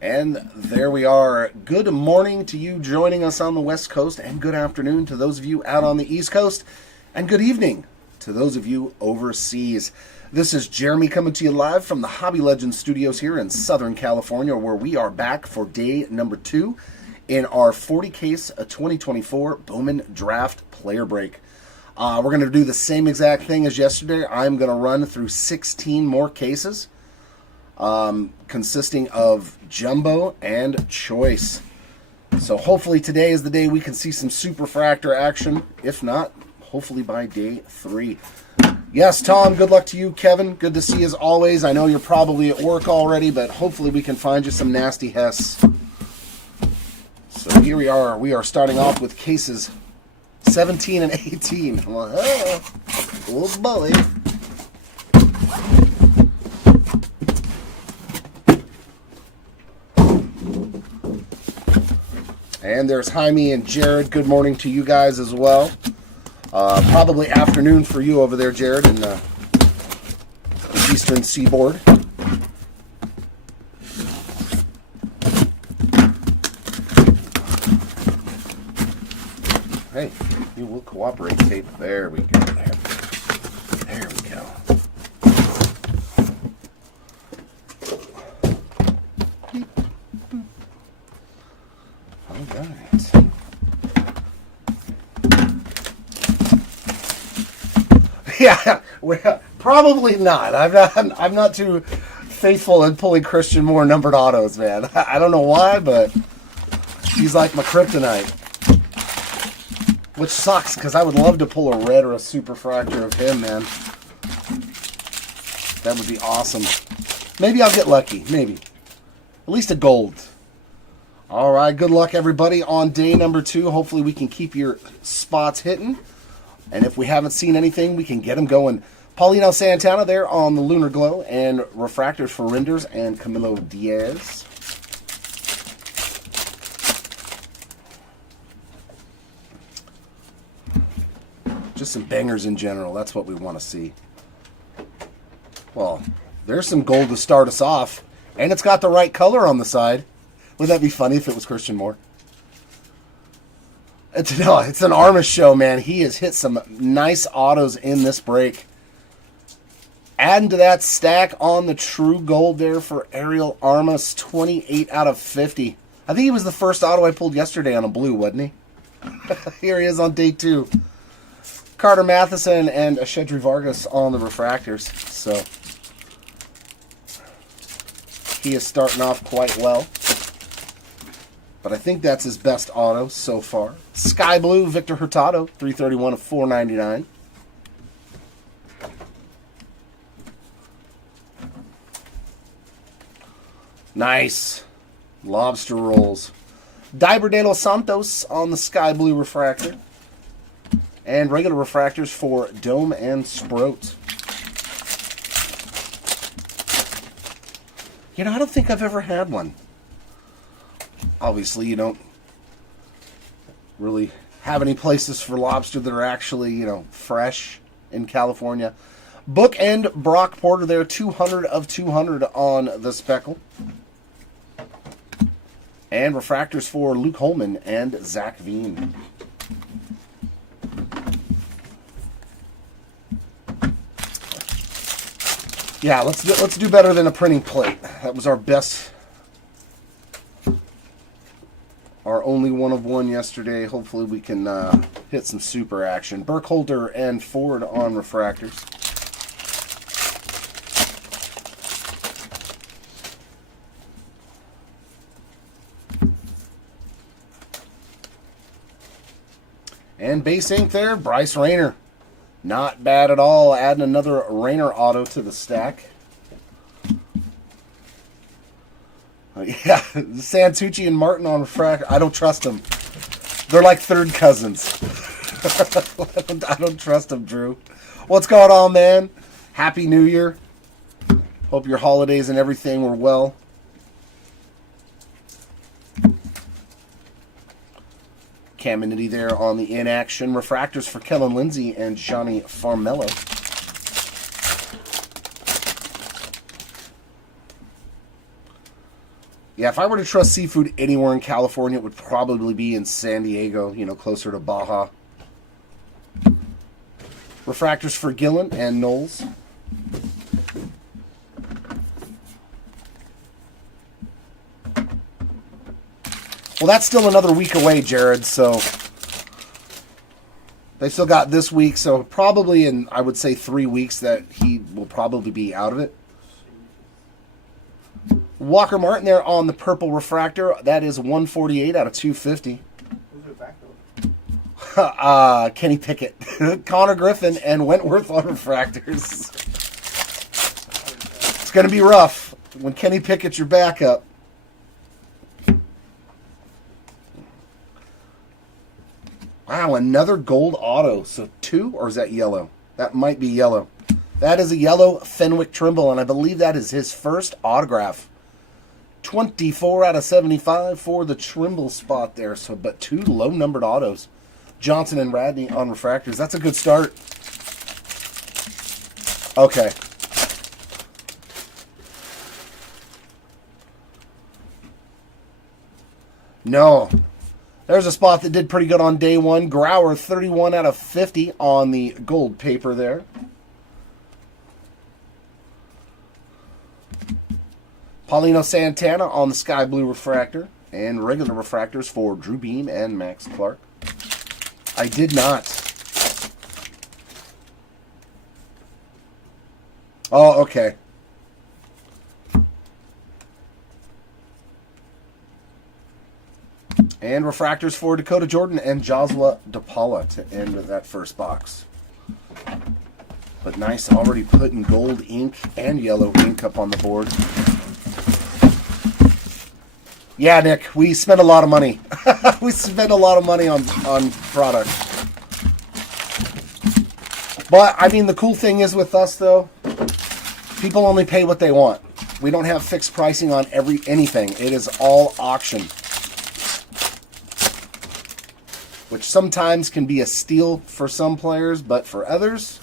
And there we are. Good morning to you joining us on the West Coast, and good afternoon to those of you out on the East Coast, and good evening to those of you overseas. This is Jeremy coming to you live from the Hobby Legends studios here in Southern California, where we are back for day number 2 in our 40 case 2024 Bowman Draft Player Break. We're going to do the same exact thing as yesterday. I'm going to run through 16 more cases, consisting of jumbo and choice. So hopefully today is the day we can see some super refractor action. If not, hopefully by day 3. Yes, Tom, good luck to you. Kevin, good to see you as always. I know you're probably at work already, but hopefully we can find you some nasty Hess. So here we are. We are starting off with cases 17 and 18. Oh boy. And there's Jaime and Jared. Good morning to you guys as well. Probably afternoon for you over there, Jared, in the Eastern Seaboard. Hey, you will cooperate, tape. There we go. There we go. All right. Yeah, well, probably not. I'm not too faithful in pulling Christian Moore numbered autos, man. I don't know why, but he's like my kryptonite. Which sucks, because I would love to pull a red or a super fractor of him, man. That would be awesome. Maybe I'll get lucky. Maybe. At least a gold. All right, good luck, everybody, on day number 2. Hopefully we can keep your spots hitting. And if we haven't seen anything, we can get them going. Paulino Santana there on the Lunar Glow, and refractors for Renders and Camilo Diaz. Just some bangers in general. That's what we want to see. Well, there's some gold to start us off. And it's got the right color on the side. Wouldn't that be funny if it was Christian Moore? It's an Armas show, man. He has hit some nice autos in this break. Adding to that stack on the true gold there for Ariel Armas, 28 out of 50. I think he was the first auto I pulled yesterday on a blue, wasn't he? Here he is on day 2. Carter Matheson and Shedry Vargas on the refractors. So he is starting off quite well. But I think that's his best auto so far. Sky Blue, Victor Hurtado, 331 of 499. Nice. Lobster rolls. Diber de los Santos on the Sky Blue refractor. And regular refractors for Dome and Sprout. You know, I don't think I've ever had one. Obviously, you don't really have any places for lobster that are actually, you know, fresh in California. Book and Brock Porter there, 200 of 200 on the speckle. And refractors for Luke Holman and Zach Veen. Yeah, let's do better than a printing plate. That was our best. Our only one of one yesterday. Hopefully we can hit some super action. Burkholder and Ford on refractors. And base ink there, Bryce Rayner. Not bad at all. Adding another Rayner auto to the stack. Yeah, Santucci and Martin on refractor. I don't trust them. They're like third cousins. I don't trust them, Drew. What's going on, man? Happy New Year. Hope your holidays and everything were well. Caminiti there on the in-action. Refractors for Kellen Lindsay and Johnny Farmello. Yeah, if I were to trust seafood anywhere in California, it would probably be in San Diego, you know, closer to Baja. Refractors for Gillen and Knowles. Well, that's still another week away, Jared, so they still got this week, so probably in, I would say, 3 weeks that he will probably be out of it. Walker Martin there on the purple refractor. That is 148 out of 250. Who's it back though? Kenny Pickett, Connor Griffin, and Wentworth on refractors. It's going to be rough when Kenny Pickett's your backup. Wow, another gold auto. So 2, or is that yellow? That might be yellow. That is a yellow Fenwick Trimble, and I believe that is his first autograph. 24 out of 75 for the Trimble spot there. So, but 2 low-numbered autos. Johnson and Radney on refractors. That's a good start. Okay. No. There's a spot that did pretty good on day one. Grauer, 31 out of 50 on the gold paper there. Paulino Santana on the sky blue refractor. And regular refractors for Drew Beam and Max Clark. I did not. Oh, okay. And refractors for Dakota Jordan and Josua DePaula to end that first box. But nice, already putting gold ink and yellow ink up on the board. Yeah, Nick, we spent a lot of money. We spent a lot of money on product. But, I mean, the cool thing is with us, though, people only pay what they want. We don't have fixed pricing on anything. It is all auction. Which sometimes can be a steal for some players, but for others,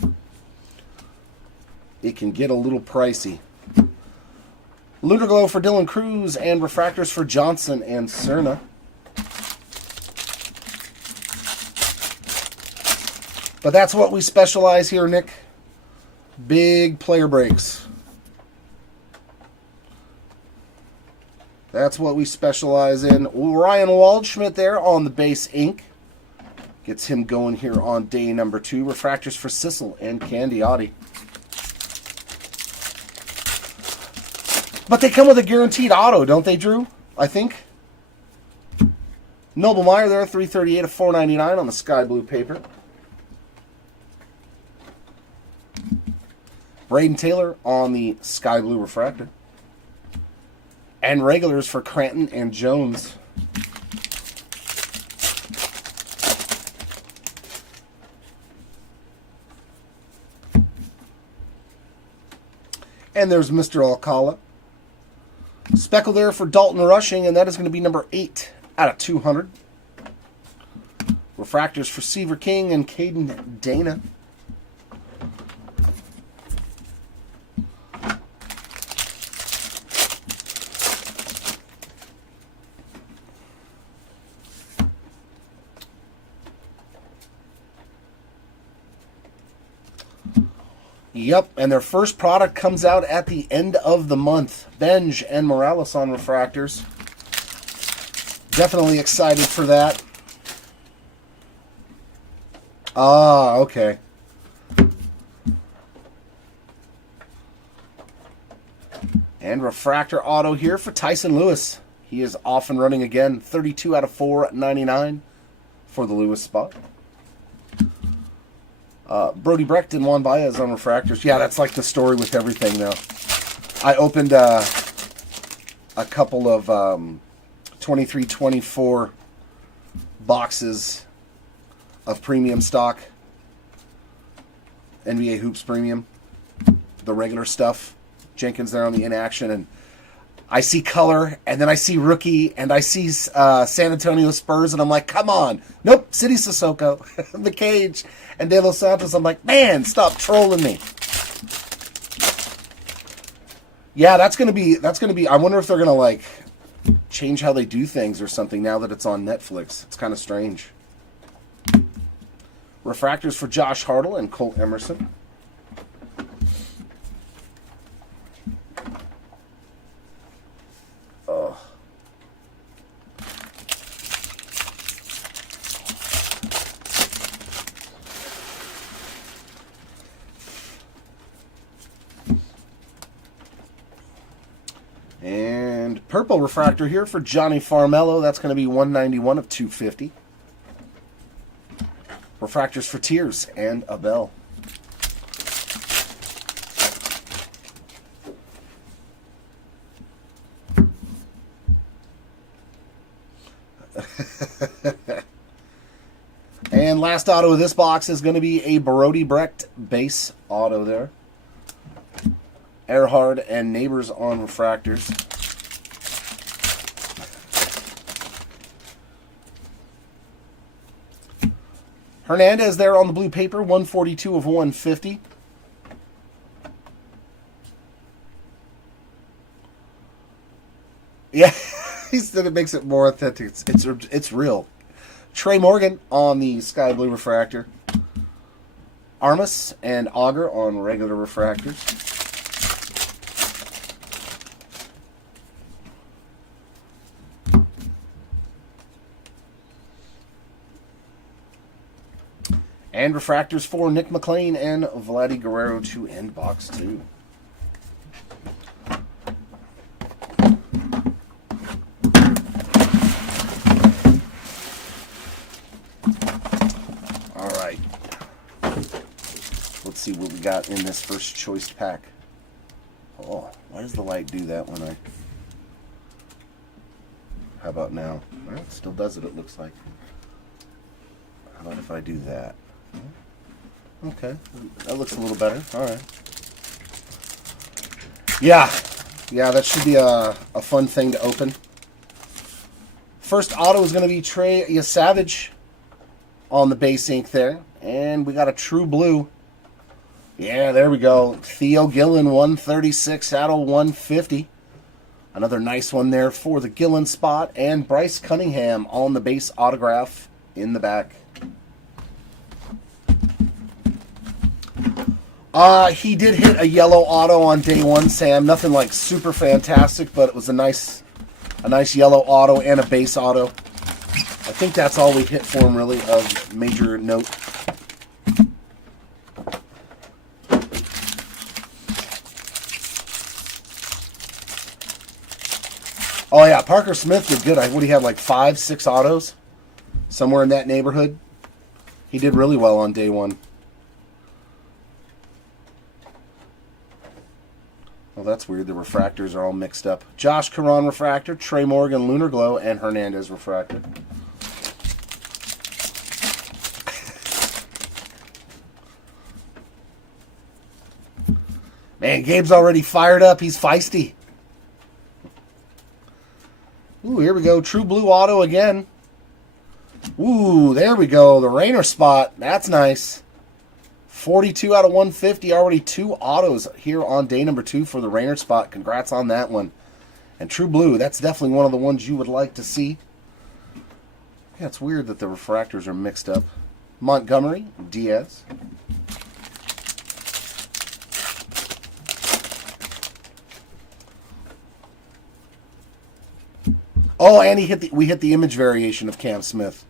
it can get a little pricey. Lunar Glow for Dylan Cruz and refractors for Johnson and Cerna. But that's what we specialize here, Nick. Big player breaks. That's what we specialize in. Ryan Waldschmidt there on the base ink. Gets him going here on day number 2. Refractors for Sissel and Candiotti. But they come with a guaranteed auto, don't they, Drew? I think. Noble Meyer there, 338 of 499 on the sky blue paper. Braden Taylor on the sky blue refractor. And regulars for Cranton and Jones. And there's Mr. Alcala. Speckle there for Dalton Rushing, and that is going to be number 8 out of 200. Refractors for Seaver King and Caden Dana. Yep, and their first product comes out at the end of the month. Benj and Morales on refractors. Definitely excited for that. Ah, okay. And refractor auto here for Tyson Lewis. He is off and running again. 32 out of 499 for the Lewis spot. Brody Brecht and Juan Baez on refractors. Yeah, that's like the story with everything, though. I opened a couple of 23-24 boxes of premium stock. NBA Hoops Premium. The regular stuff. Jenkins there on the inaction. And I see color, and then I see rookie, and I see San Antonio Spurs, and I'm like, come on. Nope, City Sissoko, the Cage, and De Los Santos. I'm like, man, stop trolling me. Yeah, that's gonna be. I wonder if they're gonna like change how they do things or something now that it's on Netflix. It's kind of strange. Refractors for Josh Hartle and Colt Emerson. And purple refractor here for Johnny Farmello. That's going to be 191 of 250. Refractors for Tiers and Abel. And last auto of this box is going to be a Brody Brecht base auto there. Earhart and Neighbors on refractors. Hernandez there on the blue paper, 142 of 150. Yeah, he said it makes it more authentic. It's real. Trey Morgan on the sky blue refractor. Armas and Auger on regular refractors. And refractors for Nick McLean and Vladdy Guerrero to end box 2. All right. Let's see what we got in this first choice pack. Oh, why does the light do that when I... How about now? Well, it still does it looks like. How about if I do that? Okay, that looks a little better. All right. Yeah, that should be a fun thing to open. First auto is going to be Trey Yesavage on the base ink there. And we got a true blue. Yeah, there we go. Theo Gillen, 136 out of 150. Another nice one there for the Gillen spot. And Bryce Cunningham on the base autograph in the back. He did hit a yellow auto on day one, Sam. Nothing like super fantastic, but it was a nice yellow auto and a base auto. I think that's all we hit for him, really, of major note. Oh, yeah, Parker Smith did good. What do you have, like 5, 6 autos? Somewhere in that neighborhood. He did really well on day one. Well, that's weird. The refractors are all mixed up. Josh Caron refractor, Trey Morgan Lunar Glow, and Hernandez refractor. Man, Gabe's already fired up. He's feisty. Ooh, here we go. True blue auto again. Ooh, there we go. The Rainer spot. That's nice. 42 out of 150. Already 2 autos here on day number 2 for the Rainer spot. Congrats on that one. And true blue, that's definitely one of the ones you would like to see. Yeah, it's weird that the refractors are mixed up. Montgomery, Diaz. Oh, and we hit the image variation of Cam Smith.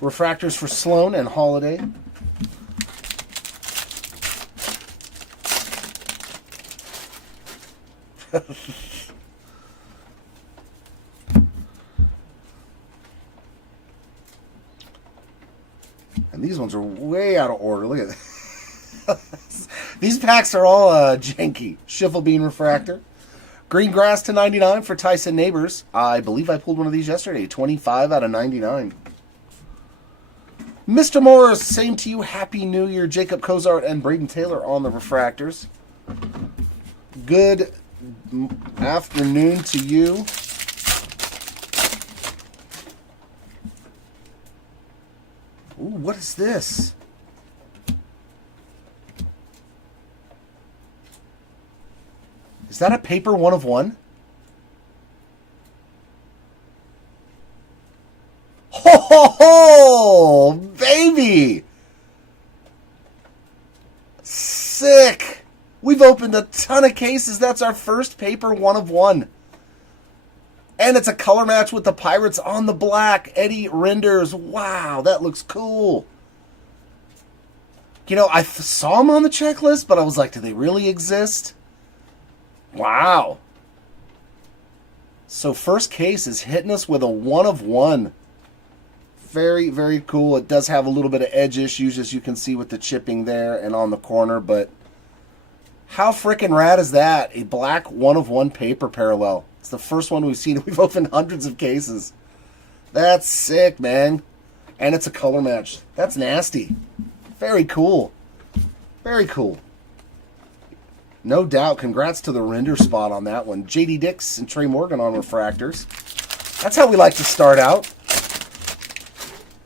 Refractors for Sloan and Holiday. And these ones are way out of order. Look at that. These packs are all janky. Schiffelbean refractor. Green grass to 99 for Tyson Neighbors. I believe I pulled one of these yesterday. 25 out of 99. Mr. Morris, same to you. Happy New Year. Jacob Cozart and Braden Taylor on the refractors. Good afternoon to you. Ooh, what is this? Is that a paper 1 of 1? Ho, ho, ho! Baby! Sick! We've opened a ton of cases. That's our first paper 1 of 1. And it's a color match with the Pirates on the black. Eddie Renders. Wow, that looks cool. You know, I saw them on the checklist, but I was like, do they really exist? Wow. So first case is hitting us with a 1 of 1. Very, very cool. It does have a little bit of edge issues, as you can see with the chipping there and on the corner, but how freaking rad is that? A black 1 of 1 paper parallel. It's the first one we've seen. We've opened hundreds of cases. That's sick, man. And it's a color match. That's nasty. Very cool. Very cool. No doubt. Congrats to the render spot on that one. JD Dix and Trey Morgan on refractors. That's how we like to start out.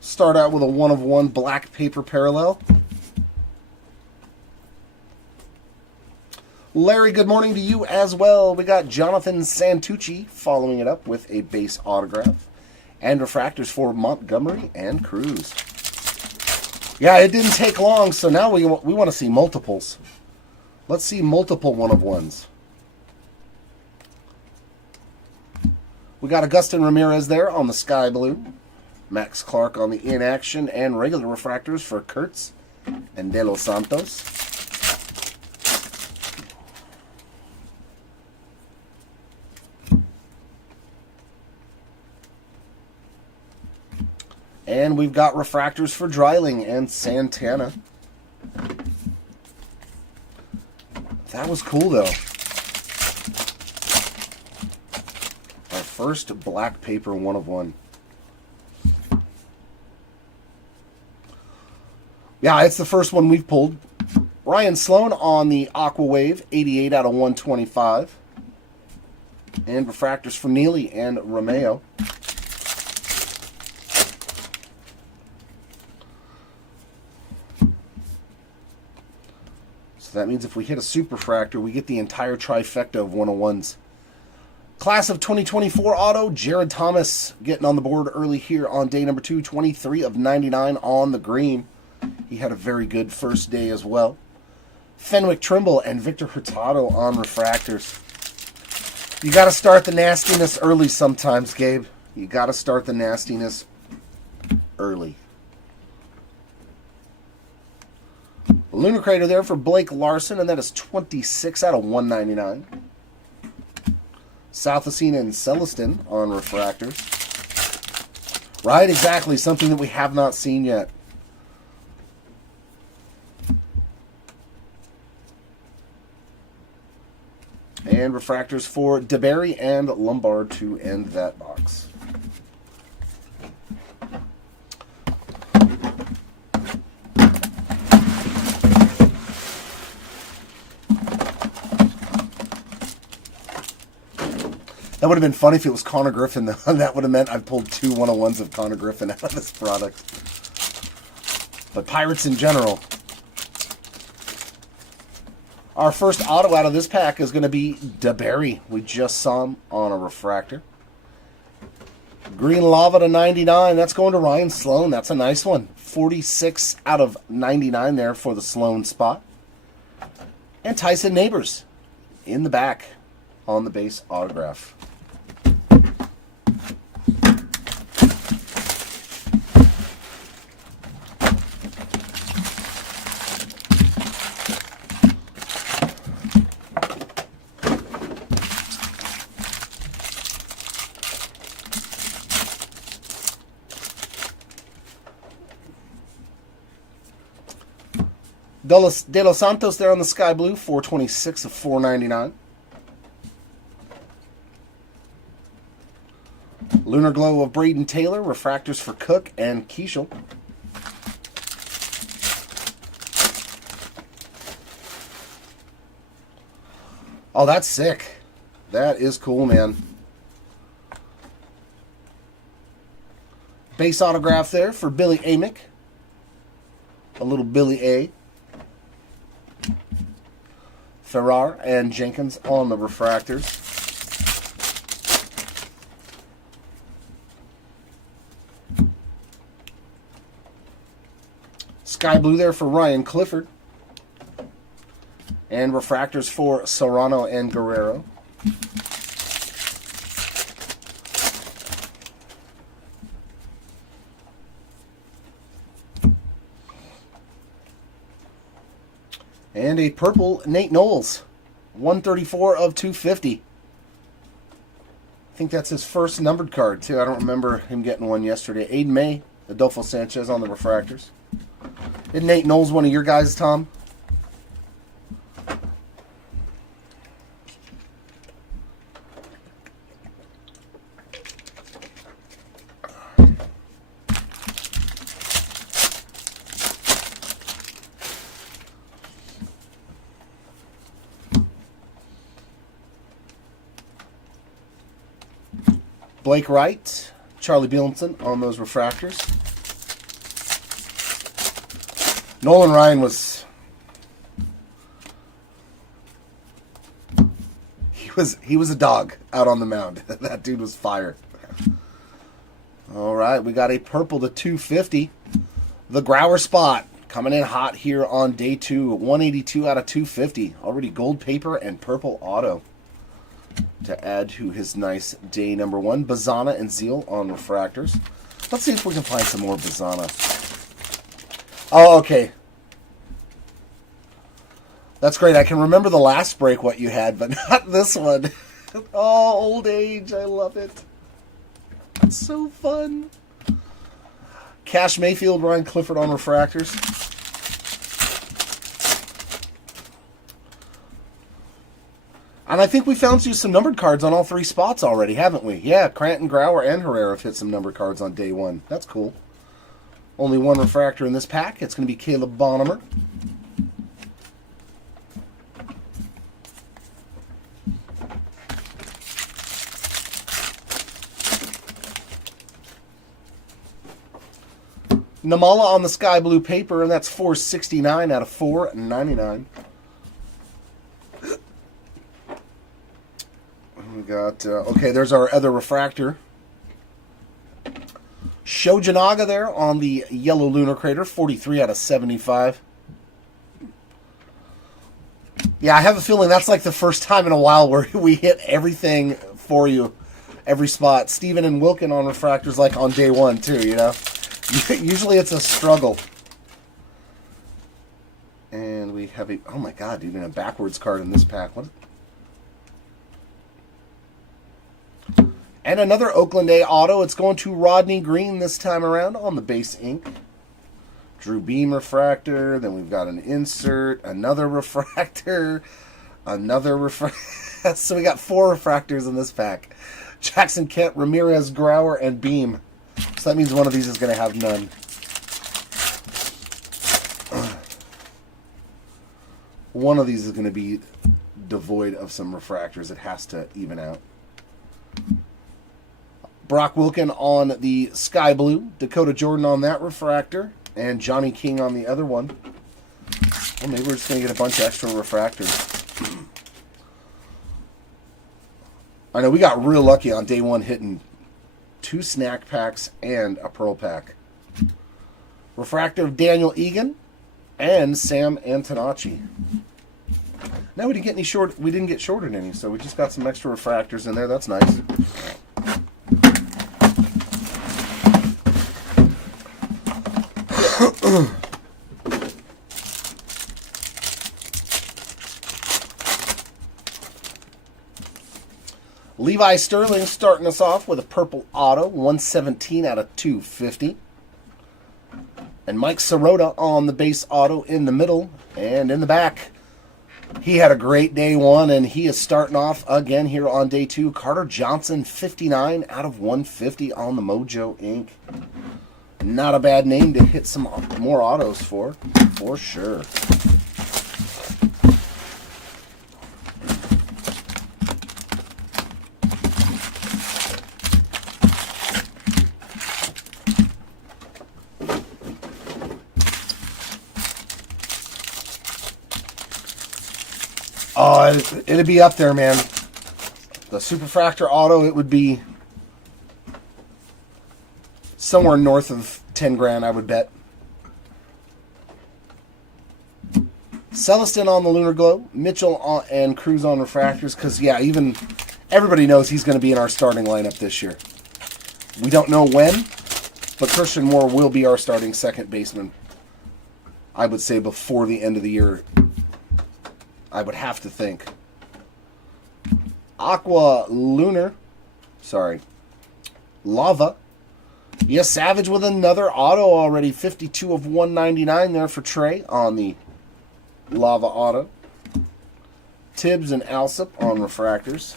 Start out with a 1 of 1 black paper parallel. Larry, good morning to you as well. We got Jonathan Santucci following it up with a base autograph. And refractors for Montgomery and Cruz. Yeah, it didn't take long, so now we want to see multiples. Let's see multiple 1 of 1s. We got Agustin Ramirez there on the sky blue. Max Clark on the in-action and regular refractors for Kurtz and De Los Santos. And we've got refractors for Dreiling and Santana. That was cool, though. Our first black paper 1 of 1. Yeah, it's the first one we've pulled. Ryan Sloan on the Aqua Wave, 88 out of 125. And refractors for Neely and Romeo. So that means if we hit a super refractor, we get the entire trifecta of 101s. Class of 2024 auto, Jared Thomas getting on the board early here on day number 2, 23 of 99 on the green. He had a very good first day as well. Fenwick Trimble and Victor Hurtado on refractors. You got to start the nastiness early sometimes, Gabe. You got to start the nastiness early. Lunar Crater there for Blake Larson, and that is 26 out of 199. South Asina and Celestin on refractors. Right, exactly. Something that we have not seen yet. And refractors for DeBerry and Lombard to end that box. That would have been funny if it was Connor Griffin, though. That would have meant I've pulled 2 101s of Connor Griffin out of this product. But Pirates in general. Our first auto out of this pack is going to be DeBerry. We just saw him on a refractor. Green Lava to 99. That's going to Ryan Sloan. That's a nice one. 46 out of 99 there for the Sloan spot. And Tyson Neighbors in the back on the base autograph. De Los Santos there on the sky blue, 426 of 499. Lunar Glow of Braden Taylor, refractors for Cook and Keishel. Oh, that's sick. That is cool, man. Base autograph there for Billy Amick. A little Billy A. Ferrar and Jenkins on the refractors. Sky blue there for Ryan Clifford. And refractors for Serrano and Guerrero. And a purple Nate Knowles, 134 of 250. I think that's his first numbered card, too. I don't remember him getting one yesterday. Aiden May, Adolfo Sanchez on the refractors. Isn't Nate Knowles one of your guys, Tom? Blake Wright, Charlie Bielenson on those refractors. Nolan Ryan was he was a dog out on the mound. That dude was fire. All right, we got a purple to 250. The Grauer spot coming in hot here on day 2. 182 out of 250. Already gold paper and purple auto to add to his nice day number 1. Bazana and Zeal on refractors. Let's see if we can find some more Bazana. Oh, okay. That's great. I can remember the last break what you had, but not this one. Oh, old age. I love it. It's so fun. Cash Mayfield, Ryan Clifford on refractors. And I think we found you some numbered cards on all 3 spots already, haven't we? Yeah, Cranton, Grauer, and Herrera have hit some numbered cards on day 1. That's cool. Only 1 refractor in this pack. It's going to be Caleb Bonham. Namala on the sky blue paper, and that's 469 out of 499. We got, okay, there's our other refractor. Shojanaga there on the yellow lunar crater, 43 out of 75. Yeah, I have a feeling that's like the first time in a while where we hit everything for you, every spot. Steven and Wilkin on refractors like on day 1 too, you know. Usually it's a struggle. And we have a, oh my god, dude, and a backwards card in this pack. What? And another Oakland A auto. It's going to Rodney Green this time around on the base ink. Drew Beam refractor. Then we've got an insert, another refractor, another refractor. So we got 4 refractors in this pack. Jackson Kent, Ramirez, Grauer, and Beam. So that means one of these is going to have none. One of these is going to be devoid of some refractors. It has to even out. Brock Wilkin on the sky blue. Dakota Jordan on that refractor. And Johnny King on the other one. Well, maybe we're just going to get a bunch of extra refractors. I know we got real lucky on day 1 hitting 2 snack packs and a pearl pack. Refractor of Daniel Egan and Sam Antonacci. Now we didn't get any short. We didn't get shorted any, so we just got some extra refractors in there. That's nice. Levi Sterling starting us off with a purple auto, 117 out of 250. And Mike Sirota on the base auto in the middle and in the back. He had a great day 1, and he is starting off again here on day 2. Carter Johnson, 59 out of 150 on the Mojo Inc. Not a bad name to hit some more autos for sure. Oh, it'd be up there, man. The Superfractor Auto, it would be somewhere north of 10 grand, I would bet. Celestin on the Lunar Glow, Mitchell and Cruz on Refractors, because, yeah, even everybody knows he's going to be in our starting lineup this year. We don't know when, but Christian Moore will be our starting second baseman. I would say before the end of the year, I would have to think. Aqua Lunar, Lava. Yes, Savage with another auto already. 52 of 199 there for Trey on the Lava Auto. Tibbs and Alsop on Refractors.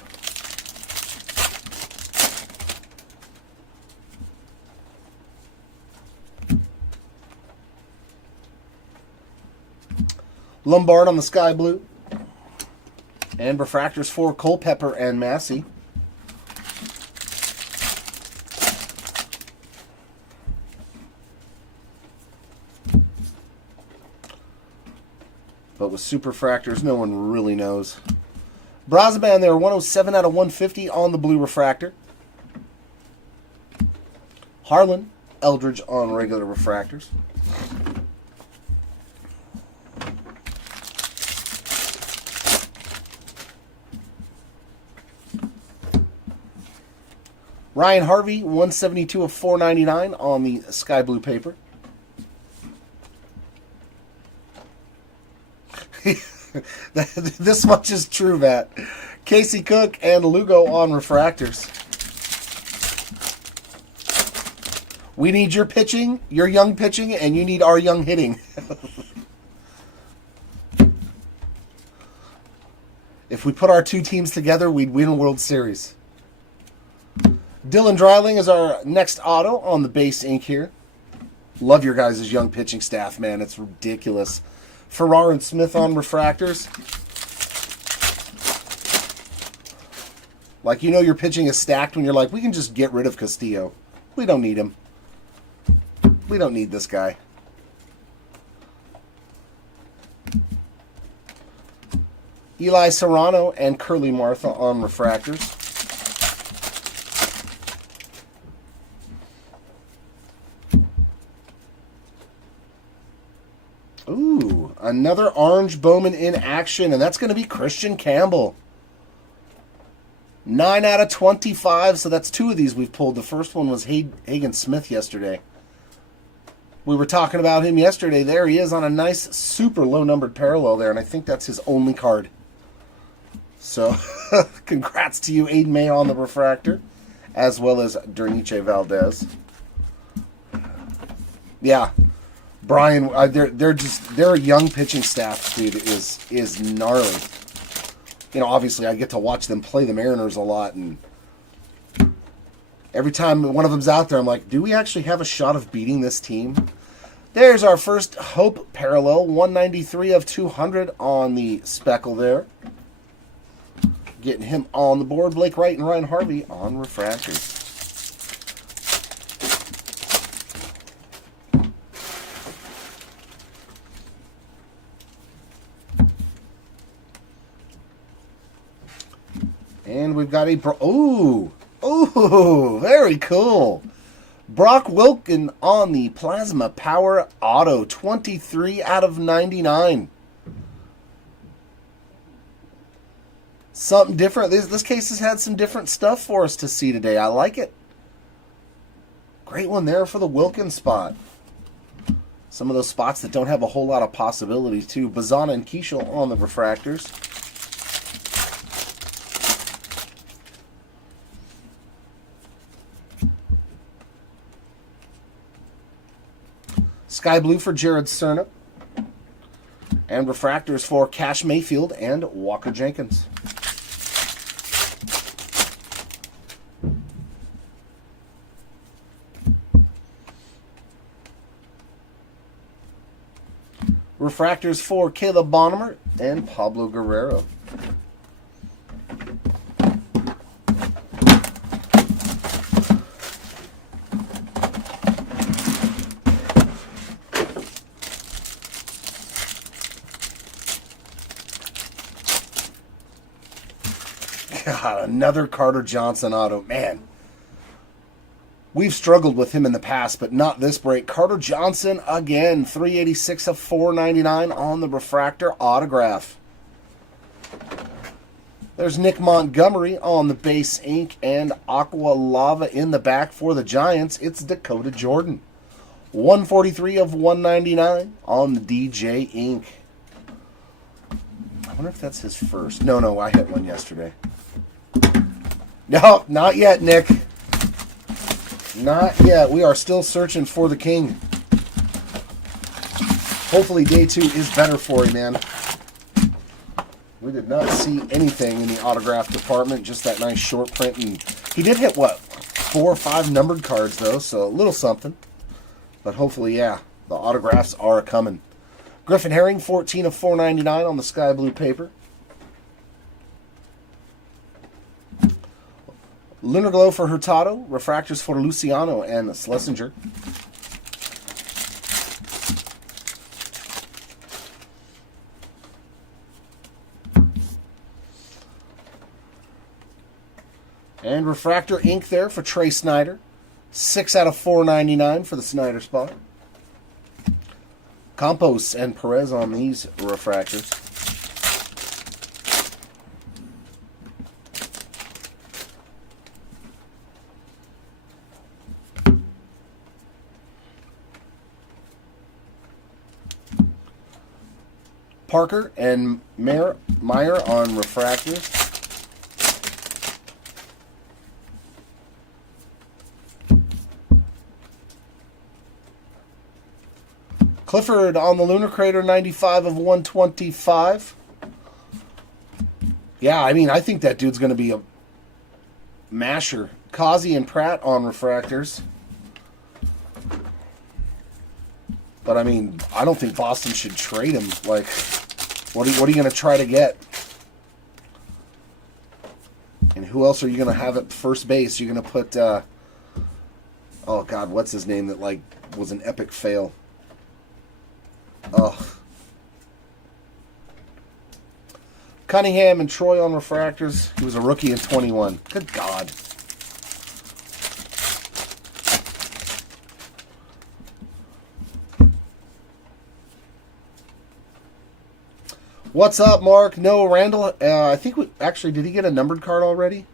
Lombard on the Sky Blue. And Refractors for Culpepper and Massey. But with Superfractors, no one really knows. Brazaban there, 107 out of 150 on the Blue Refractor. Harlan, Eldridge on regular Refractors. Ryan Harvey, 172 of 499 on the Sky Blue paper. This much is true, Matt. Casey Cook and Lugo on Refractors. We need your pitching, your young pitching, and you need our young hitting. If we put our two teams together, we'd win a World Series. Dylan Dreiling is our next auto on the base ink here. Love your guys' young pitching staff, man. It's ridiculous. Farrar and Smith on Refractors. Like, you know your pitching is stacked when you're like, we can just get rid of Castillo. We don't need him. We don't need this guy. Eli Serrano and Curly Martha on Refractors. Ooh, another orange Bowman in action, and that's going to be Christian Campbell. 9 out of 25, so that's two of these we've pulled. The first one was Hagen Smith yesterday. We were talking about him yesterday. There he is on a nice, super low-numbered parallel there, and I think that's his only card. So, congrats to you, Aiden May on the Refractor, as well as Derniche Valdez. Yeah. Brian, their young pitching staff, dude, is gnarly. You know, obviously I get to watch them play the Mariners a lot, and every time one of them's out there, I'm like, do we actually have a shot of beating this team? There's our first Hope parallel, 193 of 200 on the speckle there. Getting him on the board. Blake Wright and Ryan Harvey on Refractors. And we've got a... Ooh, very cool. Brock Wilken on the Plasma Power Auto. 23 out of 99. Something different. This case has had some different stuff for us to see today. I like it. Great one there for the Wilken spot. Some of those spots that don't have a whole lot of possibilities, too. Bazana and Keishel on the Refractors. Sky Blue for Jared Cerna. And Refractors for Cash Mayfield and Walker Jenkins. Refractors for Caleb Bonnemer and Pablo Guerrero. God, another Carter Johnson auto. Man, we've struggled with him in the past, but not this break. Carter Johnson again, 386 of 499 on the Refractor autograph. There's Nick Montgomery on the base ink and Aqua Lava in the back for the Giants. It's Dakota Jordan. 143 of 199 on the DJ ink. I wonder if that's his first. No, I hit one yesterday. No, not yet, Nick. Not yet. We are still searching for the king. Hopefully day 2 is better for you, man. We did not see anything in the autograph department, just that nice short print. And he did hit, what, 4 or 5 numbered cards, though, so a little something. But hopefully, yeah, the autographs are coming. Griffin Herring, 14 of 499 on the sky blue paper. Lunar Glow for Hurtado. Refractors for Luciano and Schlesinger. And Refractor ink there for Trey Snyder. 6 out of 499 for the Snyder spot. Campos and Perez on these refractors. Parker and Meyer on refractors. Clifford on the Lunar Crater, 95 of 125. Yeah, I mean, I think that dude's going to be a masher. Kazi and Pratt on refractors. But, I mean, I don't think Boston should trade him. Like, what are you going to try to get? And who else are you going to have at first base? You're going to put, oh, God, what's his name that, like, was an epic fail? Ugh. Cunningham and Troy on refractors. He was a rookie in 21. Good God. What's up, Mark? No, Randall. I think actually, did he get a numbered card already?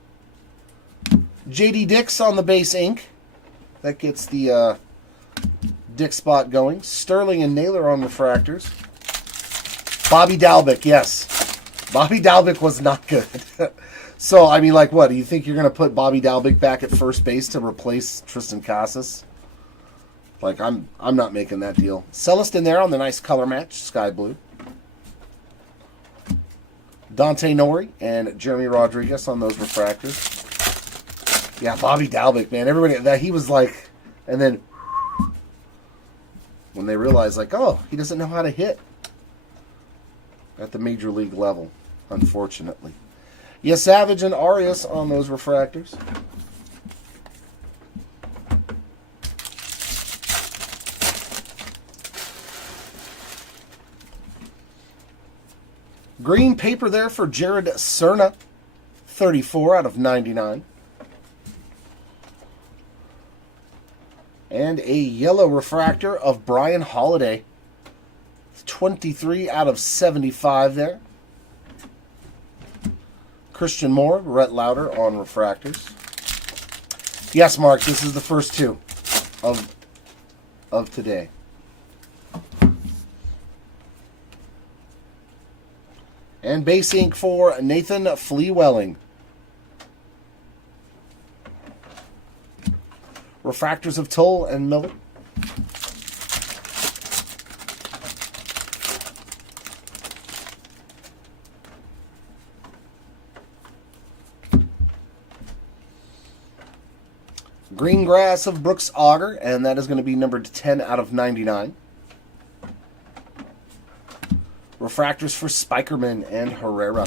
JD Dix on the base ink. That gets the Dick spot going. Sterling and Naylor on refractors. Bobby Dalbec, yes. Bobby Dalbec was not good. So, I mean, like, what? Do you think you're going to put Bobby Dalbec back at first base to replace Tristan Casas? Like, I'm not making that deal. Celestin there on the nice color match, sky blue. Dante Nori and Jeremy Rodriguez on those refractors. Yeah, Bobby Dalbec, man. Everybody, that he was like, and then when they realized, like, oh, he doesn't know how to hit at the major league level, unfortunately. Yes, Savage and Arias on those refractors. Green paper there for Jared Cerna, 34 out of 99. And a yellow refractor of Brian Holiday. 23 out of 75 there. Christian Moore, Rhett Lauder on refractors. Yes, Mark, this is the first 2 of today. And base ink for Nathan Fleewelling. Refractors of Tull and Miller. Green Grass of Brooks Auger, and that is going to be numbered 10 out of 99. Refractors for Spikerman and Herrera.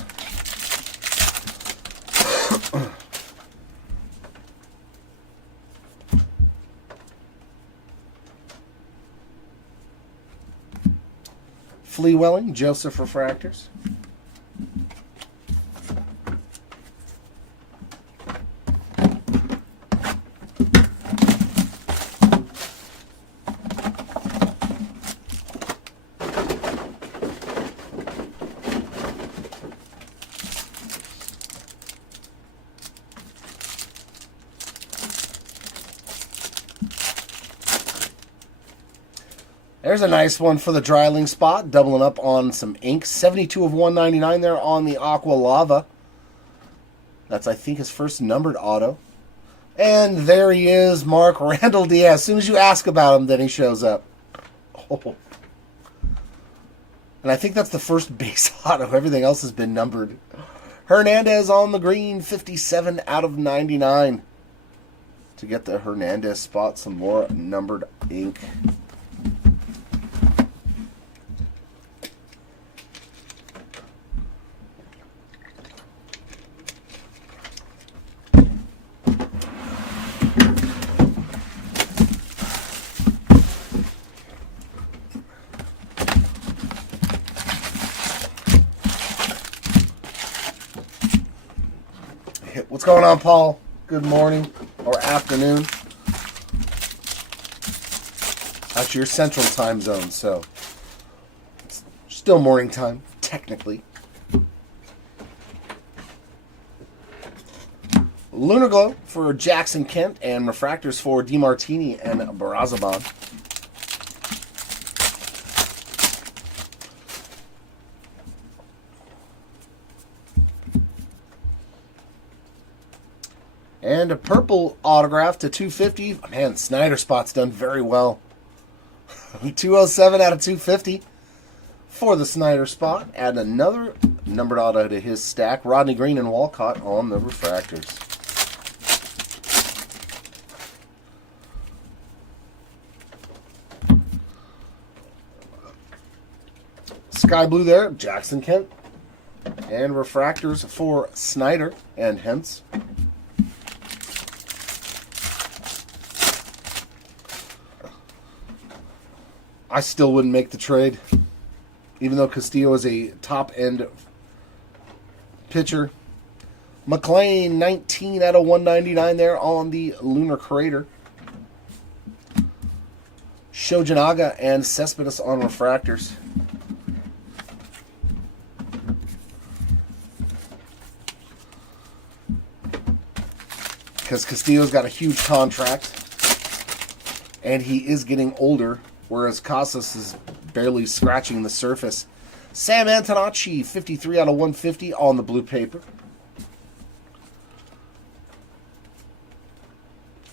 Fleewelling, Joseph refractors. There's a nice one for the dryling spot, doubling up on some ink. 72 of 199 there on the Aqua Lava. That's, I think, his first numbered auto. And there he is, Mark Randall Diaz. As soon as you ask about him, then he shows up. Oh. And I think that's the first base auto. Everything else has been numbered. Hernandez on the green, 57 out of 99. To get the Hernandez spot, some more numbered ink. What's going on, Paul? Good morning or afternoon. That's your central time zone, so it's still morning time, technically. Lunar Glow for Jackson Kent and Refractors for DeMartini and Barazaban. And a purple autograph to 250. Man, Snyder spot's done very well. 207 out of 250 for the Snyder spot. Add another numbered auto to his stack. Rodney Green and Walcott on the Refractors. Sky Blue there, Jackson Kent. And Refractors for Snyder and Hentz. I still wouldn't make the trade, even though Castillo is a top-end pitcher. McLean, 19 out of 199 there on the Lunar Crater. Shojanaga and Cespedes on Refractors. Because Castillo's got a huge contract, and he is getting older. Whereas Casas is barely scratching the surface. Sam Antonacci, 53 out of 150 on the blue paper.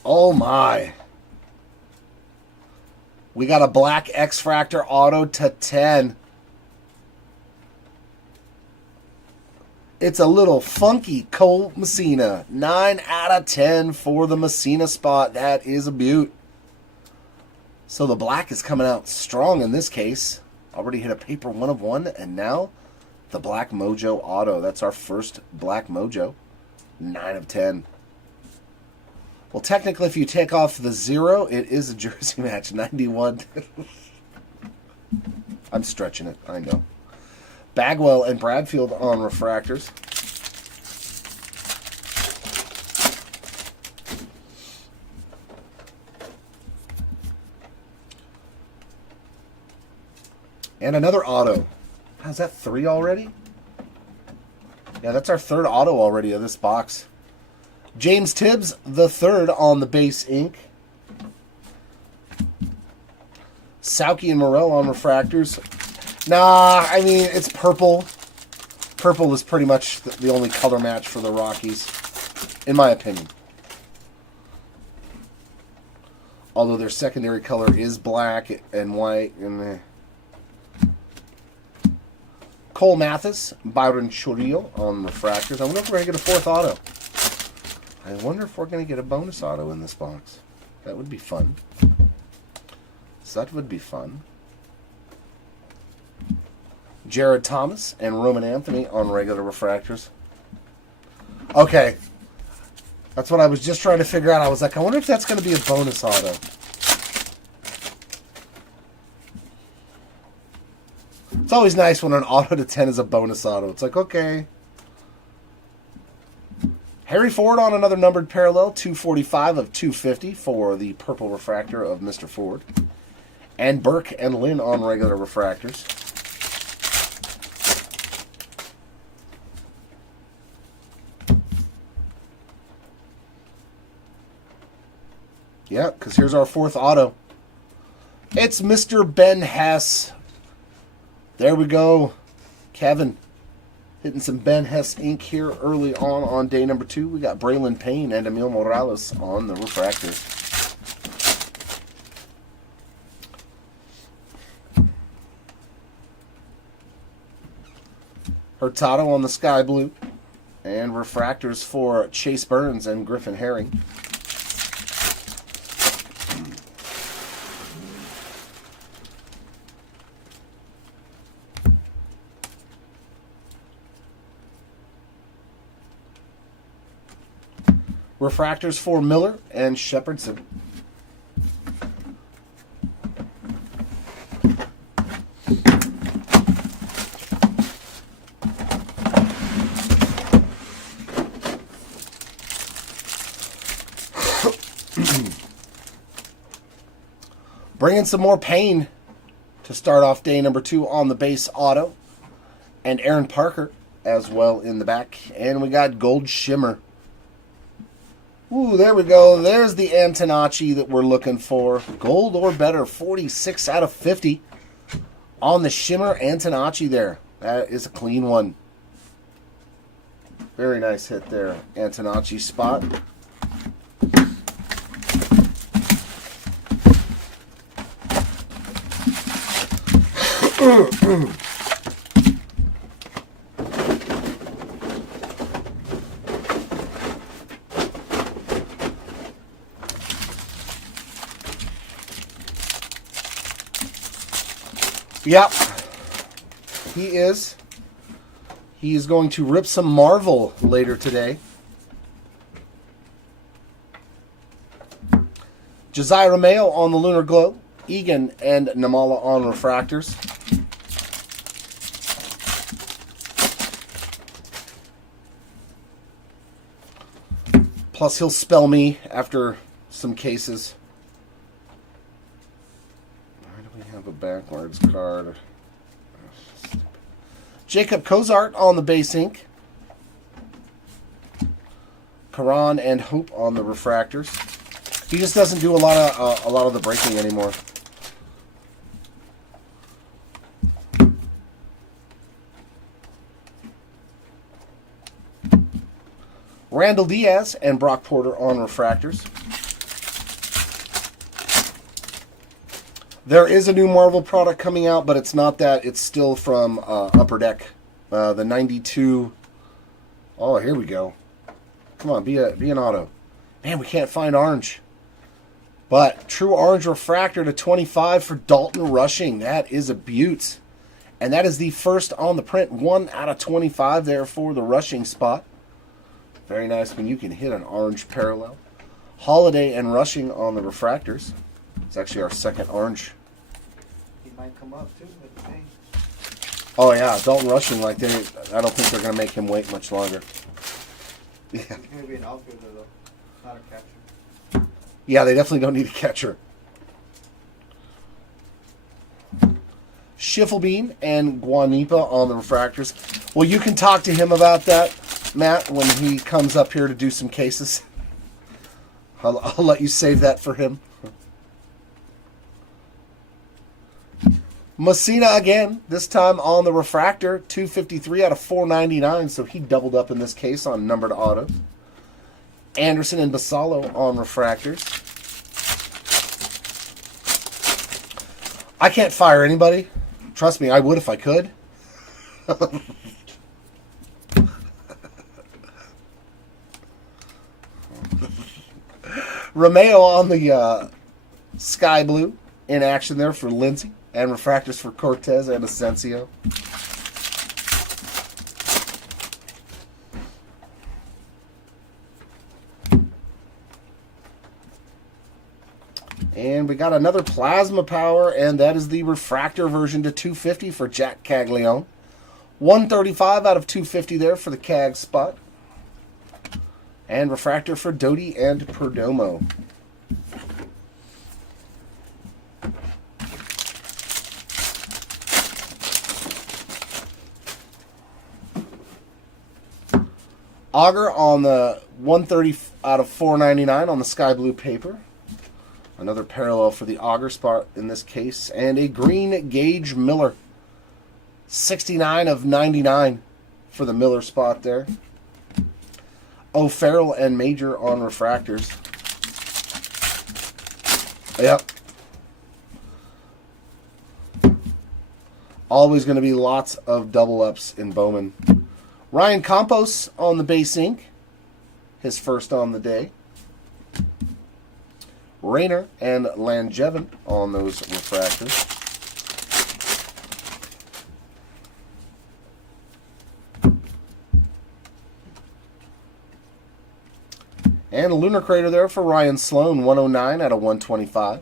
Oh my. We got a black X-Fractor auto to 10. It's a little funky Cole Messina. 9 out of 10 for the Messina spot. That is a beaut. So the black is coming out strong in this case. Already hit a paper 1 of 1, and now the black mojo auto. That's our first black mojo. 9 of 10. Well, technically, if you take off the 0, it is a jersey match. 91. I'm stretching it, I know. Bagwell and Bradfield on Refractors. And another auto. Is that 3 already? Yeah, that's our 3rd auto already of this box. James Tibbs, the 3rd on the base ink. Sauki and Morel on Refractors. Nah, I mean, it's purple. Purple is pretty much the only color match for the Rockies, in my opinion. Although their secondary color is black and white. And Cole Mathis, Byron Chorillo on Refractors. I wonder if we're going to get a 4th auto. I wonder if we're going to get a bonus auto in this box. That would be fun. That would be fun. Jared Thomas and Roman Anthony on regular Refractors. Okay. That's what I was just trying to figure out. I was like, I wonder if that's going to be a bonus auto. It's always nice when an auto to 10 is a bonus auto. It's like, okay. Harry Ford on another numbered parallel, 245 of 250 for the purple refractor of Mr. Ford. And Burke and Lynn on regular Refractors. Yeah, because here's our 4th auto. It's Mr. Ben Hess. There we go. Kevin hitting some Ben Hess ink here early on day number 2. We got Braylon Payne and Emil Morales on the refractor. Hurtado on the sky blue. And refractors for Chase Burns and Griffin Herring. Refractors for Miller and Shepherdson. Bringing some more Payne to start off day number 2 on the base auto. And Aaron Parker as well in the back. And we got Gold Shimmer. Ooh, there we go. There's the Antonacci that we're looking for. Gold or better, 46 out of 50 on the Shimmer Antonacci there. That is a clean one. Very nice hit there, Antonacci spot. Yep, he is. He is going to rip some Marvel later today. Josiah Romeo on the Lunar Globe. Egan and Namala on refractors. Plus, he'll spell me after some cases. Why do we have a backwards card? Jacob Cozart on the base ink. Karan and Hope on the refractors. He just doesn't do a lot of the breaking anymore. Randall Diaz and Brock Porter on refractors. There is a new Marvel product coming out, but it's not that. It's still from Upper Deck. The 92. Oh, here we go. Come on, be an auto. Man, we can't find orange. But true orange refractor to 25 for Dalton Rushing. That is a beaut. And that is the first on the print. 1 out of 25 there for the Rushing spot. Very nice when you can hit an orange parallel. Holiday and Rushing on the refractors. It's actually our second orange. He might come up too. But hey. Oh yeah, Dalton Rushing, I don't think they're going to make him wait much longer. Yeah. He's going to be an outfielder though, not a catcher. Yeah, they definitely don't need a catcher. Schiffelbein and Guanipa on the refractors. Well, you can talk to him about that, Matt, when he comes up here to do some cases. I'll let you save that for him. Messina again, this time on the refractor, 253 out of 499, so he doubled up in this case on numbered auto. Anderson and Basallo on refractors. I can't fire anybody. Trust me, I would if I could. Romeo on the sky blue in action there for Lindsay. And refractors for Cortez and Asensio. And we got another plasma power, and that is the refractor version to 250 for Jack Caglione. 135 out of 250 there for the CAG spot. And refractor for Doty and Perdomo. Auger on the 130 out of 499 on the sky blue paper. Another parallel for the auger spot in this case. And a green Gage Miller. 69 of 99 for the Miller spot there. O'Farrell and Major on refractors. Yep. Always going to be lots of double ups in Bowman. Ryan Campos on the base ink. His first on the day. Rayner and Langevin on those refractors. And a Lunar Crater there for Ryan Sloan, 109 out of 125.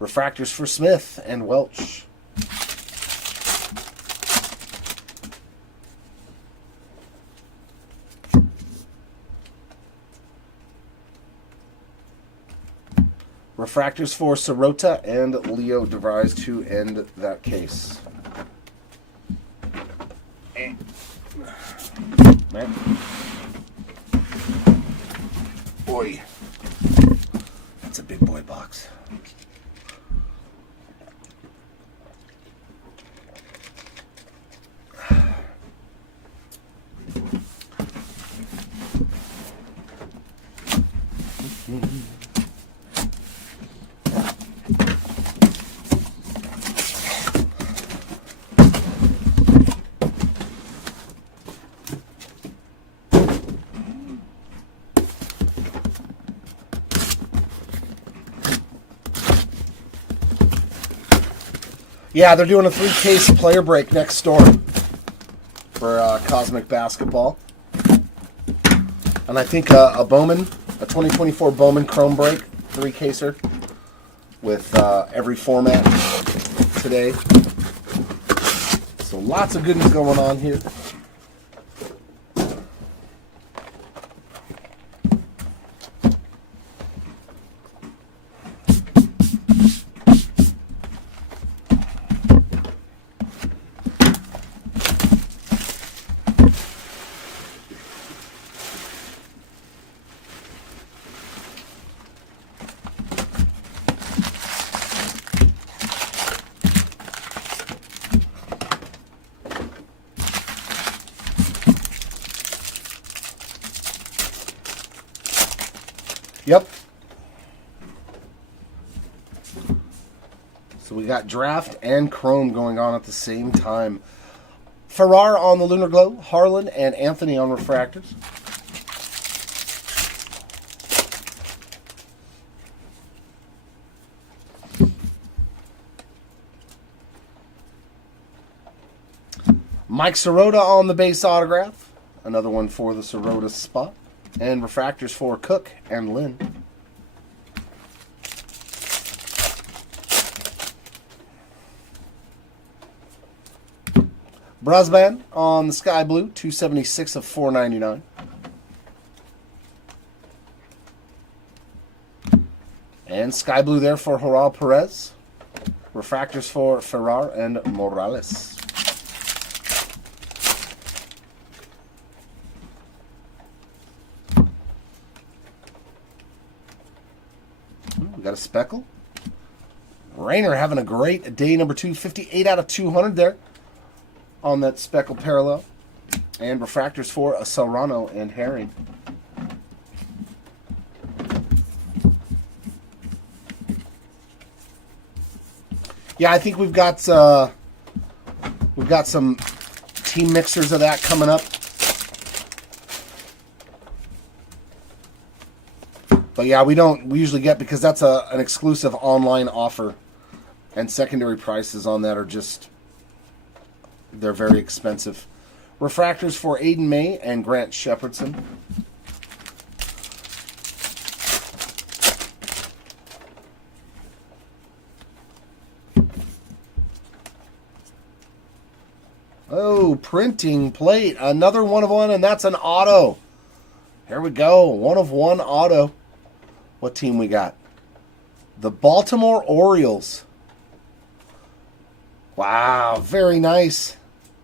Refractors for Smith and Welch. Refractors for Sirota and Leo DeVries to end that case. Man. Boy. That's a big boy box. Yeah, they're doing a 3-case player break next door for Cosmic Basketball. And I think a Bowman, a 2024 Bowman Chrome break, 3-caser with every format today. So lots of goodness going on here. Yep. So we got draft and chrome going on at the same time. Farrar on the Lunar Glow, Harlan and Anthony on refractors. Mike Sirota on the base autograph. Another one for the Sirota spot. And refractors for Cook and Lynn. Brasban on the Sky Blue, 276 of 499. And Sky Blue there for Joral Perez. Refractors for Farrar and Morales. We got a speckle. Rayner having a great day, number 2, 58 out of 200 there on that speckle parallel. And refractors for Serrano and Herring. Yeah, I think we've got some team mixers of that coming up. But yeah, we usually get, because that's an exclusive online offer, and secondary prices on that are just, they're very expensive. Refractors for Aiden May and Grant Shepherdson. Oh, printing plate. Another 1 of 1, and that's an auto. Here we go. 1 of 1 auto. What team we got? The Baltimore Orioles. Wow, very nice.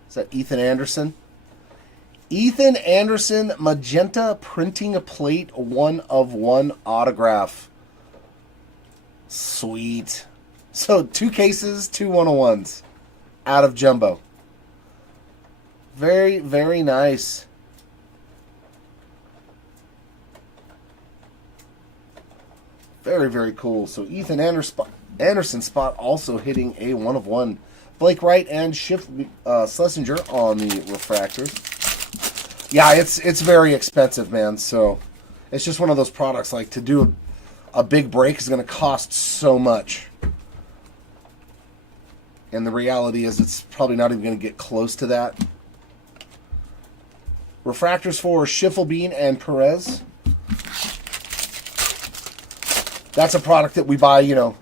Is that Ethan Anderson? Ethan Anderson magenta printing plate 1/1 autograph. Sweet. So 2 cases, 2 1/1s out of jumbo. Very, very nice. Very, very cool. So Ethan Anderson spot also hitting a 1/1. Blake Wright and Schlesinger on the refractors. Yeah, it's very expensive, man. So it's just one of those products. Like, to do a big break is going to cost so much. And the reality is it's probably not even going to get close to that. Refractors for Schiffelbein and Perez. That's a product that we buy, you know,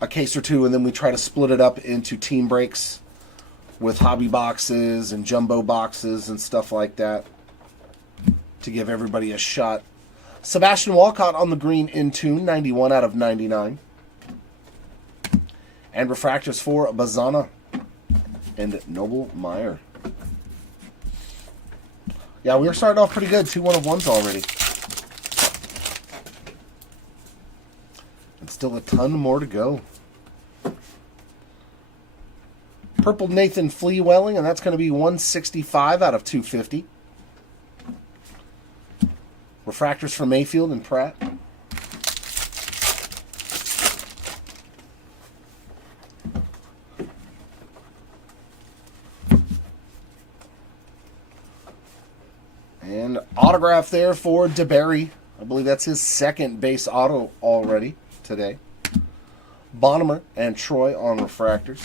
a case or two, and then we try to split it up into team breaks with hobby boxes and jumbo boxes and stuff like that to give everybody a shot. Sebastian Walcott on the green in tune, 91 out of 99. And refractors for Bazana and Noble Meyer. Yeah, we were starting off pretty good. 2 1/1s already. And still a ton more to go. Purple Nathan Fleewelling, and that's going to be 165 out of 250. Refractors for Mayfield and Pratt. And autograph there for DeBerry. I believe that's his second base auto already today. Bonnemer and Troy on refractors.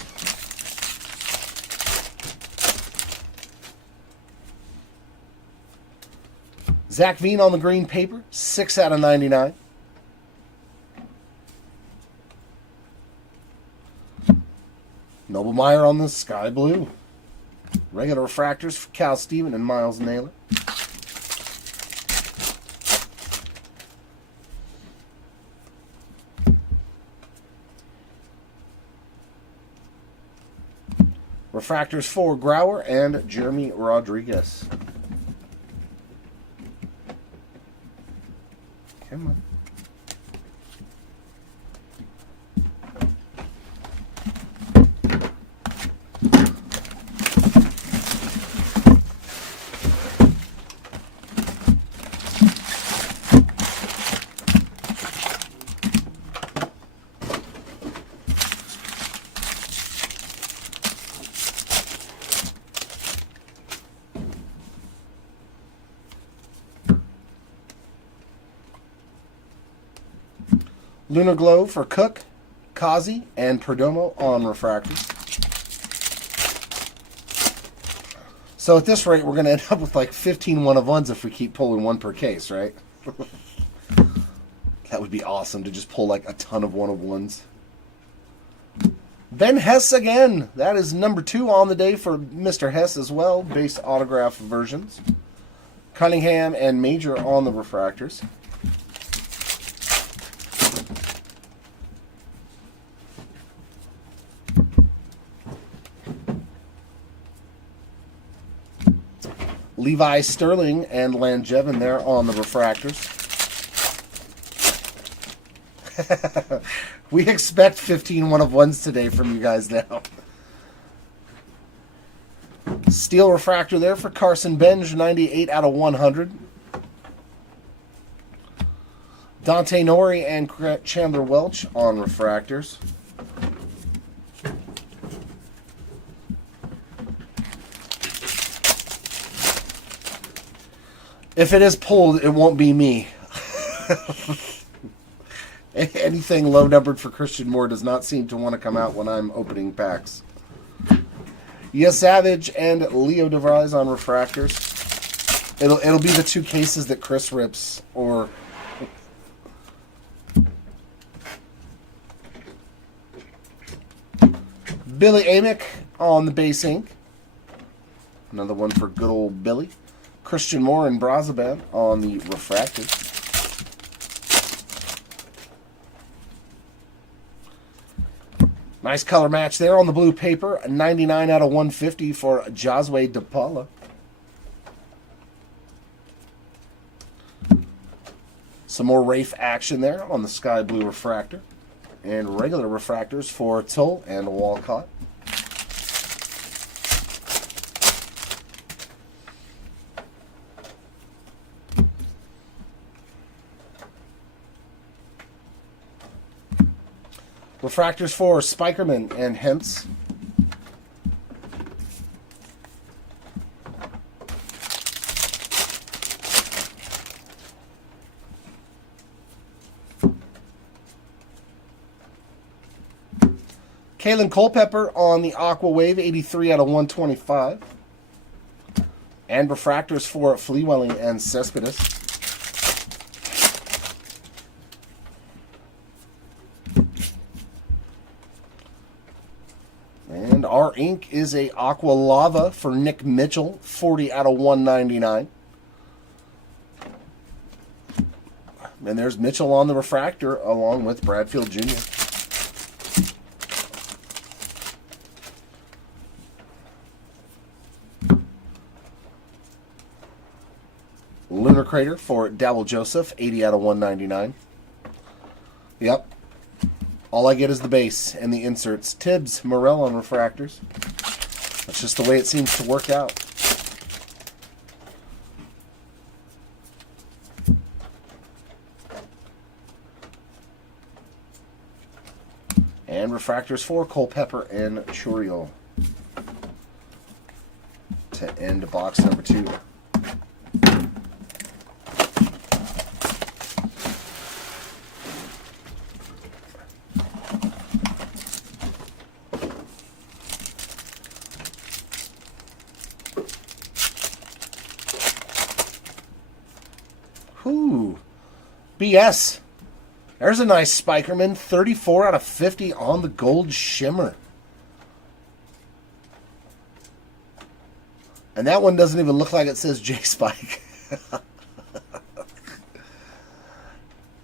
Zach Veen on the green paper, 6 out of 99. Noble Meyer on the sky blue. Regular refractors for Cal Steven and Miles Naylor. Refractors for Grauer and Jeremy Rodriguez. Come on. Lunar Glow for Cook, Kazi, and Perdomo on refractors. So at this rate, we're going to end up with like 15 1/1s if we keep pulling one per case, right? That would be awesome to just pull like a ton of 1/1s. Ben Hess again. That is number 2 on the day for Mr. Hess as well. Base autograph versions. Cunningham and Major on the refractors. Levi Sterling and Langevin there on the refractors. We expect 15 1/1s today from you guys now. Steel refractor there for Carson Benj, 98 out of 100. Dante Nori and Chandler Welch on refractors. If it is pulled, it won't be me. Anything low numbered for Christian Moore does not seem to want to come out when I'm opening packs. Yes, Savage and Leo DeVries on refractors. It'll be the 2 cases that Chris rips, or Billy Amick on the base ink. Another one for good old Billy. Christian Moore and Brazaban on the refractors. Nice color match there on the blue paper. 99 out of 150 for Josue DePaula. Some more Rafe action there on the sky blue refractor. And regular refractors for Tull and Walcott. Refractors for Spikerman and Hentz. Kalen Culpepper on the Aqua Wave, 83 out of 125. And refractors for Fleewelling and Cespedes. And our ink is a Aqua Lava for Nick Mitchell, 40 out of 199. And there's Mitchell on the refractor along with Bradfield Jr. Lunar Crater for Dabble Joseph, 80 out of 199. Yep. All I get is the base and the inserts. Tibbs, Morel on refractors. That's just the way it seems to work out. And refractors for Culpepper and Churiel. To end box number 2. Ooh, BS. There's a nice Spikerman, 34 out of 50 on the gold shimmer. And that one doesn't even look like it says J-Spike.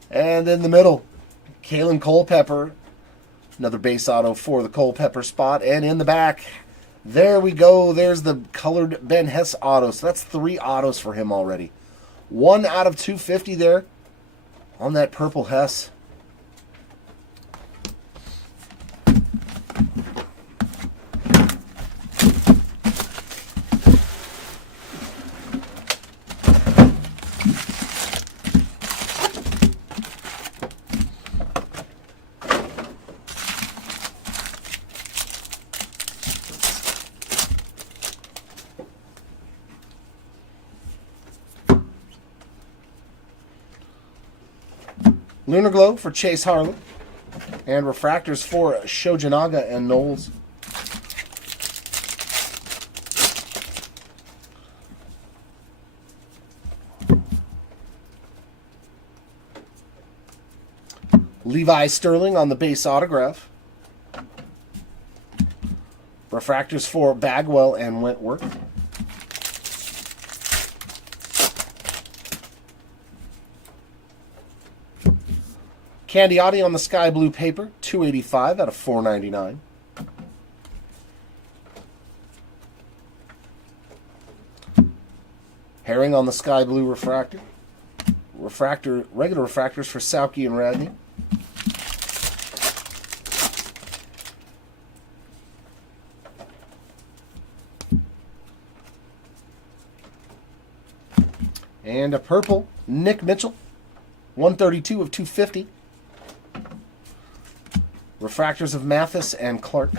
And in the middle, Kalen Culpepper. Another base auto for the Culpepper spot. And in the back, there we go. There's the colored Ben Hess auto. So that's 3 autos for him already. 1 out of 250 there on that purple Hess. Lunar Glow for Chase Harlan. And refractors for Shojanaga and Knowles. Levi Sterling on the base autograph. Refractors for Bagwell and Wentworth. Candiotti on the sky blue paper, 285 out of 499. Herring on the sky blue refractor. Regular refractors for Sauke and Radney. And a purple, Nick Mitchell, 132 of 250. Refractors of Mathis and Clark.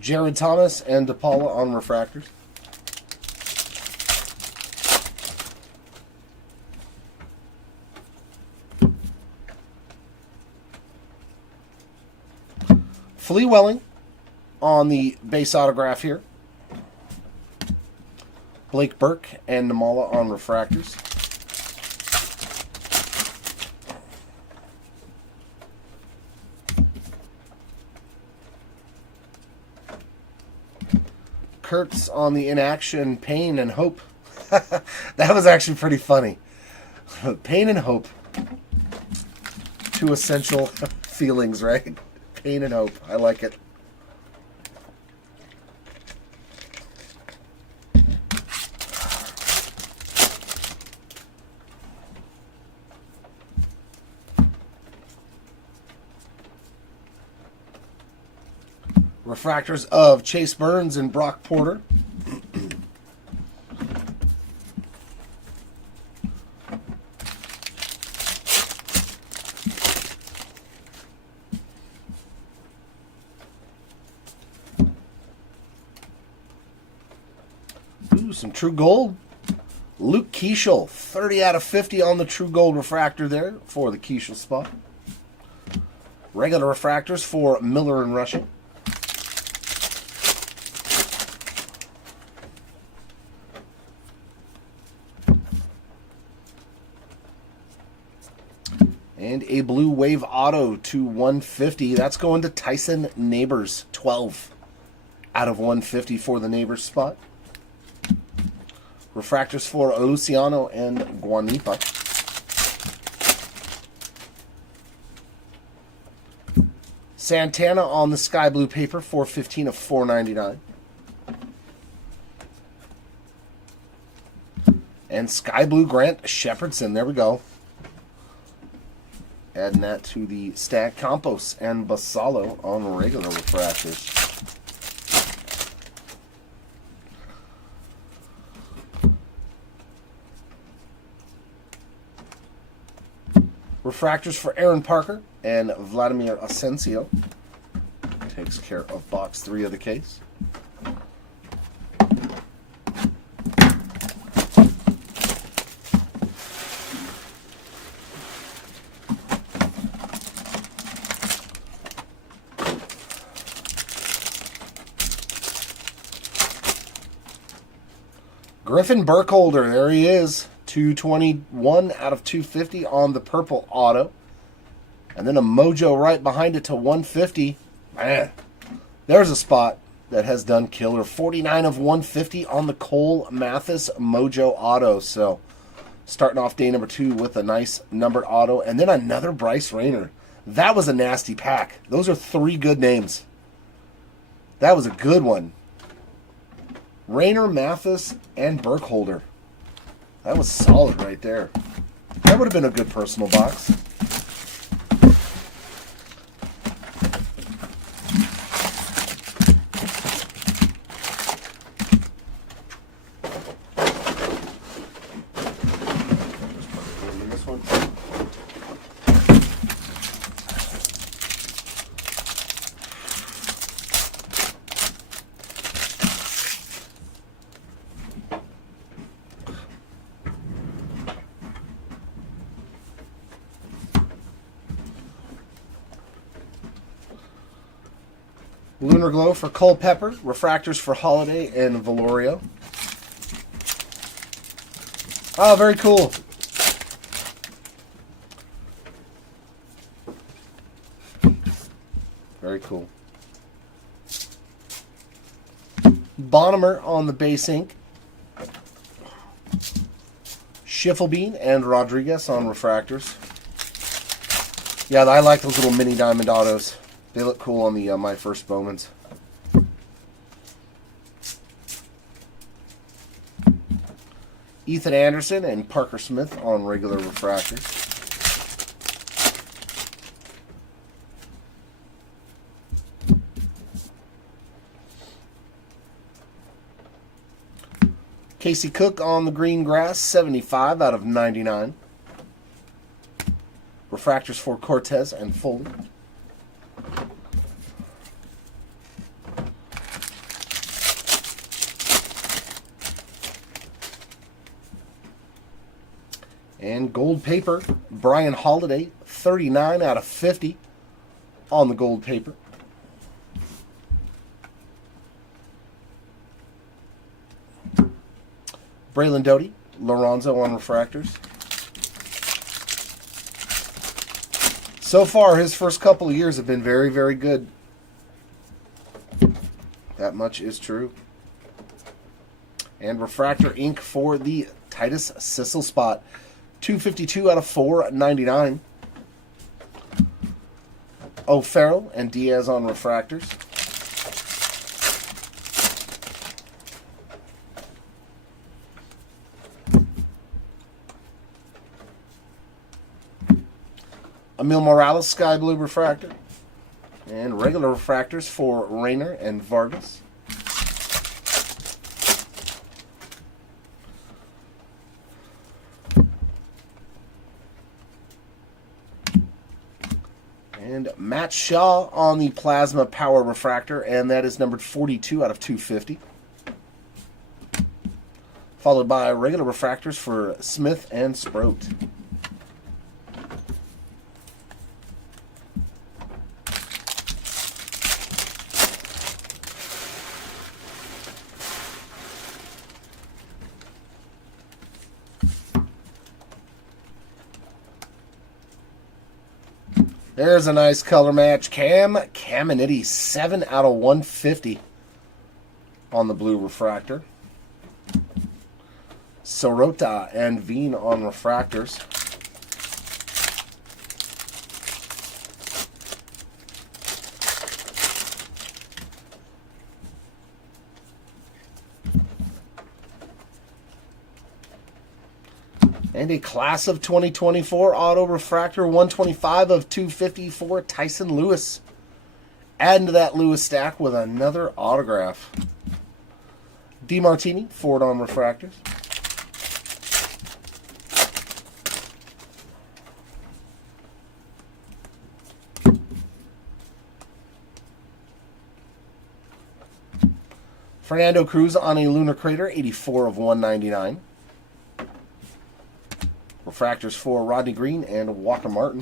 Jared Thomas and DePaula on refractors. Fleewelling on the base autograph here. Blake Burke and Namala on refractors. Kurtz on the inaction, pain and hope. That was actually pretty funny. Pain and hope. Two essential feelings, right? Pain and hope. I like it. Refractors of Chase Burns and Brock Porter. Ooh, some True Gold. Luke Keeschel, 30 out of 50 on the True Gold refractor there for the Keeschel spot. Regular refractors for Miller and Rushing. And a Blue Wave Auto to 150. That's going to Tyson Neighbors, 12 out of 150 for the Neighbors spot. Refractors for Luciano and Guanipa. Santana on the sky blue paper, 415 of 499. And sky blue Grant Shepherdson. There we go. Adding that to the stack. Campos and Basalo on regular refractors. Refractors for Aaron Parker and Vladimir Asensio. Takes care of box 3 of the case. Griffin Burkholder, there he is. 221 out of 250 on the purple auto. And then a mojo right behind it to 150. Man, there's a spot that has done killer. 49 of 150 on the Cole Mathis mojo auto. So starting off day number 2 with a nice numbered auto. And then another Bryce Rayner. That was a nasty pack. Those are 3 good names. That was a good one. Rayner, Mathis, and Burkholder. That was solid right there. That would have been a good personal box. This one. Lunar Glow for Culpepper. Refractors for Holiday and Valorio. Oh, very cool. Very cool. Bonnemer on the base ink. Schiffelbein and Rodriguez on refractors. Yeah, I like those little mini diamond autos. They look cool on the My First Bowmans. Ethan Anderson and Parker Smith on regular refractors. Casey Cook on the green grass, 75 out of 99. Refractors for Cortez and Foley. And gold paper, Brian Holiday, 39 out of 50 on the gold paper. Braylon Doty, Lorenzo on refractors. So far, his first couple of years have been very, very good. That much is true. And Refractor ink for the Titus Sissel spot. 252 out of 499. O'Farrell and Diaz on refractors. Emil Morales Sky Blue refractor. And regular refractors for Rayner and Vargas. And Matt Shaw on the Plasma Power Refractor, and that is numbered 42 out of 250. Followed by regular refractors for Smith and Sproat. There's a nice color match. Cam Caminiti, 7 out of 150 on the blue refractor. Sorota and Veen on refractors. And a class of 2024 auto refractor, 125 of 250 for Tyson Lewis. Adding to that Lewis stack with another autograph. DeMartini, Ford on refractors. Fernando Cruz on a Lunar Crater, 84 of 199. Refractors for Rodney Green and Walker Martin.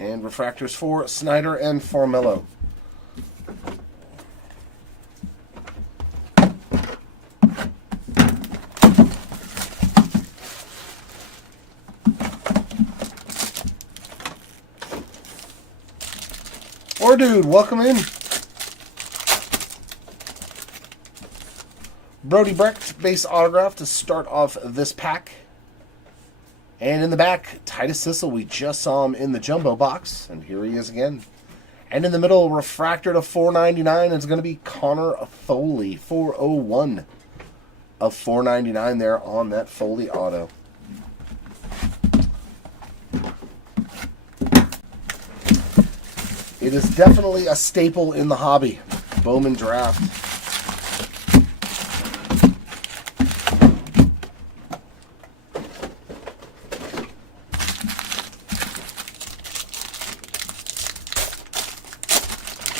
And refractors for Snyder and Formello. Or dude, welcome in. Brody Brecht base autograph to start off this pack. And in the back, Titus Sissel. We just saw him in the jumbo box, and here he is again. And in the middle, refractor to 499 is going to be Connor Foley, 401 of 499 there on that Foley auto. It is definitely a staple in the hobby. Bowman draft.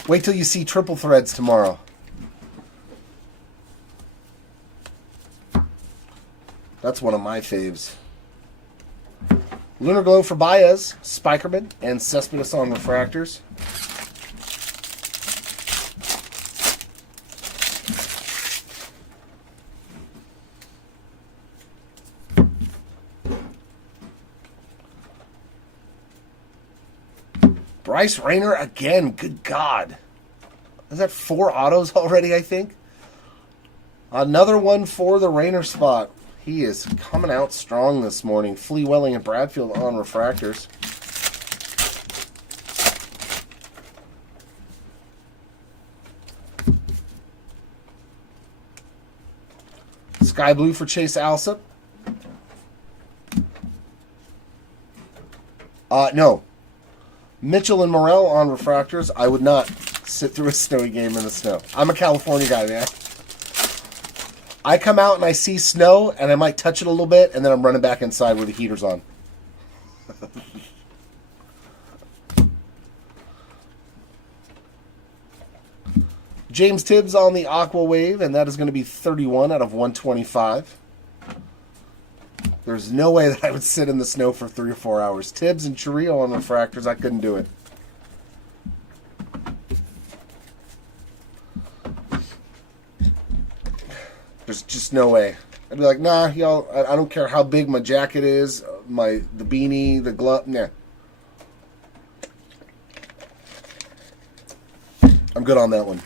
Wait till you see triple threads tomorrow. That's one of my faves. Lunar Glow for Baez, Spikerman, and Cespedes on refractors. Bryce Rayner again. Good God. Is that 4 autos already, I think? Another one for the Rayner spot. He is coming out strong this morning. Flea Welling and Bradfield on refractors. Sky Blue for Chase Alsop. No. Mitchell and Morel on refractors. I would not sit through a snowy game in the snow. I'm a California guy, man. I come out and I see snow, and I might touch it a little bit, and then I'm running back inside with the heaters on. James Tibbs on the Aqua Wave, and that is going to be 31 out of 125. There's no way that I would sit in the snow for 3 or 4 hours. Tibbs and Chirrillo on refractors, I couldn't do it. There's just no way. I'd be like, nah, y'all, I don't care how big my jacket is. the beanie, the glove. Yeah, I'm good on that one.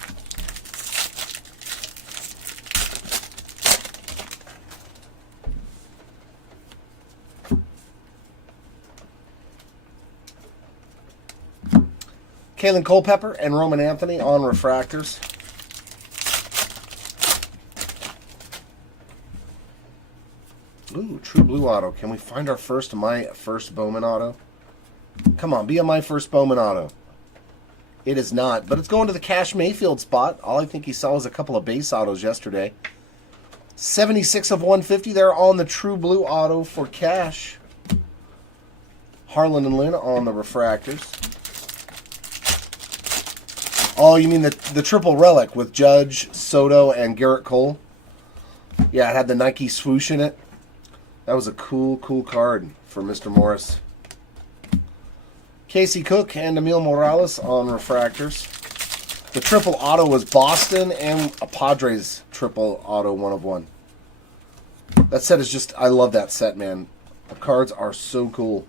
Kalen Culpepper and Roman Anthony on refractors. Ooh, True Blue auto. Can we find our my first Bowman auto? Come on, be a my first Bowman auto. It is not, but it's going to the Cash Mayfield spot. All I think he saw was a couple of base autos yesterday. 76 of 150 there on the True Blue auto for Cash. Harlan and Lynn on the refractors. Oh, you mean the triple relic with Judge, Soto, and Garrett Cole? Yeah, it had the Nike swoosh in it. That was a cool card for Mr. Morris. Casey Cook and Emil Morales on refractors. The triple auto was Boston and a Padres triple auto 1/1. That set is just, I love that set, man. The cards are so cool.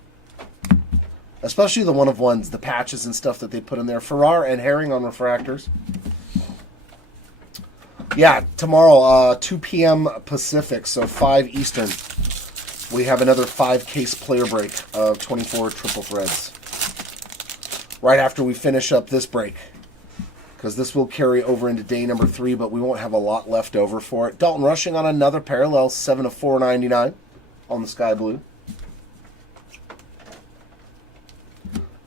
Especially the 1/1s, the patches and stuff that they put in there. Farrar and Herring on refractors. Yeah, tomorrow, 2 p.m. Pacific, so 5 Eastern. We have another 5-case player break of 24 triple threads. Right after we finish up this break. Because this will carry over into day number 3, but we won't have a lot left over for it. Dalton Rushing on another parallel, 7 of 499 on the Sky Blue.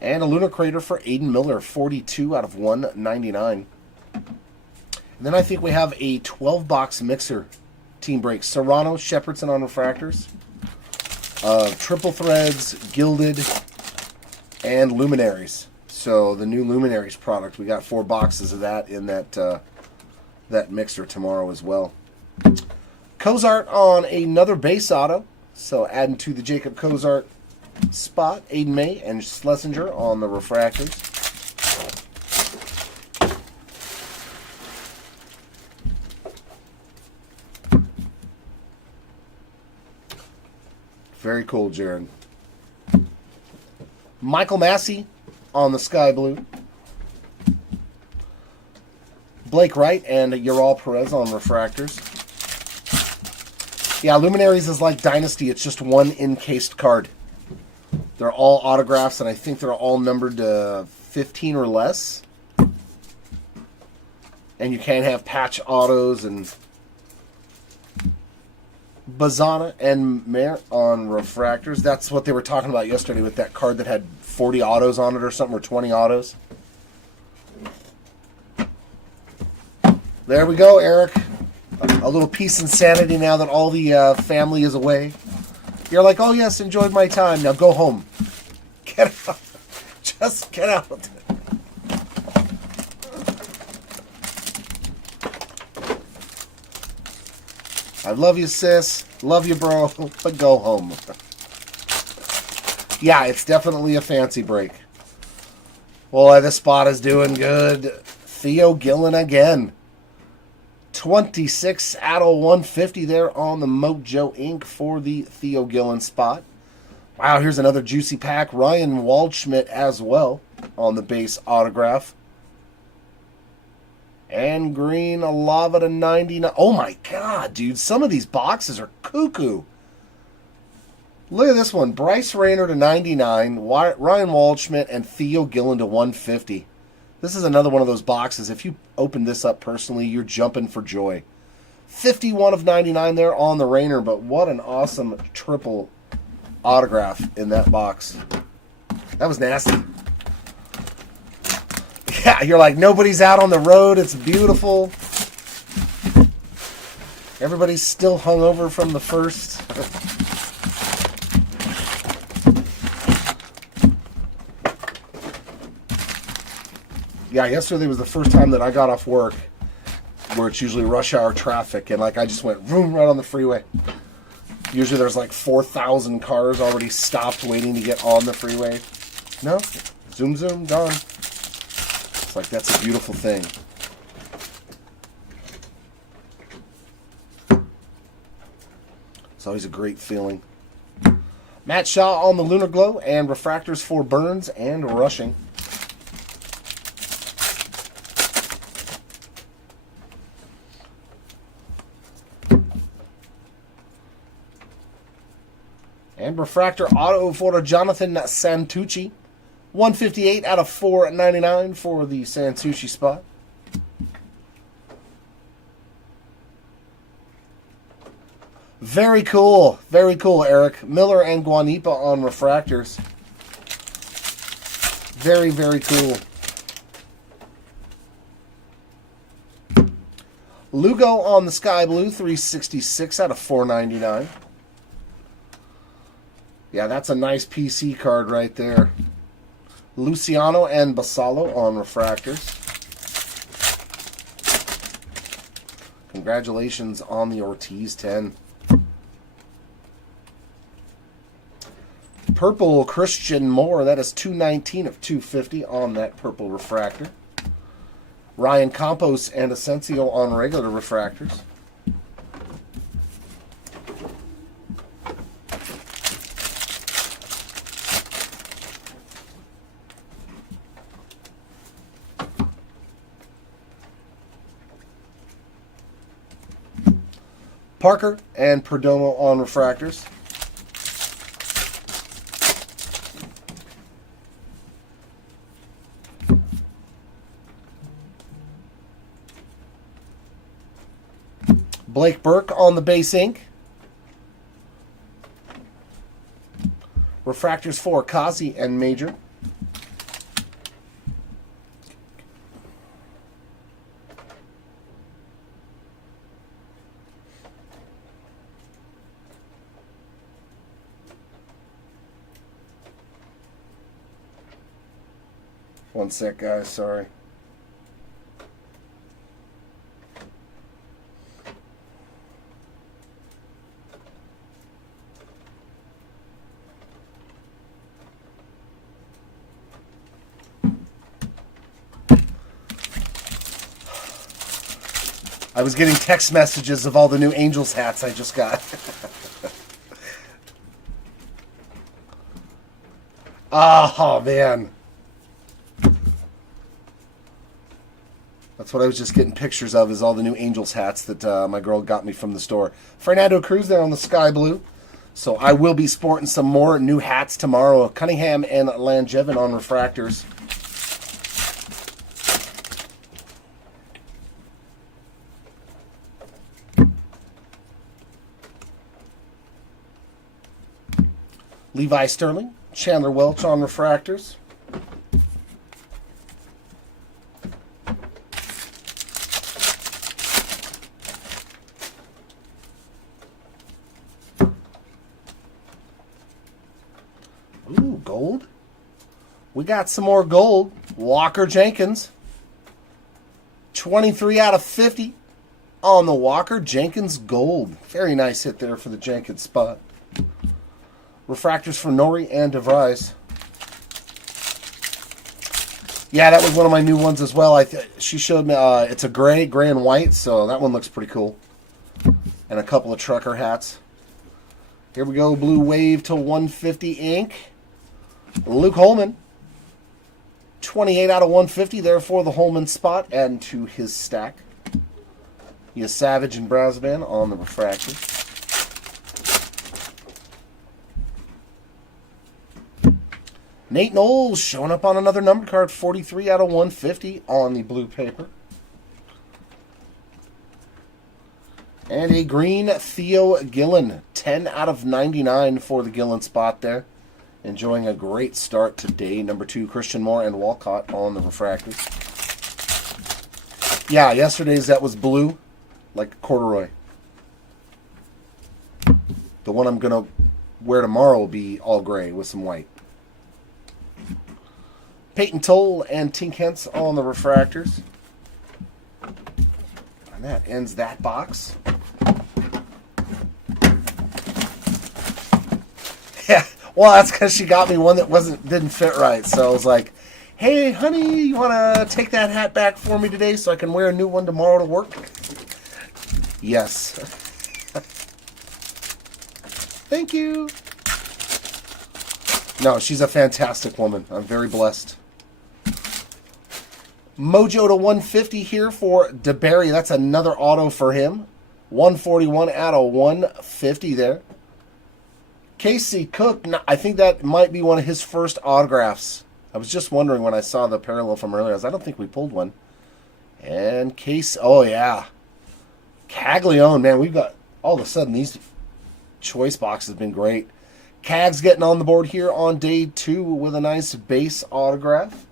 And a Lunar Crater for Aiden Miller, 42 out of 199. And then I think we have a 12-box mixer team break. Serrano, Shepherdson on refractors. Triple threads, Gilded, and Luminaries. So the new Luminaries product, we got 4 boxes of that in that mixer tomorrow as well. Cozart on another base auto. So adding to the Jacob Cozart spot, Aiden May and Schlesinger on the refractors. Very cool, Jared. Michael Massey on the Sky Blue. Blake Wright and Ural Perez on refractors. Yeah, Luminaries is like Dynasty. It's just one encased card. They're all autographs, and I think they're all numbered to 15 or less. And you can have patch autos and Bazana and Mayer on refractors. That's what they were talking about yesterday with that card that had 40 autos on it or something, or 20 autos. There we go, Eric. A little peace and sanity now that all the family is away. You're like, oh yes, enjoyed my time. Now go home. Get out. Just get out. I love you, sis. Love you, bro. But go home. Yeah, it's definitely a fancy break. Boy, this spot is doing good. Theo Gillen again. 26 out of 150 there on the Mojo Inc. for the Theo Gillen spot. Wow, here's another juicy pack. Ryan Waldschmidt as well on the base autograph. And green, a lava to 99. Oh my god, dude. Some of these boxes are cuckoo. Look at this one. Bryce Rayner to 99. Ryan Waldschmidt and Theo Gillen to 150. This is another one of those boxes. If you open this up personally, you're jumping for joy. 51 of 99 there on the Rayner, but what an awesome triple autograph in that box. That was nasty. Yeah, you're like, nobody's out on the road. It's beautiful. Everybody's still hungover from the first. Yeah, yesterday was the first time that I got off work, where it's usually rush hour traffic, and like I just went vroom right on the freeway. Usually there's like 4,000 cars already stopped waiting to get on the freeway. No, zoom, zoom, gone. It's like, that's a beautiful thing. It's always a great feeling. Matt Shaw on the Lunar Glow, and refractors for Burns and Rushing. And refractor auto for Jonathan Santucci. 158 out of 499 for the Santucci spot. Very cool, Eric. Miller and Guanipa on refractors. Very, very cool. Lugo on the Sky Blue, 366 out of 499. Yeah, that's a nice PC card right there. Luciano and Basallo on refractors. Congratulations on the Ortiz 10. Purple Christian Moore, that is 219 of 250 on that purple refractor. Ryan Campos and Asensio on regular refractors. Parker and Perdomo on refractors. Blake Burke on the base ink. Refractors for Kazi and Major. One sec, guys, sorry. I was getting text messages of all the new Angels hats I just got. Oh, man. That's what I was just getting pictures of, is all the new Angels hats that my girl got me from the store. Fernando Cruz there on the Sky Blue. So I will be sporting some more new hats tomorrow. Cunningham and Langevin on refractors. Levi Sterling, Chandler Welch on refractors. Ooh, gold. We got some more gold. Walker Jenkins. 23 out of 50 on the Walker Jenkins gold. Very nice hit there for the Jenkins spot. Refractors for Nori and DeVries. Yeah, that was one of my new ones as well. She showed me, it's a gray and white, so that one looks pretty cool. And a couple of trucker hats. Here we go, Blue Wave to 150 ink. Luke Holman. 28 out of 150 there for the Holman spot, adding to his stack. He has Savage and Brasban on the refractor. Nate Knowles showing up on another numbered card, 43 out of 150 on the blue paper. And a green Theo Gillen, 10 out of 99 for the Gillen spot there. Enjoying a great start to day number 2, Christian Moore and Walcott on the refractors. Yeah, yesterday's that was blue, like corduroy. The one I'm going to wear tomorrow will be all gray with some white. Peyton Toll and Tink Hentz on the refractors. And that ends that box. Yeah, well, that's because she got me one that didn't fit right. So I was like, hey, honey, you want to take that hat back for me today so I can wear a new one tomorrow to work? Yes. Thank you. No, she's a fantastic woman. I'm very blessed. Mojo to 150 here for DeBerry. That's another auto for him. 141 out of 150 there. Casey Cook, I think that might be one of his first autographs. I was just wondering when I saw the parallel from earlier. I don't think we pulled one. And Case, oh yeah. Caglione, man, we've got, all of a sudden, these choice boxes have been great. Cags getting on the board here on day 2 with a nice base autograph.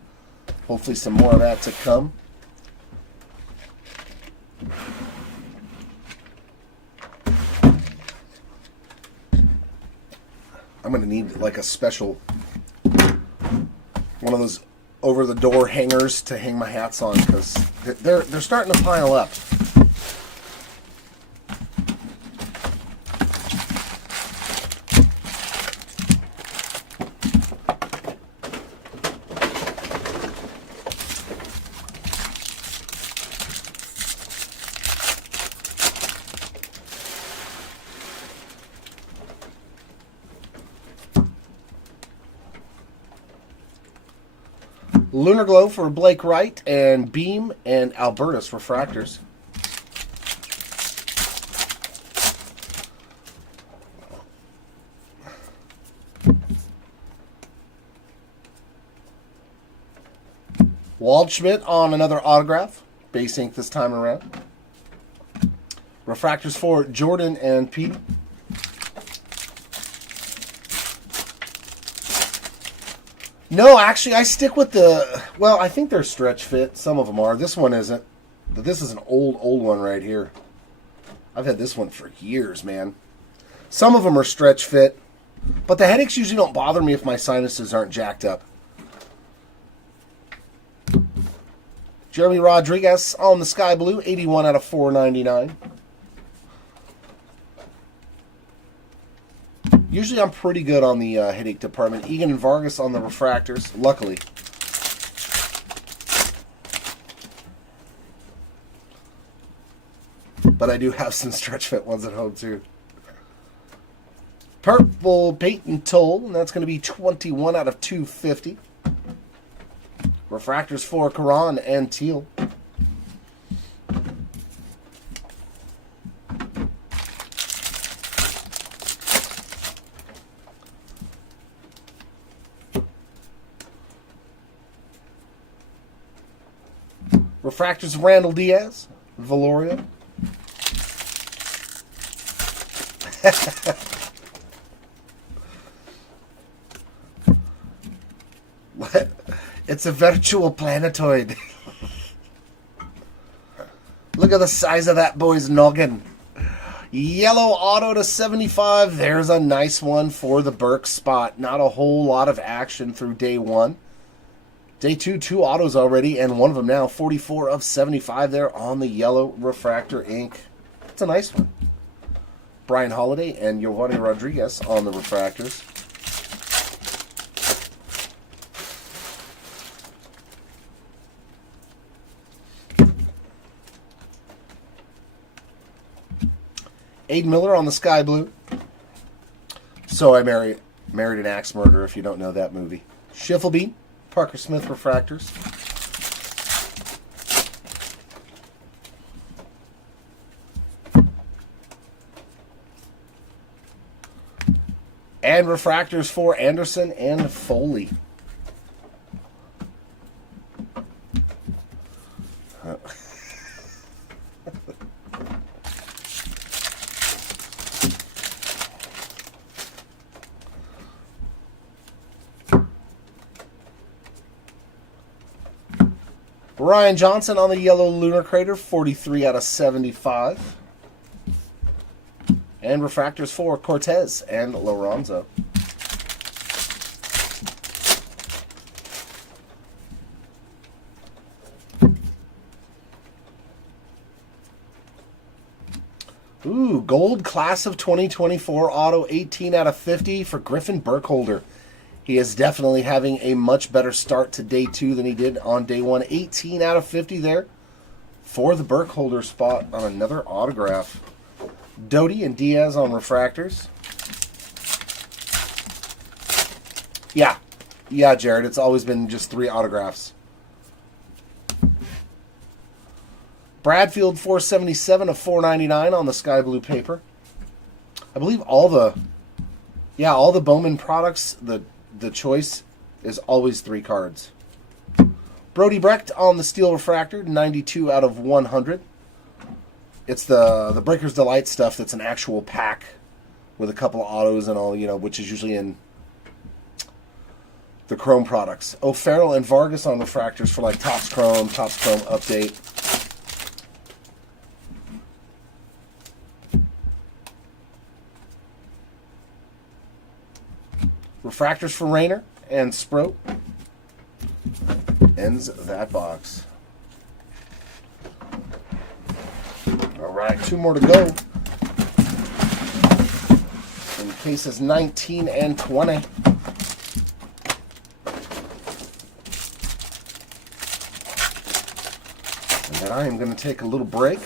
Hopefully some more of that to come. I'm going to need like a special, one of those over-the-door hangers to hang my hats on because they're starting to pile up. Lunar Glow for Blake Wright and Beam and Albertus Refractors. Waldschmidt on another autograph. Base ink this time around. Refractors for Jordan and Pete. No, actually, I stick with the... Well, I think they're stretch fit. Some of them are. This one isn't. But this is an old one right here. I've had this one for years, man. Some of them are stretch fit. But the headaches usually don't bother me if my sinuses aren't jacked up. Jeremy Rodriguez on the Sky Blue. 81 out of 499. Usually I'm pretty good on the headache department. Egan and Vargas on the refractors, luckily. But I do have some stretch fit ones at home too. Purple Peyton Toll, and that's going to be 21 out of 250. Refractors for Karan and Teal. Refractors Randall Diaz, Valoria. What? It's a virtual planetoid. Look at the size of that boy's noggin. Yellow auto to 75. There's a nice one for the Burke spot. Not a whole lot of action through day 1. Day 2, 2 autos already, and one of them now, 44 of 75 there on the yellow refractor ink. It's a nice one. Brian Holiday and Giovanni Rodriguez on the refractors. Aiden Miller on the Sky Blue. So I married an axe murderer, if you don't know that movie. Schiffelbein. Parker Smith refractors. And refractors for Anderson and Foley. Ryan Johnson on the yellow lunar crater, 43 out of 75. And refractors for Cortez and Lorenzo. Ooh, gold class of 2024 auto, 18 out of 50 for Griffin Burkholder. He is definitely having a much better start to day 2 than he did on day 1. 18 out of 50 there for the Burkholder spot on another autograph. Doty and Diaz on refractors. Yeah. Yeah, Jared. It's always been just 3 autographs. Bradfield 477 of 499 on the sky blue paper. I believe all the Bowman products, the choice is always 3 cards. Brody Brecht on the steel refractor, 92 out of 100. It's the Breaker's Delight stuff that's an actual pack with a couple of autos and all, which is usually in the Chrome products. O'Farrell and Vargas on refractors for like Topps Chrome Update. Refractors for Rayner and Sproat. Ends that box. All right, 2 more to go. In cases 19 and 20. And then I am going to take a little break.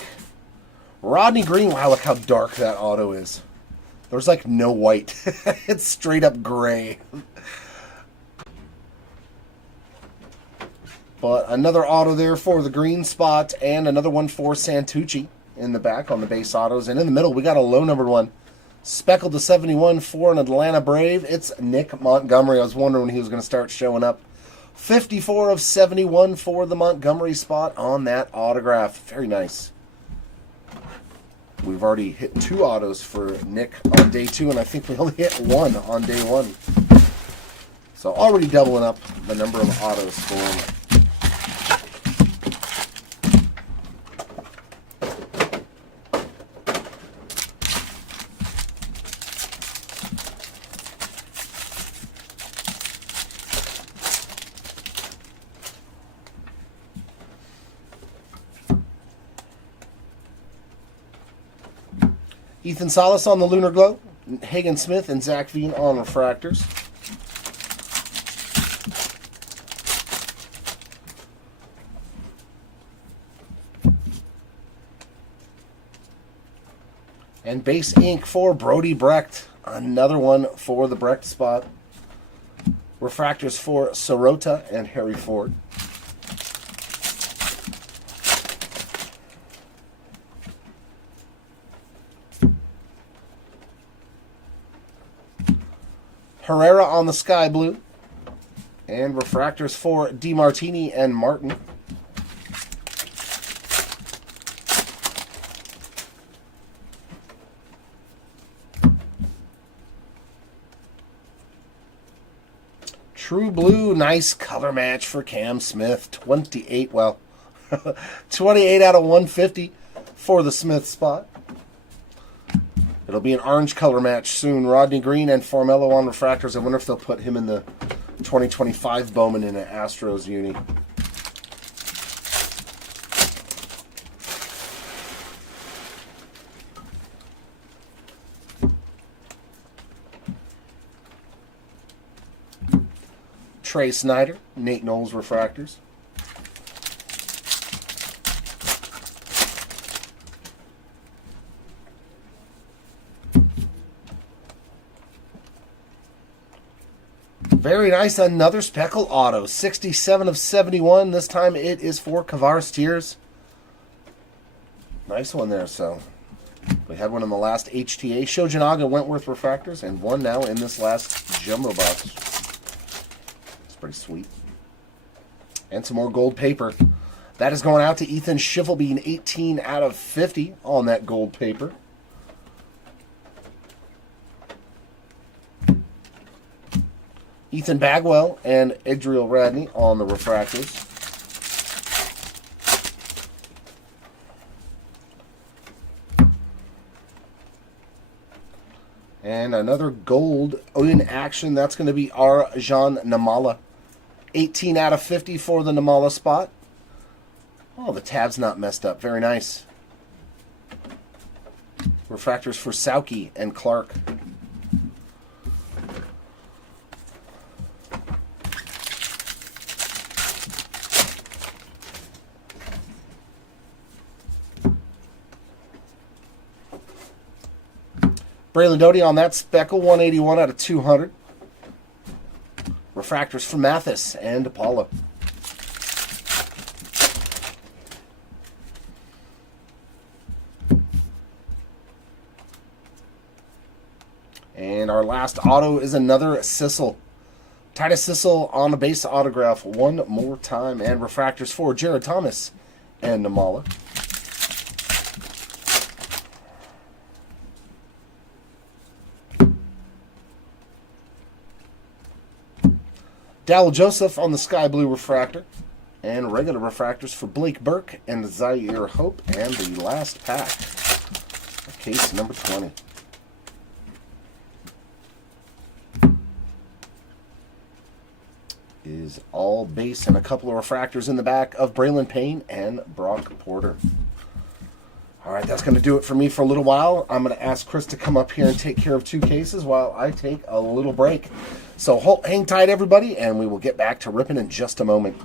Rodney Green, wow, look how dark that auto is. There's like no white. It's straight up gray. But another auto there for the green spot and another one for Santucci in the back on the base autos. And in the middle, we got a low numbered one. Speckled to 71 for an Atlanta Brave. It's Nick Montgomery. I was wondering when he was going to start showing up. 54 of 71 for the Montgomery spot on that autograph. Very nice. We've already hit 2 autos for Nick on day 2, and I think we only hit 1 on day 1. So already doubling up the number of autos for him. Ethan Salas on the Lunar Glow. Hagen Smith and Zach Veen on refractors. And base ink for Brody Brecht. Another one for the Brecht spot. Refractors for Sorota and Harry Ford. Herrera on the sky blue. And refractors for DeMartini and Martin. True blue, nice color match for Cam Smith. 28 out of 150 for the Smith spot. It'll be an orange color match soon. Rodney Green and Formello on refractors. I wonder if they'll put him in the 2025 Bowman in an Astros uni. Trey Snyder, Nate Knowles refractors. Very nice, another Speckle auto. 67 of 71. This time it is for Kavaris Tears. Nice one there. So we had one in the last HTA. Shojanaga Wentworth refractors and one now in this last jumbo box. It's pretty sweet. And some more gold paper. That is going out to Ethan Schiffelbein, 18 out of 50 on that gold paper. Ethan Bagwell and Adriel Radney on the refractors. And another gold in action. That's going to be Arjan Namala. 18 out of 50 for the Namala spot. Oh, the tab's not messed up. Very nice. Refractors for Sauki and Clark. Braylon Doty on that Speckle, 181 out of 200. refractors for Mathis and Paula. And our last auto is another Sissel. Titus Sissel on the base autograph one more time. And refractors for Jared Thomas and Namala. Dal Joseph on the sky blue refractor. And regular refractors for Blake Burke and Zaire Hope. And the last pack, case number 20. Is all base and a couple of refractors in the back of Braylon Payne and Brock Porter. All right, that's going to do it for me for a little while. I'm going to ask Chris to come up here and take care of 2 cases while I take a little break. So hang tight, everybody, and we will get back to ripping in just a moment.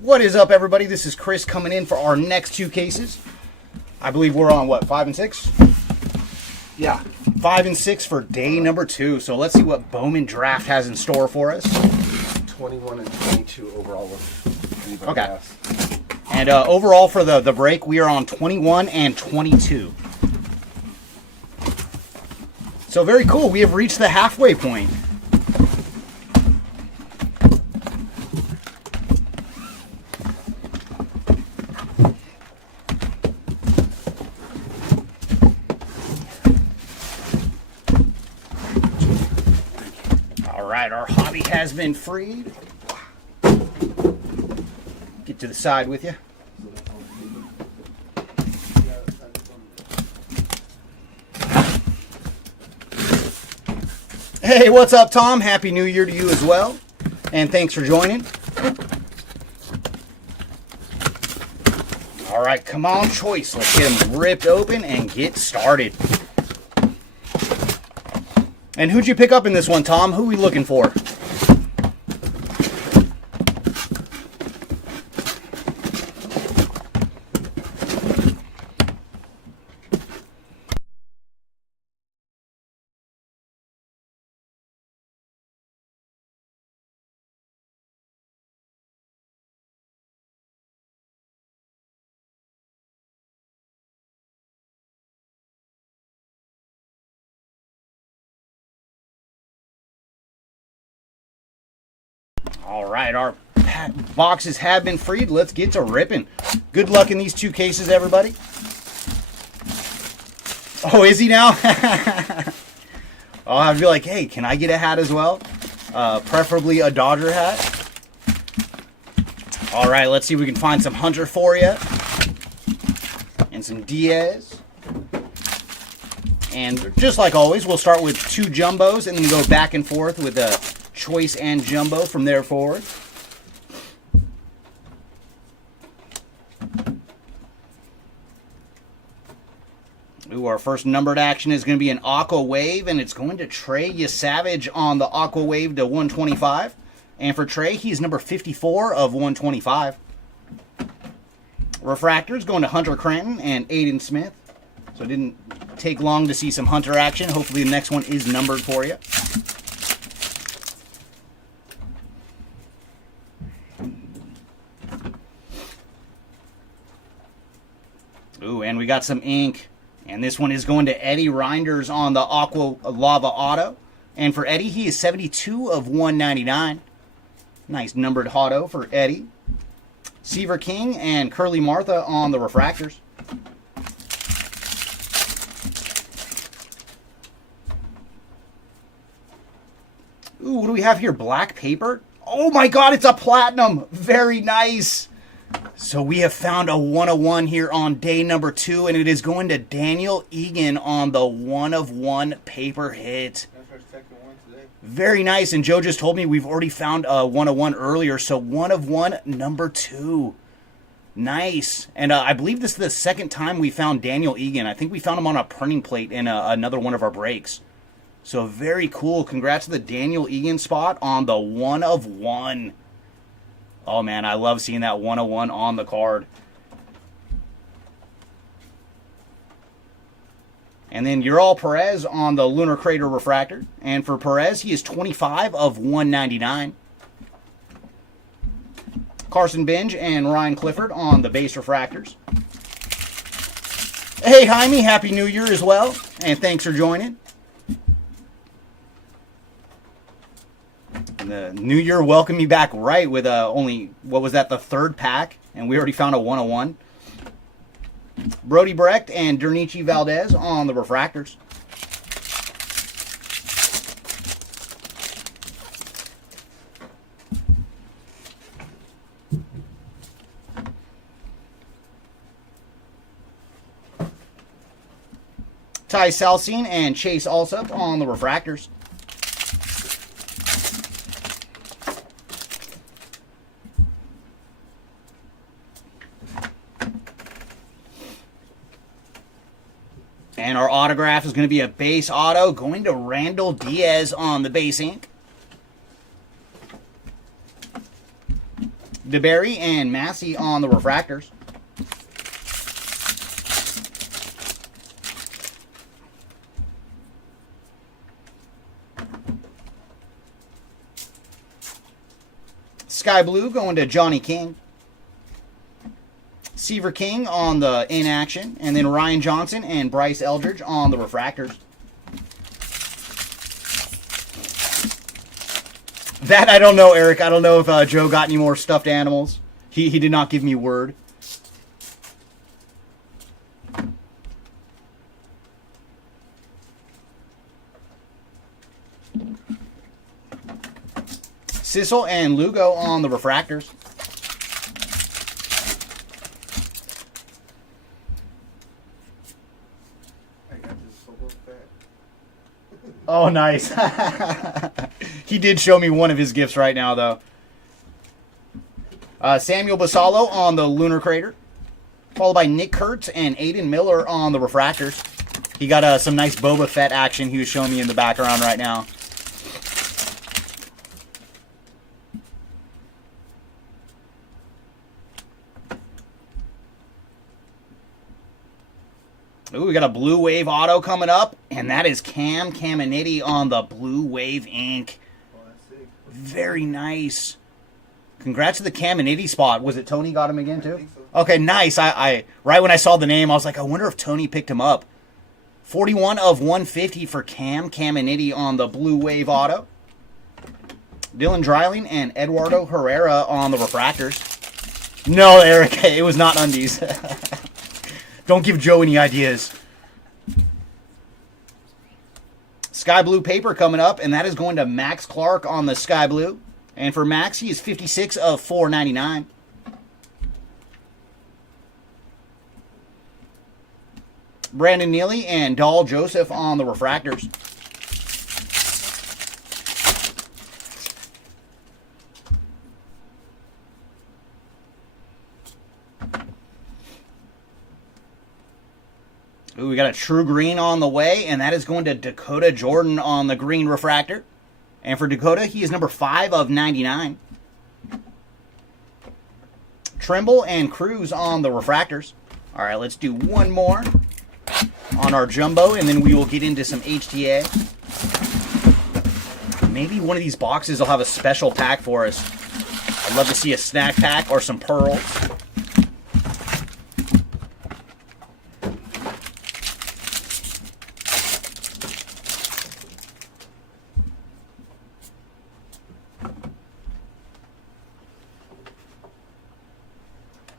What is up, everybody? This is Chris coming in for our next 2 cases. I believe we're on, what, 5 and 6? Yeah, 5 and 6 for day number 2. So let's see what Bowman Draft has in store for us. 21 and 22 overall. Okay. Else. And overall for the break, we are on 21 and 22. So very cool. We have reached the halfway point. Our hobby has been freed. Get to the side with you. Hey, what's up, Tom? Happy New Year to you as well. And thanks for joining. All right, come on, Choice. Let's get them ripped open and get started. And who'd you pick up in this one, Tom? Who are we looking for? All right, our boxes have been freed. Let's get to ripping. Good luck in these 2 cases, everybody. Oh, is he now? Oh, I'd be like, hey, can I get a hat as well? Preferably a Dodger hat. All right, let's see if we can find some Hunter for you. And some Diaz. And just like always, we'll start with 2 jumbos and then go back and forth with a Choice and Jumbo from there forward. Ooh, our first numbered action is going to be an Aqua Wave, and it's going to Trey Yesavage on the Aqua Wave to 125. And for Trey, he's number 54 of 125. Refractor is going to Hunter Cranton and Aiden Smith. So it didn't take long to see some Hunter action. Hopefully the next one is numbered for you. Ooh, and we got some ink. And this one is going to Eddie Reinders on the Aqua Lava Auto. And for Eddie, he is 72 of 199. Nice numbered auto for Eddie. Seaver King and Curly Martha on the Refractors. Ooh, what do we have here? Black paper? Oh my god, it's a platinum! Very nice! So we have found a 101 here on day number 2, and it is going to Daniel Egan on the 1/1 paper hit. That's our second one today. Very nice, and Joe just told me we've already found a 101 earlier, so 1/1 number 2. Nice. And I believe this is the second time we found Daniel Egan. I think we found him on a printing plate in another one of our breaks. So very cool. Congrats to the Daniel Egan spot on the 1/1. Oh man, I love seeing that 101 on the card. And then Ural Perez on the Lunar Crater Refractor. And for Perez, he is 25 of 199. Carson Binge and Ryan Clifford on the base refractors. Hey Jaime, Happy New Year as well. And thanks for joining. The New Year welcomed me back right with only, what was that, the third pack? And we already found a 101. Brody Brecht and Dernici Valdez on the refractors. Ty Salcine and Chase Alsop on the refractors. And our autograph is going to be a base auto going to Randall Diaz on the base ink. DeBerry and Massey on the refractors. Sky Blue going to Johnny King. Seaver King on the in action, and then Ryan Johnson and Bryce Eldridge on the refractors. That I don't know, Eric. I don't know if Joe got any more stuffed animals. He did not give me word. Sissel and Lugo on the refractors. Oh, nice. He did show me one of his gifts right now, though. Samuel Basallo on the Lunar Crater. Followed by Nick Kurtz and Aiden Miller on the refractors. He got some nice Boba Fett action he was showing me in the background right now. Ooh, we got a Blue Wave auto coming up, and that is Cam Caminiti on the Blue Wave ink. Oh, that's sick. Very nice. Congrats to the Caminiti spot. Was it Tony got him again, too? I think so. Okay, nice. I right when I saw the name, I was like, I wonder if Tony picked him up. 41 of 150 for Cam Caminiti on the Blue Wave auto. Dylan Dreiling and Eduardo Herrera on the refractors. No, Eric, it was not undies. Don't give Joe any ideas. Sky Blue paper coming up, and that is going to Max Clark on the Sky Blue. And for Max, he is 56 of 499. Brandon Neely and Dahl Joseph on the refractors. Ooh, we got a true green on the way, and that is going to Dakota Jordan on the green refractor. And for Dakota, he is number 5 of 99. Trimble and Cruz on the refractors. All right, let's do one more on our jumbo, and then we will get into some HTA. Maybe one of these boxes will have a special pack for us. I'd love to see a snack pack or some pearls.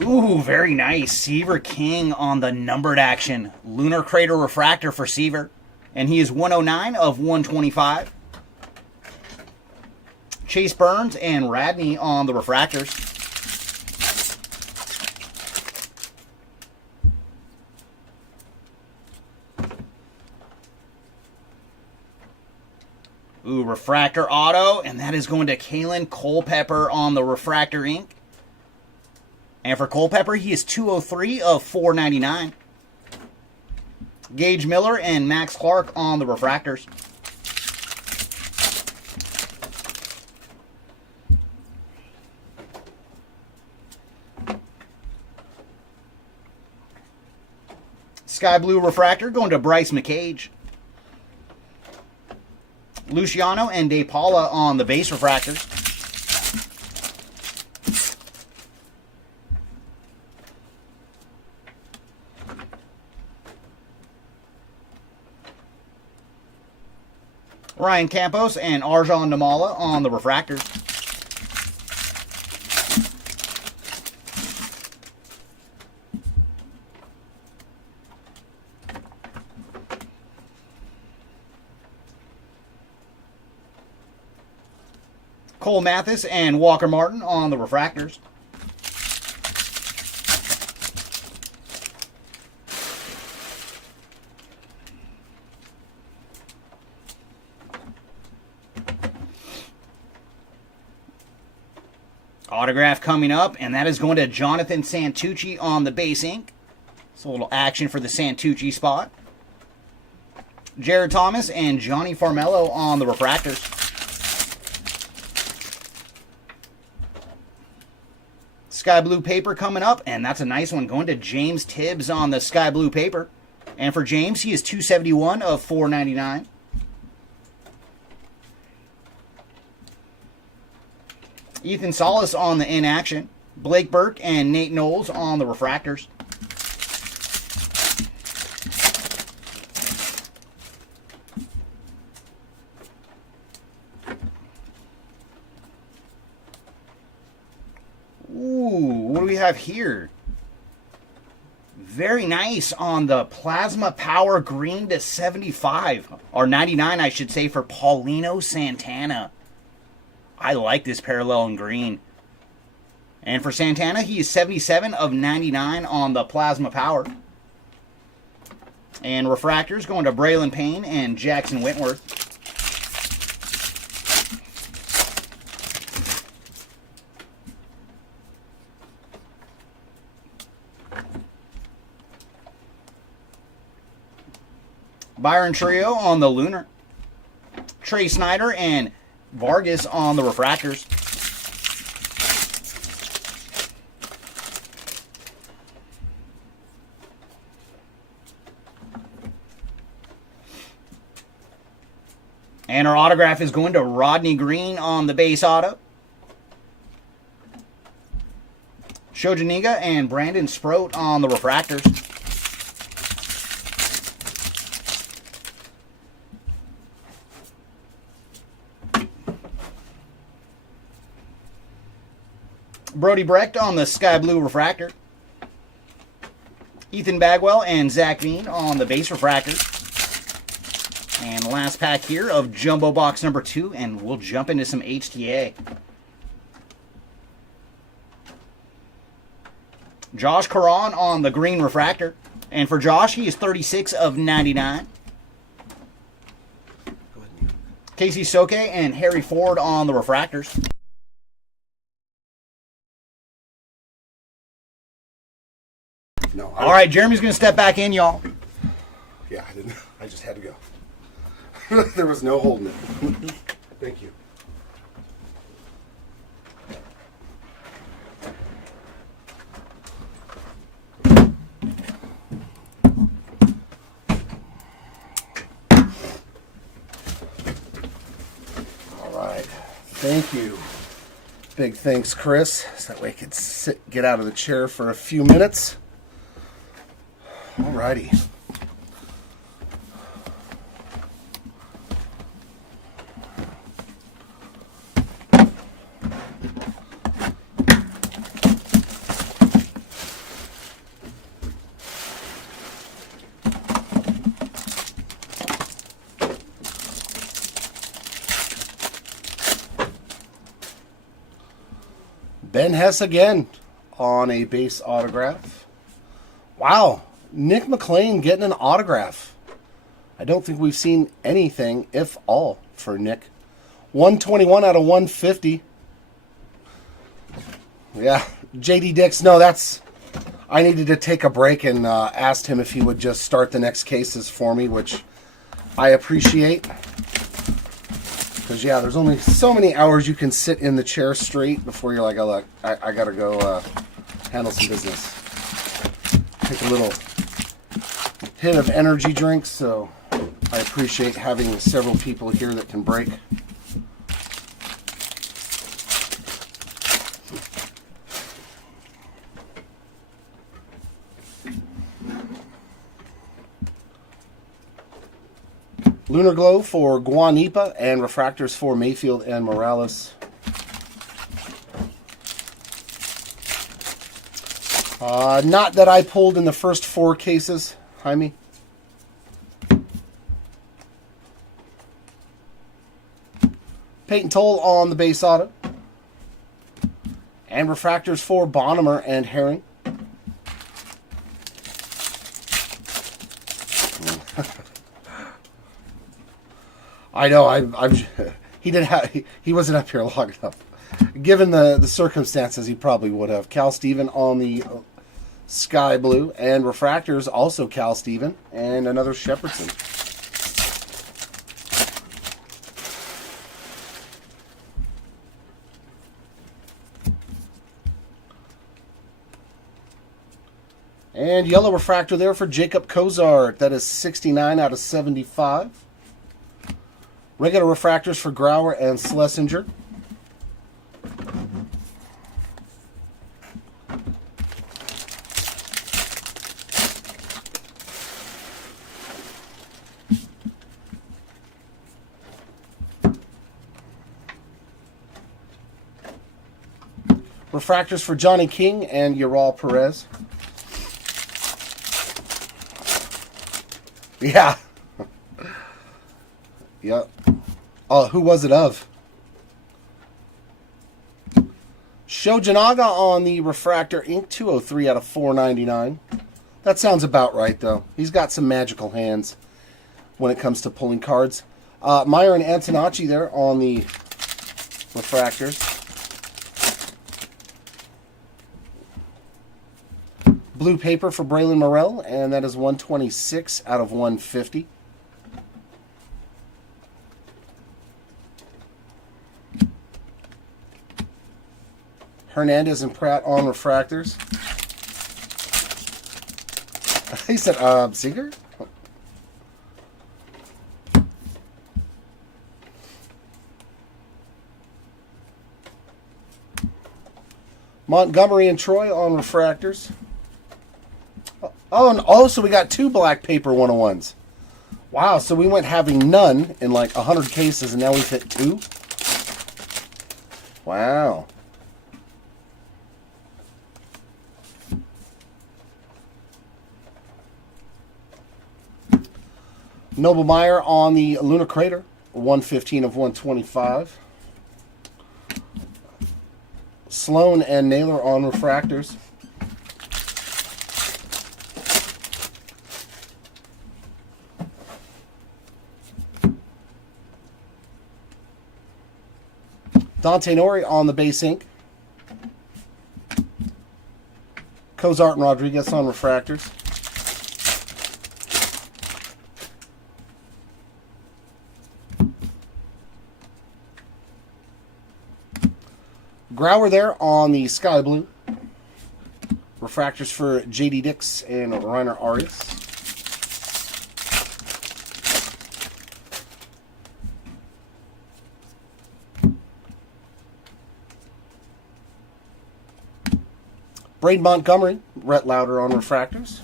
Ooh, very nice. Seaver King on the numbered action. Lunar Crater Refractor for Seaver. And he is 109 of 125. Chase Burns and Radney on the refractors. Ooh, Refractor Auto. And that is going to Kalen Culpepper on the refractor ink. And for Culpepper, he is 203 of 499. Gage Miller and Max Clark on the refractors. Sky Blue Refractor going to Bryce McCage. Luciano and De Paula on the base refractors. Ryan Campos and Arjan Namala on the refractors. Cole Mathis and Walker Martin on the refractors. Autograph coming up, and that is going to Jonathan Santucci on the base ink. It's a little action for the Santucci spot. Jared Thomas and Johnny Farmello on the refractors. Sky Blue paper coming up, and that's a nice one going to James Tibbs on the Sky Blue paper. And for James, he is 271 of 499. Ethan Salas on the in action. Blake Burke and Nate Knowles on the refractors. Ooh, what do we have here? Very nice on the Plasma Power green to 75. Or 99, I should say, for Paulino Santana. I like this parallel in green. And for Santana, he is 77 of 99 on the Plasma Power. And refractors going to Braylon Payne and Jackson Whitworth. Byron Trio on the Lunar. Trey Snyder and Vargas on the refractors. And our autograph is going to Rodney Green on the base auto. Shojaniga and Brandon Sproat on the refractors. Brody Brecht on the Sky Blue refractor. Ethan Bagwell and Zach Veen on the base refractors. And last pack here of Jumbo Box number 2, and we'll jump into some HTA. Josh Caron on the green refractor. And for Josh, he is 36 of 99. Casey Soke and Harry Ford on the refractors. No. All right, Jeremy's going to step back in, y'all. Yeah, I didn't. I just had to go. There was no holding it. Thank you. All right. Thank you. Big thanks, Chris. So that way I could get out of the chair for a few minutes. All righty. Ben Hess again on a base autograph. Wow, Nick McLean getting an autograph. I don't think we've seen anything, if all, for Nick. 121 out of 150. Yeah, JD Dix, no, that's... I needed to take a break and asked him if he would just start the next cases for me, which I appreciate. Because, yeah, there's only so many hours you can sit in the chair straight before you're like, oh, look, I got to go handle some business. Take a little hit of energy drinks, so I appreciate having several people here that can break. Lunar Glow for Guanipa and Refractors for Mayfield and Morales. Not that I pulled in the first 4 cases, Jaime. Peyton Toll on the base auto. And Refractors for Bonnemer and Herring. I know. He wasn't up here long enough. Given the circumstances, he probably would have. Cal Steven on the Sky Blue, and Refractors also Cal Steven, and another Shepherdson. And yellow refractor there for Jacob Cozart. That is 69 out of 75. Regular refractors for Grauer and Schlesinger. Refractors for Johnny King and Ural Perez. Yeah. Yep. Oh, who was it of? Shojanaga on the Refractor Ink, 203 out of 499. That sounds about right, though. He's got some magical hands when it comes to pulling cards. Meyer and Antonacci there on the Refractors. Blue paper for Braylon Morrell, and that is 126 out of 150. Hernandez and Pratt on refractors. He said, Seeger? Montgomery and Troy on refractors. Oh, and also we got 2 black paper 101s. Wow, so we went having none in like 100 cases, and now we've hit 2? Wow. Noble Meyer on the Lunar Crater, 115 of 125. Sloan and Naylor on refractors. Dante Nori on the base ink. Cozart and Rodriguez on refractors. Grauer there on the sky blue. Refractors for J.D. Dix and Reiner Arias. Braden Montgomery, Rhett Lauder on refractors.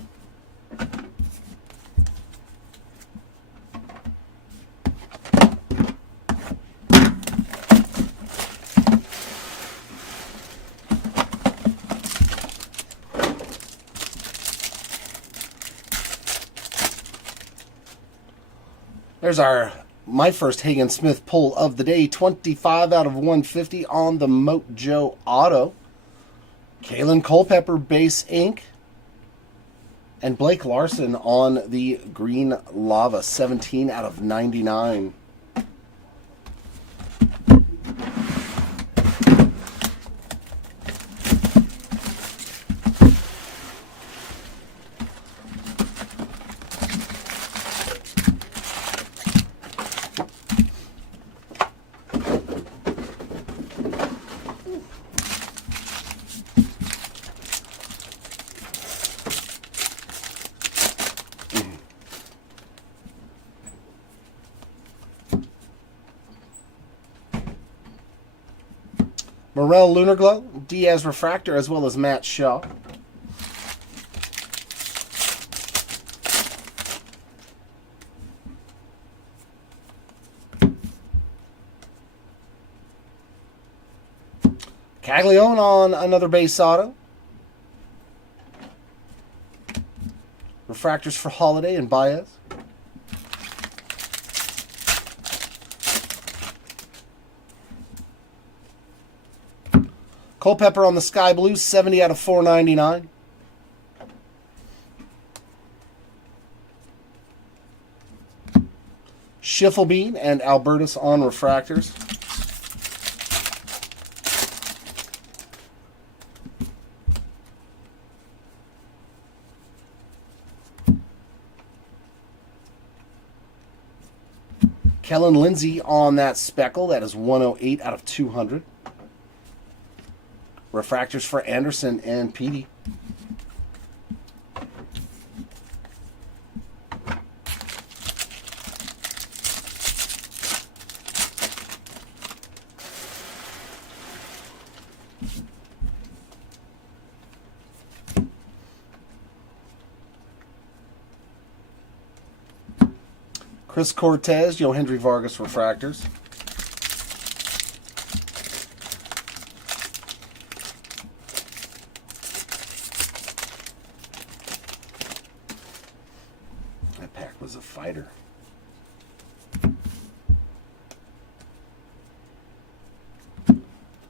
There's my first Hagen Smith pull of the day. 25 out of 150 on the Mojo Auto. Kalen Culpepper base ink. And Blake Larson on the Green Lava. 17 out of 99. Morel Lunar Glow, Diaz Refractor, as well as Matt Shaw. Caglione on another base auto. Refractors for Holiday and Baez. Culpepper on the sky blue, 70 out of 499. Schiffelbein and Albertus on refractors. Kellen Lindsay on that speckle. That is 108 out of 200. Refractors for Anderson and Petey. Chris Cortez, Yohendry Vargas refractors. That pack was a fighter.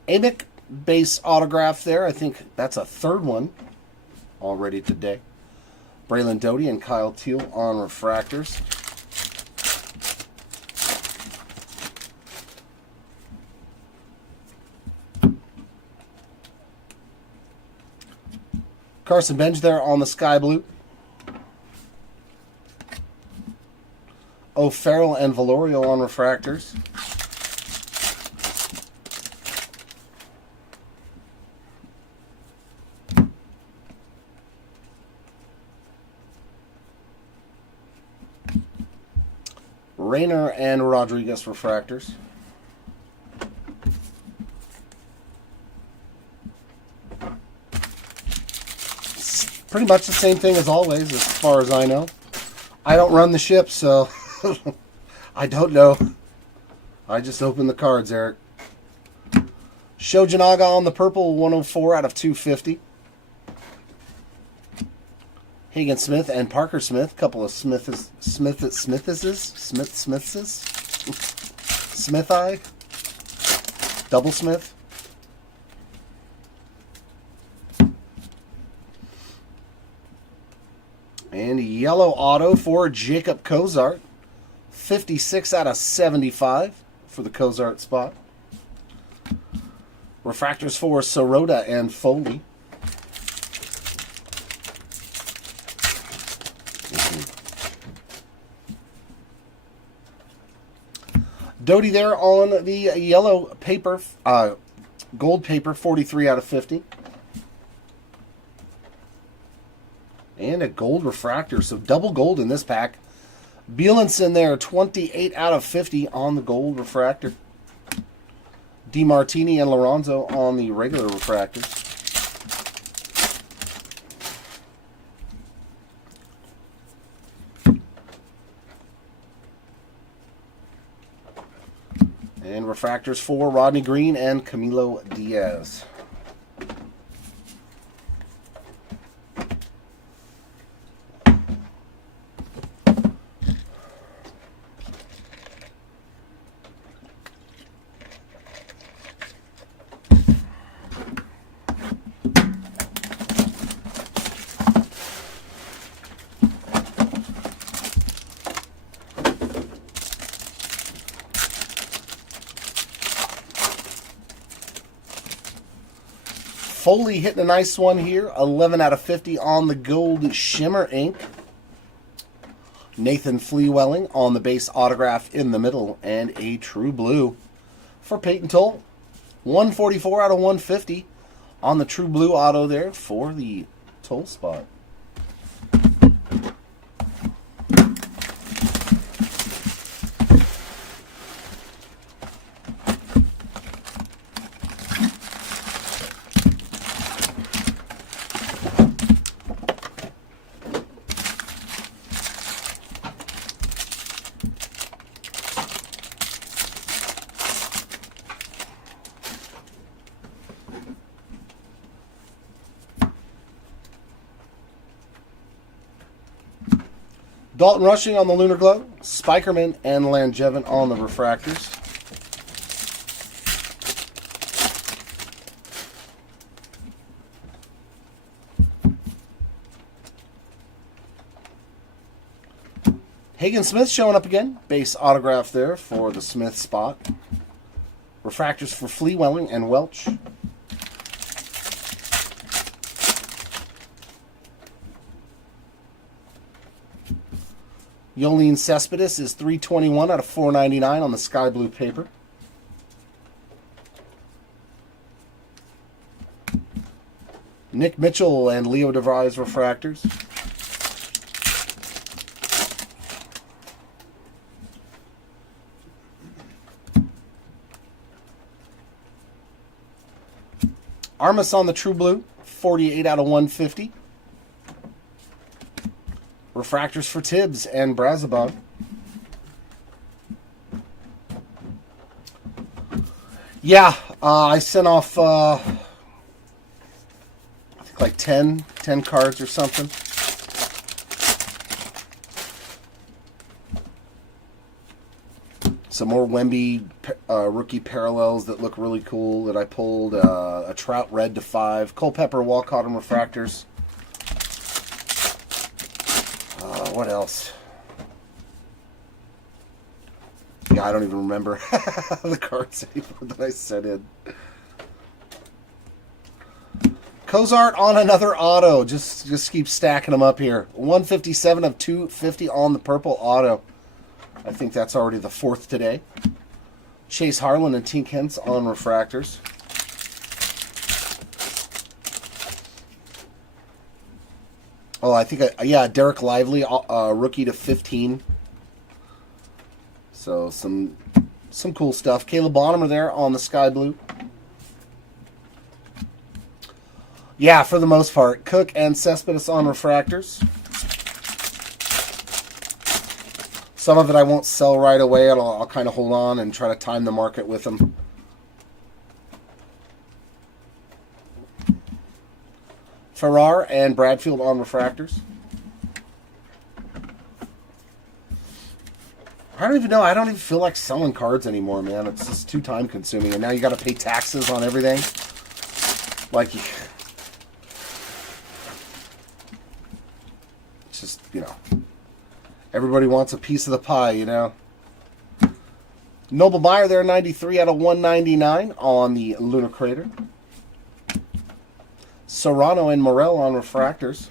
Amick base autograph there. I think that's a third one already today. Braylon Doty and Kyle Teal on refractors. Carson Bench there on the sky blue. O'Farrell and Valorio on refractors. Rayner and Rodriguez refractors. Pretty much the same thing as always, as far as I know. I don't run the ship, so I don't know. I just open the cards, Eric. Shojanaga on the purple, 104 out of 250. Hagen Smith and Parker Smith, couple of Smiths. Smith-I. Double Smith. And yellow auto for Jacob Cozart. 56 out of 75 for the Cozart spot. Refractors for Sirota and Foley. Doty there on the yellow paper Gold paper, 43 out of 50. And a gold refractor, so double gold in this pack. Bielenson there, 28 out of 50 on the gold refractor. DiMartini and Lorenzo on the regular refractors. And refractors for Rodney Green and Camilo Diaz. Foley hitting a nice one here. 11 out of 50 on the gold shimmer ink. Nathan Fleewelling on the base autograph in the middle. And a true blue for Peyton Toll. 144 out of 150 on the true blue auto there for the Toll spot. Dalton Rushing on the Lunar Glow. Spikerman and Langevin on the refractors. Hagen Smith showing up again. Base autograph there for the Smith spot. Refractors for Fleewelling and Welch. Yolene Cespedes is 321 out of 499 on the sky blue paper. Nick Mitchell and Leo DeVries refractors. Armas on the true blue, 48 out of 150. Refractors for Tibbs and Brazabog. Yeah, I sent off, I think like 10 cards or something. Some more Wemby rookie parallels that look really cool that I pulled. A Trout red to 5. Culpepper Walcott and refractors. What else? Yeah, I don't even remember the cards anymore that I sent in. Cozart on another auto. Just keep stacking them up here. 157 of 250 on the purple auto. I think that's already the 4th today. Chase Harlan and Tink Hentz on refractors. Oh, I think, yeah, Derek Lively, rookie to 15. So some cool stuff. Caleb Bonham there on the sky blue. Yeah, for the most part. Cook and Cespedes on refractors. Some of it I won't sell right away. I'll kind of hold on and try to time the market with them. Farrar and Bradfield on refractors. I don't even know. I don't even feel like selling cards anymore, man. It's just too time consuming. And now you got to pay taxes on everything. Like, it's just, you know, everybody wants a piece of the pie, you know. Noble Meyer there, 93 out of 199 on the Lunar Crater. Serrano and Morel on refractors.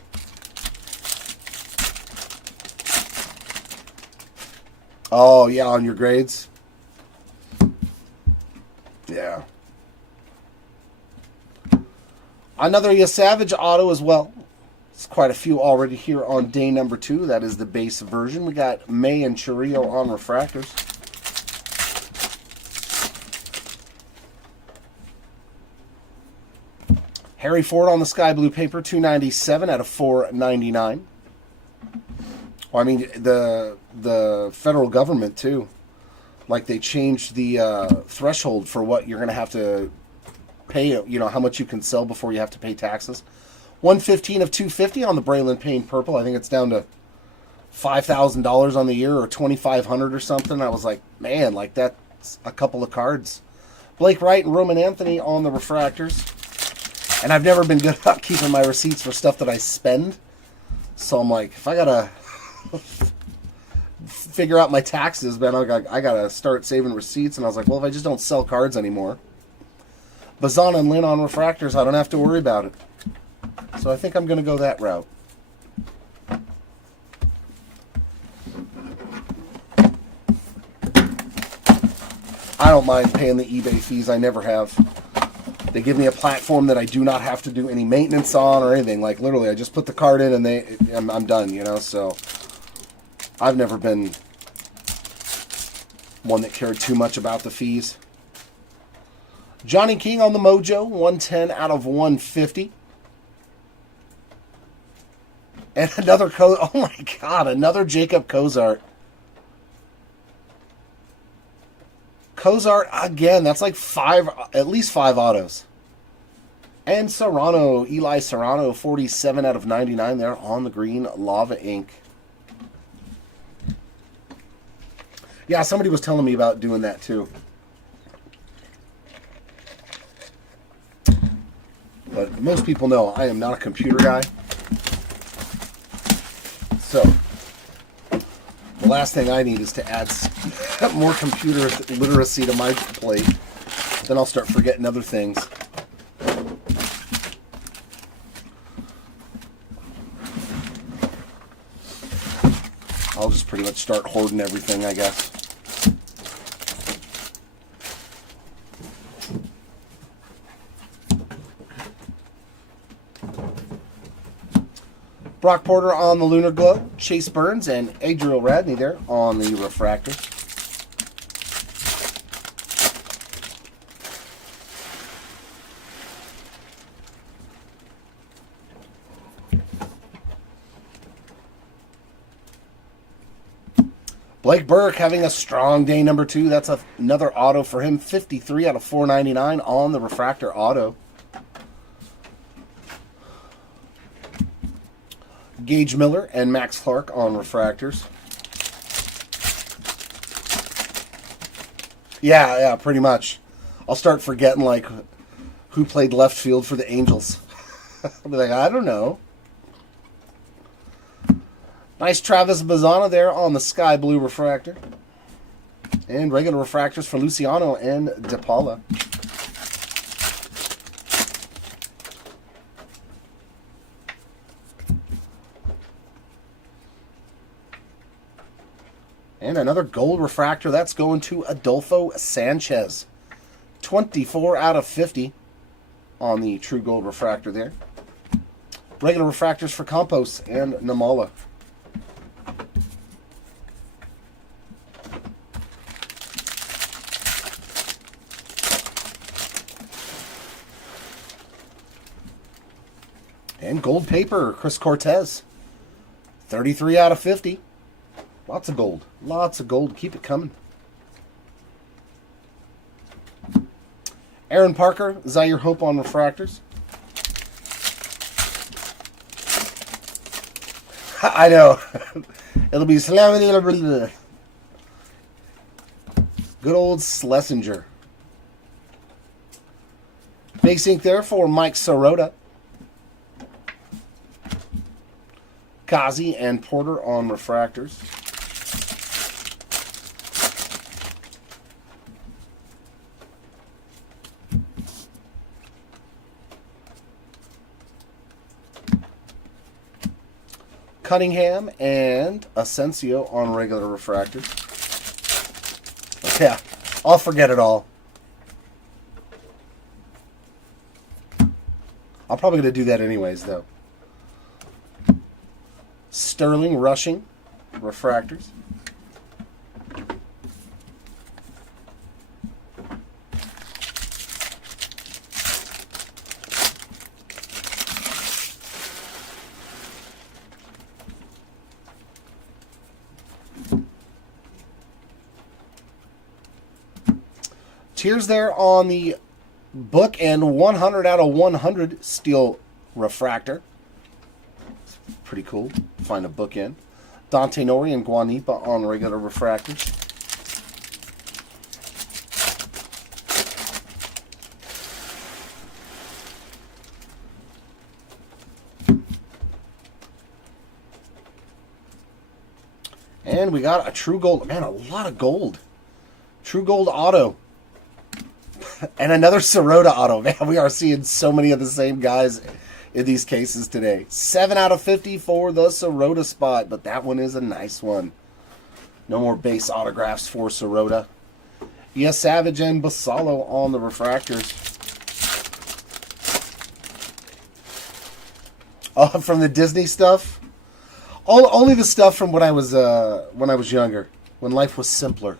Oh, yeah, on your grades. Yeah. Another Savage auto as well. It's quite a few already here on day number 2. That is the base version. We got May and Chiriyo on refractors. Harry Ford on the sky blue paper, 297 out of 499. Well, I mean, the federal government, too. Like, they changed the threshold for what you're going to have to pay, you know, how much you can sell before you have to pay taxes. 115 of 250 on the Braylon Payne purple. I think it's down to $5,000 on the year, or $2,500 or something. I was like, man, like, that's a couple of cards. Blake Wright and Roman Anthony on the refractors. And I've never been good about keeping my receipts for stuff that I spend. So I'm like, if I gotta figure out my taxes, man, I gotta start saving receipts. And I was like, well, if I just don't sell cards anymore, Bazan and Lynn on refractors, I don't have to worry about it. So I think I'm gonna go that route. I don't mind paying the eBay fees. I never have. They give me a platform that I do not have to do any maintenance on or anything. Like, literally, I just put the card in and I'm done, you know? So I've never been one that cared too much about the fees. Johnny King on the Mojo, 110 out of 150. And another oh my God, another Jacob Cozart. Cozart again, that's like at least five autos. And Serrano, Eli Serrano, 47 out of 99 there on the green Lava ink. Yeah, somebody was telling me about doing that too. But most people know I am not a computer guy. So the last thing I need is to add more computer literacy to my plate. Then I'll start forgetting other things. I'll just pretty much start hoarding everything, I guess. Brock Porter on the Lunar Glow, Chase Burns and Adriel Radney there on the refractor. Blake Burke having a strong day number 2. That's another auto for him. 53 out of 499 on the refractor auto. Gage Miller and Max Clark on refractors. Yeah, pretty much. I'll start forgetting, like, who played left field for the Angels. I'll be like, I don't know. Nice Travis Bazzana there on the sky blue refractor. And regular refractors for Luciano and DePaula. And another gold refractor. That's going to Adolfo Sanchez. 24 out of 50 on the true gold refractor there. Regular refractors for Campos and Namala. And gold paper, Chris Cortez. 33 out of 50. Lots of gold. Lots of gold. Keep it coming. Aaron Parker, Zaire Hope on refractors. I know. It'll be slamming. Good old Schlesinger. Base ink there for Mike Sirota. Kazi and Porter on refractors. Cunningham and Asensio on regular refractors. Yeah, I'll forget it all. I'm probably going to do that anyways, though. Sterling Rushing Refractors. Cheers there on the book and 100 out of 100 steel refractor. Pretty cool. Find a book in. Dante Nori and Guanipa on regular refractors. And we got a True Gold. Man, a lot of gold. True Gold auto. And another Sirota auto. Man, we are seeing so many of the same guys in these cases today. 7 out of 50 for the Sirota spot, but that one is a nice one. No more base autographs for Sirota. Yes, Savage and Basalo on the refractors. Oh, from the Disney stuff? Only the stuff from when I was younger, when life was simpler.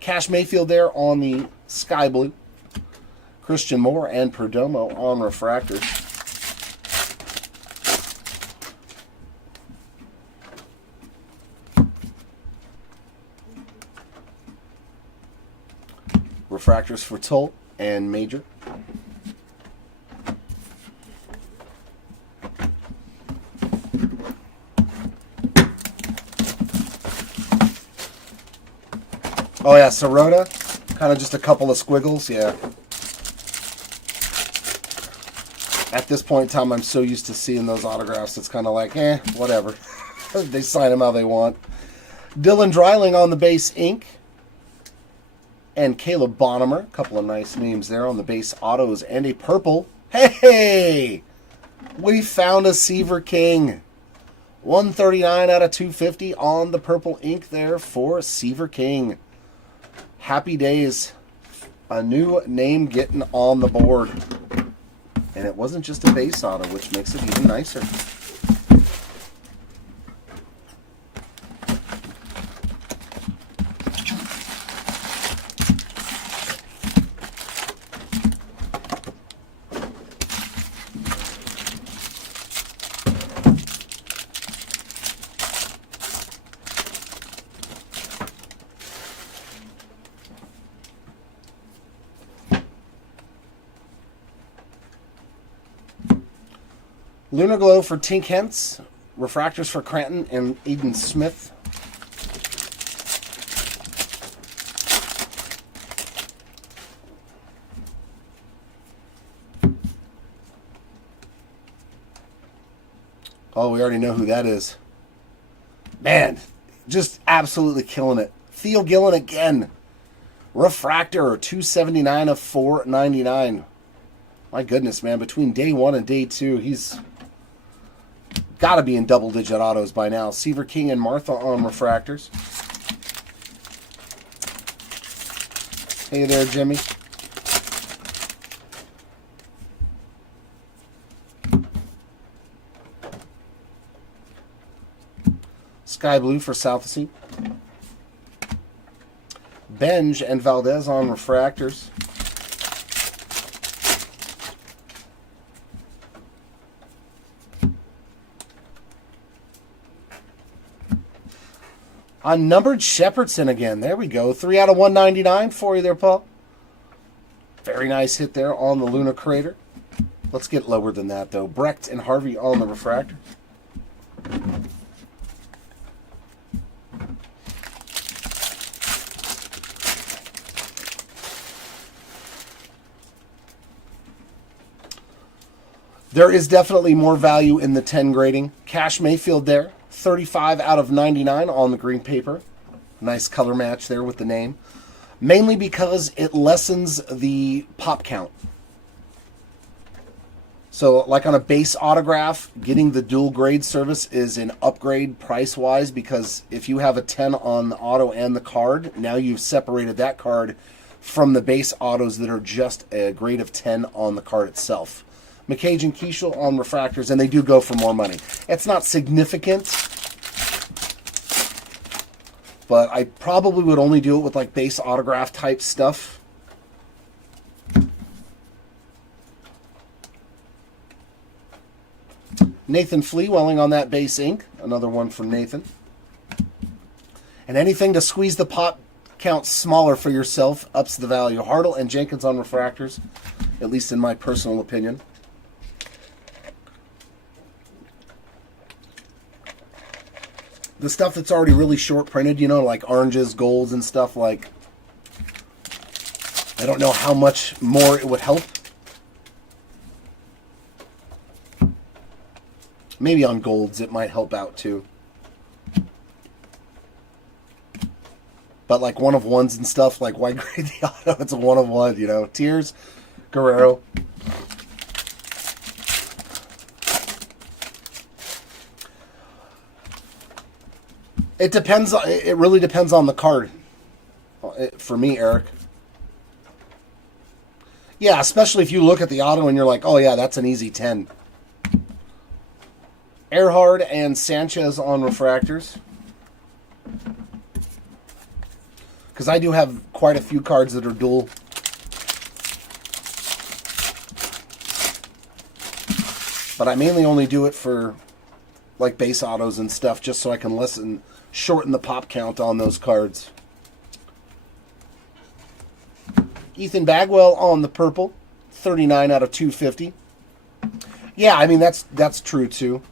Cash Mayfield there on the Sky Blue. Christian Moore and Perdomo on refractors. Refractors for Toll and Major. Oh yeah, Sirota. Kind of just a couple of squiggles, yeah. At this point in time, I'm so used to seeing those autographs, it's kind of like, whatever. They sign them how they want. Dylan Dreiling on the base ink. And Caleb Bonhomer. A couple of nice names there on the base autos. And a purple. Hey! We found a Seaver King. 139 out of 250 on the purple ink there for Seaver King. Happy days. A new name getting on the board. And it wasn't just a base auto, which makes it even nicer. Lunar Glow for Tink Hentz. Refractors for Cranton and Aiden Smith. Oh, we already know who that is. Man, just absolutely killing it. Theo Gillen again. Refractor, 279 of 499. My goodness, man. Between day 1 and day 2, he's got to be in double-digit autos by now. Seaver King and Martha on refractors. Hey there, Jimmy. Sky Blue for South Sea. Benj and Valdez on refractors. Unnumbered Shepherdson again. There we go. 3 out of 199 for you there, Paul. Very nice hit there on the Luna Crater. Let's get lower than that, though. Brecht and Harvey on the refractor. There is definitely more value in the 10 grading. Cash Mayfield there. 35 out of 99 on the green paper. Nice color match there with the name. Mainly because it lessens the pop count. So like on a base autograph, getting the dual grade service is an upgrade price-wise, because if you have a 10 on the auto and the card, now you've separated that card from the base autos that are just a grade of 10 on the card itself. McCage and Keishel on refractors, and they do go for more money. It's not significant, but I probably would only do it with like base autograph type stuff. Nathan Fleewelling on that base ink. Another one from Nathan. And anything to squeeze the pop count smaller for yourself ups the value. Hartle and Jenkins on refractors, at least in my personal opinion. The stuff that's already really short printed, you know, like oranges, golds, and stuff, like, I don't know how much more it would help. Maybe on golds it might help out too. But like one of ones and stuff, like why grade the auto? It's a one of one, you know. Tears, Guerrero. It depends. It really depends on the card. For me, Eric. Yeah, especially if you look at the auto and you're like, oh yeah, that's an easy 10. Earhart and Sanchez on refractors. Because I do have quite a few cards that are dual. But I mainly only do it for like base autos and stuff, just so I can shorten the pop count on those cards. Ethan Bagwell on the purple, 39 out of 250. Yeah, I mean that's true too.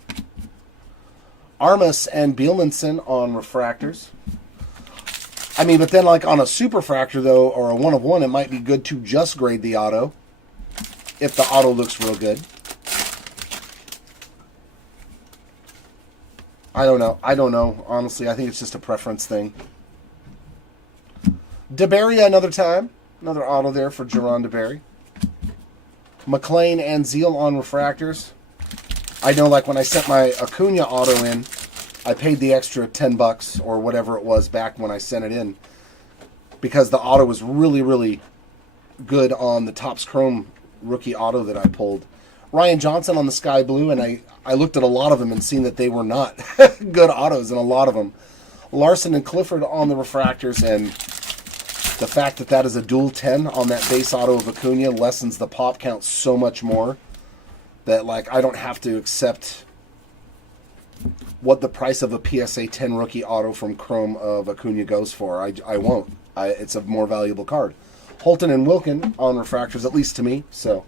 Armas and Bielmanson on refractors. I mean, but then like on a superfractor though, or a one of one, it might be good to just grade the auto if the auto looks real good. I don't know. Honestly, I think it's just a preference thing. DeBerry another time. Another auto there for Jerron DeBerry. McLean and Zeal on refractors. I know, like, when I sent my Acuna auto in, I paid the extra $10 or whatever it was back when I sent it in, because the auto was really, really good on the Topps Chrome rookie auto that I pulled. Ryan Johnson on the Sky Blue, and I looked at a lot of them and seen that they were not good autos in a lot of them. Larson and Clifford on the refractors, and the fact that that is a dual 10 on that base auto of Acuna lessens the pop count so much more that, like, I don't have to accept what the price of a PSA 10 rookie auto from Chrome of Acuna goes for. I won't. It's a more valuable card. Holton and Wilkin on refractors, at least to me, so.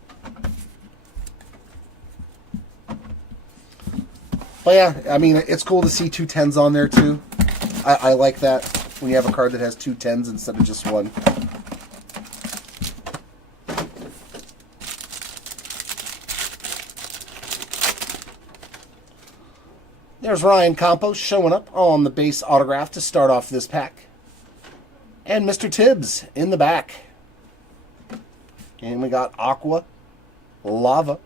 But yeah, I mean, it's cool to see 2 10s on there too. I like that when you have a card that has 2 10s instead of just one. There's Ryan Campos showing up on the base autograph to start off this pack. And Mr. Tibbs in the back. And we got Aqua, Lava.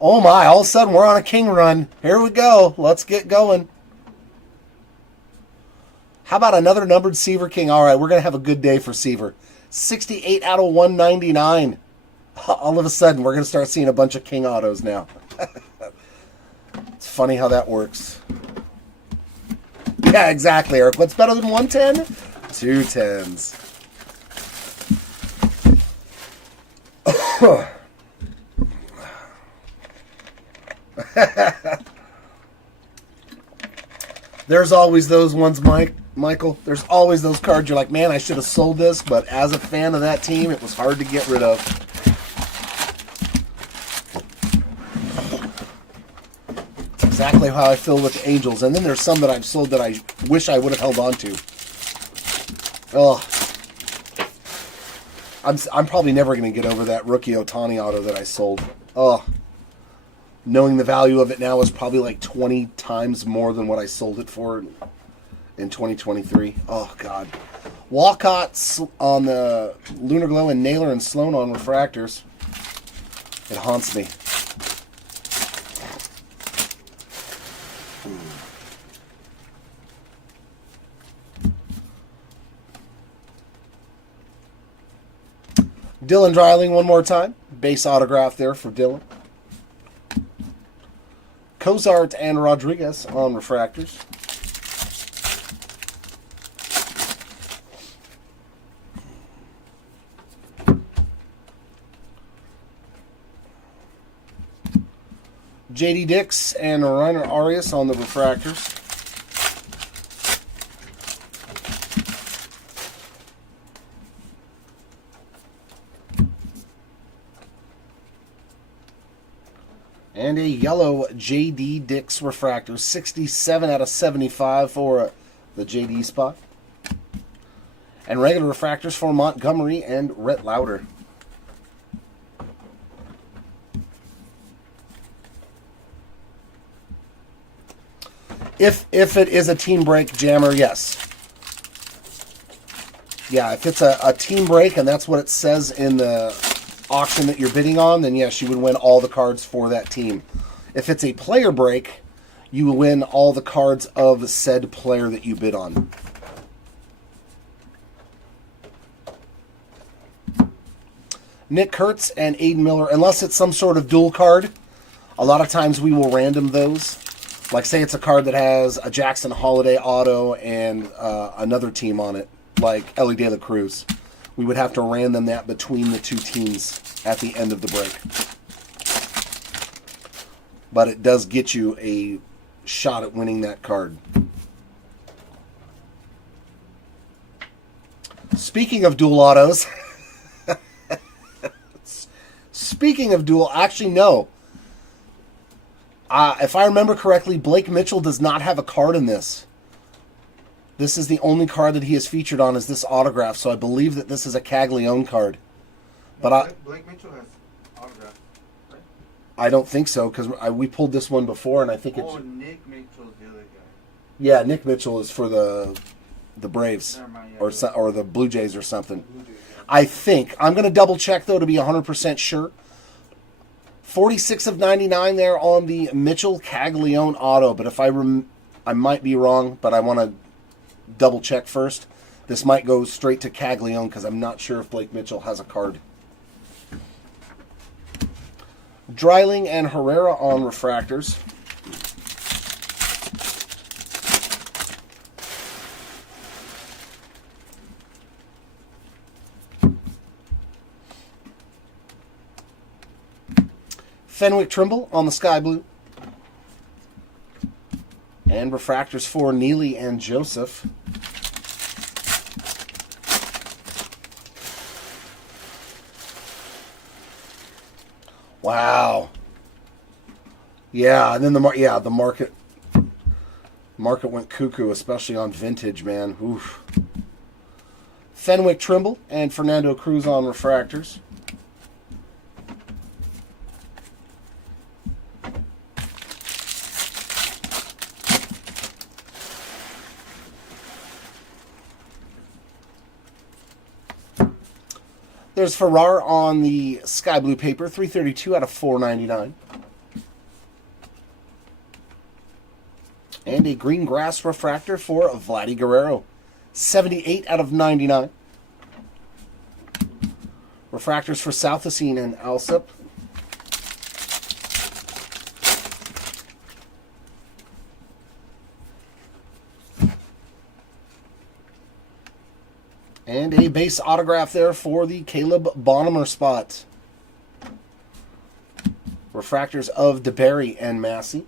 Oh my, all of a sudden we're on a king run. Here we go. Let's get going. How about another numbered Seaver King? All right, we're going to have a good day for Seaver. 68 out of 199. All of a sudden, we're going to start seeing a bunch of King autos now. It's funny how that works. Yeah, exactly, Eric. What's better than 110? 2 10s. There's always those ones, Michael. There's always those cards you're like, man, I should have sold this, but as a fan of that team, it was hard to get rid of. It's exactly how I feel with the Angels. And then there's some that I've sold that I wish I would have held on to. Oh, I'm probably never going to get over that rookie Ohtani auto that I sold. Oh, knowing the value of it now is probably like 20 times more than what I sold it for in 2023. Oh, God. Walcott on the Lunar Glow and Naylor and Sloan on refractors. It haunts me. Dylan Dreiling one more time. Base autograph there for Dylan. Cozart and Rodriguez on refractors. JD Dix and Reiner Arias on the refractors. And a yellow JD Dix refractor, 67 out of 75 for the JD spot. And regular refractors for Montgomery and Rhett Lauder. If it is a team break jammer, yes. Yeah, if it's a team break and that's what it says in the auction that you're bidding on, then yes, you would win all the cards for that team. If it's a player break, you will win all the cards of said player that you bid on. Nick Kurtz and Aiden Miller, unless it's some sort of dual card, a lot of times we will random those. Like say it's a card that has a Jackson Holiday auto and another team on it, like Ellie De La Cruz. We would have to random that between the two teams at the end of the break. But it does get you a shot at winning that card. Speaking of dual autos, actually no. If I remember correctly, Blake Mitchell does not have a card in this. This is the only card that he is featured on is this autograph, so I believe that this is a Caglione card. But Blake Mitchell has autograph, right? I don't think so, because we pulled this one before, and I think it's... Oh, Nick Mitchell's the other guy. Yeah, Nick Mitchell is for the Braves, Never mind, yeah, or the Blue Jays or something. Blue Jays, yeah. I think. I'm going to double check, though, to be 100% sure. 46 of 99 there on the Mitchell Caglione auto, but if I might be wrong, but I want to double check first. This might go straight to Caglione because I'm not sure if Blake Mitchell has a card. Dreiling and Herrera on refractors. Fenwick Trimble on the Sky Blue. And refractors for Neely and Joseph. Wow. Yeah, and then the market went cuckoo, especially on vintage, man. Oof. Fenwick Trimble and Fernando Cruz on refractors. There's Farrar on the Sky Blue paper, 332 out of 499. And a green grass refractor for Vladdy Guerrero, 78 out of 99. Refractors for Southacene and Alsip. And a base autograph there for the Caleb Bonham spot. Refractors of DeBerry and Massey.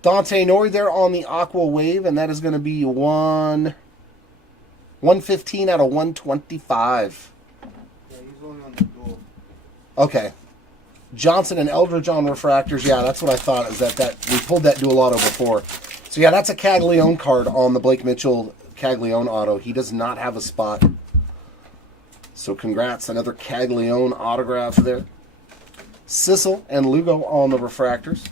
Dante Nori there on the Aqua Wave, and that is going to be 115 out of 125. Yeah, he's only on the dual. Okay. Johnson and Eldridge on refractors. Yeah, that's what I thought, is that we pulled that dual auto before. So yeah, that's a Caglione card on the Blake Mitchell Caglione auto. He does not have a spot. So congrats, another Caglione autograph there. Sissel and Lugo on the refractors.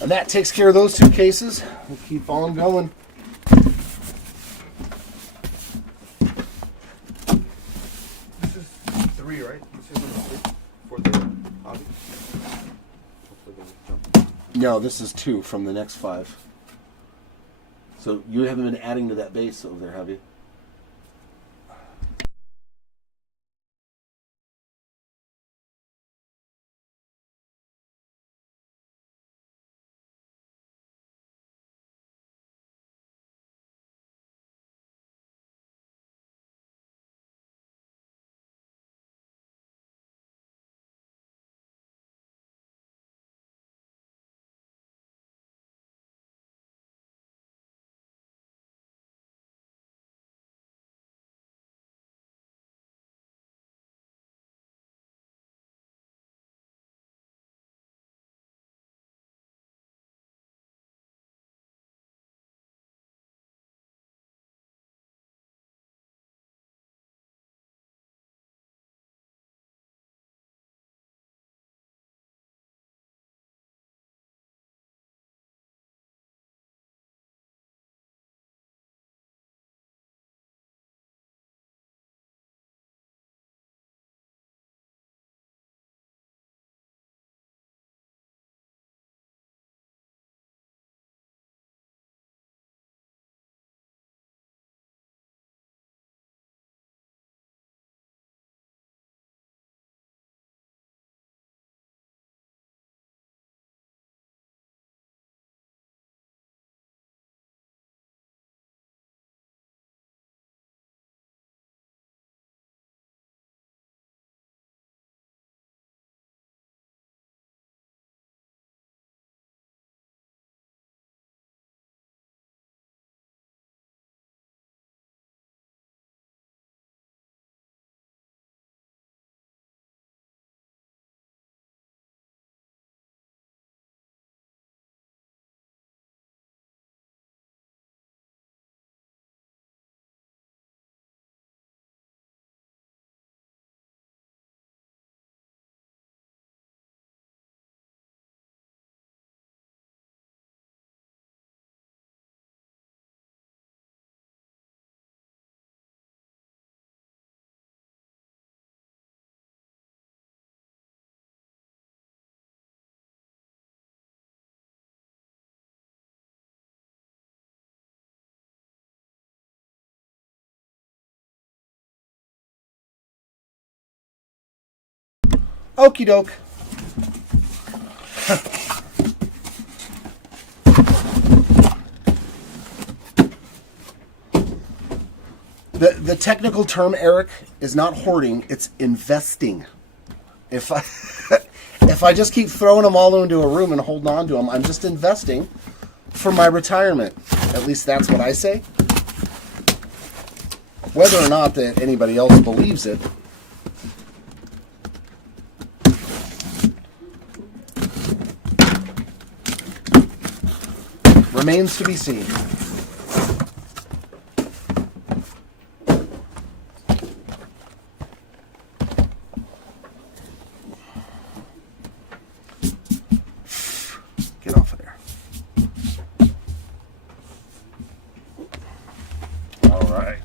And that takes care of those two cases. We'll keep on going. This is 3, right? This is number 3 for the hobby. jump. No, this is 2 from the next 5. So you haven't been adding to that base over there, have you? Okie doke. The technical term, Eric, is not hoarding, it's investing. If I if I just keep throwing them all into a room and holding on to them, I'm just investing for my retirement. At least that's what I say. Whether or not that anybody else believes it, remains to be seen. Get off of there. All right.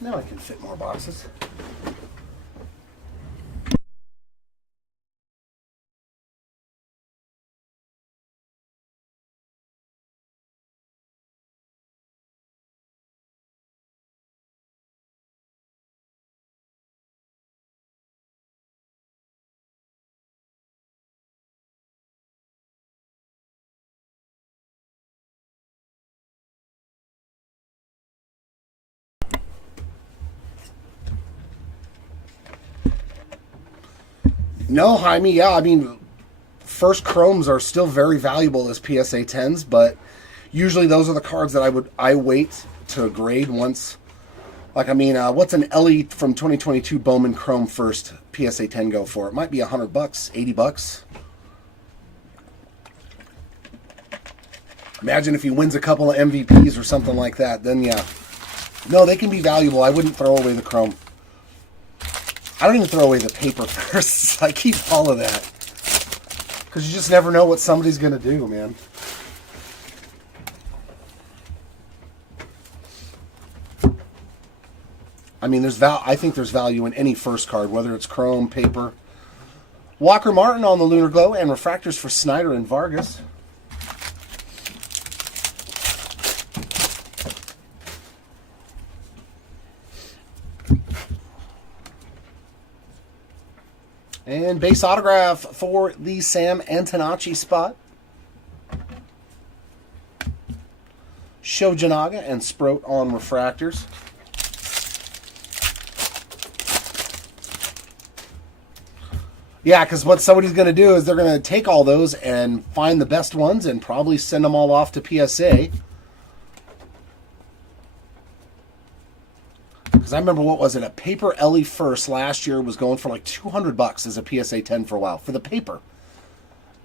Now I can fit more boxes. No, Jaime, yeah, I mean, first chromes are still very valuable as PSA 10s, but usually those are the cards that I wait to grade once. Like, I mean, what's an Ellie from 2022 Bowman Chrome first PSA 10 go for? It might be $100, $80. Imagine if he wins a couple of MVPs or something like that, then yeah. No, they can be valuable. I wouldn't throw away the Chrome. I don't even throw away the paper first. I keep all of that. Because you just never know what somebody's going to do, man. I mean, I think there's value in any first card, whether it's chrome, paper. Walker Martin on the Lunar Glow, and refractors for Snyder and Vargas. And base autograph for the Sam Antonacci spot. Shojanaga and Sprout on refractors. Yeah, because what somebody's going to do is they're going to take all those and find the best ones and probably send them all off to PSA. Because I remember, what was it? A paper Ellie First last year was going for like $200 as a PSA 10 for a while for the paper.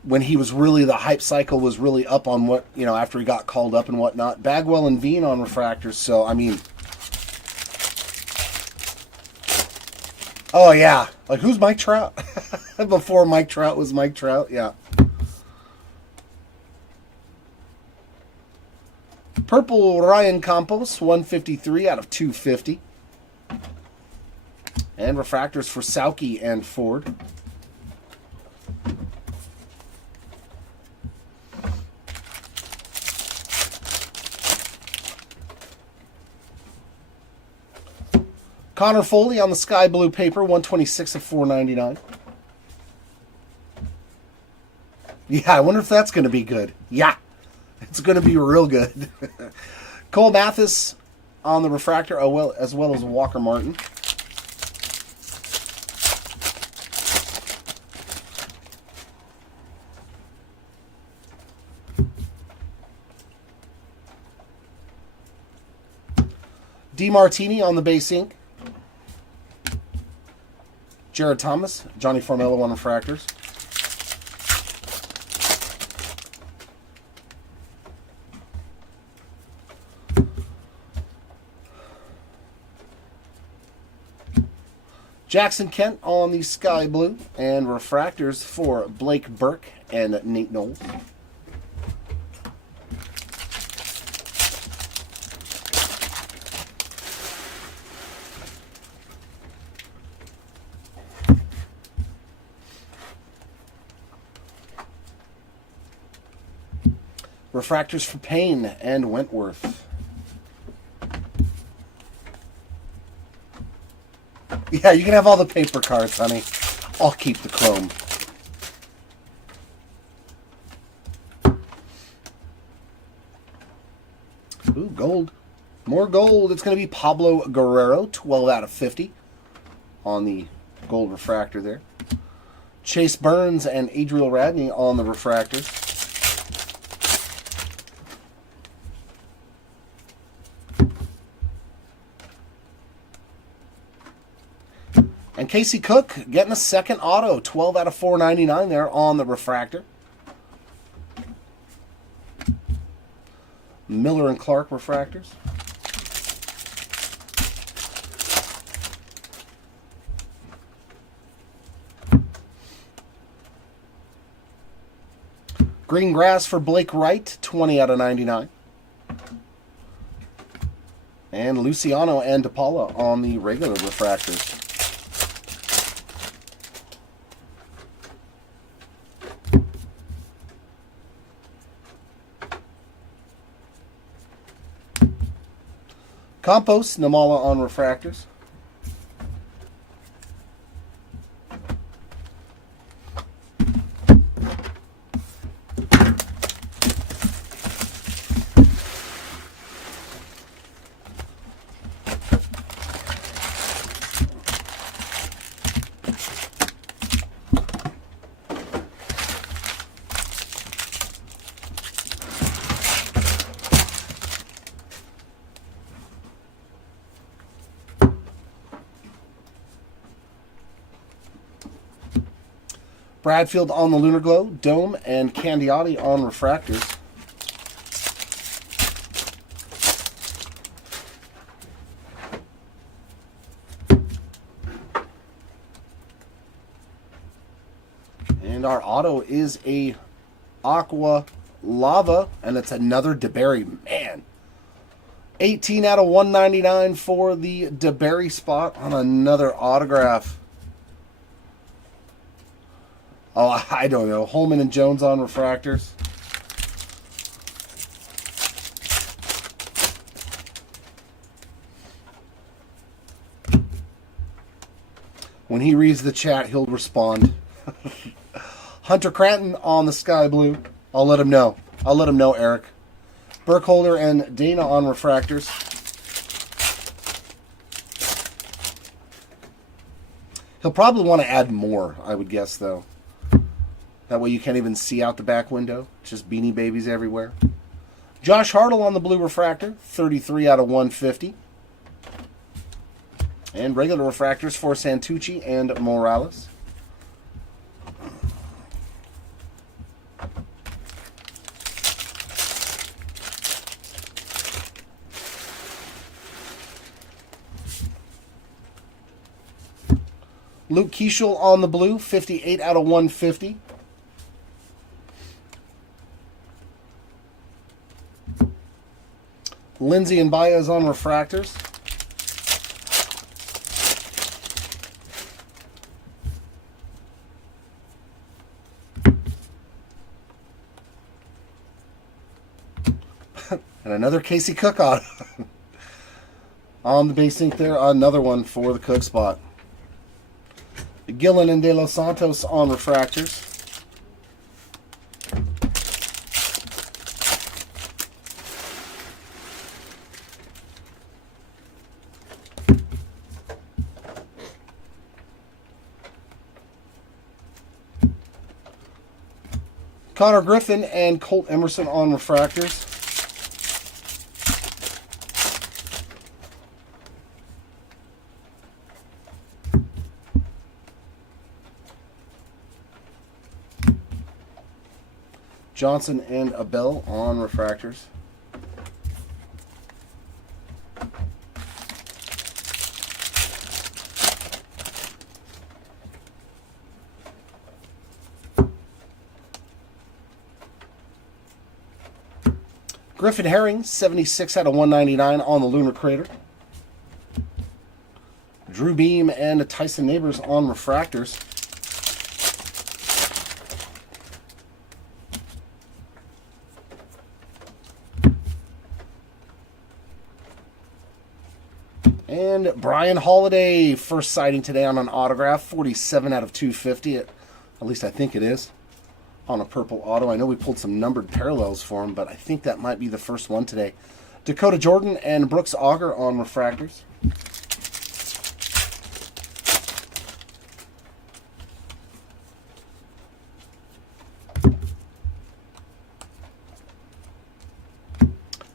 When he was really, the hype cycle was really up on what, you know, after he got called up and whatnot. Bagwell and Veen on refractors. So, I mean. Oh, yeah. Like, who's Mike Trout? Before Mike Trout was Mike Trout. Yeah. Purple Ryan Campos, 153 out of 250. And refractors for Sauke and Ford. Connor Foley on the sky blue paper, 126 of 499. Yeah, I wonder if that's going to be good. Yeah, it's going to be real good. Cole Mathis on the refractor, as well as Walker Martin. DeMartini on the base ink. Jared Thomas, Johnny Formello on refractors. Jackson Kent on the sky blue, and refractors for Blake Burke and Nate Knowles. Refractors for Payne and Wentworth. Yeah, you can have all the paper cards, honey. I'll keep the chrome. Ooh, gold. More gold. It's going to be Pablo Guerrero, 12 out of 50 on the gold refractor there. Chase Burns and Adriel Radney on the refractors. And Casey Cook getting a second auto, 12 out of 499 there on the refractor. Miller and Clark refractors. Green grass for Blake Wright, 20 out of 99. And Luciano and DePaula on the regular refractors. Campos, Namala on refractors. Bradfield on the Lunar Glow, Dome, and Candiotti on refractors. our auto is a Aqua Lava, and it's another DeBerry. Man, 18 out of 199 for the DeBerry spot on another autograph. Oh, I don't know. Holman and Jones on refractors. When he reads the chat, he'll respond. Hunter Cranton on the sky blue. I'll let him know. I'll let him know, Eric. Burkholder and Dana on refractors. He'll probably want to add more, I would guess, though. That way you can't even see out the back window. It's just Beanie Babies everywhere. Josh Hartle on the blue refractor. 33 out of 150. And regular refractors for Santucci and Morales. Luke Keeschel on the blue, 58 out of 150. Lindsey and Baez on refractors. And another Casey Cook on the base ink there. Another one for the Cook spot. Gillen and De Los Santos on refractors. Connor Griffin and Colt Emerson on refractors. Johnson and Abel on refractors. Griffin Herring, 76 out of 199 on the Lunar Crater. Drew Beam and Tyson Neighbors on refractors. And Brian Holiday, first sighting today on an autograph, 47 out of 250. At least I think it is. On a purple auto. I know we pulled some numbered parallels for him, but I think that might be the first one today. Dakota Jordan and Brooks Auger on refractors.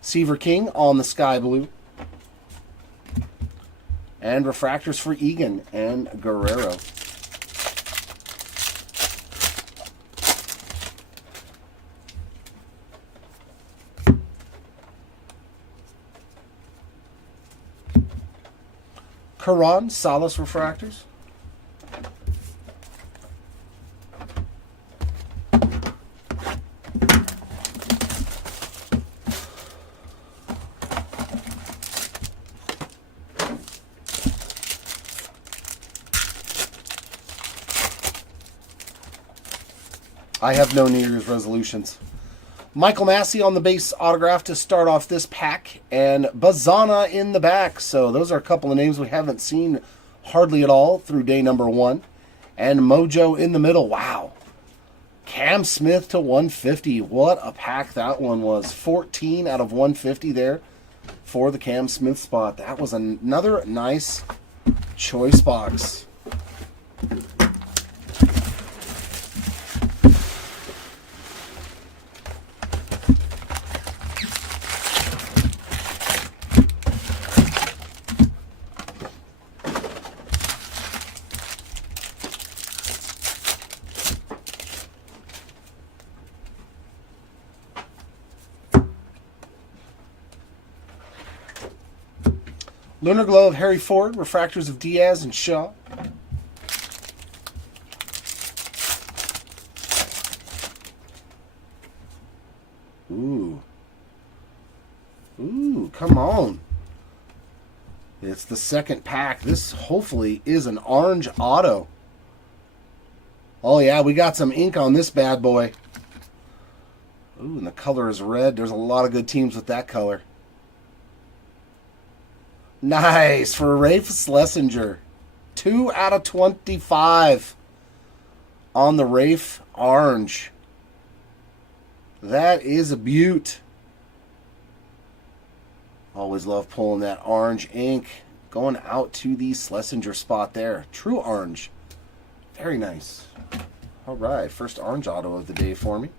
Seaver King on the sky blue. And refractors for Egan and Guerrero. Karan, Salas refractors. I have no New Year's resolutions. Michael Massey on the base autograph to start off this pack, and Bazana in the back. So those are a couple of names we haven't seen hardly at all through day number 1. And Mojo in the middle. Wow. Cam Smith to 150. What a pack that one was. 14 out of 150 there for the Cam Smith spot. That was another nice choice box. Lunar Glow of Harry Ford, refractors of Diaz and Shaw. Ooh, come on. It's the second pack. This hopefully is an orange auto. Oh yeah, we got some ink on this bad boy. Ooh, and the color is red. There's a lot of good teams with that color. Nice for Rafe Schlesinger. 2 out of 25 on the Rafe orange. That is a beaut. Always love pulling that orange ink. Going out to the Schlesinger spot there. True orange. Very nice. All right, first orange auto of the day for me.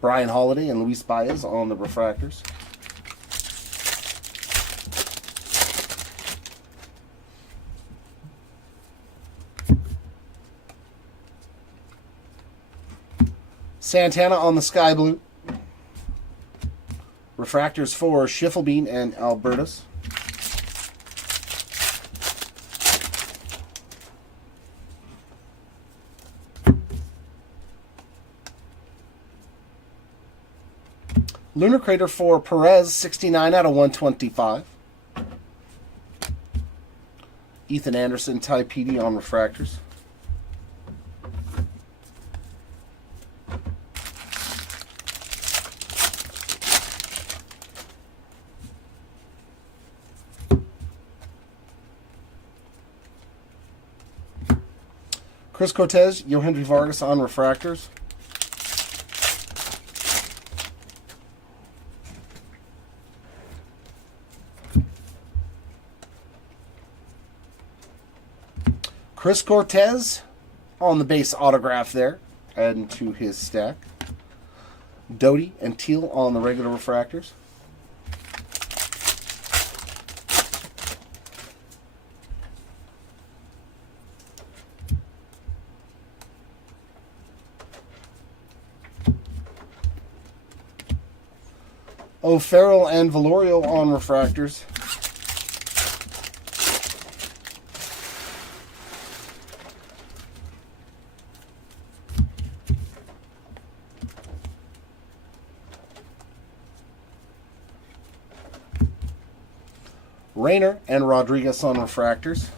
Brian Holiday and Luis Baez on the refractors. Santana on the sky blue. Refractors for Schiffelbein and Albertus. Lunar Crater for Perez, 69 out of 125. Ethan Anderson, Ty Petey on refractors. Chris Cortez, Yohendry Vargas on refractors. Chris Cortez on the base autograph there, adding to his stack. Doty and Teal on the regular refractors. O'Farrell and Valorio on refractors. Rayner and Rodriguez on refractors.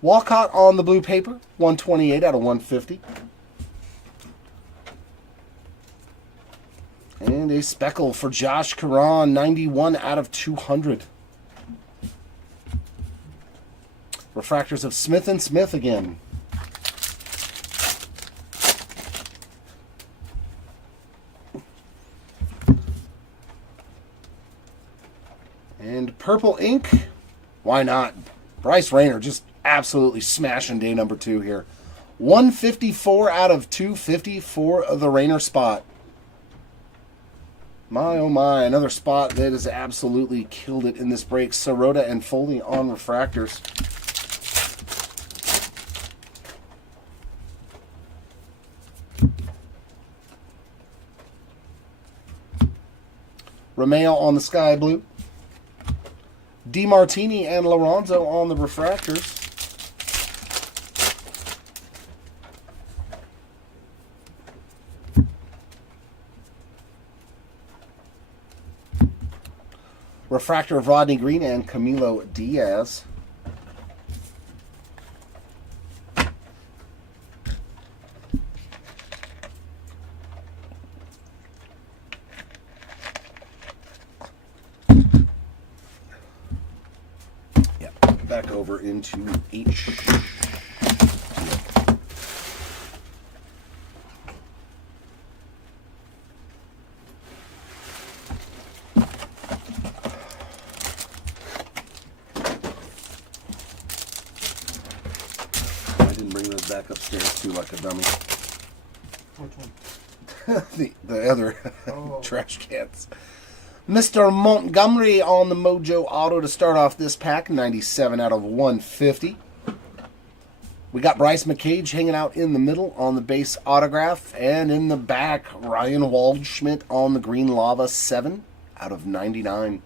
Walcott on the blue paper, 128 out of 150. And a speckle for Josh Caron, 91 out of 200. Refractors of Smith and Smith again. And purple ink. Why not? Bryce Rayner just absolutely smashing day number 2 here. 154 out of 250 for the Rayner spot. My, oh my, another spot that has absolutely killed it in this break. Sirota and Foley on refractors. Romeo on the sky blue. DeMartini and Lorenzo on the refractors. Refractor of Rodney Green and Camilo Diaz. Yeah, back over into H. Back upstairs too, like a dummy. Which one? the other trash cans. Mr. Montgomery on the Mojo Auto to start off this pack, 97 out of 150. We got Bryce McCage hanging out in the middle on the base autograph, and in the back, Ryan Waldschmidt on the Green Lava, 7 out of 99.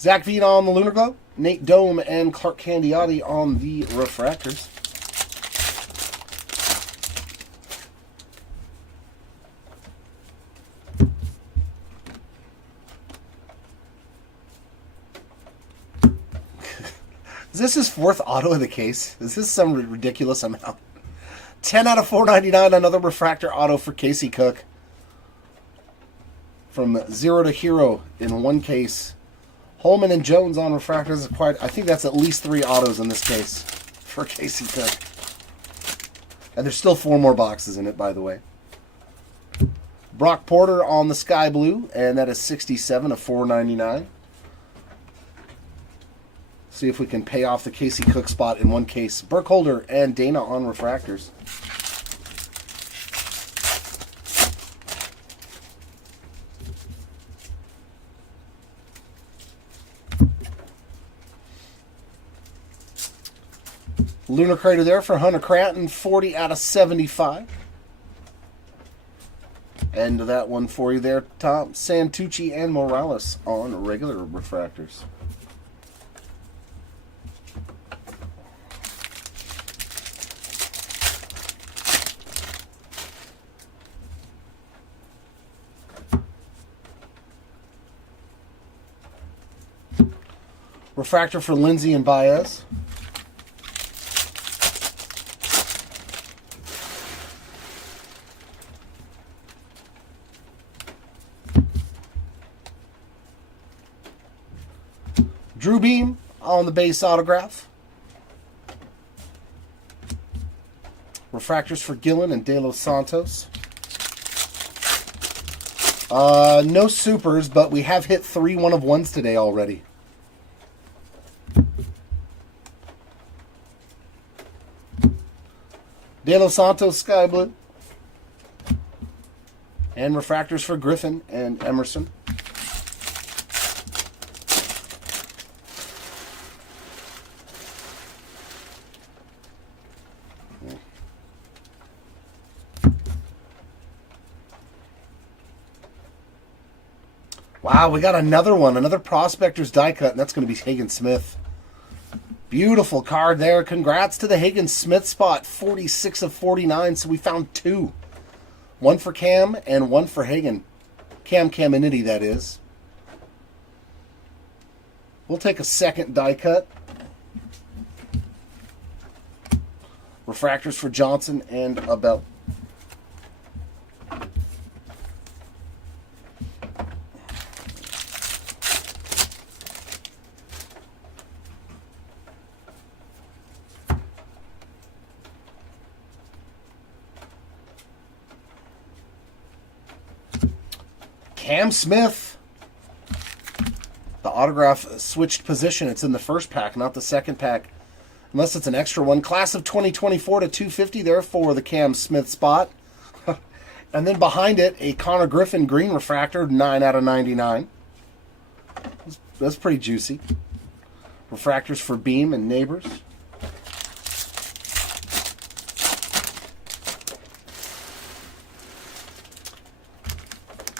Zach Vita on the Lunar Glow, Nate Dome and Clark Candiotti on the Refractors. Is this his fourth auto of the case? Is this some ridiculous amount? 10 out of 499, another Refractor auto for Casey Cook. From 0 to hero in one case. Holman and Jones on Refractors. I think that's at least 3 autos in this case for Casey Cook. And there's still 4 more boxes in it, by the way. Brock Porter on the Sky Blue, and that is 67 of 499. See if we can pay off the Casey Cook spot in one case. Burkholder and Dana on Refractors. Lunar Crater there for Hunter Cranton, 40 out of 75. And that one for you there, Tom. Santucci and Morales on regular Refractors. Refractor for Lindsay and Baez. Drew Beam on the base autograph. Refractors for Gillen and De Los Santos. No supers, but we have hit 3 1-of-1s today already. De Los Santos Sky Blue. And refractors for Griffin and Emerson. Wow, we got another one, another Prospector's die cut, and that's going to be Hagen Smith. Beautiful card there. Congrats to the Hagen Smith spot, 46 of 49, so we found 2. One for Cam and one for Hagen. Cam Caminiti, that is. We'll take a second die cut. Refractors for Johnson and Abel. Cam Smith. The autograph switched position. It's in the first pack, not the second pack. Unless it's an extra one. Class of 2024 to 250 there for the Cam Smith spot. And then behind it, a Connor Griffin green refractor, 9 out of 99. That's pretty juicy. Refractors for Beam and Neighbors.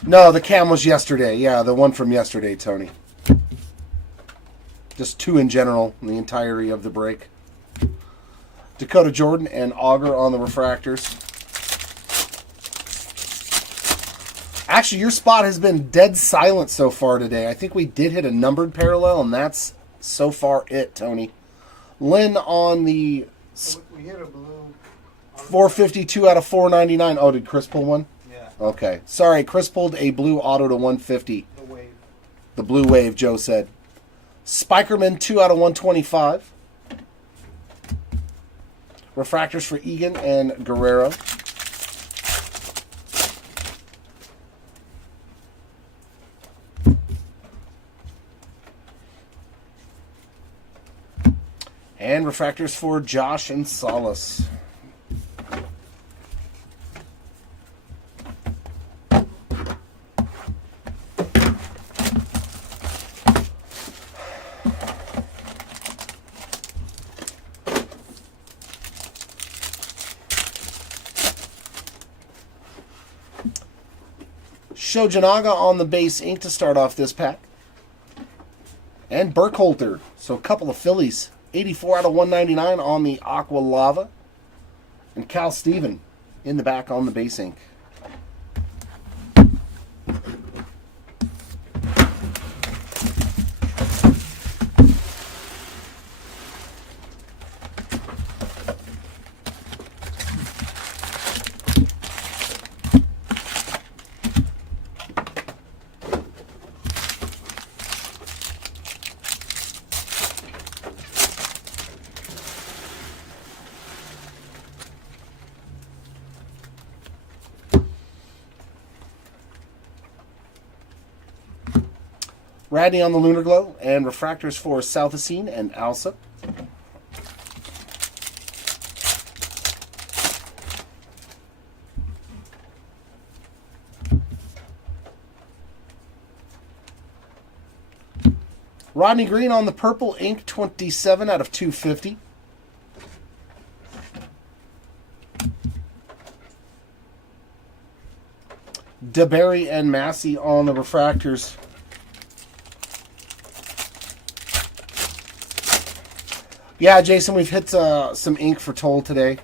No, the Cam was yesterday. Yeah, the one from yesterday, Tony. Just 2 in general in the entirety of the break. Dakota Jordan and Auger on the refractors. Actually, your spot has been dead silent so far today. I think we did hit a numbered parallel, and that's so far it, Tony. Lynn on the We hit a blue. 452 out of 499. Oh, did Chris pull one? Yeah. Okay. Sorry, Chris pulled a blue auto to 150. The wave. The blue wave, Joe said. Spikerman, 2 out of 125. Refractors for Egan and Guerrero. And refractors for Josh and Solace. Shojanaga on the base ink to start off this pack. And Burkholder. So a couple of Phillies. 84 out of 199 on the Aqua Lava. And Cal Steven in the back on the base ink. Radney on the Lunar Glow, and refractors for Southacene and Alsa. Rodney Green on the Purple Ink, 27 out of 250. DeBerry and Massey on the refractors. Yeah, Jason, we've hit some ink for Toll today.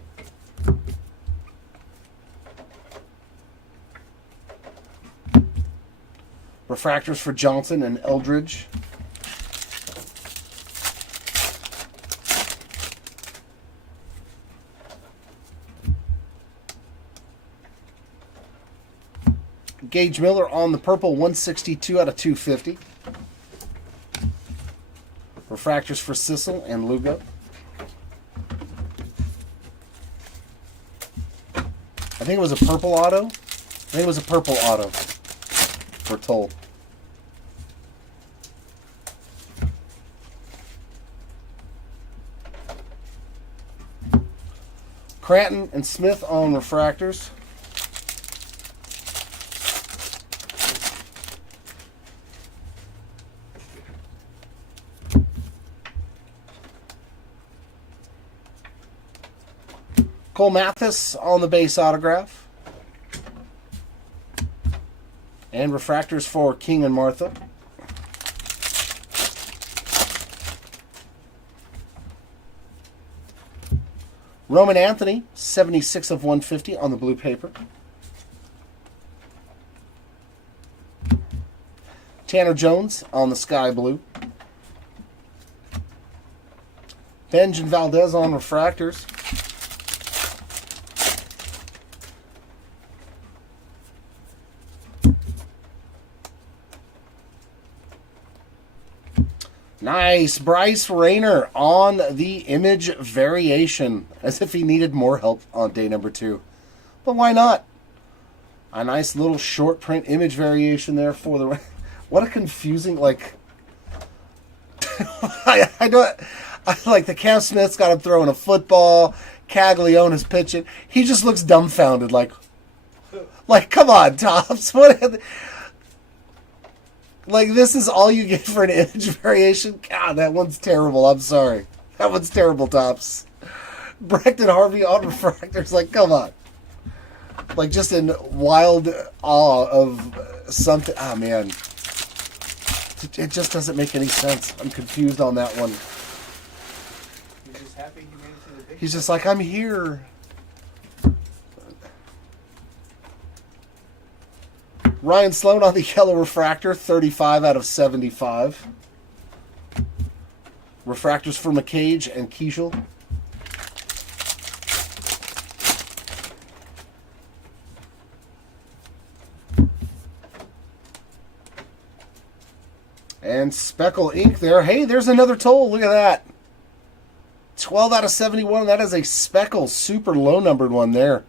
Refractors for Johnson and Eldridge. Gage Miller on the Purple, 162 out of 250. Refractors for Sissel and Lugo. I think it was a purple auto. I think it was a purple auto for Toll. Cranton and Smith on refractors. Cole Mathis on the base autograph. And refractors for King and Martha. Roman Anthony, 76 of 150 on the blue paper. Tanner Jones on the sky blue. Benj and Valdez on refractors. Nice. Bryce Rayner on the image variation. As if he needed more help on day number 2. But why not? A nice little short print image variation there for the... What a confusing, like... I don't... Like, the Cam Smith's got him throwing a football. Caglione's pitching. He just looks dumbfounded, like... Like, come on, Topps. What... Like, this is all you get for an image variation? God, that one's terrible. I'm sorry. That one's terrible, Topps. Brecton Harvey on refractors. Like, come on. Like, just in wild awe of something. Ah, man. It just doesn't make any sense. I'm confused on that one. He's just happy he made it to the big. He's just like, I'm here. Ryan Sloan on the yellow refractor, 35 out of 75. Refractors for McCage and Keishel. And Speckle ink there. Hey, there's another Toll. Look at that. 12 out of 71. That is a Speckle super low numbered one there.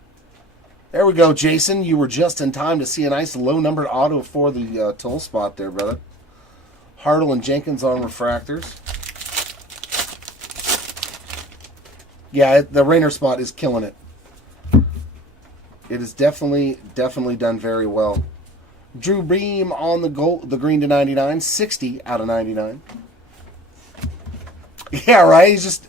There we go, Jason. You were just in time to see a nice low-numbered auto for the Toll spot there, brother. Hartle and Jenkins on refractors. Yeah, the Rainer spot is killing it. It is definitely done very well. Drew Beam on the gold, the green to 99, 60 out of 99. Yeah, right. He's just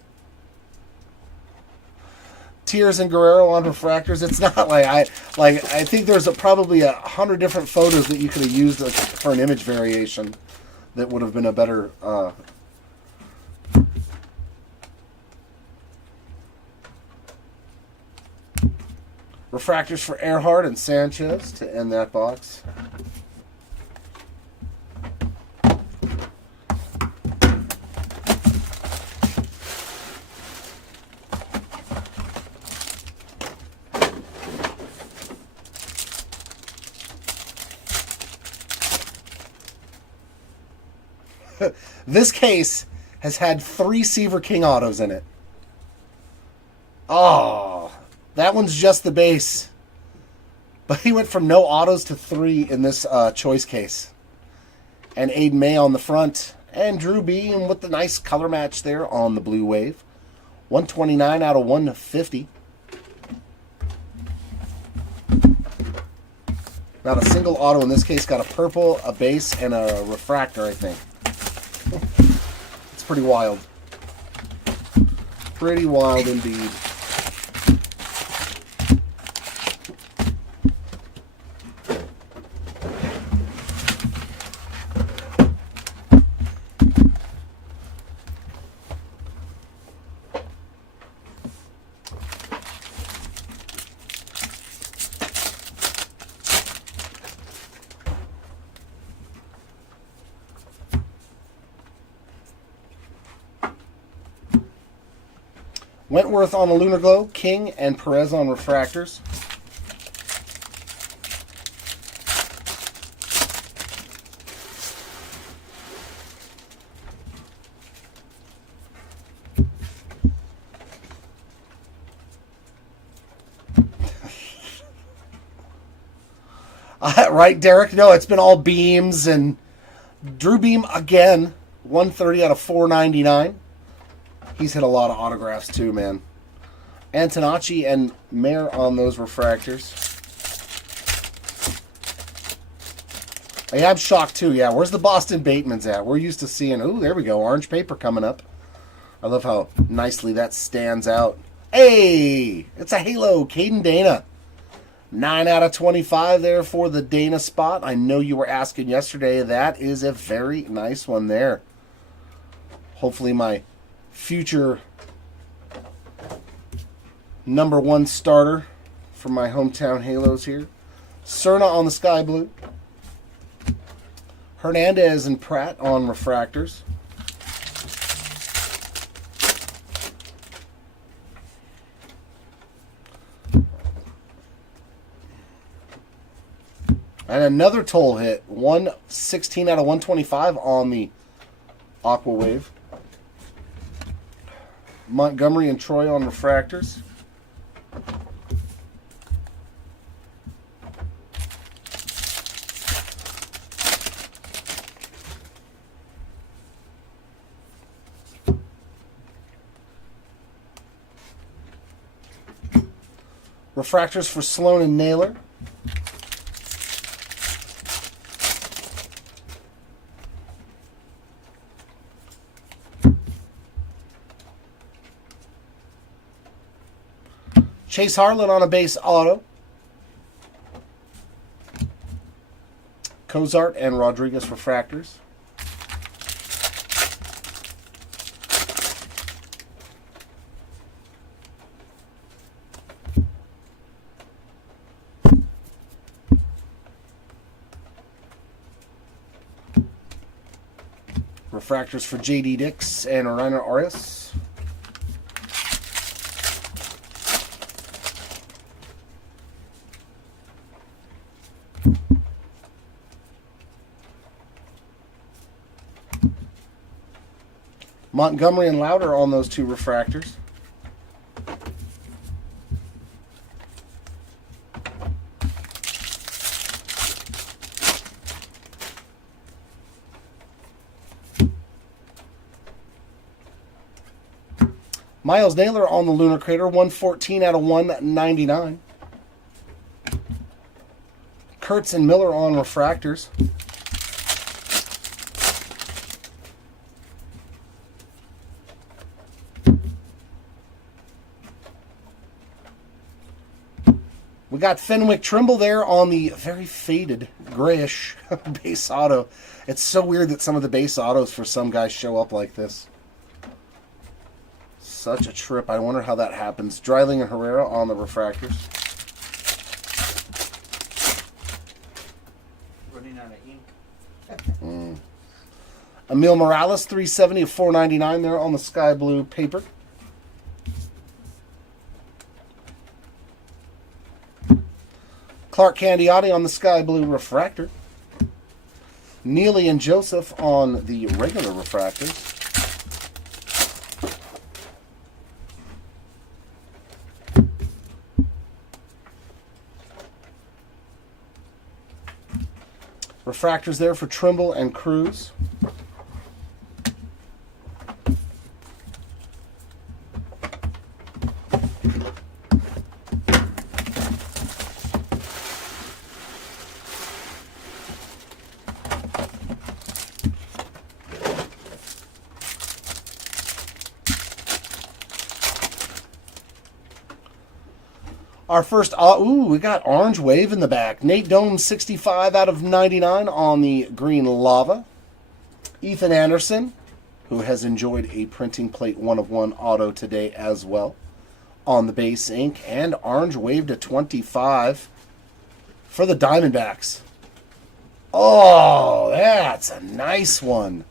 Tears and Guerrero on refractors. It's not like I think there's probably 100 different photos that you could have used for an image variation that would have been a better. Refractors for Earhart and Sanchez to end that box. This case has had 3 Seaver King autos in it. Oh, that one's just the base. But he went from no autos to 3 in this choice case. And Aiden May on the front. And Drew Beam with the nice color match there on the blue wave. 129 out of 150. Not a single auto in this case. Got a purple, a base, and a refractor, I think. It's pretty wild. Pretty wild indeed. Wentworth on the Lunar Glow, King and Perez on refractors. Right, Derek? No, it's been all beams and Drew Beam again, 130 out of 499. He's hit a lot of autographs too, man. Antonacci and Mayer on those refractors. Yeah, I'm shocked too. Yeah, where's the Boston Batemans at? We're used to seeing, ooh, there we go, orange paper coming up. I love how nicely that stands out. Hey, it's a Halo, Caden Dana. 9 out of 25 there for the Dana spot. I know you were asking yesterday. That is a very nice one there. Hopefully my future #1 starter for my hometown Halos here. Cerna on the sky blue. Hernandez and Pratt on refractors. And another toll hit. 116 out of 125 on the Aqua Wave. Montgomery and Troy on refractors. Refractors for Sloan and Naylor. Chase Harlan on a base auto. Cozart and Rodriguez refractors. Refractors for J.D. Dix and Reiner Arias. Montgomery and Lauder on those 2 refractors. Miles Naylor on the Lunar Crater, 114 out of 199. Kurtz and Miller on Refractors. We got Fenwick Trimble there on the very faded grayish base auto. It's so weird that some of the base autos for some guys show up like this. Such a trip. I wonder how that happens. Dreiling and Herrera on the Refractors. Running out of ink. Emil Morales, 370 of 499 there on the sky blue paper. Clark Candiotti on the sky blue refractor. Neely and Joseph on the regular refractors. Refractors there for Trimble and Cruz. Our first, we got Orange Wave in the back. Nate Dome, 65 out of 99 on the green lava. Ethan Anderson, who has enjoyed a printing plate 1/1 auto today as well, on the base ink. And Orange Wave to 25 for the Diamondbacks. Oh, that's a nice one.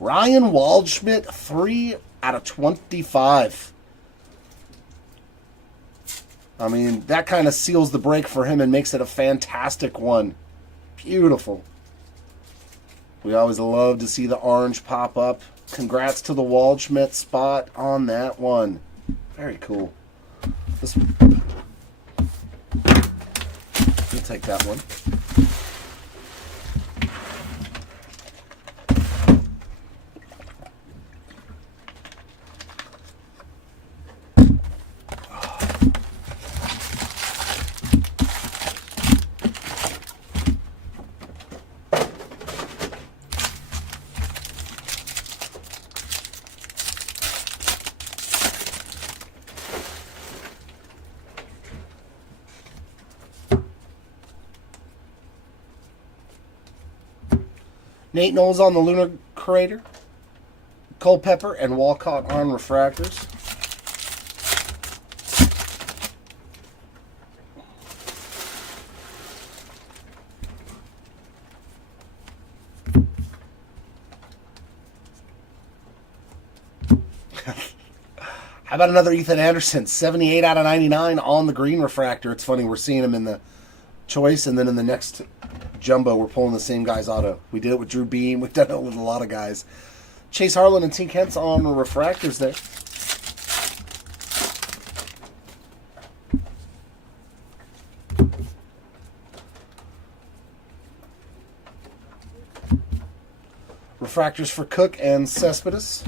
Ryan Waldschmidt, 3 out of 25. I mean, that kind of seals the break for him and makes it a fantastic one. Beautiful. We always love to see the orange pop up. Congrats to the Waldschmidt spot on that one. Very cool. We'll take that one. Nate Knowles on the Lunar Crater. Culpepper and Walcott on refractors. How about another Ethan Anderson, 78 out of 99 on the green refractor. It's funny, we're seeing him in the choice, and then in the next jumbo, we're pulling the same guy's auto. We did it with Drew Beam. We've done it with a lot of guys. Chase Harlan and Tink Hentz on the refractors there. Refractors for Cook and Cespedes.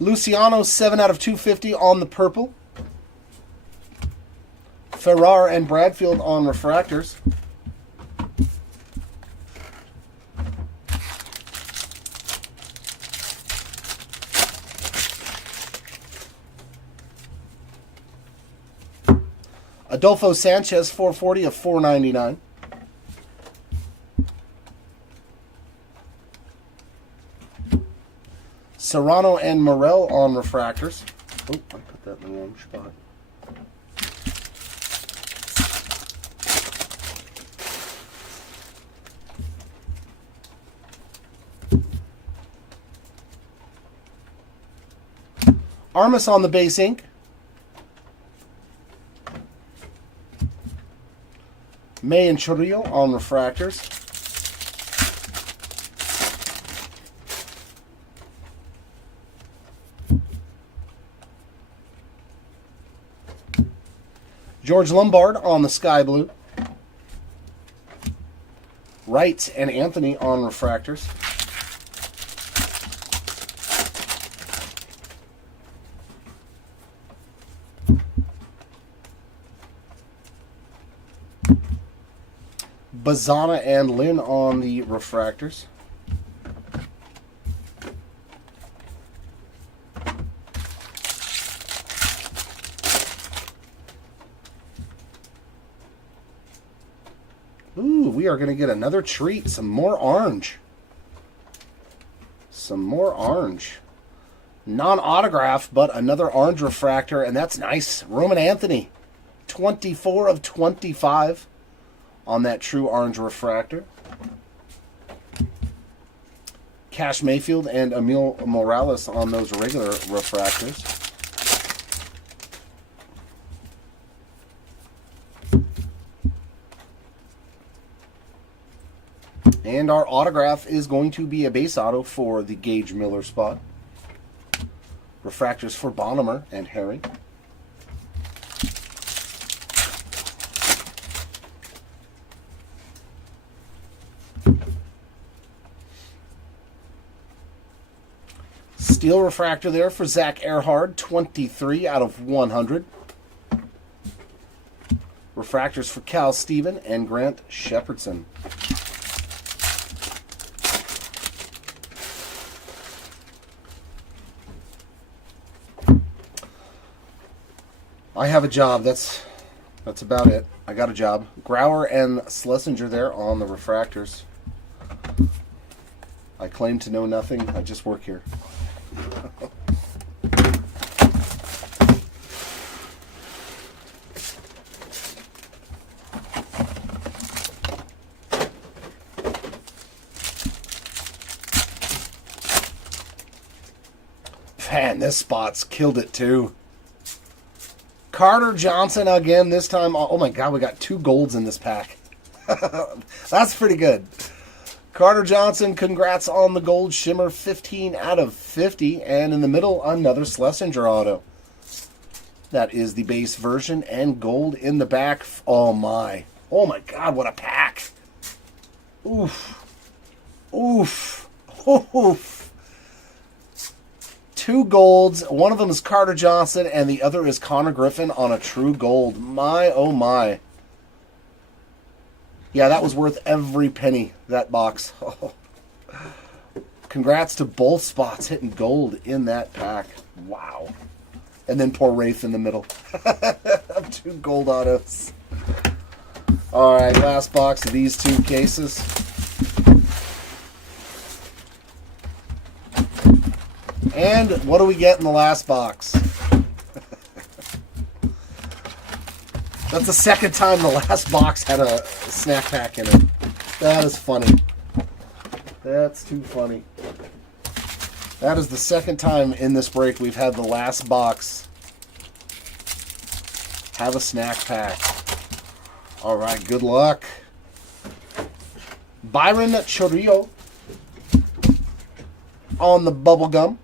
Luciano, 7 out of 250 on the purple. Ferrar and Bradfield on refractors. Adolfo Sanchez, 440 of 499. Serrano and Morel on refractors. Oh, I put that in the wrong spot. Armas on the base ink. May and Chorillo on refractors. George Lombard on the sky blue. Wright and Anthony on refractors. Bazana and Lynn on the refractors. Ooh, we are going to get another treat. Some more orange. Some more orange. Non-autograph, but another orange refractor, and that's nice. Roman Anthony, 24 of 25 on that true orange refractor. Cash Mayfield and Emil Morales on those regular refractors. And our autograph is going to be a base auto for the Gage Miller spot. Refractors for Bonhomer and Herring. Steel refractor there for Zach Earhart, 23 out of 100. Refractors for Cal Steven and Grant Shepherdson. I have a job. That's about it. I got a job. Grauer and Schlesinger there on the refractors. I claim to know nothing. I just work here. Man, this spot's killed it too. Carter Johnson again this time. Oh my God, we got 2 golds in this pack. That's pretty good. Carter Johnson, congrats on the gold shimmer, 15 out of 50. And in the middle, another Schlesinger auto. That is the base version and gold in the back. Oh my God, what a pack. Oof. Oof. Oof. 2 golds. One of them is Carter Johnson, and the other is Connor Griffin on a true gold. My, oh my. Yeah, that was worth every penny, that box. Oh. Congrats to both spots hitting gold in that pack. Wow. And then poor Rafe in the middle. 2 gold autos. All right, last box of these 2 cases. And what do we get in the last box? That's the second time the last box had a snack pack in it. That is funny. That's too funny. That is the second time in this break we've had the last box have a snack pack. All right, good luck. Byron Chorillo on the bubble gum.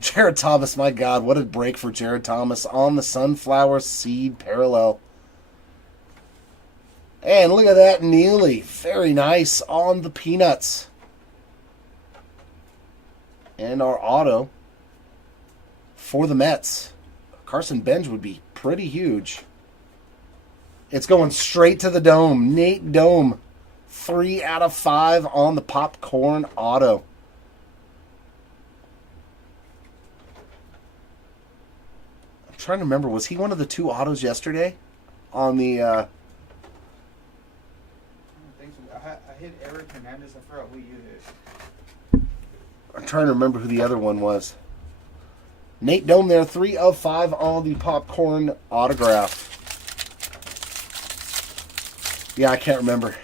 Jared Thomas, my God, what a break for Jared Thomas on the Sunflower Seed parallel. And look at that, Neely. Very nice on the Peanuts. And our auto for the Mets. Carson Benj would be pretty huge. It's going straight to the dome. Nate Dome. 3 out of 5 on the popcorn auto. I'm trying to remember, was he one of the 2 autos yesterday? On the I don't think so. I hit Eric Hernandez. I forgot who you hit. I'm trying to remember who the other one was. Nate Dome there, 3 of 5 on the popcorn autograph. Yeah, I can't remember.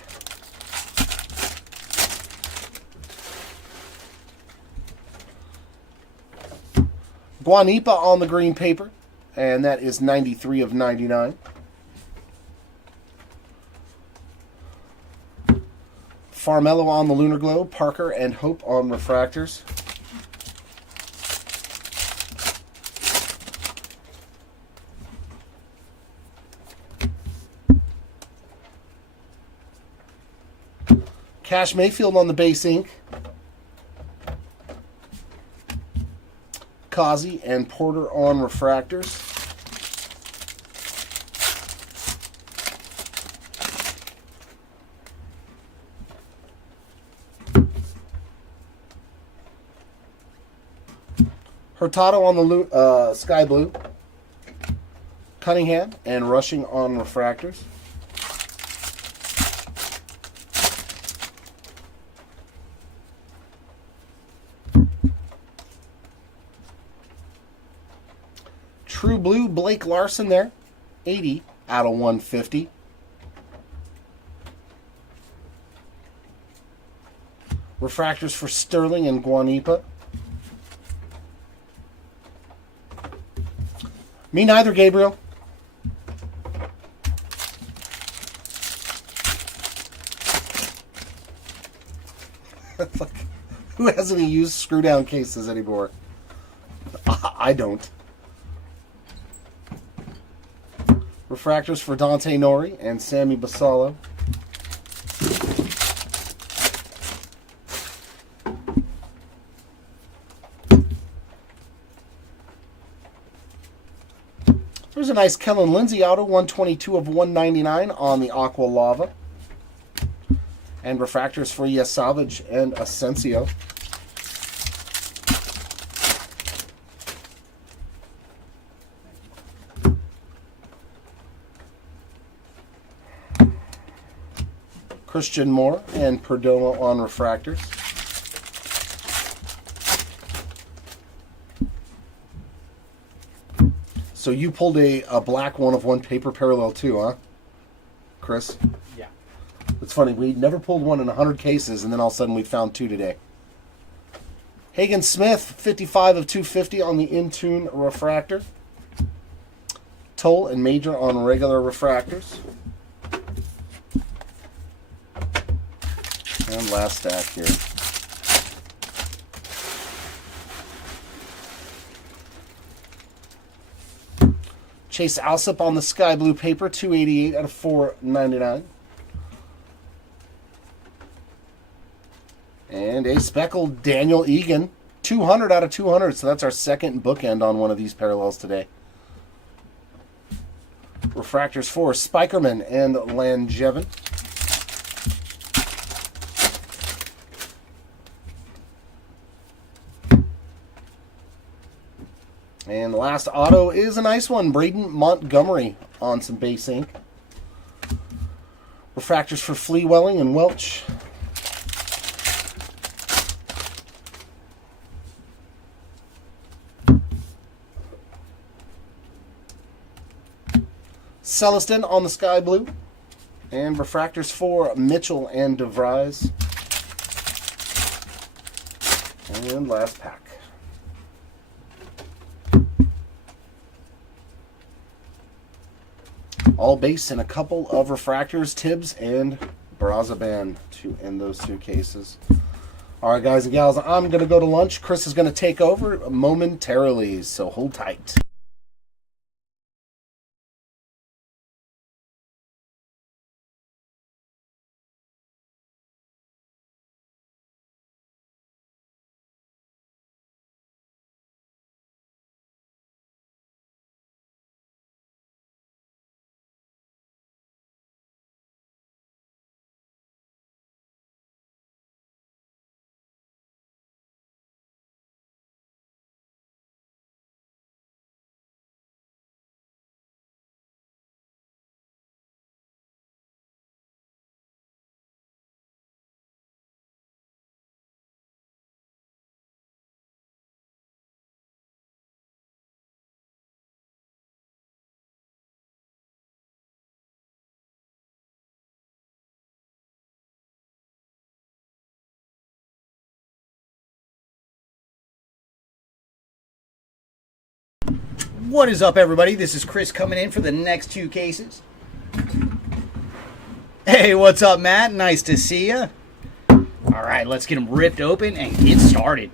Guanipa on the green paper, and that is 93 of 99. Farmello on the Lunar Globe, Parker and Hope on refractors. Cash Mayfield on the base ink. Kazi and Porter on refractors. Hurtado on the sky blue. Cunningham and Rushing on refractors. True blue, Blake Larson there. 80 out of 150. Refractors for Sterling and Guanipa. Me neither, Gabriel. Who has any used screw down cases anymore? I don't. Refractors for Dante Nori and Sammy Basallo. There's a nice Kellen Lindsay auto, 122 of 199 on the Aqua Lava. And refractors for Yes Savage and Asensio. Christian Moore and Perdomo on refractors. So you pulled a black one of one paper parallel too, huh, Chris? Yeah. It's funny, we never pulled one in 100 cases, and then all of a sudden we found two today. Hagen Smith, 55 of 250 on the Intune refractor. Toll and Major on regular refractors. And last stack here. Chase Alsop on the sky blue paper, 288 out of 499. And a speckled Daniel Egan, 200 out of 200. So that's our second bookend on one of these parallels today. Refractors for Spikerman and Langevin. And the last auto is a nice one. Braden Montgomery on some base ink. Refractors for Fleewelling and Welch. Celestin on the sky blue. And refractors for Mitchell and DeVries. And last pack. All base and a couple of refractors, Tibbs and Brazaban to end those two cases. All right, guys and gals, I'm going to go to lunch. Chris is going to take over momentarily, so hold tight. What is up, everybody? This is Chris coming in for the next two cases. Hey, what's up, Matt? Nice to see you. All right, let's get them ripped open and get started.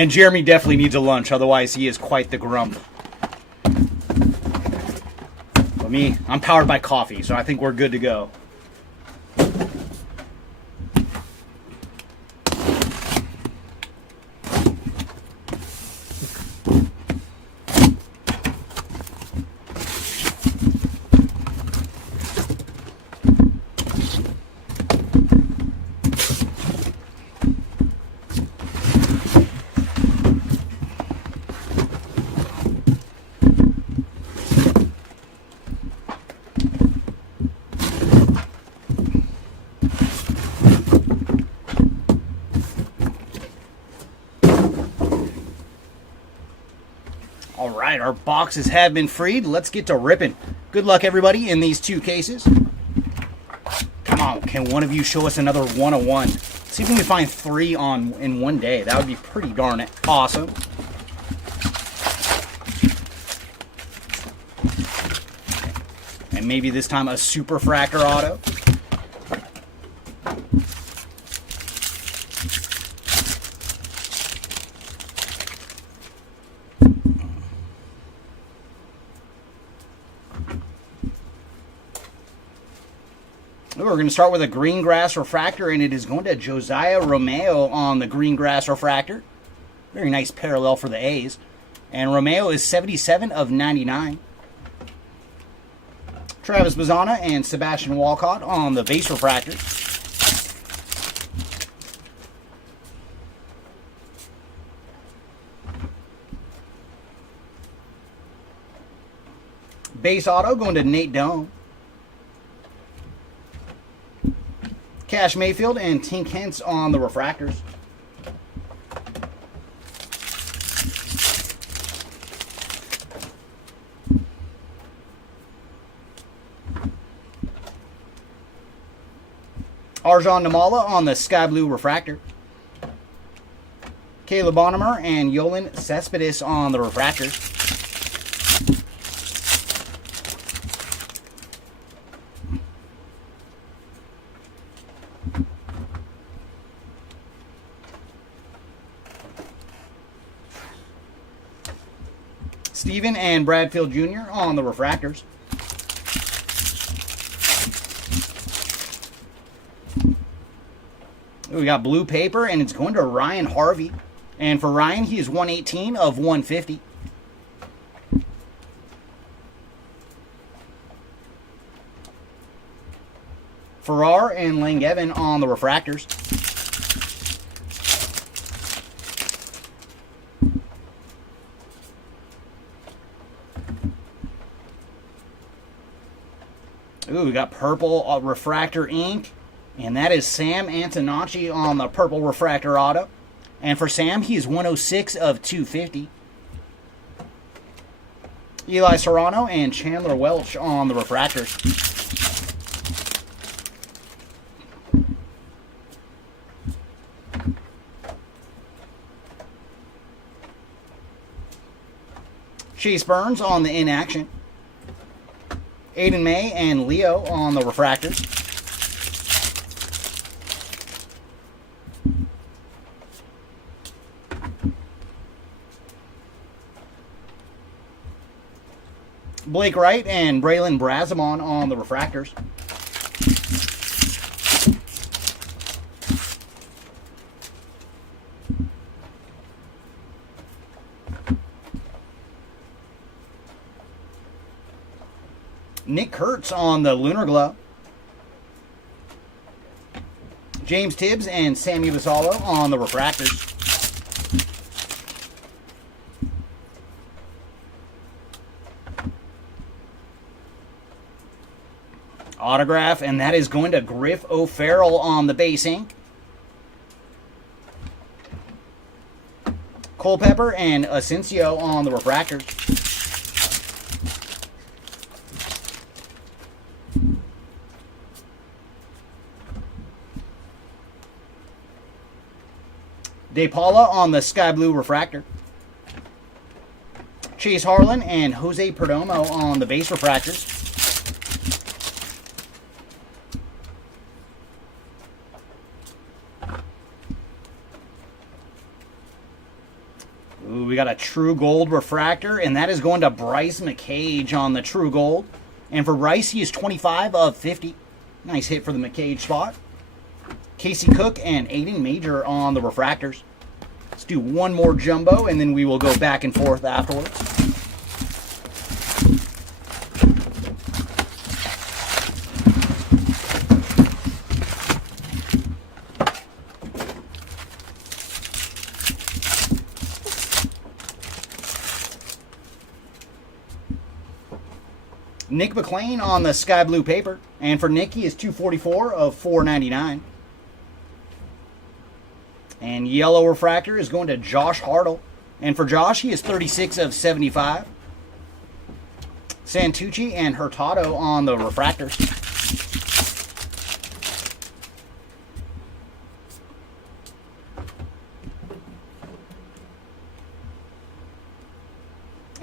And Jeremy definitely needs a lunch, otherwise he is quite the grump. But me, I'm powered by coffee, so I think we're good to go. Alright, our boxes have been freed. Let's get to ripping. Good luck, everybody, in these 2 cases. Come on, can one of you show us another 101? See if we can find 3 in one day. That would be pretty darn awesome. And maybe this time a Super Refractor auto. We're going to start with a green grass refractor, and it is going to Josiah Romeo on the green grass refractor. Very nice parallel for the A's. And Romeo is 77 of 99. Travis Bazzana and Sebastian Walcott on the base refractor. Base auto going to Nate Doan. Cash Mayfield and Tink Hintz on the refractors. Arjan Namala on the sky blue refractor. Caleb Bonnemer and Yolan Cespedes on the refractors. Steven and Bradfield Jr. on the refractors. We got blue paper, and it's going to Ryan Harvey. And for Ryan, he is 118 of 150. Farrar and Langevin on the refractors. Ooh, we got purple refractor ink, and that is Sam Antonacci on the purple refractor auto. And for Sam, he is 106 of 250. Eli Serrano and Chandler Welch on the refractors. Chase Burns on the inaction. Aiden May and Leo on the refractors. Blake Wright and Braylon Brazamon on the refractors. Nick Kurtz on the Lunar Glow. James Tibbs and Sammy Vassallo on the refractors. Autograph, and that is going to Griff O'Farrell on the base ink. Culpepper and Asensio on the refractors. De Paula on the sky blue refractor. Chase Harlan and Jose Perdomo on the base refractors. got a True Gold Refractor, and that is going to Bryce McCage on the True Gold. And for Bryce, he is 25 of 50. Nice hit for the McCage spot. Casey Cook and Aiden Major on the Refractors. Let's do one more jumbo, and then we will go back and forth afterwards. Nick McLean on the sky blue paper. And for Nick, he is 244 of 499. And yellow refractor is going to Josh Hartle. And for Josh, he is 36 of 75. Santucci and Hurtado on the refractors.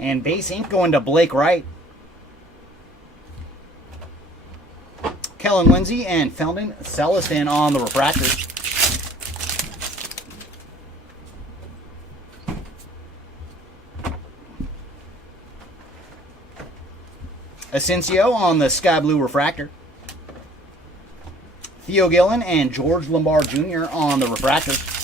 And base ink going to Blake Wright. Kellen Lindsay and Feldon Celestin on the refractors. Asensio on the sky blue refractor. Theo Gillen and George Lombard Jr. on the refractors.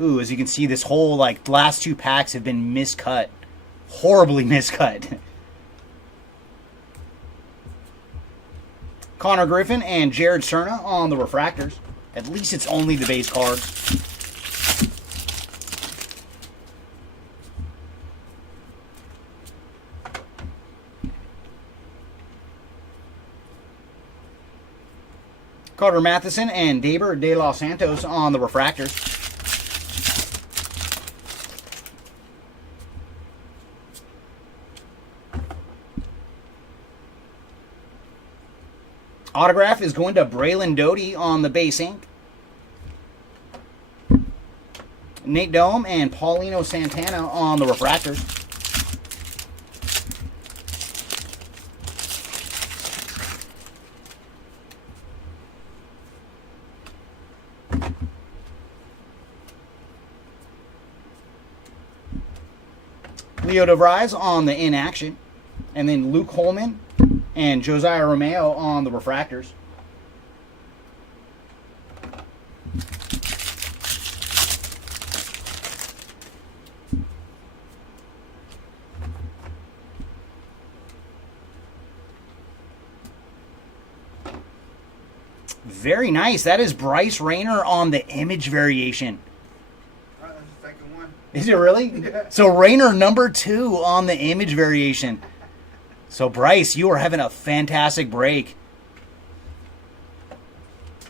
Ooh, as you can see, this whole last two packs have been miscut. Horribly miscut. Connor Griffin and Jared Cerna on the refractors. At least it's only the base cards. Carter Matheson and Daber De Los Santos on the refractors. Autograph is going to Braylon Doty on the base ink. Nate Dome and Paulino Santana on the refractors. Leo DeVries on the in action. And then Luke Holman and Josiah Romeo on the refractors. Very nice. That is Bryce Rayner on the image variation. That's the second one. Is it really? Yeah. So Rayner number 2 on the image variation. So Bryce, you are having a fantastic break.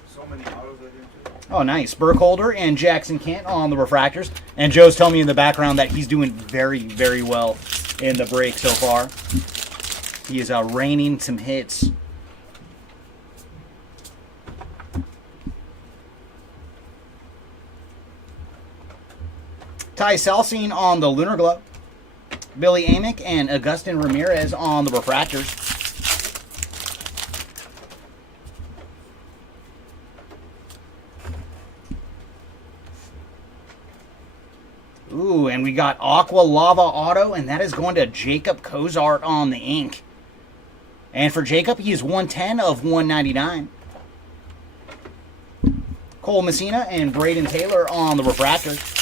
So many autos I did too. Oh, nice. Burkholder and Jackson Kent on the refractors. And Joe's telling me in the background that he's doing very, very well in the break so far. He is raining some hits. Ty Salsine on the Lunar Glow. Billy Amick and Augustin Ramirez on the refractors. Ooh, and we got Aqua Lava Auto, and that is going to Jacob Cozart on the ink. And for Jacob, he is 110 of 199. Cole Messina and Braden Taylor on the refractors.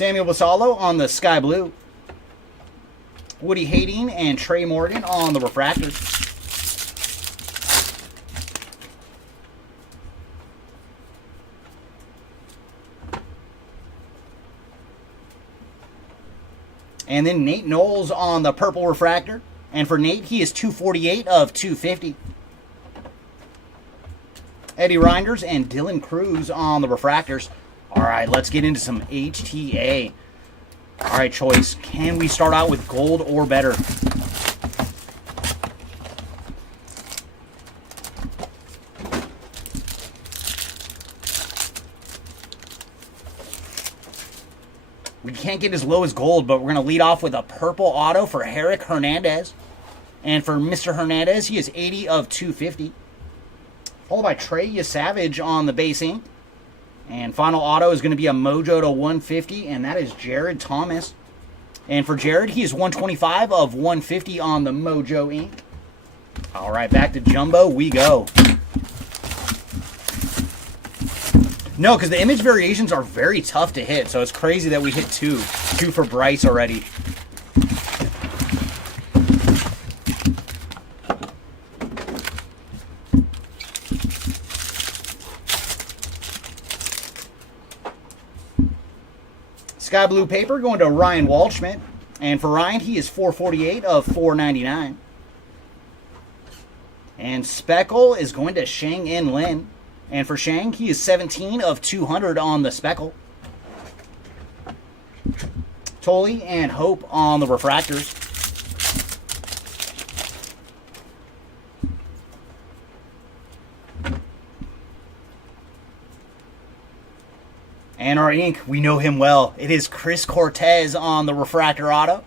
Samuel Basalo on the sky blue. Woody Hading and Trey Morgan on the refractors. And then Nate Knowles on the purple refractor. And for Nate, he is 248 of 250. Eddie Reinders and Dylan Cruz on the refractors. All right, let's get into some HTA. All right, Choice. Can we start out with gold or better? can't get as low as gold, but we're going to lead off with a purple auto for Herrick Hernandez. And for Mr. Hernandez, he is 80 of 250. Followed by Trey Savage on the base ink. And final auto is going to be a mojo to 150, and that is Jared Thomas. And for Jared, he is 125 of 150 on the mojo ink. All right, back to Jumbo we go. No, because the image variations are very tough to hit, so it's crazy that we hit two. Two for Bryce already. Sky blue paper going to Ryan Waldschmidt. And for Ryan, he is 448 of 499. And Speckle is going to Shang-In Lin. And for Shang, he is 17 of 200 on the Speckle. Tolley and Hope on the Refractors. And our ink, we know him well. It is Chris Cortez on the Refractor auto.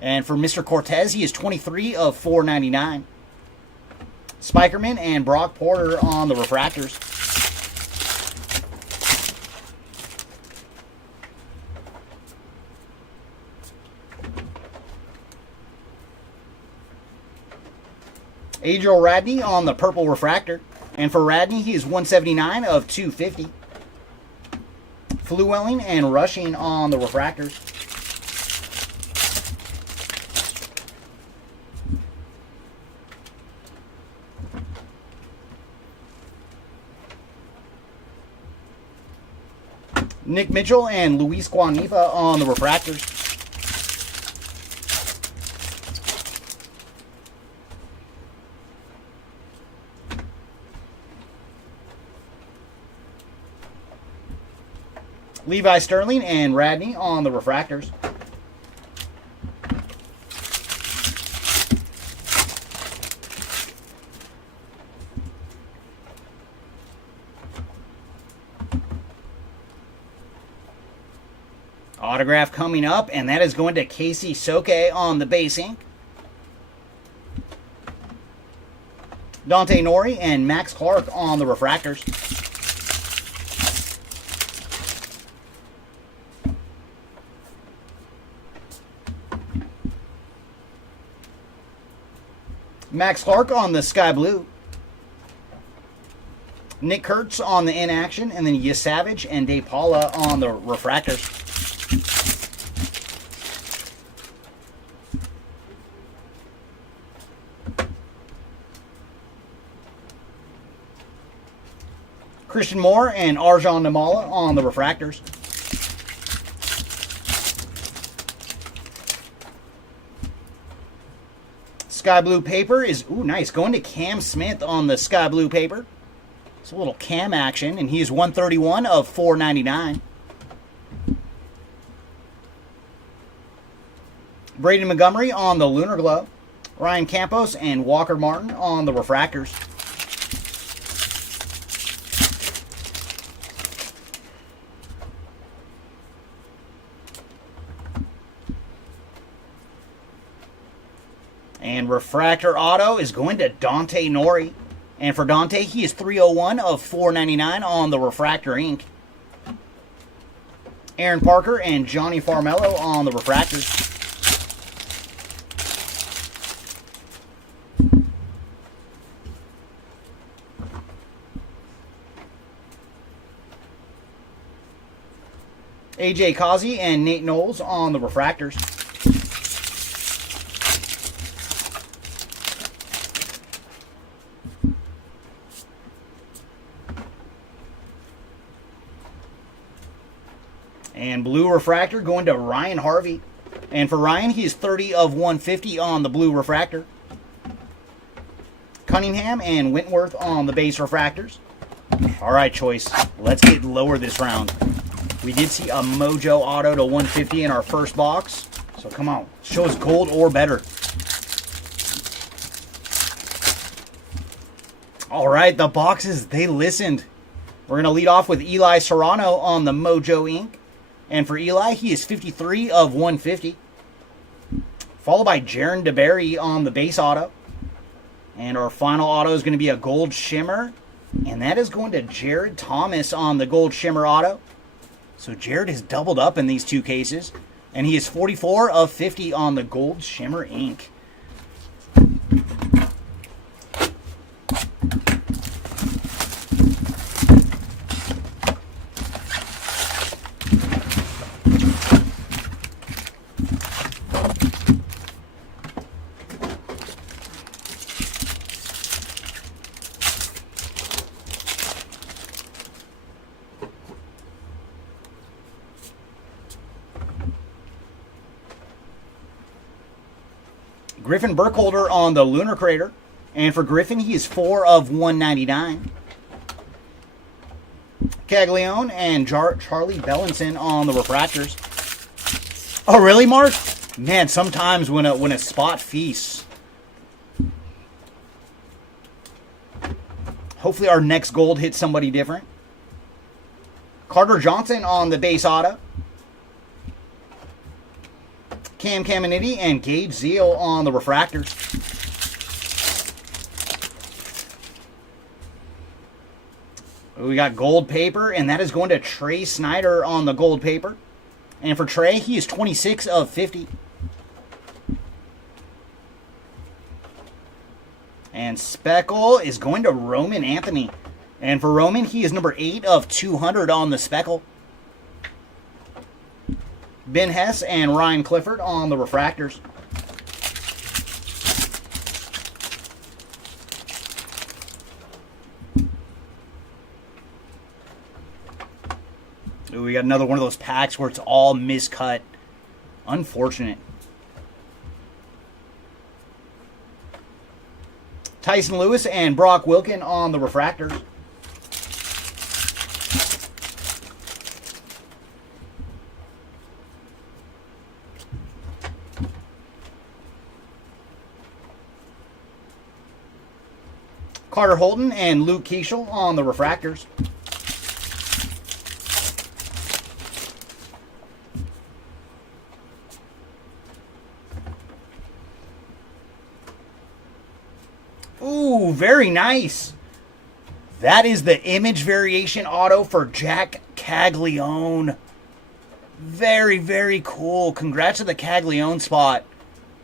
And for Mr. Cortez, he is 23 of 499. Spikerman and Brock Porter on the Refractors. Adriel Radney on the purple Refractor. And for Radney, he is 179 of 250. Flewelling and Rushing on the Refractors. Nick Mitchell and Luis Guanipa on the Refractors. Levi Sterling and Radney on the Refractors. Autograph coming up, and that is going to Casey Soke on the base ink. Dante Nori and Max Clark on the Refractors. Max Clark on the Sky Blue. Nick Kurtz on the In Action, and then Savage and Dave Paula on the Refractors. Christian Moore and Arjan Namala on the Refractors. Sky blue paper is, ooh, nice. Going to Cam Smith on the sky blue paper. It's a little Cam action, and he's 131 of 499. Braden Montgomery on the Lunar Glow. Ryan Campos and Walker Martin on the Refractors. And Refractor Auto is going to Dante Nori. And for Dante, he is 301 of 499 on the Refractor ink. Aaron Parker and Johnny Farmello on the Refractors. AJ Kazi and Nate Knowles on the Refractors. And blue Refractor going to Ryan Harvey. And for Ryan, he is 30 of 150 on the blue Refractor. Cunningham and Wentworth on the base Refractors. All right, Choice. Let's get lower this round. We did see a Mojo Auto to 150 in our first box. So come on. Show us gold or better. All right, the boxes, they listened. We're going to lead off with Eli Serrano on the Mojo ink. And for Eli, he is 53 of 150. Followed by Jaron DeBerry on the base auto. And our final auto is going to be a gold shimmer. And that is going to Jared Thomas on the gold shimmer auto. So Jared has doubled up in these two cases. And he is 44 of 50 on the gold shimmer ink. Griffin Burkholder on the Lunar Crater. And for Griffin, he is 4 of 199. Caglione and Charlie Bellinson on the Refractors. Oh, really, Mark? Man, sometimes when a spot feasts. Hopefully our next gold hits somebody different. Carter Johnson on the base auto. Cam Caminiti and Gabe Zeal on the Refractors. We got gold paper, and that is going to Trey Snyder on the gold paper. And for Trey, he is 26 of 50. And Speckle is going to Roman Anthony. And for Roman, he is number 8 of 200 on the Speckle. Ben Hess and Ryan Clifford on the Refractors. Ooh, we got another one of those packs where it's all miscut. Unfortunate. Tyson Lewis and Brock Wilkin on the Refractors. Carter Holton and Luke Keishel on the Refractors. Ooh, very nice. That is the image variation auto for Jack Caglione. Very, very cool. Congrats to the Caglione spot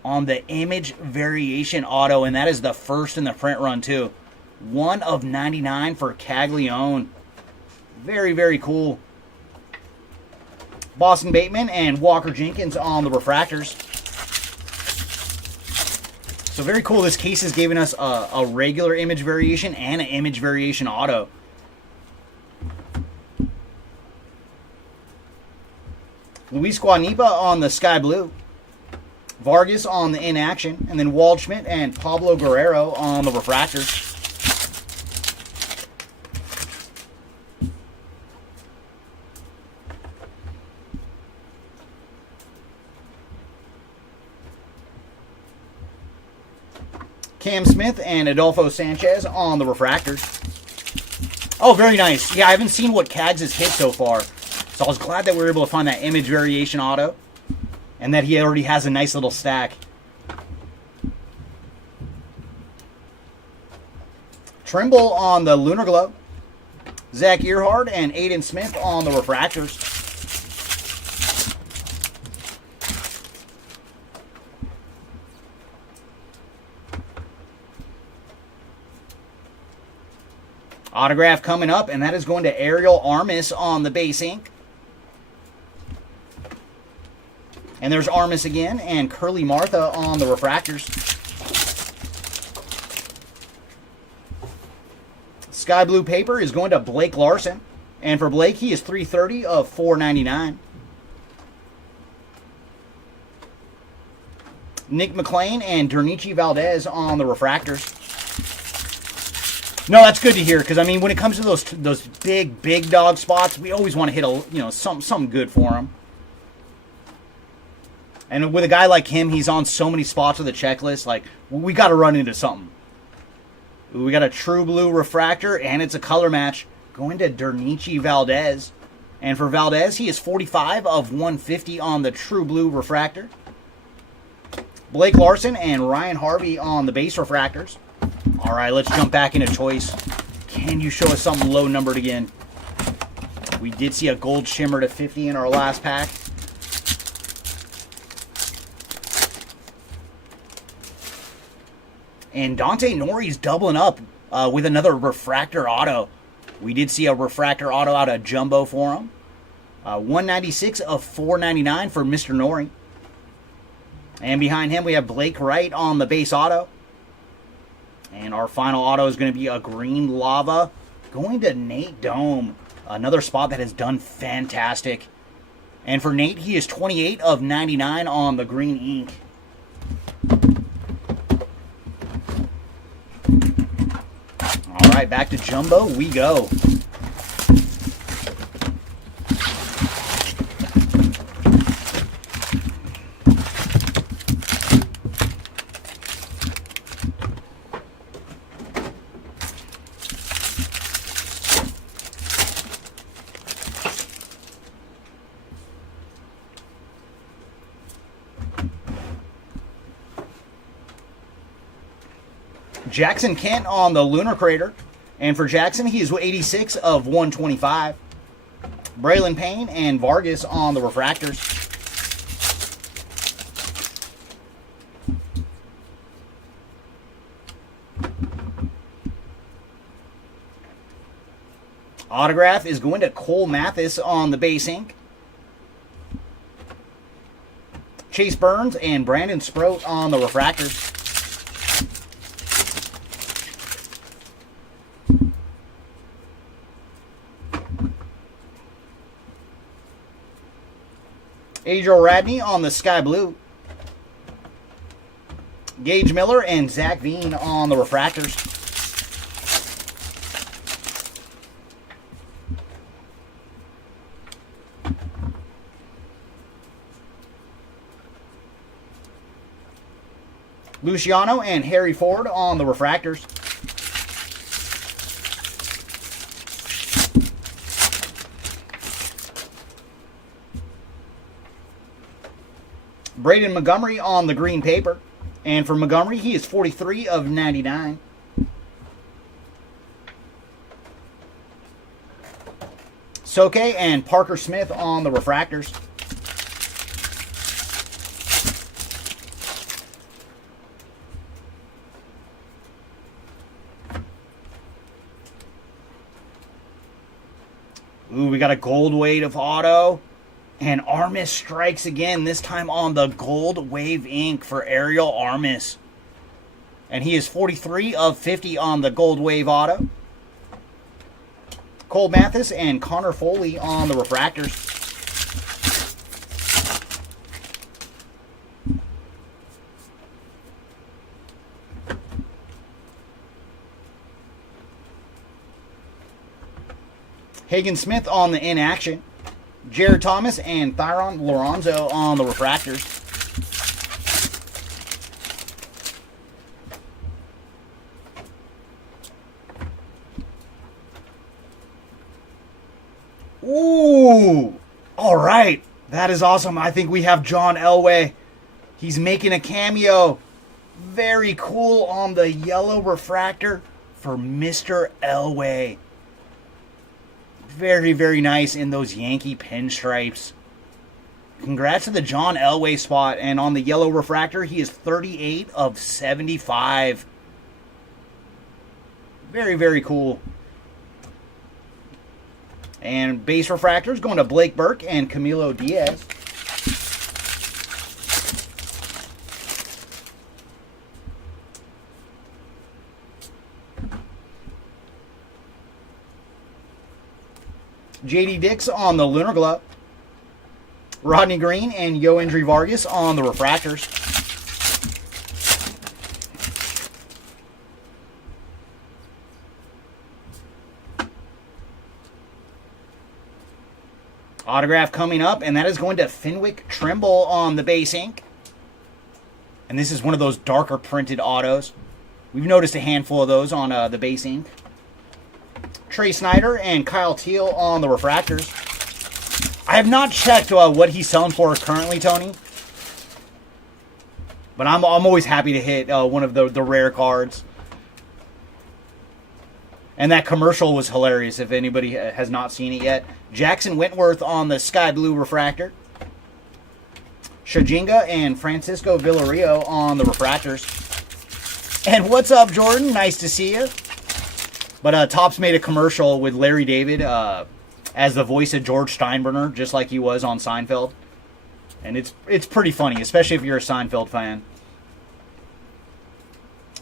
on the image variation auto, and that is the first in the print run too. 1 of 99 for Caglione. Very, very cool. Boston Bateman and Walker Jenkins on the Refractors. So very cool. This case is giving us a regular image variation and an image variation auto. Luis Guanipa on the Sky Blue. Vargas on the Inaction. And then Waldschmidt and Pablo Guerrero on the Refractors. Cam Smith and Adolfo Sanchez on the Refractors. Oh, very nice. Yeah, I haven't seen what Cags has hit so far. So I was glad that we were able to find that image variation auto. And that he already has a nice little stack. Trimble on the Lunar Glow. Zach Earhart and Aiden Smith on the Refractors. Autograph coming up, and that is going to Ariel Armis on the base ink. And there's Armis again, and Curly Martha on the Refractors. Sky Blue paper is going to Blake Larson. And for Blake, he is 330 of 499. Nick McLean and Dernici Valdez on the Refractors. No, that's good to hear, because I mean, when it comes to those big dog spots, we always want to hit something good for them. And with a guy like him, he's on so many spots with the checklist. Like, we got to run into something. We got a True Blue Refractor, and it's a color match going to Dernici Valdez. And for Valdez, he is 45 of 150 on the True Blue Refractor. Blake Larson and Ryan Harvey on the base refractors. All right, let's jump back into choice. Can you show us something low numbered again? We did see a gold shimmer to 50 in our last pack. And Dante Nori's doubling up with another refractor auto. We did see a refractor auto out of Jumbo for him. 196 of 499 for Mr. Nori. And behind him we have Blake Wright on the base auto. And our final auto is going to be a green lava going to Nate Dome. Another spot that has done fantastic. And for Nate, he is 28 of 99 on the green ink. All right, back to Jumbo we go. Jackson Kent on the Lunar Crater. And for Jackson, he is 86 of 125. Braylon Payne and Vargas on the refractors. Autograph is going to Cole Mathis on the base ink. Chase Burns and Brandon Sproat on the refractors. Adriel Radney on the Sky Blue. Gage Miller and Zach Veen on the refractors. Luciano and Harry Ford on the refractors. Braden Montgomery on the green paper. And for Montgomery, he is 43 of 99. Soke and Parker Smith on the refractors. Ooh, we got a gold weight of auto. And Armis strikes again, this time on the Gold Wave ink for Ariel Armis. And he is 43 of 50 on the Gold Wave auto. Cole Mathis and Connor Foley on the refractors. Hagen Smith on the in action. Jared Thomas and Thyron Lorenzo on the refractors. Ooh! All right. That is awesome. I think we have John Elway. He's making a cameo. Very cool on the yellow refractor for Mr. Elway. Very, very nice in those Yankee pinstripes. Congrats to the John Elway spot. And on the yellow refractor, he is 38 of 75. Very, very cool. And base refractors going to Blake Burke and Camilo Diaz. J.D. Dix on the Lunar Glove. Rodney Green and Yoendry Vargas on the refractors. Autograph coming up, and that is going to Fenwick Trimble on the base ink. And this is one of those darker printed autos. We've noticed a handful of those on the base ink. Trey Snyder and Kyle Teal on the refractors. I have not checked what he's selling for currently, Tony. But I'm always happy to hit one of the rare cards. And that commercial was hilarious if anybody has not seen it yet. Jackson Wentworth on the Sky Blue Refractor. Shajinga and Francisco Villarreal on the Refractors. And what's up, Jordan? Nice to see you. But Topps made a commercial with Larry David as the voice of George Steinbrenner, just like he was on Seinfeld. And it's pretty funny, especially if you're a Seinfeld fan.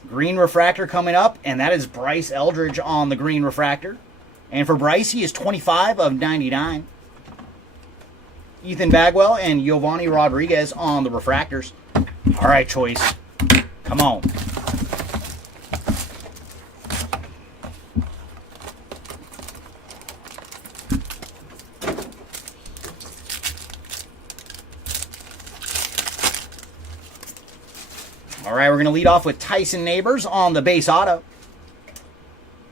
Green Refractor coming up, and that is Bryce Eldridge on the Green Refractor. And for Bryce, he is 25 of 99. Ethan Bagwell and Giovanni Rodriguez on the Refractors. All right, Choice. Come on. All right, we're going to lead off with Tyson Neighbors on the base auto.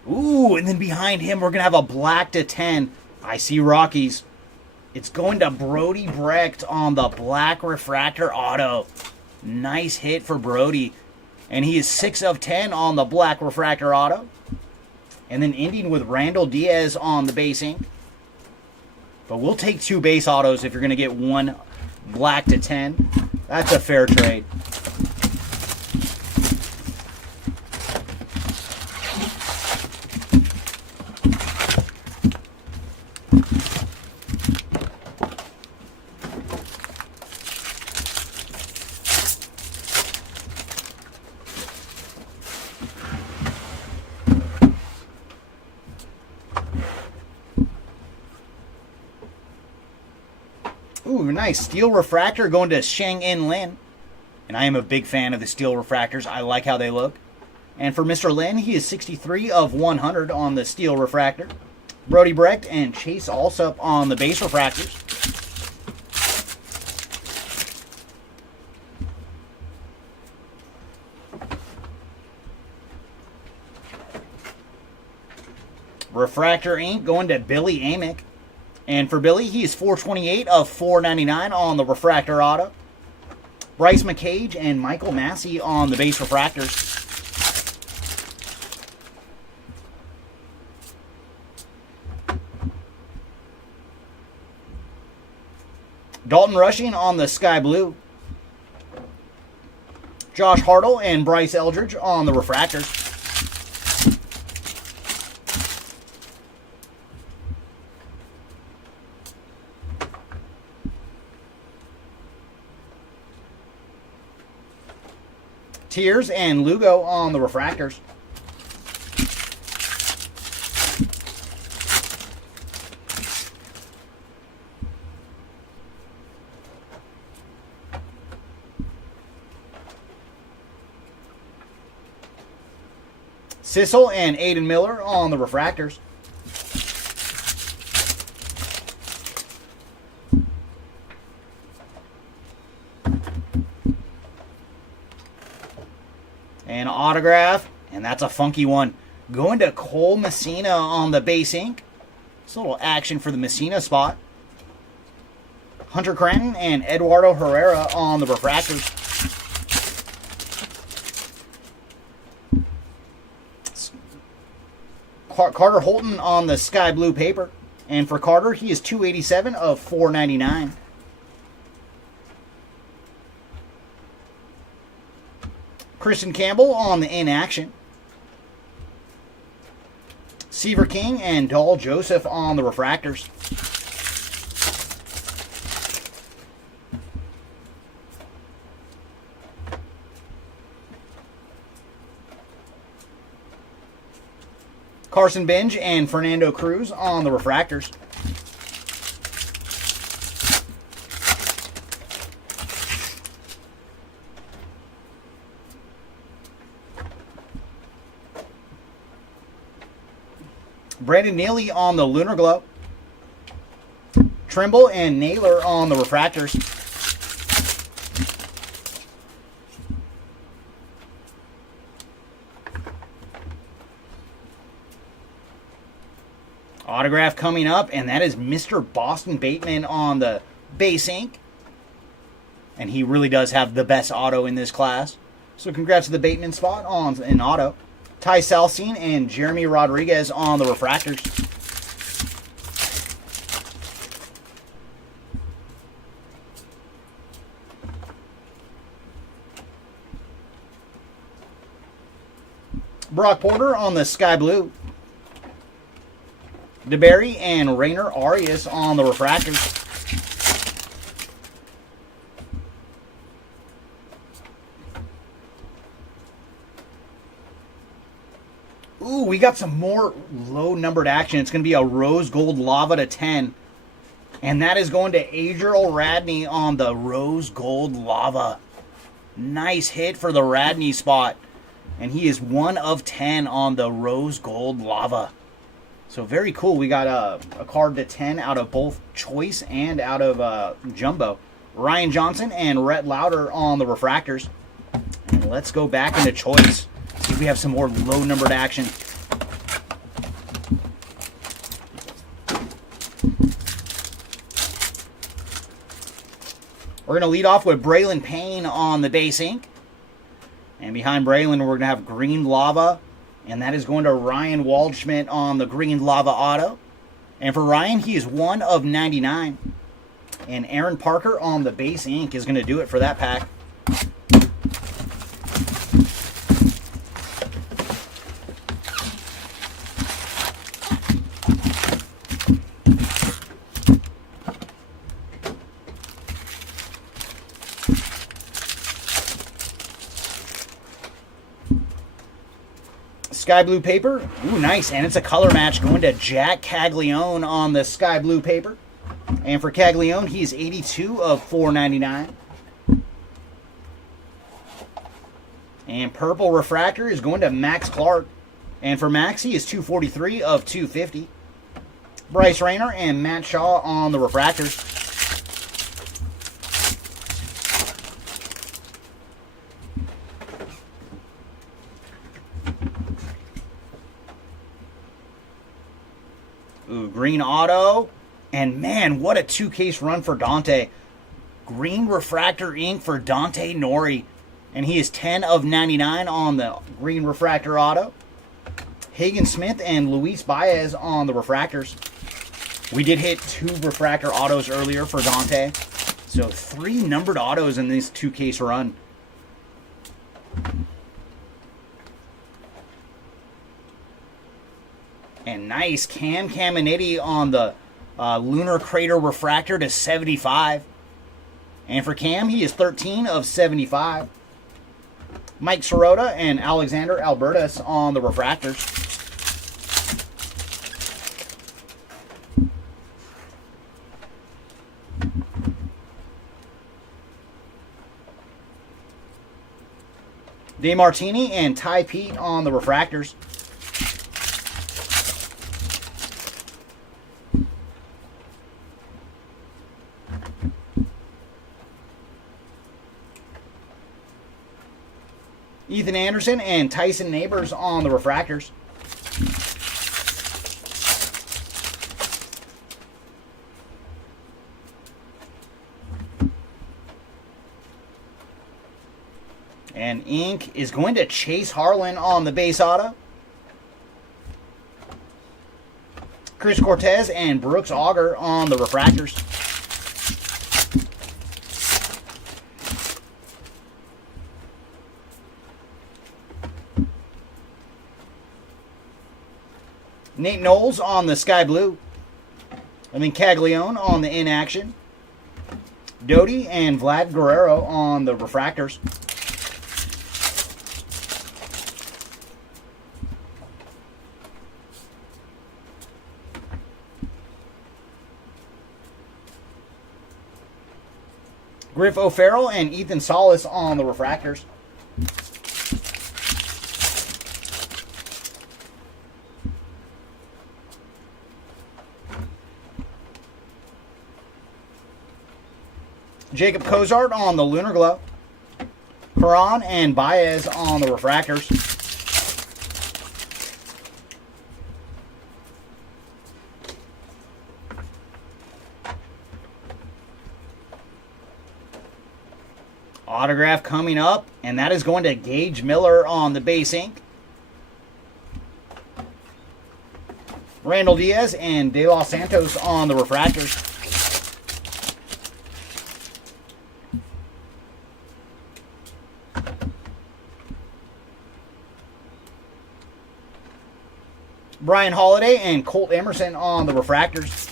Ooh, and then behind him, we're going to have a black to 10. I see Rockies. It's going to Brody Brecht on the black refractor auto. Nice hit for Brody. And he is 6 of 10 on the black refractor auto. And then ending with Randall Diaz on the base ink. But we'll take 2 base autos if you're going to get 1 black to 10. That's a fair trade. Ooh, nice. Steel Refractor going to Shang-In Lin. And I am a big fan of the Steel Refractors. I like how they look. And for Mr. Lin, he is 63 of 100 on the Steel Refractor. Brody Brecht and Chase Alsop on the base Refractors. Refractor ink going to Billy Amick. And for Billy, he's 428 of 499 on the Refractor auto. Bryce McCage and Michael Massey on the base Refractors. Dalton Rushing on the Sky Blue. Josh Hartle and Bryce Eldridge on the Refractors. Tiers and Lugo on the Refractors. Sissel and Aiden Miller on the Refractors. And autograph, and that's a funky one. Going to Cole Messina on the base ink. It's a little action for the Messina spot. Hunter Cranton and Eduardo Herrera on the Refractors. Carter Holton on the Sky Blue paper. And for Carter, he is 287 of 499. Christian Campbell on the inaction. Seaver King and Dahl Joseph on the Refractors. Carson Benj and Fernando Cruz on the Refractors. Brandon Neely on the Lunar Glow. Trimble and Naylor on the Refractors. Autograph coming up, and that is Mr. Boston Bateman on the base ink. And he really does have the best auto in this class. So congrats to the Bateman spot on an auto. Ty Salcine and Jeremy Rodriguez on the refractors. Brock Porter on the sky blue. DeBerry and Rainer Arias on the refractors. Ooh, we got some more low-numbered action. It's going to be a rose gold lava to 10. And that is going to Adriel Radney on the rose gold lava. Nice hit for the Radney spot. And he is 1 of 10 on the rose gold lava. So very cool. We got a card to 10 out of both choice and out of jumbo. Ryan Johnson and Rhett Lauder on the refractors. And let's go back into choice. See if we have some more low-numbered action. We're going to lead off with Braylon Payne on the base ink. And behind Braylon, we're going to have green lava. And that is going to Ryan Waldschmidt on the green lava auto. And for Ryan, he is 1 of 99. And Aaron Parker on the base ink is going to do it for that pack. Sky blue paper. Ooh, nice. And it's a color match going to Jack Caglione on the sky blue paper. And for Caglione, he's 82 of 499. And purple refractor is going to Max Clark. And for Max, he is 243 of 250. Bryce Rayner and Matt Shaw on the refractors. Ooh, green auto. And man, what a 2-case run for Dante. Green refractor ink for Dante Nori. And he is 10 of 99 on the green refractor auto. Hagen Smith and Luis Baez on the refractors. We did hit 2 refractor autos earlier for Dante. So 3 numbered autos in this 2-case run. And nice Cam Caminiti on the Lunar Crater Refractor to 75. And for Cam, he is 13 of 75. Mike Sirota and Alexander Albertus on the refractors. DeMartini and Ty Pete on the refractors. Ethan Anderson and Tyson Neighbors on the refractors. And ink is going to Chase Harlan on the base auto. Chris Cortez and Brooks Auger on the refractors. Nate Knowles on the sky blue. And then Caglione on the inaction. Doty and Vlad Guerrero on the refractors. Griff O'Farrell and Ethan Solis on the refractors. Jacob Cozart on the Lunar Glow. Karan and Baez on the refractors. autograph coming up, and that is going to Gage Miller on the base ink. Randall Diaz and De Los Santos on the refractors. Brian Holiday and Colt Emerson on the refractors.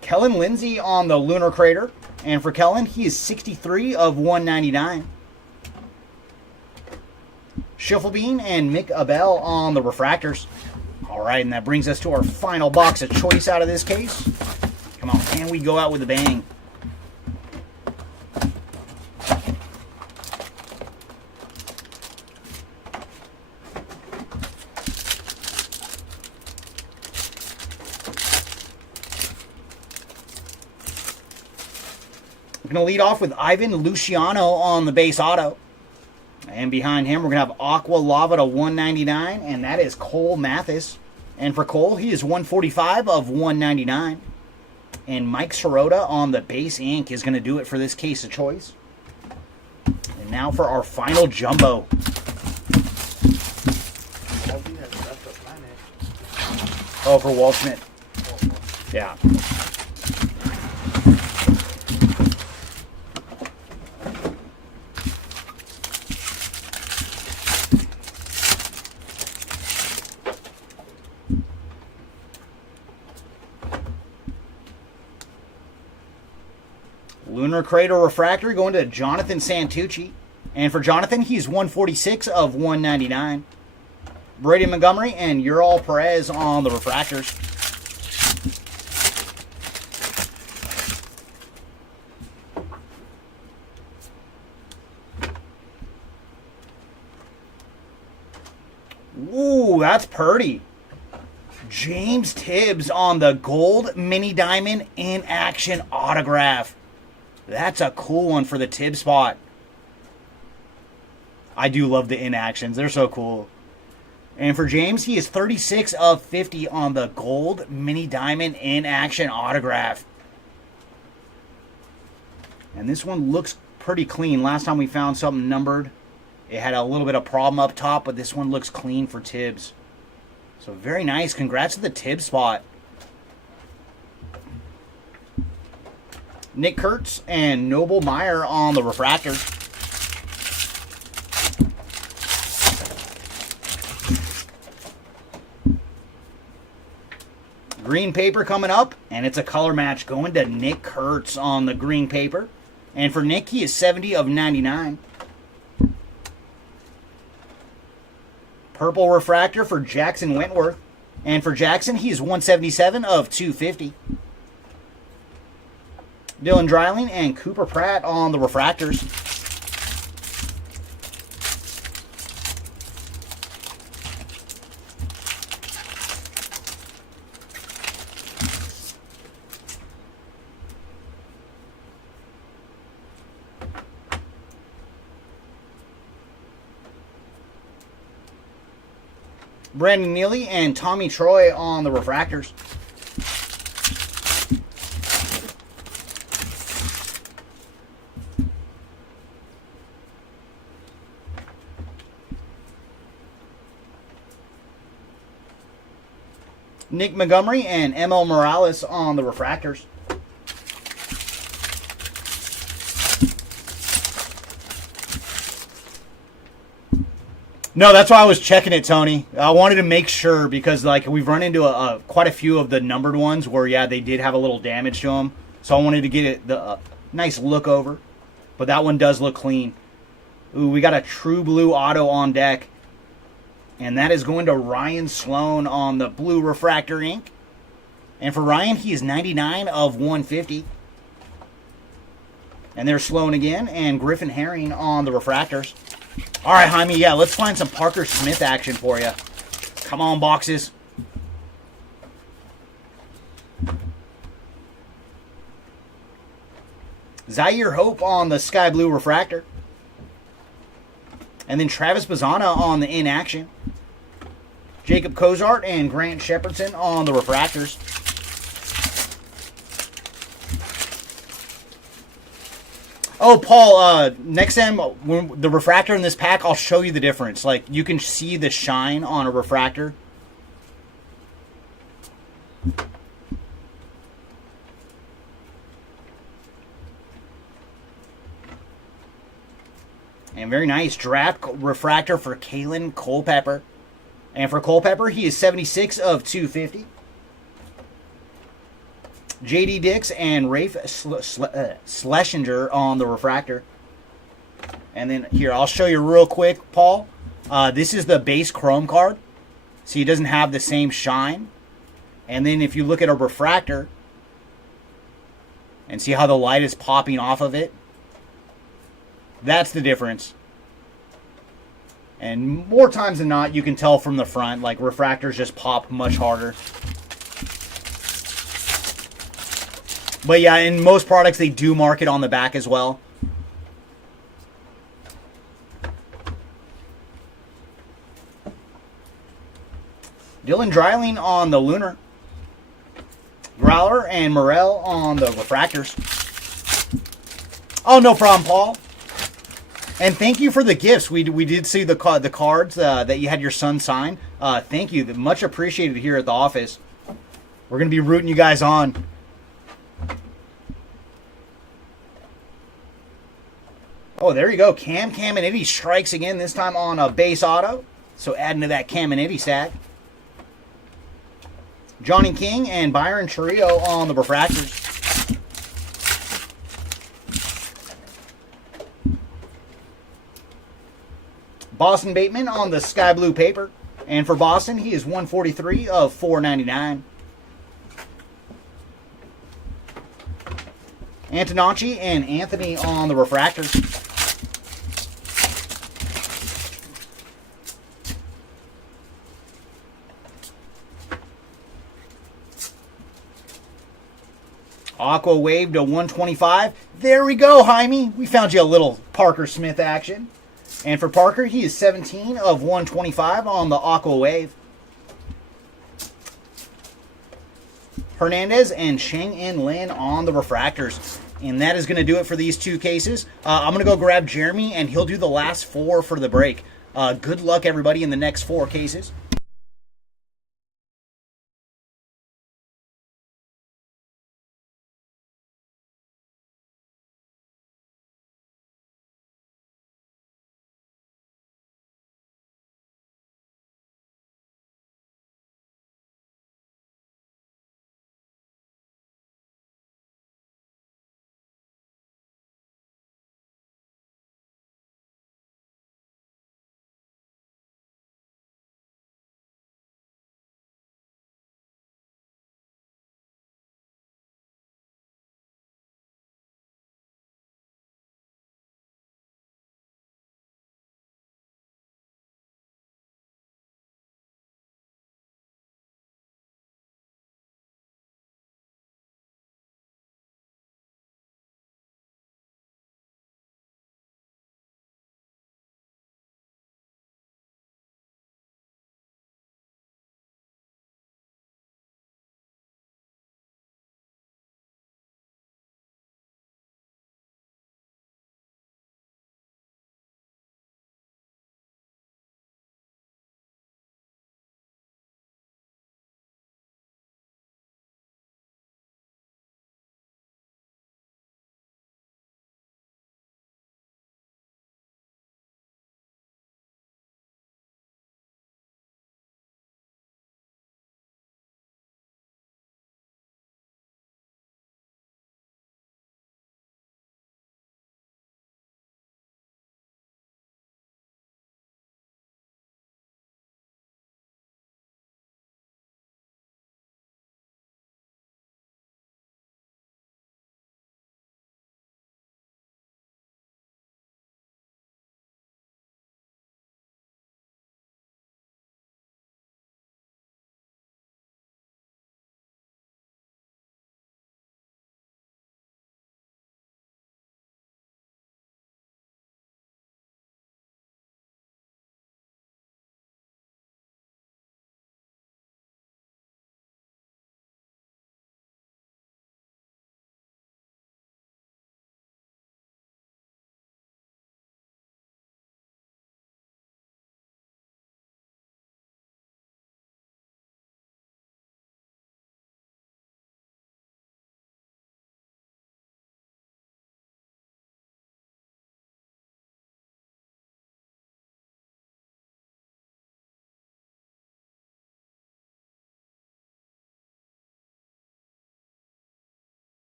Kellen Lindsay on the Lunar Crater. And for Kellen, he is 63 of 199. Schiffelbein and Mick Abel on the refractors. All right, and that brings us to our final box of choice out of this case. Come on, can we go out with a bang? We're going to lead off with Ivan Luciano on the base auto. And behind him, we're going to have Aqua Lava to 199, and that is Cole Mathis. And for Cole, he is 145 of 199. And Mike Sirota on the base ink is going to do it for this case of choice. And now for our final jumbo. Oh, for Walt Schmidt. Yeah. Lunar Crater Refractor going to Jonathan Santucci. And for Jonathan, he's 146 of 199. Brady Montgomery and Ural Perez on the refractors. Ooh, that's pretty. James Tibbs on the gold mini diamond in action autograph. That's a cool one for the Tibbs spot. I do love the inactions. They're so cool. And for James, he is 36 of 50 on the gold mini diamond in action autograph. And this one looks pretty clean. Last time we found something numbered, it had a little bit of problem up top, but this one looks clean for Tibbs. So very nice. Congrats to the Tibbs spot. Nick Kurtz and Noble Meyer on the refractor. Green paper coming up, and it's a color match going to Nick Kurtz on the green paper. And for Nick, he is 70 of 99. Purple refractor for Jackson Wentworth. And for Jackson, he is 177 of 250. Dylan Dreiling and Cooper Pratt on the refractors. Brandon Neely and Tommy Troy on the refractors. Nick Montgomery and ML Morales on the refractors. No, that's why I was checking it, Tony. I wanted to make sure because, like, we've run into quite a few of the numbered ones where, yeah, they did have a little damage to them. So I wanted to get it the nice look over. But that one does look clean. Ooh, we got a True Blue auto on deck. And that is going to Ryan Sloan on the blue refractor ink. And for Ryan, he is 99 of 150. And there's Sloan again and Griffin Herring on the refractors. All right, Jaime, yeah, let's find some Parker Smith action for you. Come on, boxes. Zaire Hope on the sky blue refractor. And then Travis Bazzana on the in action. Jacob Cozart and Grant Shepardson on the refractors. Oh, Paul, next time, when the refractor in this pack, I'll show you the difference. Like, you can see the shine on a refractor. And very nice draft refractor for Kalen Culpepper. And for Culpepper, he is 76 of 250. J.D. Dix and Rafe Schlesinger on the refractor. And then here, I'll show you real quick, Paul. This is the base chrome card. So he doesn't have the same shine. And then if you look at a refractor and see how the light is popping off of it, that's the difference. And more times than not, you can tell from the front, like refractors just pop much harder. But yeah, in most products, they do mark it on the back as well. Dylan Dreiling on the Lunar. Growler and Morel on the refractors. Oh, no problem, Paul. And thank you for the gifts. We did see the cards that you had your son sign. Thank you. Much appreciated here at the office. We're going to be rooting you guys on. Oh, there you go. Caminiti strikes again, this time on a base auto. So adding to that Caminiti stack. Johnny King and Byron Chourio on the refractors. Boston Bateman on the sky blue paper. And for Boston, he is 143 of 499. Antonacci and Anthony on the refractors. Aqua Wave to 125. There we go, Jaime. We found you a little Parker Smith action. And for Parker, he is 17 of 125 on the Aqua Wave. Hernandez and Sheng-En Lin on the refractors. And that is going to do it for these two cases. I'm going to go grab Jeremy, and he'll do the last four for the break. Good luck, everybody, in the next four cases.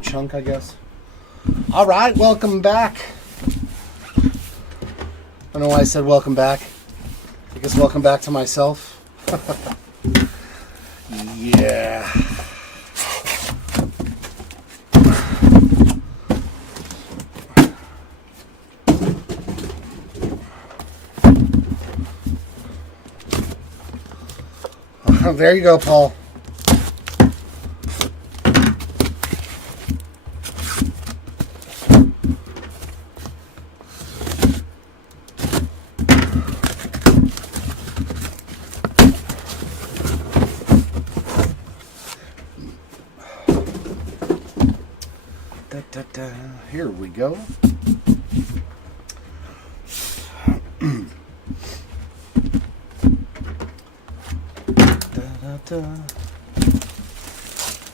chunk, I guess. All right, welcome back. I don't know why I said welcome back. I guess welcome back to myself. Yeah. There you go, Paul. Here we go.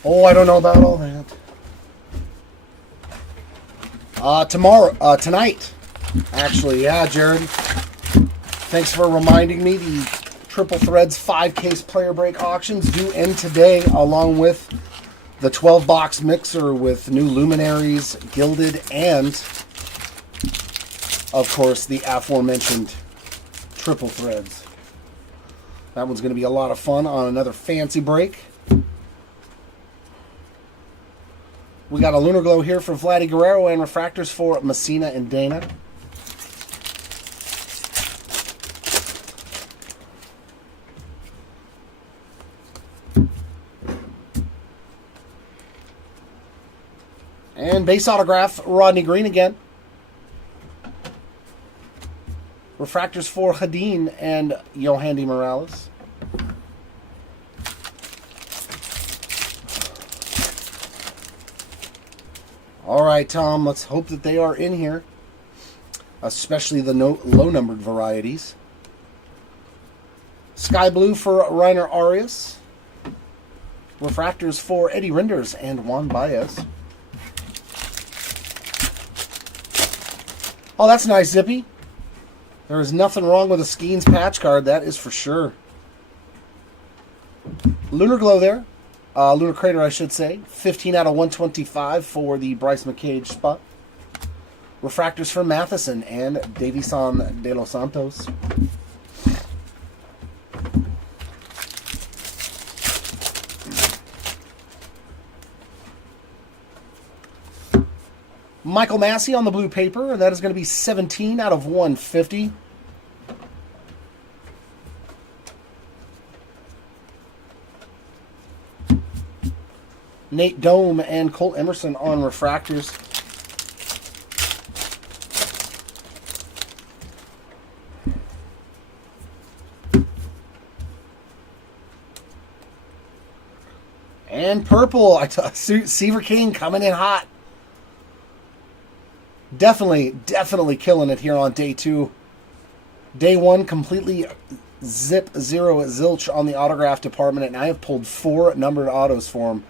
Oh, I don't know about all that. Tonight, actually, yeah, Jared. Thanks for reminding me. The Triple Threads 5-case player break auctions do end today, along with the 12-box mixer with new luminaries, gilded, and, of course, the aforementioned Triple Threads. That one's going to be a lot of fun on another fancy break. We got a Lunar Glow here for Vladdy Guerrero and refractors for Messina and Dana. And base autograph, Rodney Green again. Refractors for Hadin and Yohandy Morales. All right, Tom, let's hope that they are in here, especially the low-numbered varieties. Sky Blue for Reiner Arias. Refractors for Eddie Renders and Juan Baez. Oh, that's nice, Zippy. There is nothing wrong with a Skeens patch card, that is for sure. Lunar Glow there. Lunar Crater, I should say. 15 out of 125 for the Bryce McCage spot. Refractors for Matheson and Davison de los Santos. Michael Massey on the blue paper, and that is going to be 17 out of 150. Nate Dome and Colt Emerson on refractors. And purple, Seaver King coming in hot. Definitely killing it here on day 2. Day 1, completely zip zero zilch on the autograph department, and I have pulled 4 numbered autos for him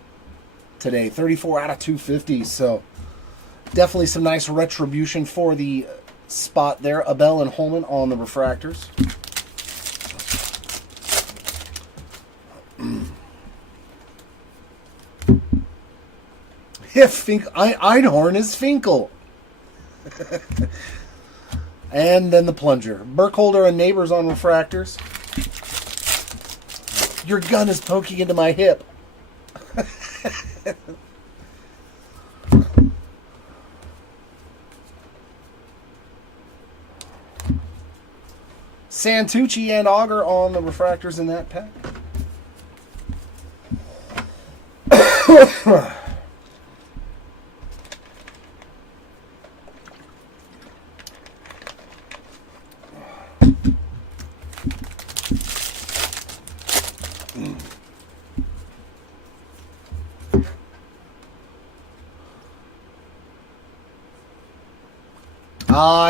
today. 34 out of 250, so definitely some nice retribution for the spot there. Abel and Holman on the refractors. If Einhorn is Finkel. And then the plunger. Burkholder and Neighbors on refractors. Your gun is poking into my hip. Santucci and Auger on the refractors in that pack.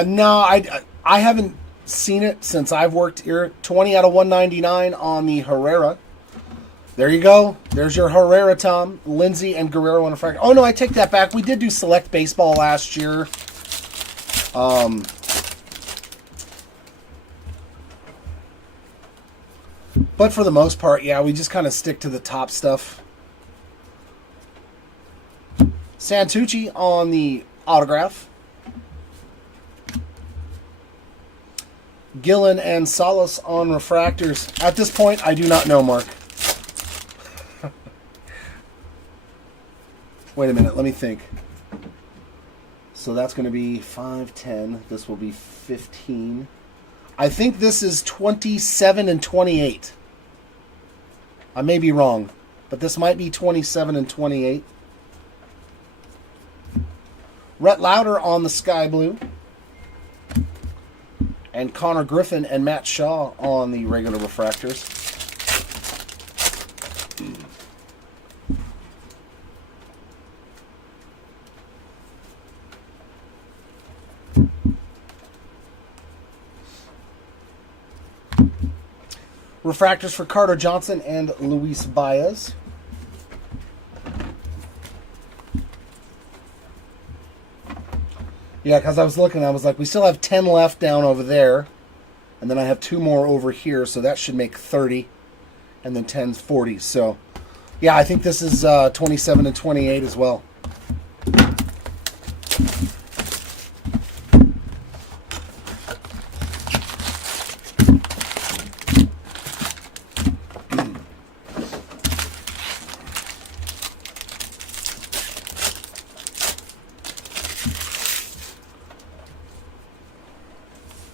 No, I haven't seen it since I've worked here. 20 out of 199 on the Herrera. There you go. There's your Herrera, Tom. Lindsay and Guerrero on a fractor. Oh, no, I take that back. We did do select baseball last year. But for the most part, yeah, we just kind of stick to the top stuff. Santucci on the autograph. Gillen and Salas on refractors. At this point, I do not know, Mark. Wait a minute, let me think. So that's going to be 5, 10. This will be 15. I think this is 27 and 28. I may be wrong, but this might be 27 and 28. Rhett Lauder on the sky blue. And Connor Griffin and Matt Shaw on the regular refractors. Refractors for Carter Johnson and Luis Baez. Yeah, because I was looking, I was like, we still have 10 left down over there. And then I have 2 more over here, so that should make 30. And then 10's 40. So, yeah, I think this is 27 and 28 as well.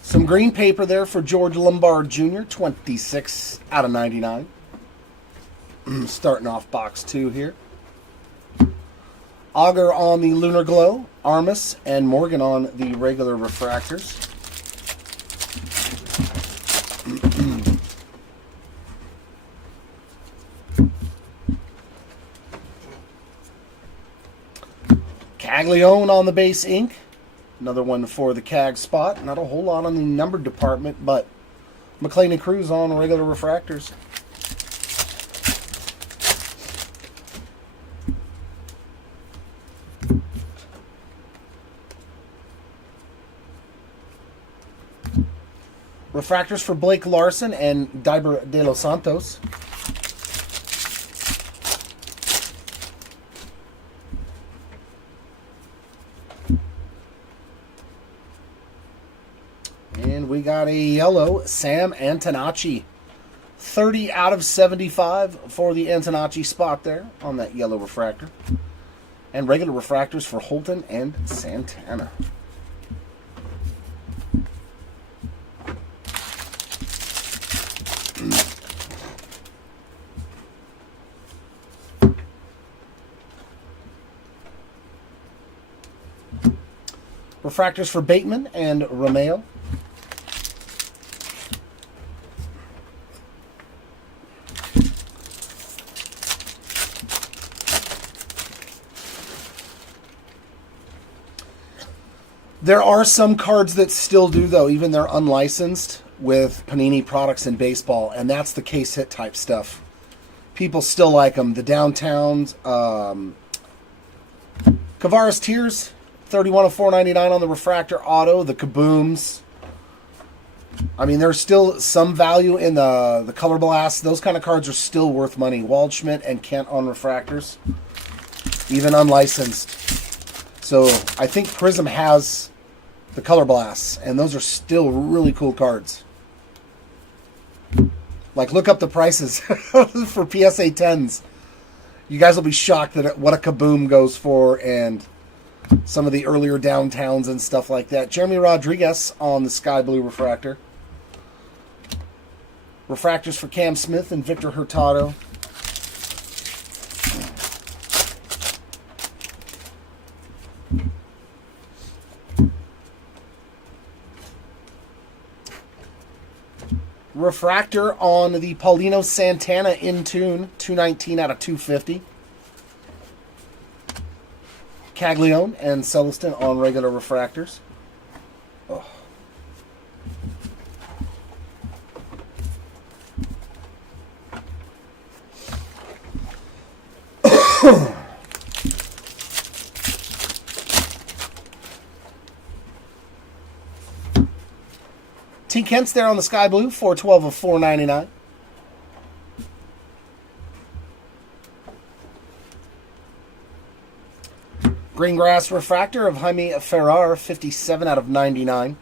Some green paper there for George Lombard Jr., 26 out of 99. Starting off box 2 here. Auger on the Lunar Glow, Armas, and Morgan on the regular refractors. Caglione on the base ink. Another one for the CAG spot. Not a whole lot on the numbered department, but McLean and Cruz on regular refractors. Refractors for Blake Larson and Diber de los Santos. And we got a yellow Sam Antonacci. 30 out of 75 for the Antonacci spot there on that yellow refractor. And regular refractors for Holton and Santana. Refractors for Bateman and Romeo. There are some cards that still do, though, even they're unlicensed with Panini products in baseball, and that's the case hit type stuff. People still like them. The Downtowns, Kavaris Tears, 31 of 499 on the refractor auto, the Kabooms. I mean, there's still some value in the Color Blast. Those kind of cards are still worth money. Waldschmidt and Kent on refractors, even unlicensed. So I think Prism has the Color Blasts, and those are still really cool cards. Like, look up the prices for PSA 10s. You guys will be shocked at what a Kaboom goes for, and some of the earlier Downtowns and stuff like that. Jeremy Rodriguez on the Sky Blue refractor. Refractors for Cam Smith and Victor Hurtado. Refractor on the Paulino Santana in tune, 219 out of 250. Caglione and Celestin on regular refractors. Oh. T. Kent's there on the Sky Blue, 412 of 499. Green Grass Refractor of Jaime Ferrar, 57 out of 99.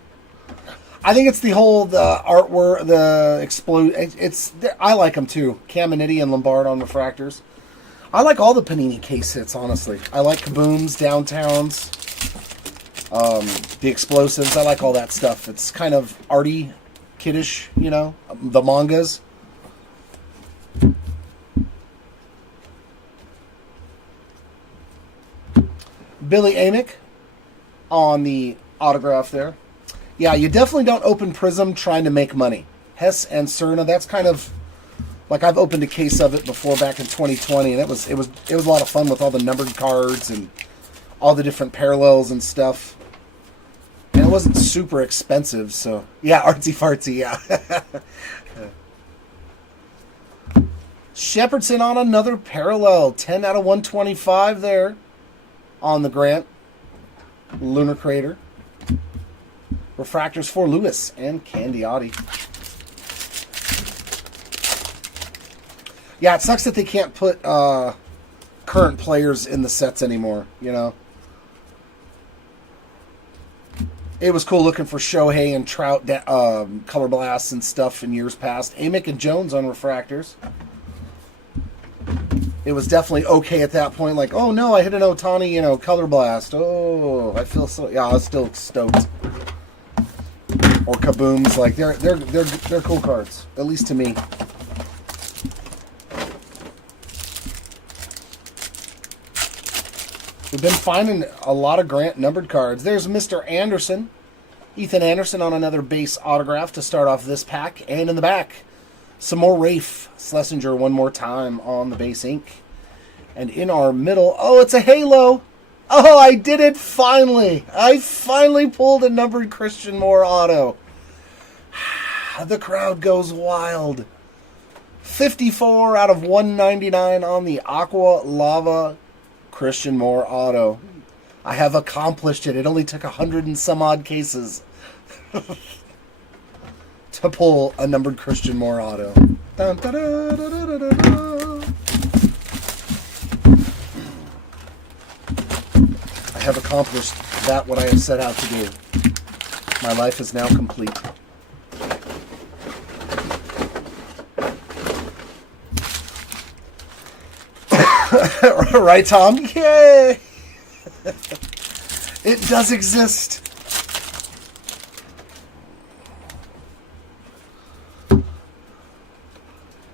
I think it's the artwork, the explode. I like them too. Caminiti and Lombard on refractors. I like all the Panini case hits, honestly. I like Kabooms, Downtowns, the Explosives. I like all that stuff. It's kind of arty, kiddish, you know, the mangas. Billy Amick on the autograph there. Yeah, you definitely don't open Prism trying to make money. Hess and Cerna, that's kind of like I've opened a case of it before back in 2020, and it was a lot of fun with all the numbered cards and all the different parallels and stuff. And it wasn't super expensive, so yeah, artsy fartsy, yeah. Shepherdson on another parallel, 10 out of 125 there on the Grant Lunar Crater. Refractors for Lewis and Candiotti. Yeah, it sucks that they can't put current players in the sets anymore, you know. It was cool looking for Shohei and Trout color blasts and stuff in years past. Amick and Jones on refractors. It was definitely okay at that point. Like, oh no, I hit an Ohtani, you know, color blast. Oh, I feel so. Yeah, I was still stoked. Or Kabooms, like they're cool cards, at least to me. We've been finding a lot of Grant numbered cards. There's Mr. Anderson, Ethan Anderson on another base autograph to start off this pack, and in the back, some more Rafe Schlesinger one more time on the base ink, and in our middle, oh, it's a Halo. Oh, I did it finally! I finally pulled a numbered Christian Moore auto. The crowd goes wild. 54 out of 199 on the Aqua Lava Christian Moore auto. I have accomplished it. It only took 100 and some odd cases to pull a numbered Christian Moore auto. Dun, da, da, da, da, da, da. I have accomplished that what I have set out to do. My life is now complete. Right, Tom? Yay! It does exist.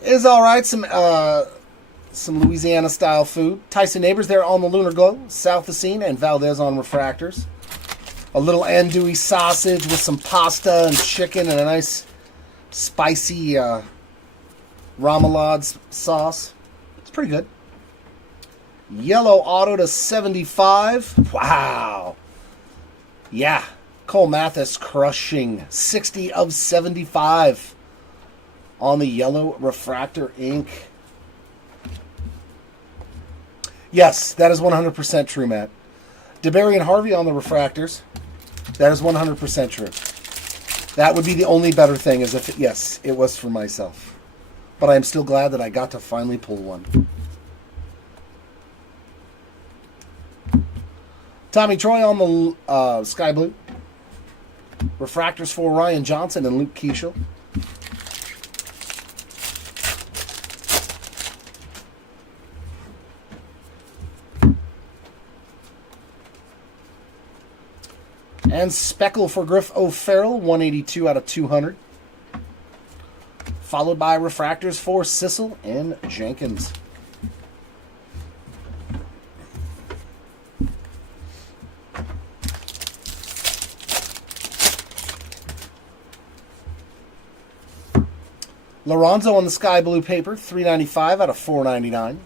It's all right. Some Louisiana-style food. Tyson Neighbors there on the Lunar Glow. South the Scene and Valdez on refractors. A little andouille sausage with some pasta and chicken and a nice spicy remoulade sauce. It's pretty good. Yellow auto to 75. Wow. Yeah. Cole Mathis crushing. 60 of 75 on the yellow refractor ink. Yes, that is 100% true, Matt. DeBerry and Harvey on the refractors. That is 100% true. That would be the only better thing, is if, yes, it was for myself. But I am still glad that I got to finally pull one. Tommy Troy on the Sky Blue. Refractors for Ryan Johnson and Luke Keishel. And Speckle for Griff O'Farrell, 182 out of 200. Followed by refractors for Sissel and Jenkins. Lorenzo on the Sky Blue paper, 395 out of 499.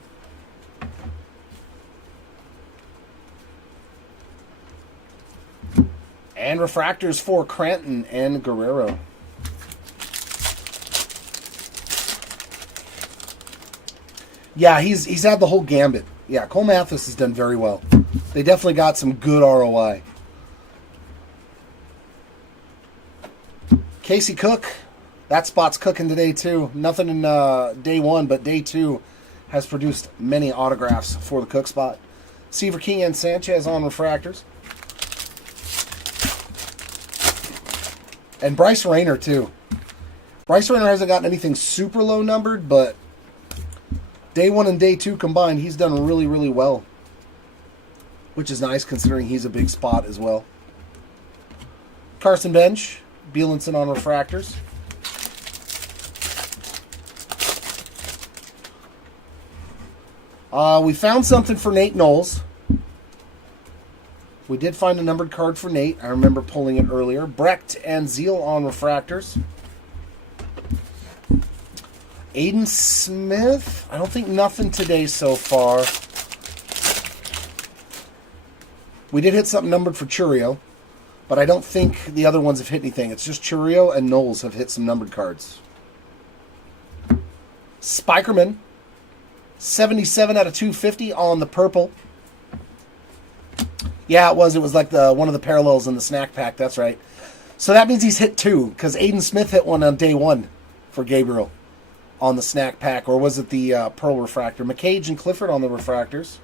And refractors for Cranton and Guerrero. Yeah, he's had the whole gambit. Yeah, Cole Mathis has done very well. They definitely got some good ROI. Casey Cook, that spot's cooking today too. Nothing in day one, but day two has produced many autographs for the Cook spot. Seaver King and Sanchez on refractors. And Bryce Rayner, too. Bryce Rayner hasn't gotten anything super low numbered, but day 1 and day 2 combined, he's done really, really well. Which is nice considering he's a big spot as well. Carson Bench, Bielenson on refractors. We found something for Nate Knowles. We did find a numbered card for Nate. I remember pulling it earlier. Brecht and Zeal on refractors. Aiden Smith. I don't think nothing today so far. We did hit something numbered for Churio, but I don't think the other ones have hit anything. It's just Churio and Knowles have hit some numbered cards. Spikerman. 77 out of 250 on the purple. Yeah, it was. It was like one of the parallels in the snack pack. That's right. So that means he's hit 2, because Aiden Smith hit one on day 1 for Gabriel on the snack pack. Or was it the Pearl Refractor? McCage and Clifford on the refractors.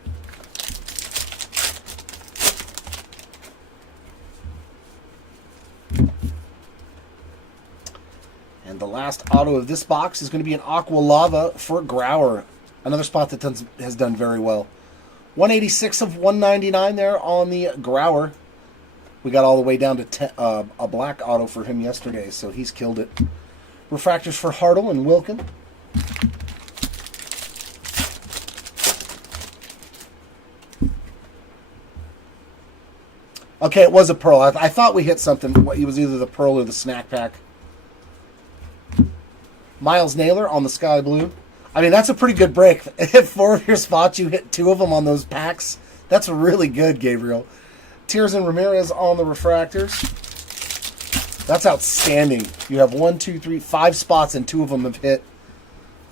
And the last auto of this box is going to be an Aqua Lava for Grauer. Another spot that has done very well. 186 of 199 there on the Grauer. We got all the way down to a black auto for him yesterday, so he's killed it. Refractors for Hartle and Wilkin. Okay, it was a Pearl. I thought we hit something. It was either the Pearl or the snack pack. Miles Naylor on the Sky Blue. I mean, that's a pretty good break. If 4 of your spots, you hit 2 of them on those packs. That's really good, Gabriel. Tiers and Ramirez on the refractors. That's outstanding. You have 1, 2, 3, 5 spots, and 2 of them have hit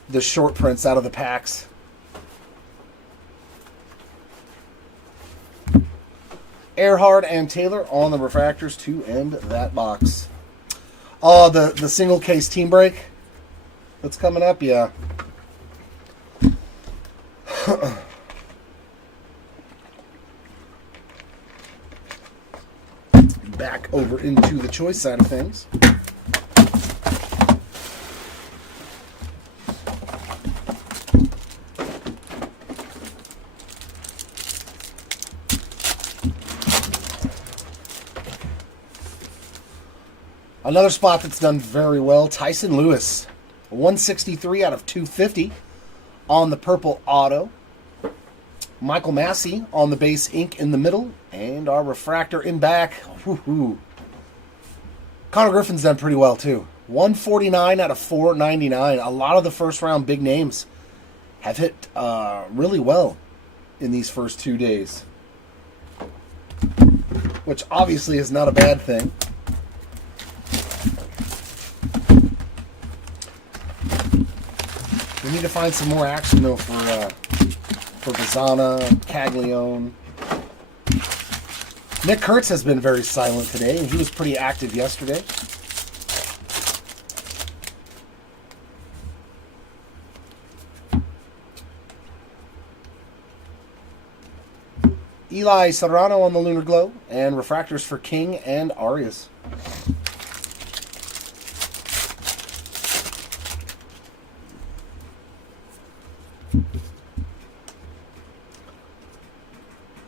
the short prints out of the packs. Earhart and Taylor on the refractors to end that box. Oh, the single case team break that's coming up, yeah. Back over into the choice side of things. Another spot that's done very well, Tyson Lewis. 163 out of 250 on the purple auto. Michael Massey on the base ink in the middle. And our refractor in back. Woo-hoo. Connor Griffin's done pretty well too. 149 out of 499. A lot of the first round big names have hit really well in these first 2 days. Which obviously is not a bad thing. We need to find some more action though for Bazzana, Caglione. Nick Kurtz has been very silent today, and he was pretty active yesterday. Eli Serrano on the Lunar Glow, and refractors for King and Arias.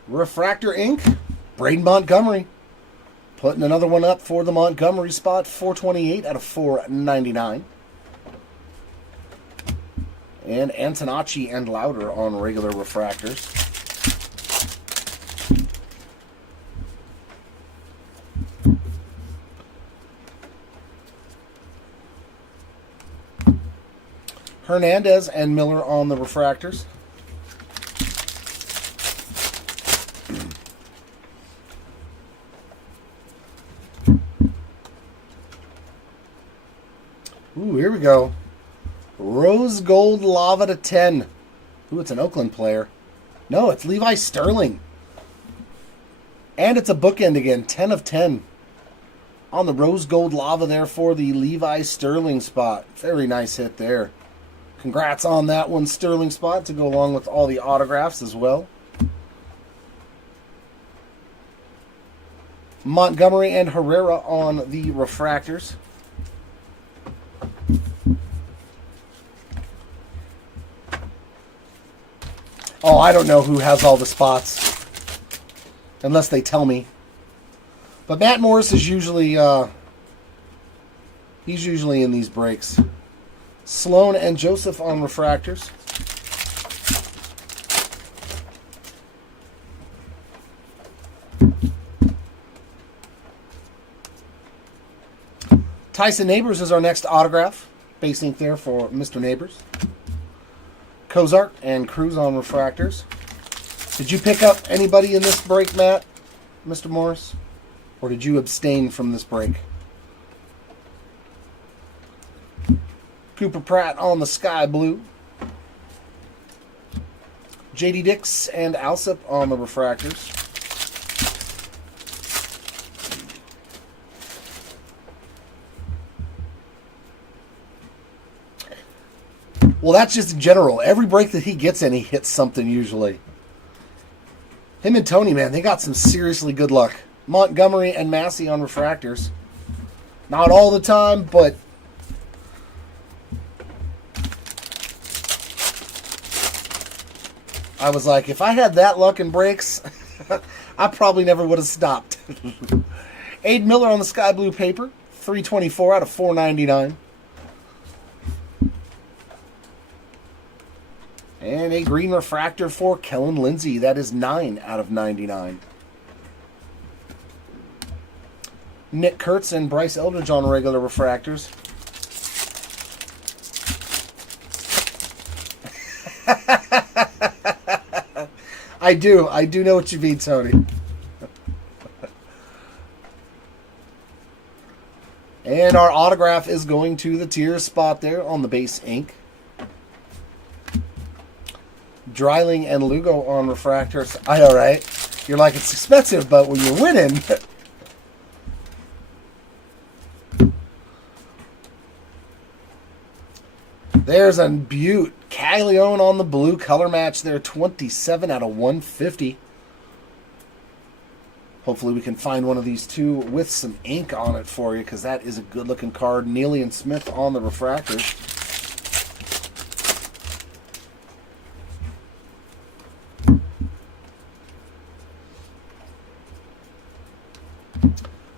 Refractor ink, Braden Montgomery. Putting another one up for the Montgomery spot, 428 out of 499. And Antonacci and Lauder on regular refractors. Hernandez and Miller on the refractors. Ooh, here we go. Rose Gold Lava to 10. Ooh, it's an Oakland player. No, it's Levi Sterling. And it's a bookend again, 10 of 10. On the Rose Gold Lava there for the Levi Sterling spot. Very nice hit there. Congrats on that one, Sterling spot, to go along with all the autographs as well. Montgomery and Herrera on the refractors. Oh, I don't know who has all the spots, unless they tell me. But Matt Morris is usually, he's usually in these breaks. Sloan and Joseph on refractors. Tyson Neighbors is our next autograph. Base ink there for Mr. Neighbors. Cozart and Cruz on refractors. Did you pick up anybody in this break, Matt, Mr. Morris? Or did you abstain from this break? Cooper Pratt on the sky blue. J.D. Dix and Alsip on the refractors. Well, that's just in general. Every break that he gets in, he hits something usually. Him and Tony, man, they got some seriously good luck. Montgomery and Massey on refractors. Not all the time, but I was like, if I had that luck in breaks, I probably never would have stopped. Aid Miller on the sky blue paper. 324 out of 499. And a green refractor for Kellen Lindsay. That is 9 out of 99. Nick Kurtz and Bryce Eldridge on regular refractors. I do know what you mean, Tony. And our autograph is going to the tier spot there on the base ink. Dreiling and Lugo on refractors. I know, right? You're like, it's expensive, but when you're winning. There's a beaut. Caglione on the blue color match there. 27 out of 150. Hopefully we can find one of these two with some ink on it for you, because that is a good looking card. Neely and Smith on the refractors.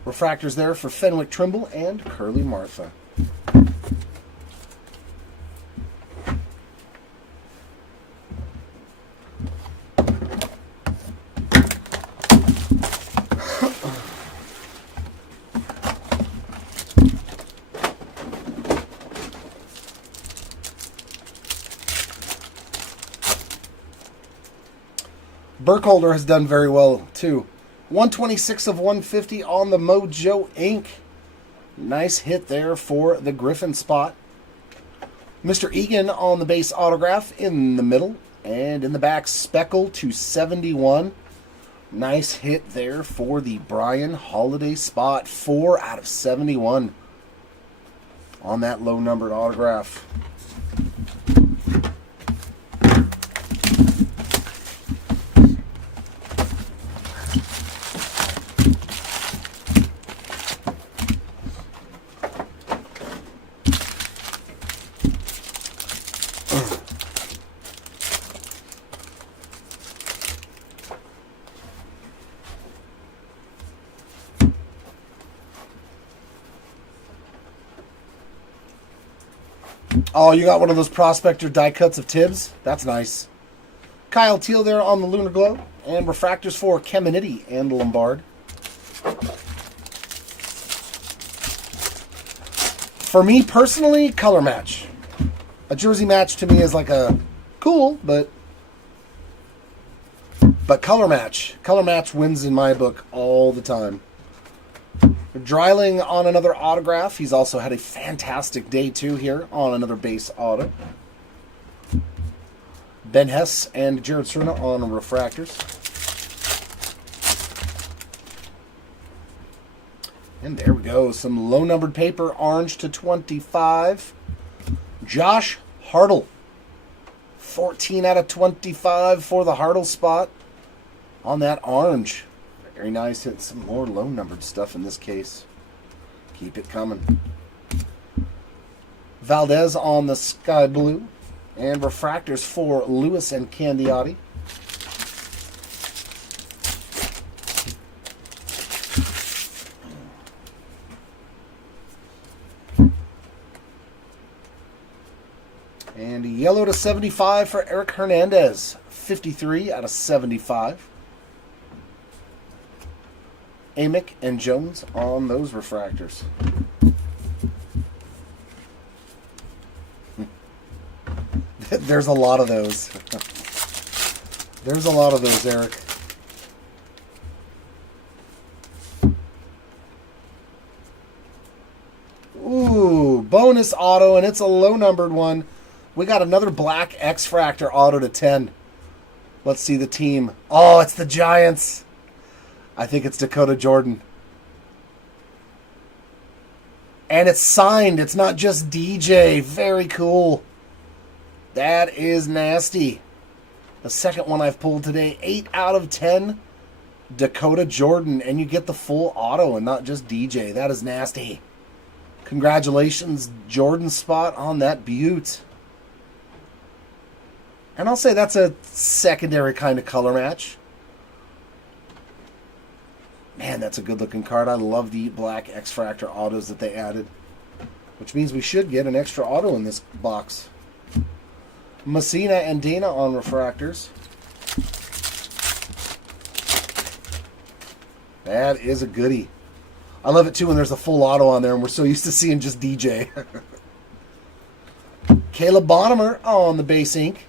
Refractors there for Fenwick Trimble and Curly Martha. Burkholder has done very well too. 126 of 150 on the Mojo ink. Nice hit there for the Griffin spot. Mr. Egan on the base autograph in the middle. And in the back, Speckle to 71. Nice hit there for the Brian Holiday spot. 4 out of 71 on that low-numbered autograph. Oh, you got one of those Prospector die cuts of Tibbs? That's nice. Kyle Teal there on the Lunar Glow. And refractors for Caminiti and Lombard. For me personally, color match. A jersey match to me is like a cool, but color match. Color match wins in my book all the time. Dreiling on another autograph. He's also had a fantastic day, too, here on another base auto. Ben Hess and Jared Cerna on refractors. And there we go. Some low-numbered paper. Orange to 25. Josh Hartle. 14 out of 25 for the Hartle spot on that orange. Very nice. Hit some more low-numbered stuff in this case. Keep it coming. Valdez on the sky blue. And refractors for Lewis and Candiotti. And yellow to 75 for Eric Hernandez. 53 out of 75. Amick and Jones on those refractors. There's a lot of those. There's a lot of those, Eric. Ooh, bonus auto, and it's a low-numbered one. We got another black X-Fractor auto to 10. Let's see the team. Oh, it's the Giants. I think it's Dakota Jordan. And it's signed. It's not just DJ. Very cool. That is nasty. The second one I've pulled today. 8 out of 10. Dakota Jordan. And you get the full auto and not just DJ. That is nasty. Congratulations, Jordan spot on that beaut. And I'll say that's a secondary kind of color match. Man, that's a good-looking card. I love the black X-Fractor autos that they added. Which means we should get an extra auto in this box. Messina and Dana on refractors. That is a goodie. I love it, too, when there's a full auto on there, and we're so used to seeing just DJ. Caleb Bonnemer on the base ink.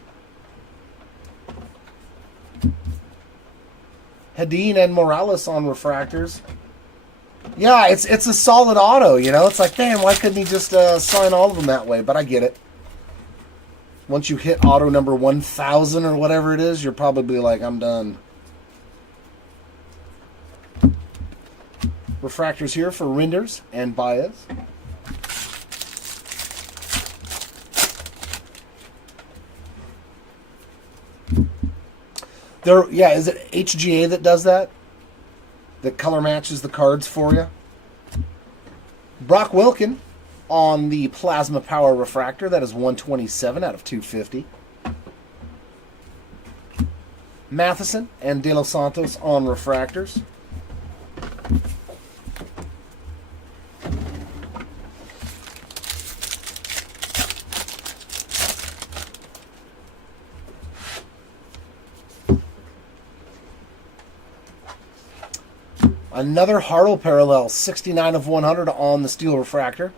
Hedin and Morales on refractors. Yeah, it's a solid auto, you know. It's like, man, why couldn't he just sign all of them that way? But I get it. Once you hit auto number 1,000 or whatever it is, you're probably like, I'm done. Refractors here for Rinders and Baez. Yeah, is it HGA that does that? That color matches the cards for you? Brock Wilken on the Plasma Power Refractor. That is 127 out of 250. Matheson and De Los Santos on refractors. Another Hartle parallel, 69 of 100 on the steel refractor.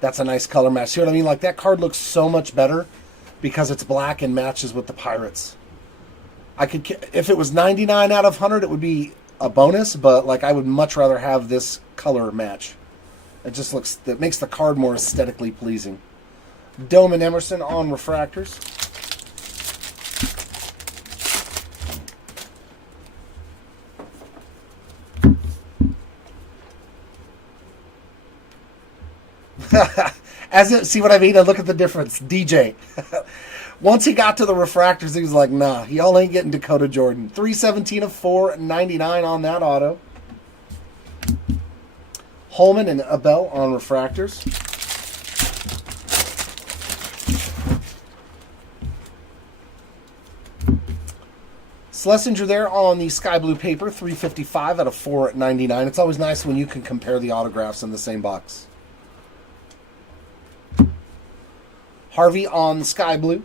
That's a nice color match. See what I mean? Like, that card looks so much better because it's black and matches with the Pirates. If it was 99 out of 100, it would be a bonus, but like I would much rather have this color match. It makes the card more aesthetically pleasing. Dome and Emerson on refractors. See what I mean? And look at the difference. DJ. Once he got to the refractors, he was like, nah, y'all ain't getting Dakota Jordan. 317 of 499 on that auto. Holman and Abel on refractors. Schlesinger there on the sky blue paper, 355 out of 499. It's always nice when you can compare the autographs in the same box. Harvey on the sky blue.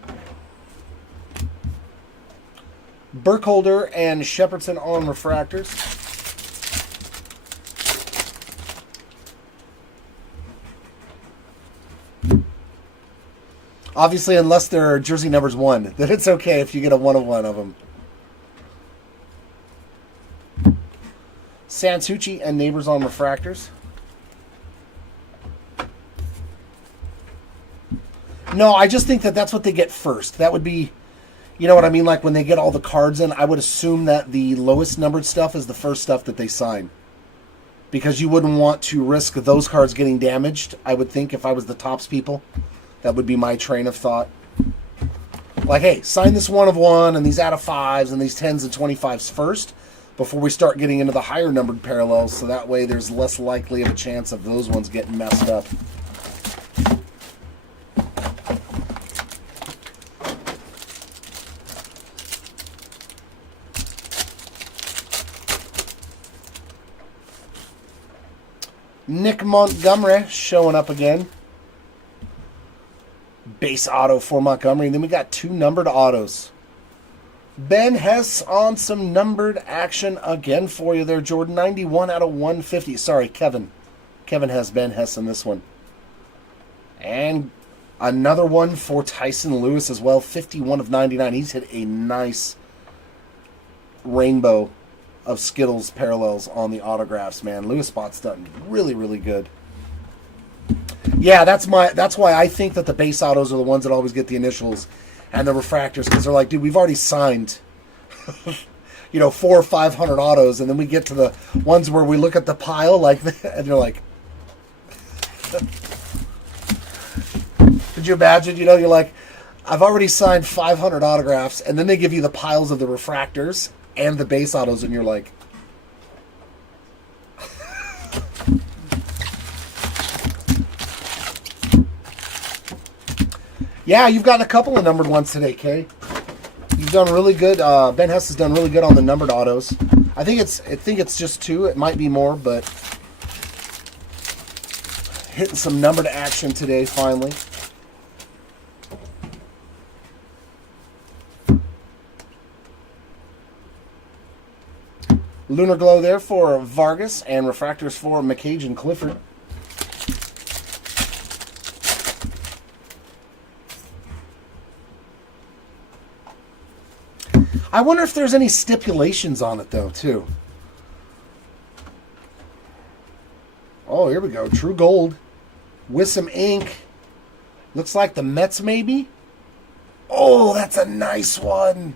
Burkholder and Shepherdson on refractors. Obviously, unless they're jersey numbers 1, then it's okay if you get a 1 of 1 of them. Sansucci and Neighbors on refractors. No, I just think that that's what they get first. That would be, you know what I mean? Like when they get all the cards in, I would assume that the lowest numbered stuff is the first stuff that they sign. Because you wouldn't want to risk those cards getting damaged, I would think, if I was the Topps people. That would be my train of thought. Like, hey, sign this 1 of 1 and these out of 5s and these 10s and 25s first. before we start getting into the higher numbered parallels, so that way there's less likely of a chance of those ones getting messed up. Nick Montgomery showing up again. Base auto for Montgomery. And then we got 2 numbered autos. Ben Hess on some numbered action again for you there, Jordan. 91 out of 150. Sorry, Kevin. Kevin has Ben Hess in this one. And another one for Tyson Lewis as well. 51 of 99. He's hit a nice rainbow of Skittles parallels on the autographs, man. Lewis Spot's done really, really good. Yeah, that's why I think that the base autos are the ones that always get the initials and the refractors, because they're like, dude, we've already signed 400 or 500 autos, and then we get to the ones where we look at the pile like that, and you're like, could you imagine? You're like, I've already signed 500 autographs, and then they give you the piles of the refractors and the base autos, and you're like, yeah, you've gotten a couple of numbered ones today, Kay. You've done really good. Ben Hess has done really good on the numbered autos. I think it's just 2. It might be more, but hitting some numbered action today finally. Lunar Glow there for Vargas, and refractors for McCage and Clifford. I wonder if there's any stipulations on it, though, too. Oh, here we go. True Gold. With some ink. Looks like the Mets, maybe? Oh, that's a nice one.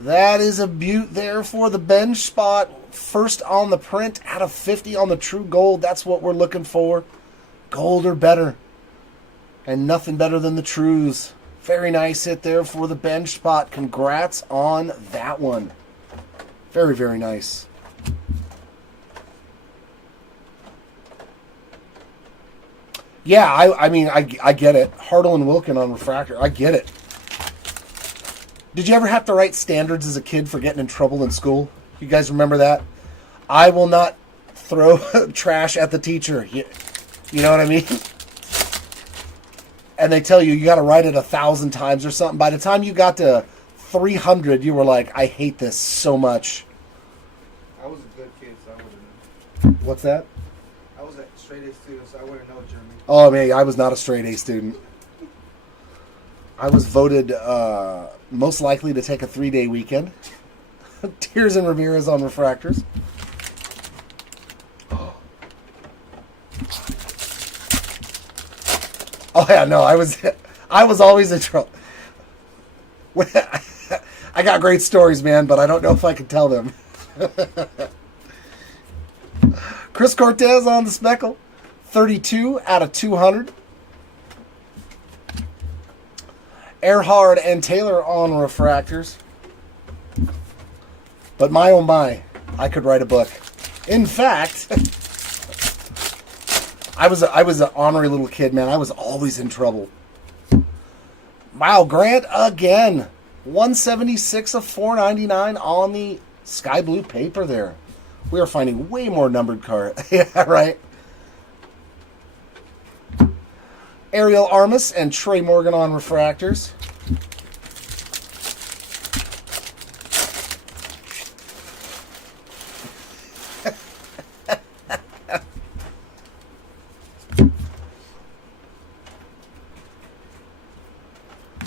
That is a beaut there for the bench spot. First on the print out of 50 on the True Gold. That's what we're looking for. Gold or better. And nothing better than the Trues. Very nice hit there for the bench spot. Congrats on that one. Very, very nice. Yeah, I mean, I get it. Hartle and Wilkin on refractor. I get it. Did you ever have to write standards as a kid for getting in trouble in school? You guys remember that? I will not throw trash at the teacher. You know what I mean? And they tell you got to write it 1,000 times or something. By the time you got to 300, you were like, I hate this so much. I was a good kid, so I wouldn't know. What's that? I was a straight A student, so I wouldn't know German. Oh, man, I was not a straight A student. I was voted most likely to take a 3-day weekend. Tears and Ramirez on refractors. Oh yeah, no, I was always in trouble. I got great stories, man, but I don't know if I can tell them. Chris Cortez on the speckle, 32 out of 200. Earhart and Taylor on refractors. But my oh my, I could write a book. In fact, I was an ornery little kid, man. I was always in trouble. Wow, Grant again. 176 of 499 on the sky blue paper there. We are finding way more numbered cards. Yeah, right. Ariel Armas and Trey Morgan on refractors.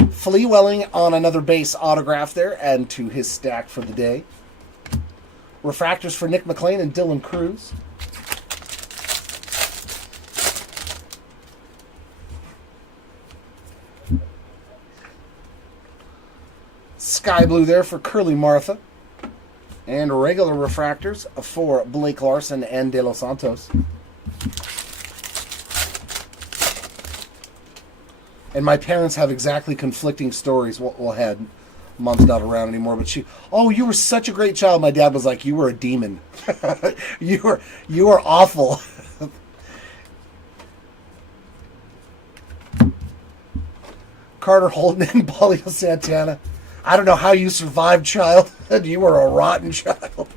Flea Welling on another base autograph there, and to his stack for the day. Refractors for Nick McLean and Dylan Cruz. Sky blue there for Curly Martha. And regular refractors for Blake Larson and De Los Santos. And my parents have exactly conflicting stories. Well, had Mom's not around anymore, but she, oh, you were such a great child. My dad was like, you were a demon. you were awful. Carter Holton and Paulio Santana. I don't know how you survived childhood. You were a rotten child.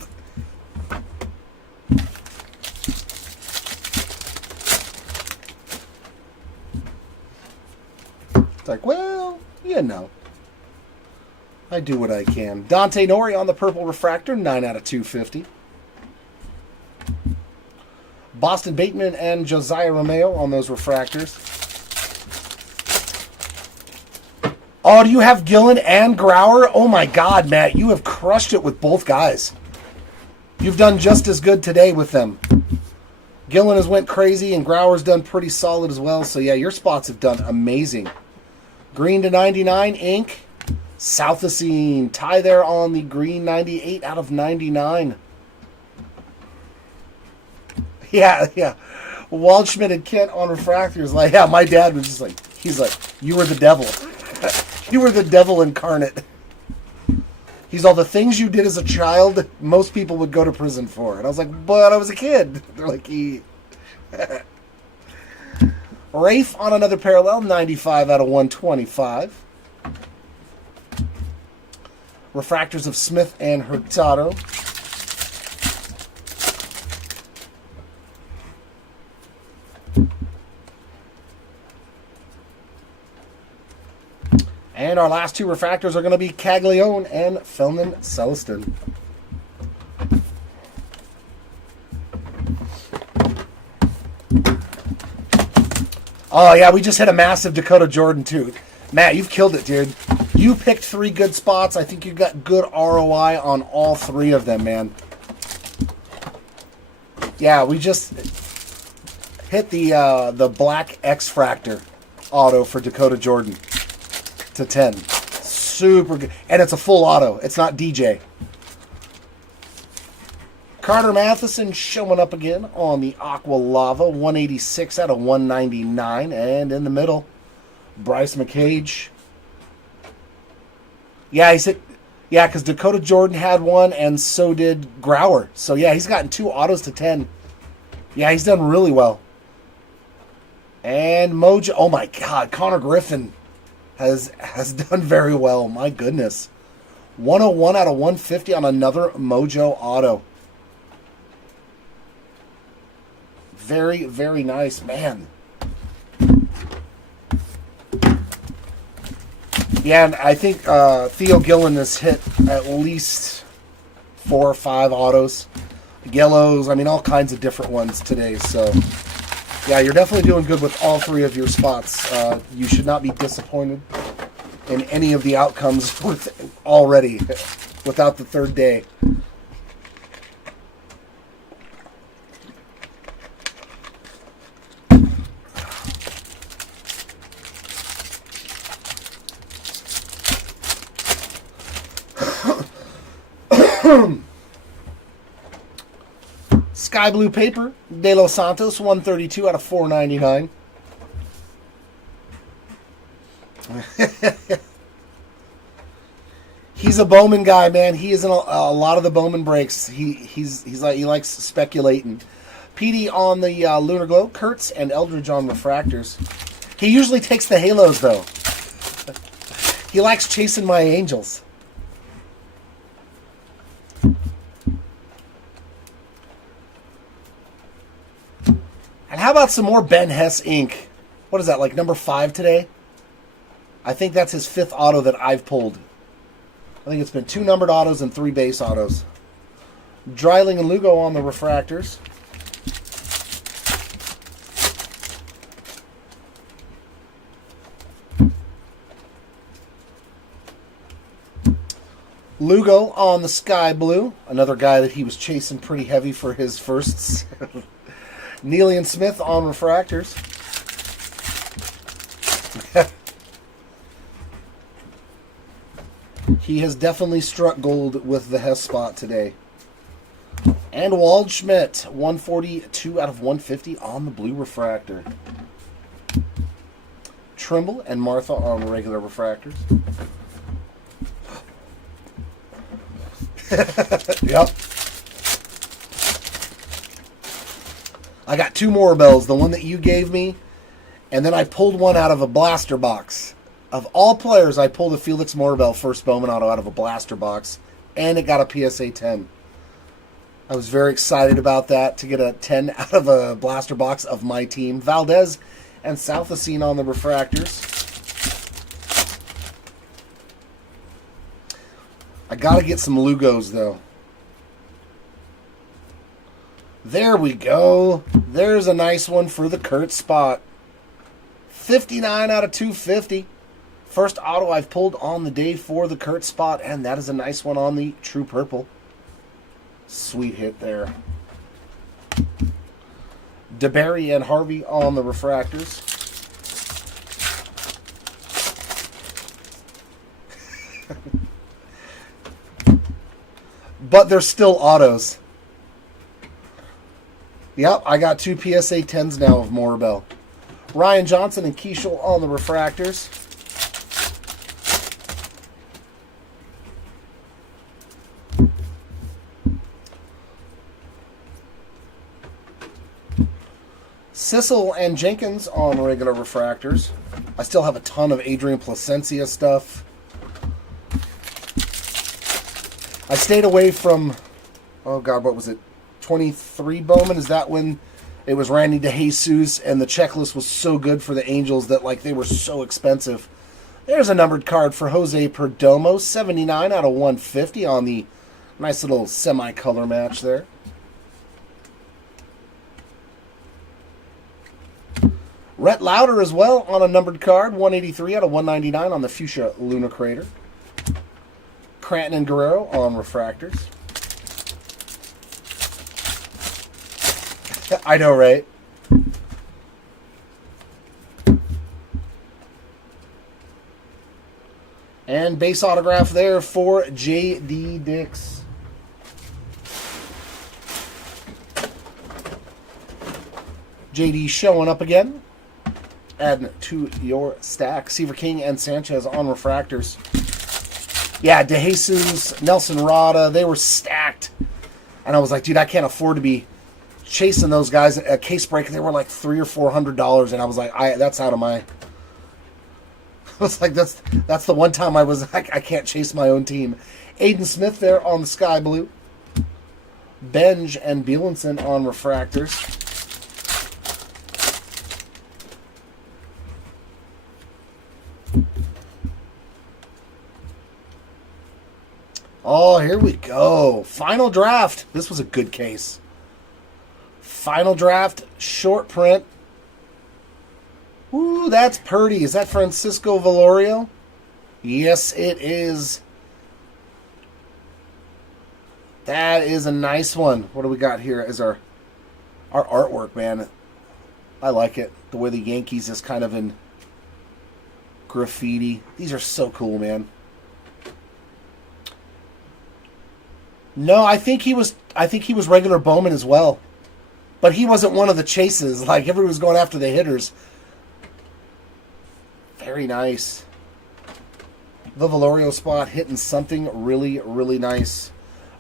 It's like, well, you know. I do what I can. Dante Nori on the purple refractor, 9 out of 250. Boston Bateman and Josiah Romeo on those refractors. Oh, do you have Gillen and Grauer? Oh my God, Matt, you have crushed it with both guys. You've done just as good today with them. Gillen has went crazy and Grauer's done pretty solid as well. So yeah, your spots have done amazing. Green to 99, ink. Southacine, tie there on the green, 98 out of 99. Yeah. Waldschmidt and Kent on refractors, like, yeah, my dad was just like, he's like, you were the devil. You were the devil incarnate. He's all the things you did as a child, most people would go to prison for. And I was like, but I was a kid. They're like, Rafe on another parallel, 95 out of 125. Refractors of Smith and Hurtado. And our last two refractors are going to be Caglione and Felman Celestin. Oh, yeah, we just hit a massive Dakota Jordan, too. Matt, you've killed it, dude. You picked 3 good spots. I think you got good ROI on all 3 of them, man. Yeah, we just hit the black X-Fractor auto for Dakota Jordan to 10. Super good. And it's a full auto. It's not DJ. Carter Matheson showing up again on the Aqua Lava, 186 out of 199. And in the middle, Bryce McCage. Yeah, he said, yeah, because Dakota Jordan had one, and so did Grauer. So yeah, he's gotten 2 autos to 10. Yeah, he's done really well. And Mojo, oh my God, Connor Griffin has done very well. My goodness, 101 out of 150 on another Mojo auto. Very, very nice, man. Yeah, and I think Theo Gillen has hit at least 4 or 5 autos. Yellows, I mean, all kinds of different ones today. So, yeah, you're definitely doing good with all 3 of your spots. You should not be disappointed in any of the outcomes already without the 3rd day. Sky Blue Paper, De Los Santos, 132 out of 499. He's a Bowman guy, man. He is in a lot of the Bowman breaks. He likes speculating. PD on the Lunar Glow, Kurtz and Eldridge on refractors. He usually takes the halos though. He likes chasing my angels. And how about some more Ben Hess ink? What is that, like number 5 today? I think that's his 5th auto that I've pulled. I think it's been 2 numbered autos and 3 base autos. Dreiling and Lugo on the refractors. Lugo on the Sky Blue. Another guy that he was chasing pretty heavy for his firsts. Neely and Smith on refractors. He has definitely struck gold with the Hess spot today. And Waldschmidt, 142 out of 150 on the blue refractor. Trimble and Martha on regular refractors. Yep. I got 2 more bells, the one that you gave me, and then I pulled one out of a blaster box. Of all players, I pulled a Felix Morbell first Bowman auto out of a blaster box, and it got a PSA 10. I was very excited about that, to get a 10 out of a blaster box of my team. Valdez and Southacene on the refractors. I got to get some Lugos, though. There we go. There's a nice one for the Kurt spot. 59 out of 250. First auto I've pulled on the day for the Kurt spot, and that is a nice one on the True Purple. Sweet hit there. DeBerry and Harvey on the refractors. But they're still autos. Yep, I got 2 PSA 10s now of Morbell. Ryan Johnson and Keishel on the refractors. Sissel and Jenkins on regular refractors. I still have a ton of Adrian Placencia stuff. I stayed away from, oh God, what was it? 23 Bowman? Is that when it was Randy DeJesus and the checklist was so good for the Angels that like they were so expensive? There's a numbered card for Jose Perdomo, 79 out of 150 on the nice little semi-color match there. Rhett Lauder as well on a numbered card, 183 out of 199 on the Fuchsia Lunar Crater. Cranton and Guerrero on refractors. I know, right? And base autograph there for J.D. Dix. J.D. showing up again. Adding to your stack. Seaver King and Sanchez on refractors. Yeah, DeJesus, Nelson Rada, they were stacked. And I was like, dude, I can't afford to be chasing those guys. A case break, they were like $300 or $400, and I was like, that's out of my. I was like, that's the one time I was like, I can't chase my own team. Aiden Smith there on the sky blue. Benj and Bielenson on refractors. Oh, here we go. Final draft. This was a good case. Final draft, short print. Ooh, that's Purdy. Is that Francisco Valorio? Yes, it is. That is a nice one. What do we got here as our artwork, man? I like it. The way the Yankees is kind of in graffiti. These are so cool, man. No, I think he was regular Bowman as well. But he wasn't one of the chases. Like, everyone was going after the hitters. Very nice. The Valorio spot hitting something really, really nice.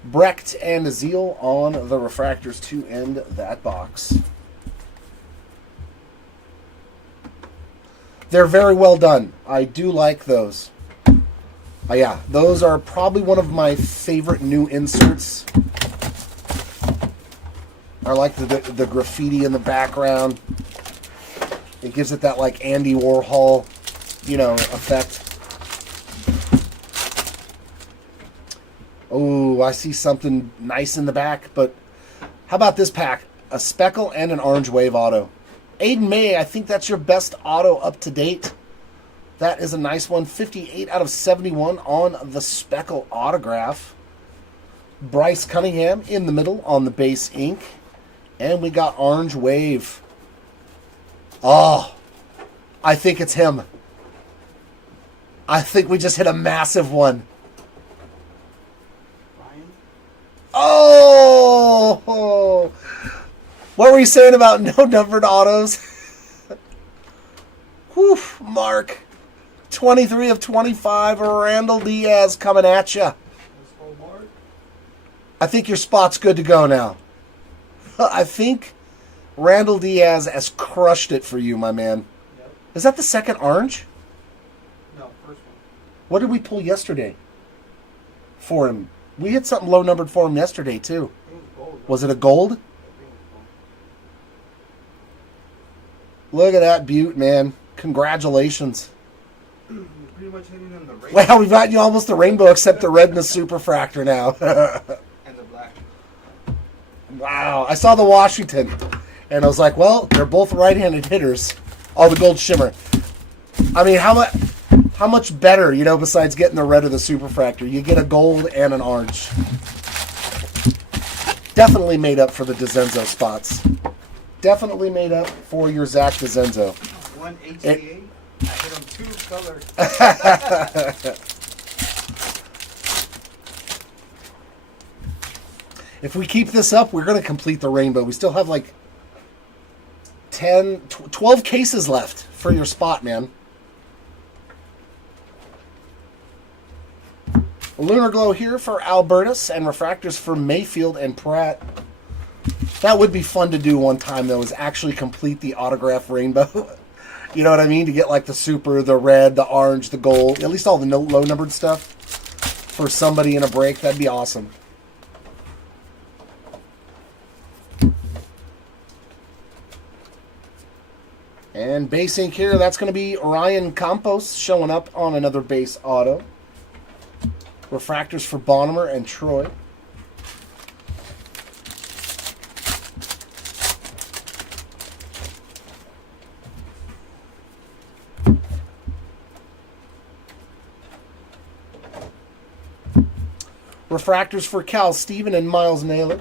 Brecht and Azeel on the refractors to end that box. They're very well done. I do like those. Yeah, those are probably one of my favorite new inserts. I like the graffiti in the background. It gives it that like Andy Warhol, effect. Oh, I see something nice in the back, but how about this pack? A Speckle and an Orange Wave auto. Aiden May, I think that's your best auto up to date. That is a nice one. 58 out of 71 on the Speckle autograph. Bryce Cunningham in the middle on the base ink. And we got Orange Wave. Oh, I think it's him. I think we just hit a massive one. Ryan? Oh! What were you saying about no numbered autos? Whew, Mark. 23 of 25, Randall Diaz coming at you. Let's go, Mark. I think your spot's good to go now. I think Randall Diaz has crushed it for you, my man. Yep. Is that the second orange? No, first one. What did we pull yesterday for him? We had something low numbered for him yesterday, too. It was gold. Was it a gold? I think it was Look at that beaut, man. Congratulations. gold. You're pretty much hitting them the ring Well, we've got you almost the rainbow except the red and the Superfractor now. and the black. Wow. I saw the Washington, and I was like, well, they're both right-handed hitters. Oh, the gold shimmer. I mean, how much better, besides getting the red or the Superfractor? You get a gold and an orange. Definitely made up for the DeZenzo spots. Definitely made up for your Zach DeZenzo. One HCA. I hit them 2 colors. If we keep this up, we're going to complete the rainbow. We still have like 12 cases left for your spot, man. Lunar Glow here for Albertus and Refractors for Mayfield and Pratt. That would be fun to do one time, though, is actually complete the autograph rainbow. You know what I mean? To get like the super, the red, the orange, the gold, at least all the low-numbered stuff for somebody in a break. That'd be awesome. And base ink here, that's going to be Ryan Campos showing up on another base auto. Refractors for Bonnemer and Troy. Refractors for Cal Steven and Miles Naylor.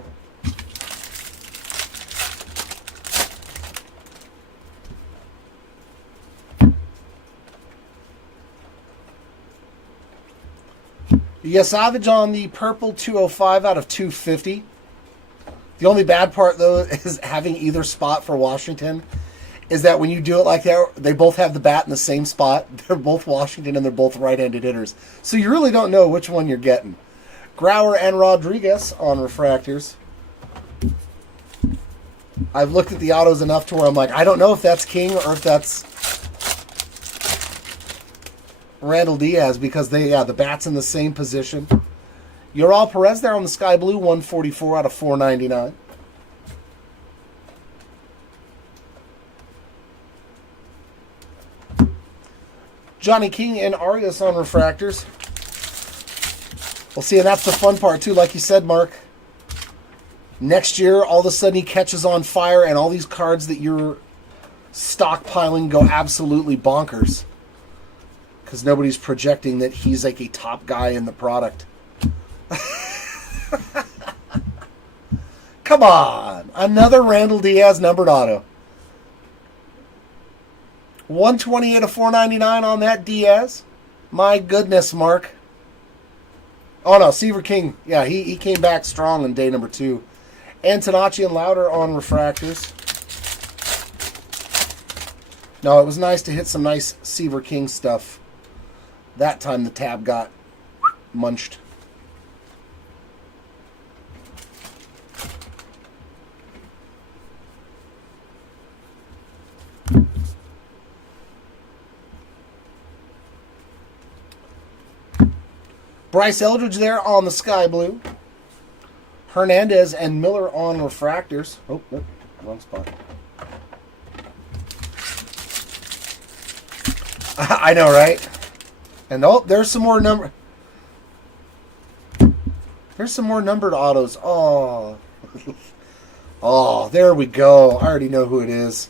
Savage on the purple 205 out of 250. The only bad part, though, is having either spot for Washington is that when you do it like that, they both have the bat in the same spot. They're both Washington and they're both right-handed hitters. So you really don't know which one you're getting. Grauer and Rodriguez on refractors. I've looked at the autos enough to where I'm like, I don't know if that's King or if that's Randall Diaz because the bat's in the same position. Ural Perez there on the sky blue, 144 out of 499. Johnny King and Arias on refractors. Well, see, and that's the fun part, too. Like you said, Mark, next year, all of a sudden he catches on fire and all these cards that you're stockpiling go absolutely bonkers. Because nobody's projecting that he's like a top guy in the product. Come on. Another Randall Diaz numbered auto. 128 of 499 on that Diaz. My goodness, Mark. Oh, no, Seaver King. Yeah, he came back strong on day number 2. Antonacci and Louder on refractors. No, it was nice to hit some nice Seaver King stuff. That time the tab got munched. Bryce Eldridge there on the sky blue. Hernandez and Miller on refractors. Oh, nope, wrong spot. I know, right? And oh, there's some more There's some more numbered autos. Oh. Oh, there we go. I already know who it is.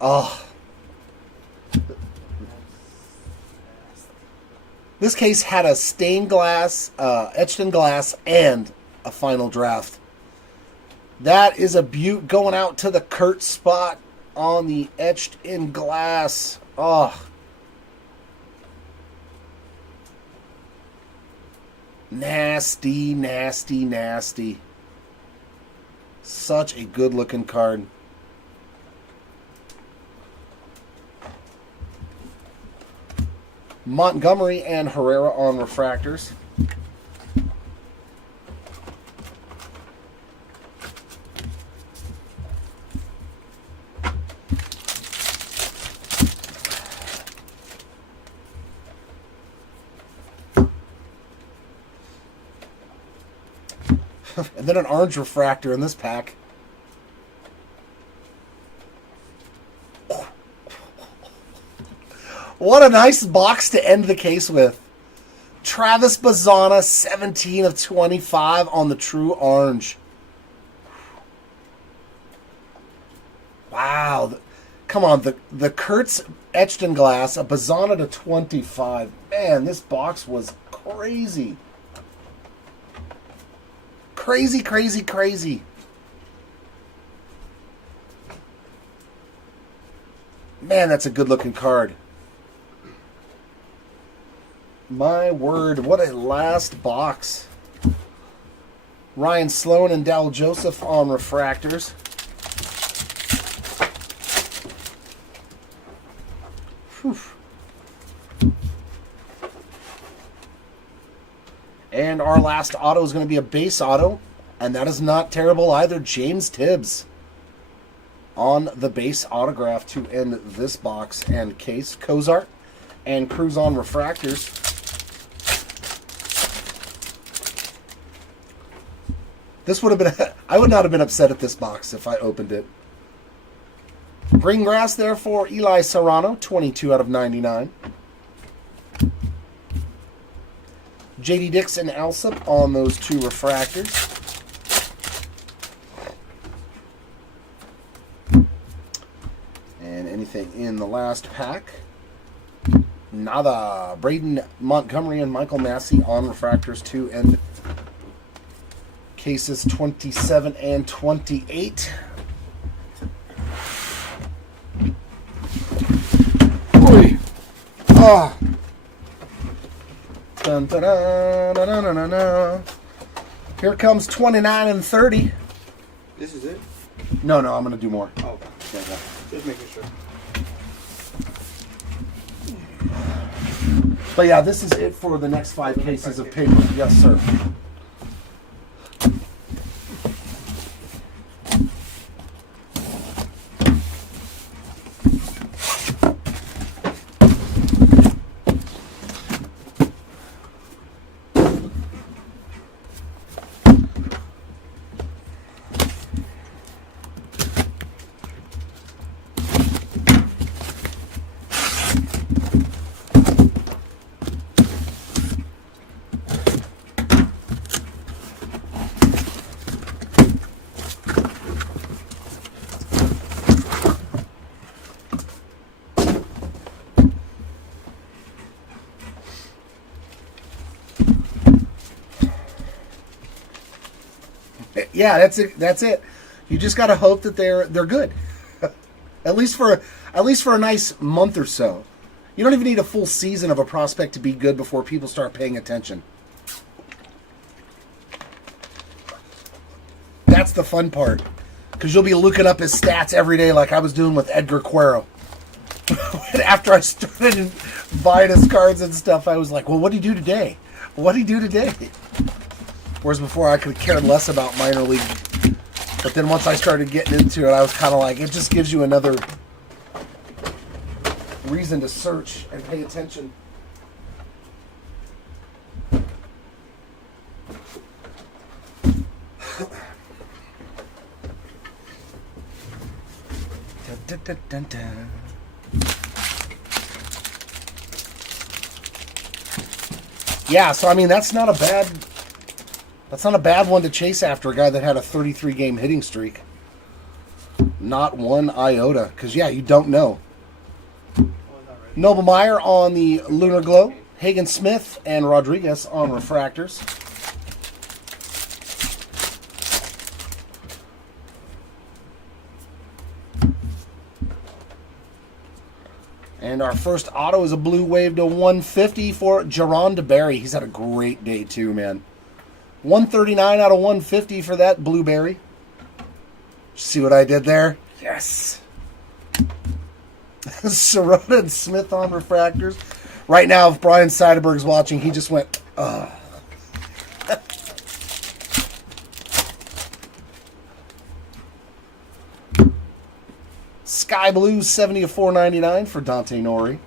Oh. This case had a stained glass, etched in glass, and a final draft. That is a beaut going out to the Kurt spot on the etched in glass. Oh. Nasty, nasty, nasty. Such a good looking card. Montgomery and Herrera on refractors. And then an orange refractor in this pack. What a nice box to end the case with. Travis Bazzana, 17 of 25 on the true orange. Wow. Come on, the Kurtz etched in glass, a Bazzana to 25. Man, this box was crazy. Crazy, crazy, crazy. Man, that's a good-looking card. My word, what a last box. Ryan Sloan and Dal Joseph on refractors. Whew. And our last auto is going to be a base auto, and that is not terrible either. James Tibbs on the base autograph to end this box and case. Cozart and Cruz on refractors. This would have been, I would not have been upset at this box if I opened it. Green grass there for Eli Serrano, 22 out of 99. J.D. Dix and Alsop on those two refractors. And anything in the last pack? Nada. Braden Montgomery and Michael Massey on refractors to end cases 27 and 28. Oy. Ah. Dun, dun, dun, dun, dun, dun, dun. Here comes 29 and 30. This is it? No, I'm going to do more. Oh, okay. Yeah. Just making sure. But yeah, this is it for the next 5 cases of paper. Yes, sir. Yeah, that's it. That's it. You just got to hope that they're good, at least for a nice month or so. You don't even need a full season of a prospect to be good before people start paying attention. That's the fun part, because you'll be looking up his stats every day, like I was doing with Edgar Cuero. After I started buying his cards and stuff, I was like, "Well, what did he do today? What did he do today?" Whereas before I could care less about minor league. But then once I started getting into it, I was kind of like, it just gives you another reason to search and pay attention. Dun, dun, dun, dun. Yeah, so I mean that's not a bad one to chase after, a guy that had a 33-game hitting streak. Not one iota, because yeah, you don't know. Noble Meyer on the Lunar Glow, Hagen Smith and Rodriguez on refractors. And our first auto is a blue wave to 150 for Jaron DeBerry. He's had a great day too, man. 139 out of 150 for that blueberry. See what I did there? Yes. Sirota and Smith on refractors. Right now, if Brian Seidenberg's watching, he just went, ugh. Sky Blue, 70 of 499 for Dante Nori.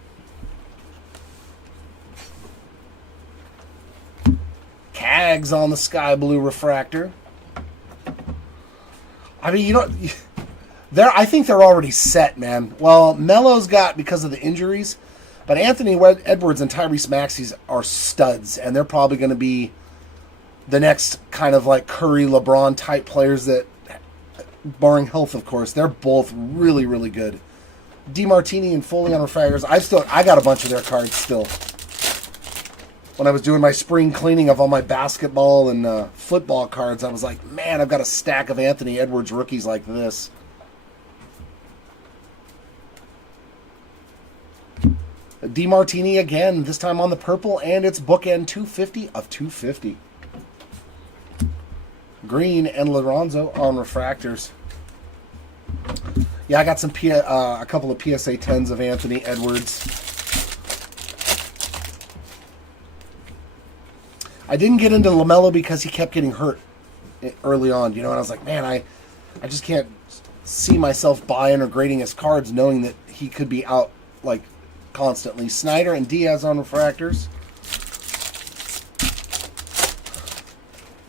Cags on the Sky Blue Refractor. I mean, you know, I think they're already set, man. Well, Melo's got because of the injuries, but Anthony Edwards and Tyrese Maxey's are studs, and they're probably going to be the next kind of like Curry, LeBron type players that, barring health, of course, they're both really, really good. DeMartini and Foley on refractors. I got a bunch of their cards still. When I was doing my spring cleaning of all my basketball and football cards, I was like, man, I've got a stack of Anthony Edwards rookies like this. DeMartini again, this time on the purple, and it's bookend 250 of 250. Green and Lorenzo on refractors. Yeah, I got some a couple of PSA 10s of Anthony Edwards. I didn't get into LaMelo because he kept getting hurt early on, you know, and I was like, man, I just can't see myself buying or grading his cards knowing that he could be out like constantly. Snyder and Diaz on refractors.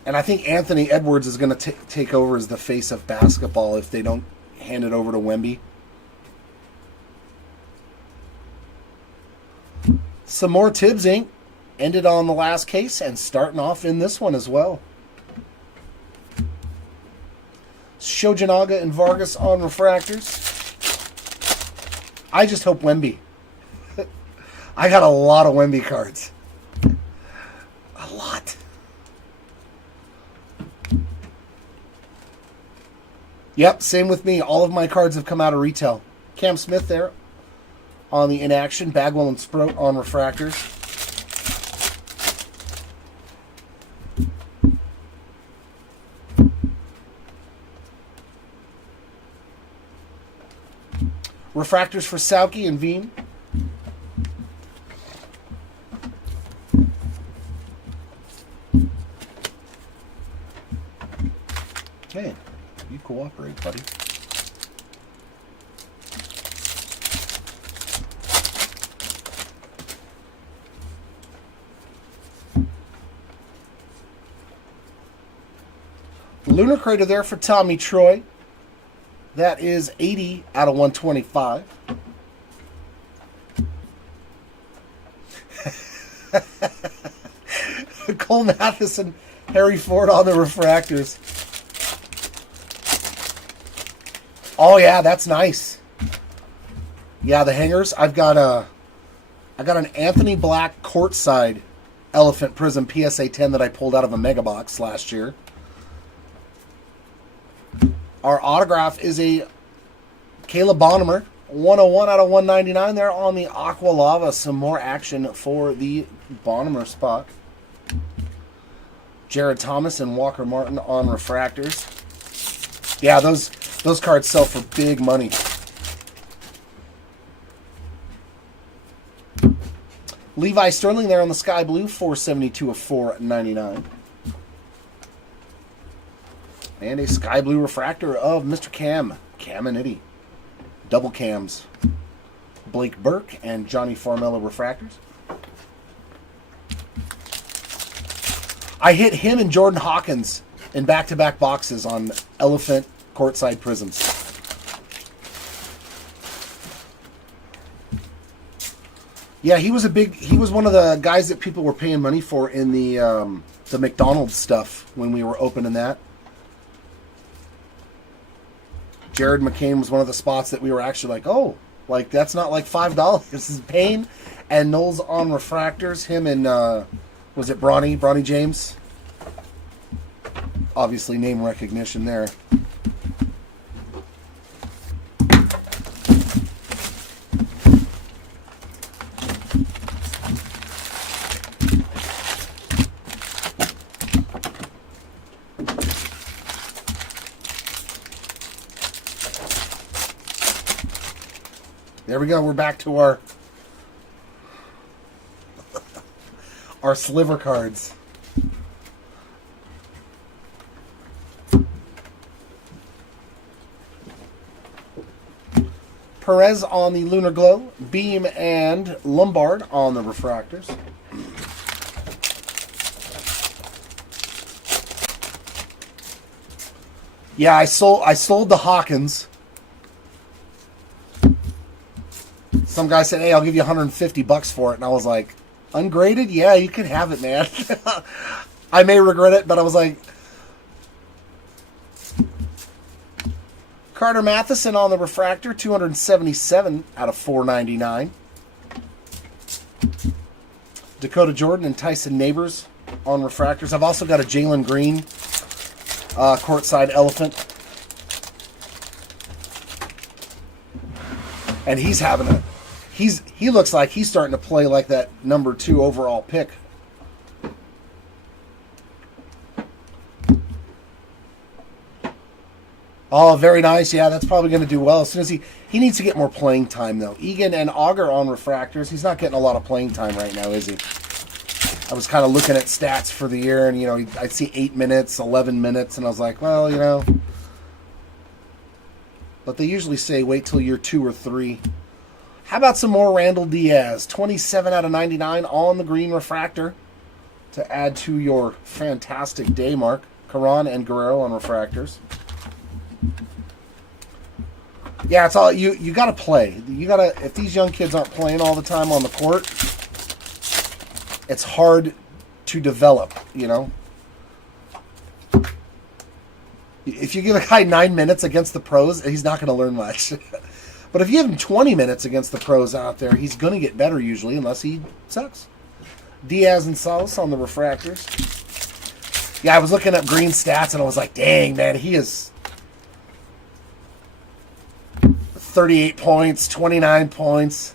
And I think Anthony Edwards is going to take over as the face of basketball if they don't hand it over to Wemby. Some more Tibbs ink. Ended on the last case and starting off in this one as well. Shojanaga and Vargas on refractors. I just hope Wemby. I got a lot of Wemby cards. A lot. Yep, same with me. All of my cards have come out of retail. Cam Smith there on the inaction. Bagwell and Sprout on refractors. Refractors for Sauki and Veen. Man, you cooperate, buddy. Lunar Crater there for Tommy Troy. That is 80 out of 125. Cole Matheson, Harry Ford on the refractors. Oh yeah, that's nice. Yeah, the hangers. I got an Anthony Black courtside Elephant Prism PSA 10 that I pulled out of a mega box last year. Our autograph is a Caleb Bonnemer, 101 out of 199 there on the Aqua Lava. Some more action for the Bonnemer spot. Jared Thomas and Walker Martin on refractors. Yeah, those cards sell for big money. Levi Sterling there on the Sky Blue, 472 of 499. And a Sky Blue refractor of Mr. Caminiti. Double cams. Blake Burke and Johnny Farmella refractors. I hit him and Jordan Hawkins in back-to-back boxes on Elephant courtside prisms. Yeah, he was one of the guys that people were paying money for in the McDonald's stuff when we were opening that. Jared McCain was one of the spots that we were actually like, oh, like that's not like $5. This is Payne and Knowles on refractors. Him and was it Bronny James? Obviously name recognition there. There we go. We're back to our our sliver cards. Perez on the Lunar Glow, Beam and Lombard on the Refractors. Yeah, I sold the Hawkins. Some guy said, "Hey, I'll give you $150 for it," and I was like, "Ungraded? Yeah, you can have it, man." I may regret it, but I was like, Carter Matheson on the Refractor, 277 out of 499. Dakota Jordan and Tyson Neighbors on Refractors. I've also got a Jalen Green courtside elephant. And he's having a... He looks like he's starting to play like that number 2 overall pick. Oh, very nice. Yeah, that's probably going to do well. As soon as he needs to get more playing time, though. Egan and Auger on Refractors. He's not getting a lot of playing time right now, is he? I was kind of looking at stats for the year, and, you know, I'd see 8 minutes, 11 minutes, and I was like, well, you know. But they usually say wait till year 2 or 3. How about some more Randall Diaz? 27 out of 99 on the green Refractor to add to your fantastic day mark. Caron and Guerrero on Refractors. Yeah, it's all you got to play. You got to, if these young kids aren't playing all the time on the court, it's hard to develop, you know. If you give a guy 9 minutes against the pros, he's not going to learn much. But if you give him 20 minutes against the pros out there, he's going to get better usually, unless he sucks. Diaz and Salas on the Refractors. Yeah, I was looking up Green stats, and I was like, dang, man, he is 38 points, 29 points.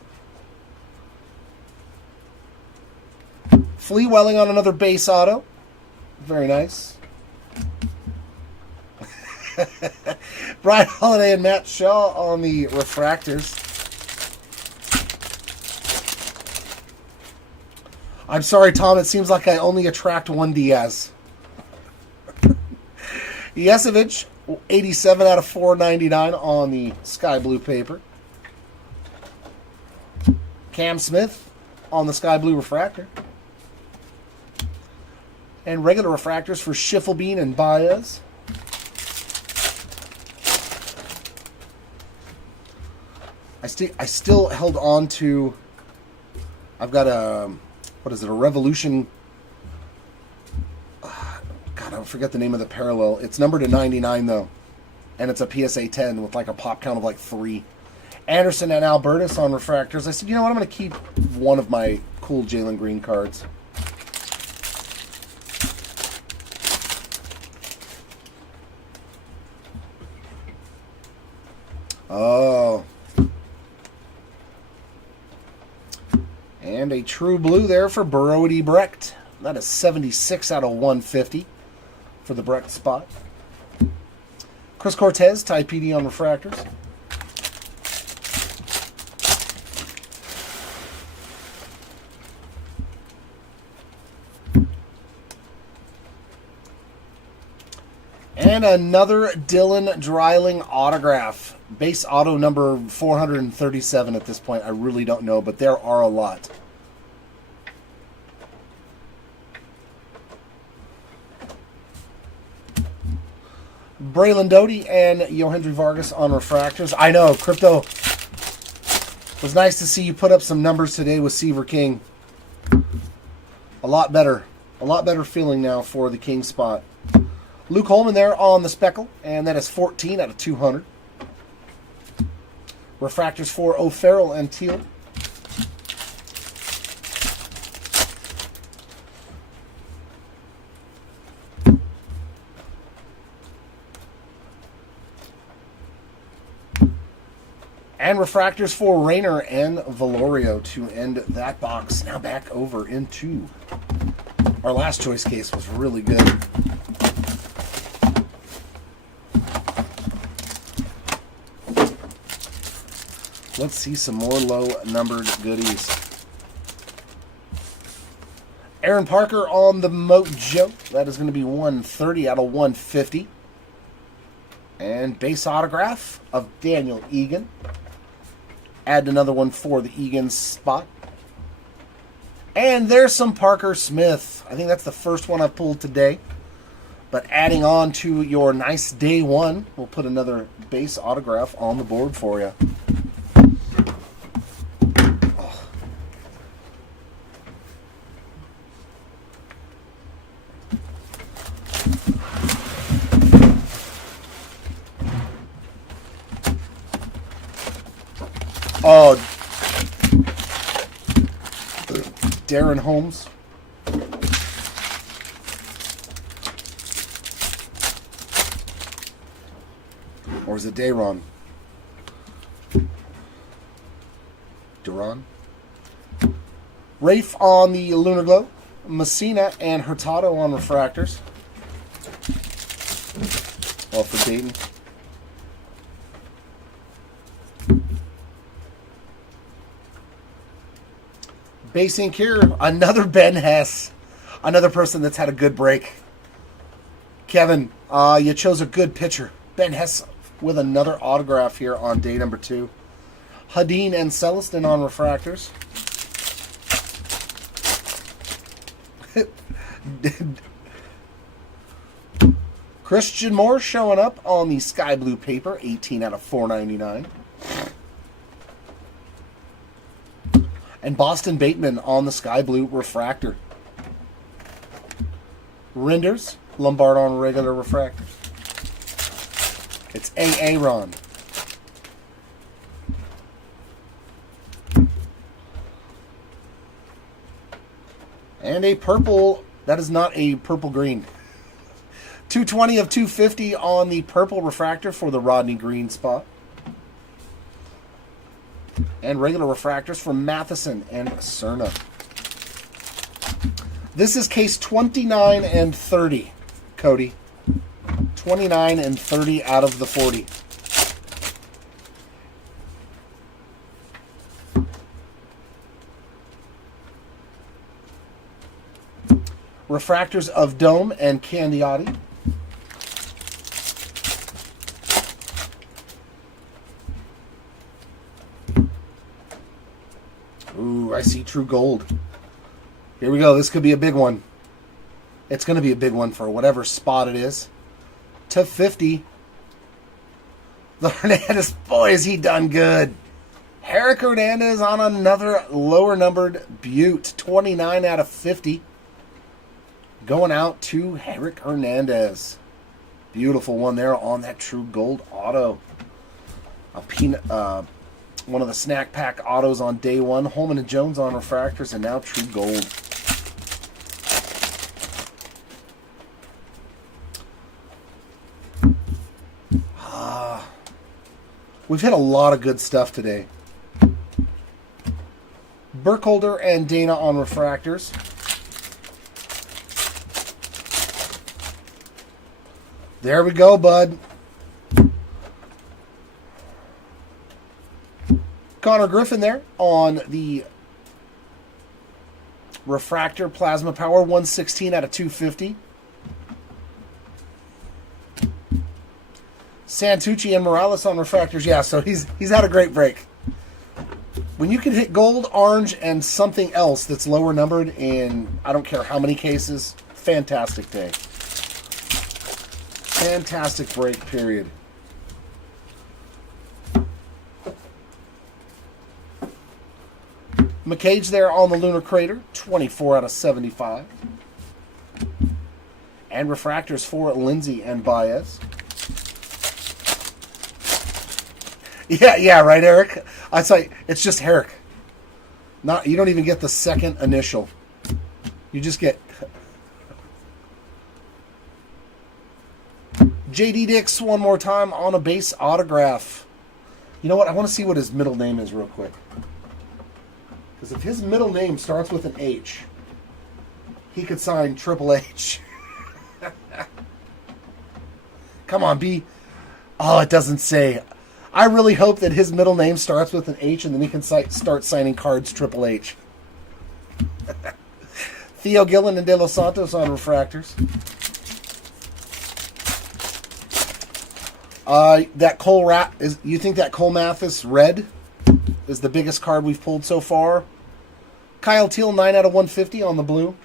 Flea Welling on another base auto. Very nice. Brian Holiday and Matt Shaw on the Refractors. I'm sorry, Tom. It seems like I only attract one Diaz. Yesevich, 87 out of 499 on the sky blue paper. Cam Smith on the sky blue Refractor. And regular Refractors for Schiffelbein and Baez. I still held on to... I've got a... What is it? A Revolution... God, I forget the name of the parallel. It's numbered to 99, though. And it's a PSA 10 with like a pop count of like 3. Anderson and Albertus on Refractors. I said, you know what? I'm going to keep one of my cool Jalen Green cards. Oh. And a true blue there for Brody Brecht. That is 76 out of 150 for the Brecht spot. Chris Cortez, Ty PD on Refractors. And another Dylan Dreiling autograph. Base auto number 437 at this point. I really don't know, but there are a lot. Braylon Doty and Yohendry Vargas on Refractors. I know, Crypto. It was nice to see you put up some numbers today with Seaver King. A lot better. A lot better feeling now for the King spot. Luke Holman there on the Speckle, and that is 14 out of 200. Refractors for O'Farrell and Teal. And Refractors for Rayner and Valorio to end that box. Now back over into our last choice case. Was really good. Let's see some more low-numbered goodies. Aaron Parker on the mojo. That is going to be 130 out of 150. And base autograph of Daniel Egan. Add another one for the Egan spot. And there's some Parker Smith. I think that's the first one I've pulled today. But adding on to your nice day one, we'll put another base autograph on the board for you. Oh, Darren Holmes. Or is it Dayron? Duran? Rafe on the Lunar Glow. Messina and Hurtado on Refractors. All for Dayton. Base ink here, another Ben Hess. Another person that's had a good break. Kevin, you chose a good pitcher. Ben Hess with another autograph here on day number 2. Hadeen and Celestin on Refractors. Christian Moore showing up on the sky blue paper, 18 out of 499. And Boston Bateman on the sky blue refractor. Renders, Lombard on regular refractors. It's Aaron. And a purple, that is not a purple green. 220 of 250 on the purple refractor for the Rodney Green spot. And regular refractors from Matheson and Cerna. This is case 29 and 30, Cody. 29 and 30 out of the 40. Refractors of Dome and Candiotti. Ooh, I see True Gold. Here we go. This could be a big one. It's going to be a big one for whatever spot it is. To 50. The Hernandez, boy, is he done good. Eric Hernandez on another lower numbered Butte. 29 out of 50. Going out to Eric Hernandez. Beautiful one there on that True Gold auto. One of the snack pack autos on day one. Holman and Jones on refractors, and now True Gold. We've hit a lot of good stuff today. Burkholder and Dana on refractors. There we go, bud. Connor Griffin there on the refractor plasma power, 116 out of 250. Santucci and Morales on refractors. Yeah, so he's had a great break. When you can hit gold, orange, and something else that's lower numbered in I don't care how many cases, fantastic day. Fantastic break, period. McCage there on the Lunar Crater, 24 out of 75. And refractors for Lindsay and Baez. Yeah, right, Eric? I say it's just Eric. You don't even get the second initial. You just get JD Dix one more time on a base autograph. You know what? I want to see what his middle name is real quick. Because if his middle name starts with an H, he could sign Triple H. Come on, B. Oh, it doesn't say. I really hope that his middle name starts with an H and then he can start signing cards Triple H. Theo Gillen and De Los Santos on refractors. That Cole you think that Cole Mathis red is the biggest card we've pulled so far? Kyle Teal 9 out of 150 on the blue.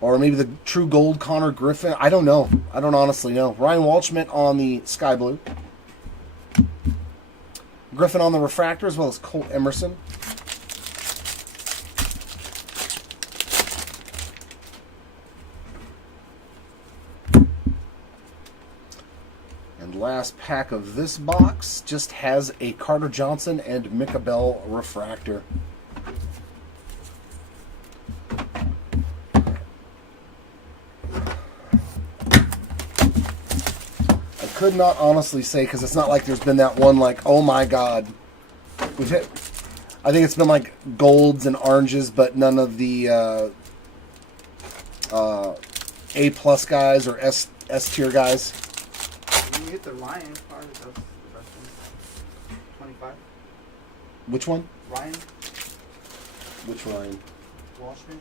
Or maybe the true gold Connor Griffin. I don't know. I don't honestly know. Ryan Walshmit on the sky blue. Griffin on the refractor, as well as Colt Emerson. And last pack of this box just has a Carter Johnson and Micah Bell refractor. Could not honestly say, because it's not like there's been that one like, oh my god. We've hit, I think it's been like golds and oranges, but none of the A plus guys or S tier guys. You hit the Ryan card, that's the best one. 25. Which one? Ryan Which Ryan? Walshman.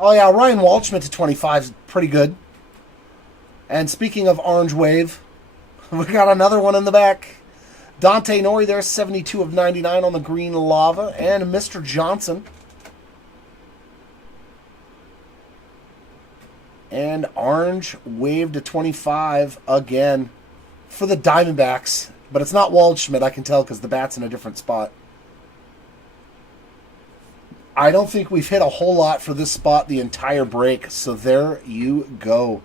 Oh yeah, Ryan Walshman to 25 is pretty good. And speaking of Orange Wave, we got another one in the back. Dante Nori there, 72 of 99 on the green lava. And Mr. Johnson. And Orange Wave to 25 again for the Diamondbacks. But it's not Waldschmidt, I can tell, because the bat's in a different spot. I don't think we've hit a whole lot for this spot the entire break. So there you go.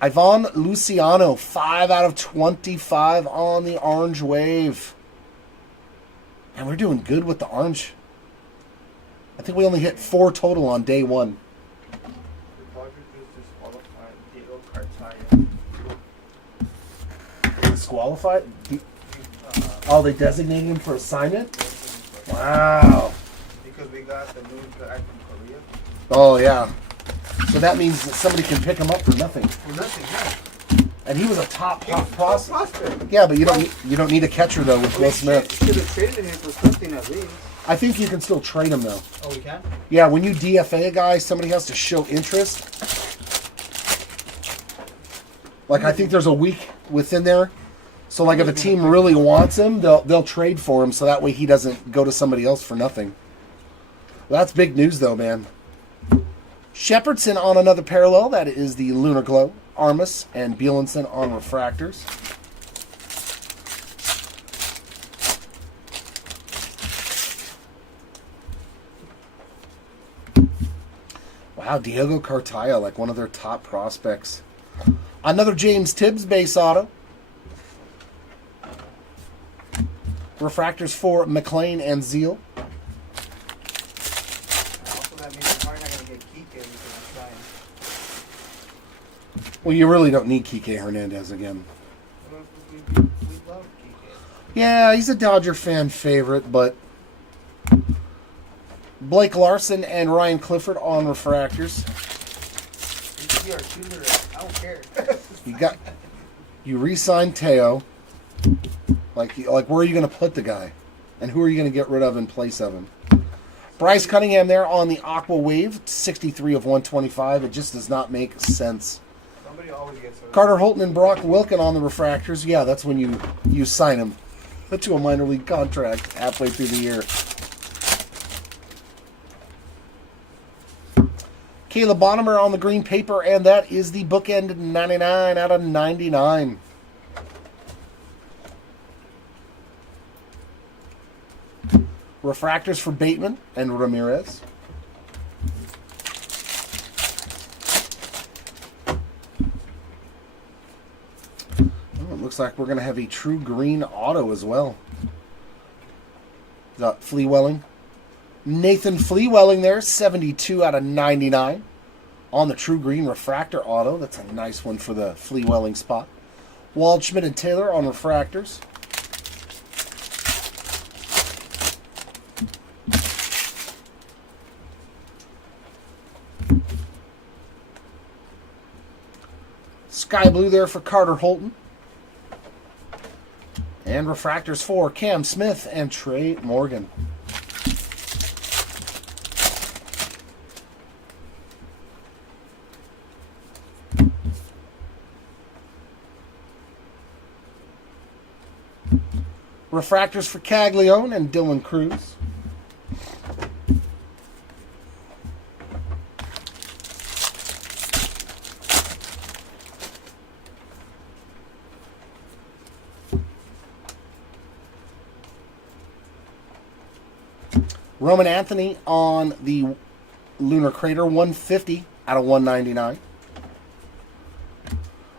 Ivan Luciano, 5 out of 25 on the Orange Wave. And we're doing good with the orange. I think we only hit 4 total on day 1. The Dodgers just disqualified Diego Cartaya. Disqualified? Oh, they designated him for assignment? Wow. Because we got the news guy from Korea. Oh, yeah. So that means that somebody can pick him up for nothing. For nothing, yeah. And he was a top prospect. Prospect. Yeah, but you don't need a catcher though with Will Smith. Should have traded him for something at least. I think you can still trade him though. Oh, we can? Yeah, when you DFA a guy, somebody has to show interest. Like I think there's a week within there. So like if a team really wants him, they'll trade for him so that way he doesn't go to somebody else for nothing. Well, that's big news though, man. Shepherdson on another parallel. That is the Lunar Glow. Armas and Bielenson on refractors. Wow, Diego Cartaya, like one of their top prospects. Another James Tibbs base auto. Refractors for McLean and Zeal. Also, that means we're probably not going to get Kike because I'm trying. Well, you really don't need Kike Hernandez again. We love Kike. Yeah, he's a Dodger fan favorite, but Blake Larson and Ryan Clifford on refractors. He could be our shooter. I don't care. You re-signed Teo. Like where are you going to put the guy? And who are you going to get rid of in place of him? Bryce Cunningham there on the Aqua Wave, 63 of 125. It just does not make sense. Somebody always gets a... Carter Holton and Brock Wilken on the refractors. Yeah, that's when you sign him to a minor league contract halfway through the year. Caleb Bonnemer on the green paper, and that is the bookend 99 out of 99. Refractors for Bateman and Ramirez. Oh, it looks like we're going to have a true green auto as well. Got Fleewelling. Nathan Fleewelling there, 72 out of 99 on the true green refractor auto. That's a nice one for the Fleewelling spot. Waldschmidt and Taylor on refractors. Sky blue there for Carter Holton. And refractors for Cam Smith and Trey Morgan. Refractors for Caglione and Dylan Cruz. Roman Anthony on the Lunar Crater, 150 out of 199.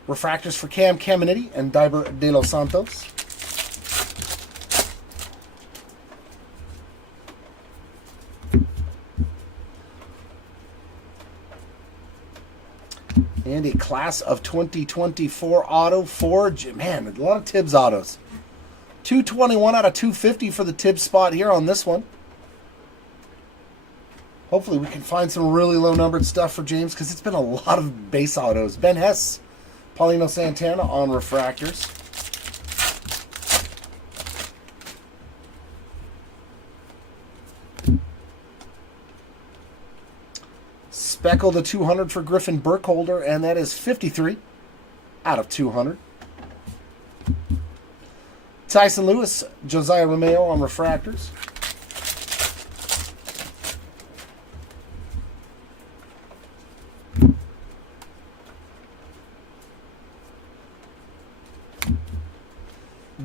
Refractors for Cam Caminiti and Diver de los Santos. And a class of 2024 auto for, man, a lot of Tibbs autos. 221 out of 250 for the Tibbs spot here on this one. Hopefully we can find some really low-numbered stuff for James, because it's been a lot of base autos. Ben Hess, Paulino Santana on refractors. Speckle the 200 for Griffin Burkholder, and that is 53 out of 200. Tyson Lewis, Josiah Romeo on refractors.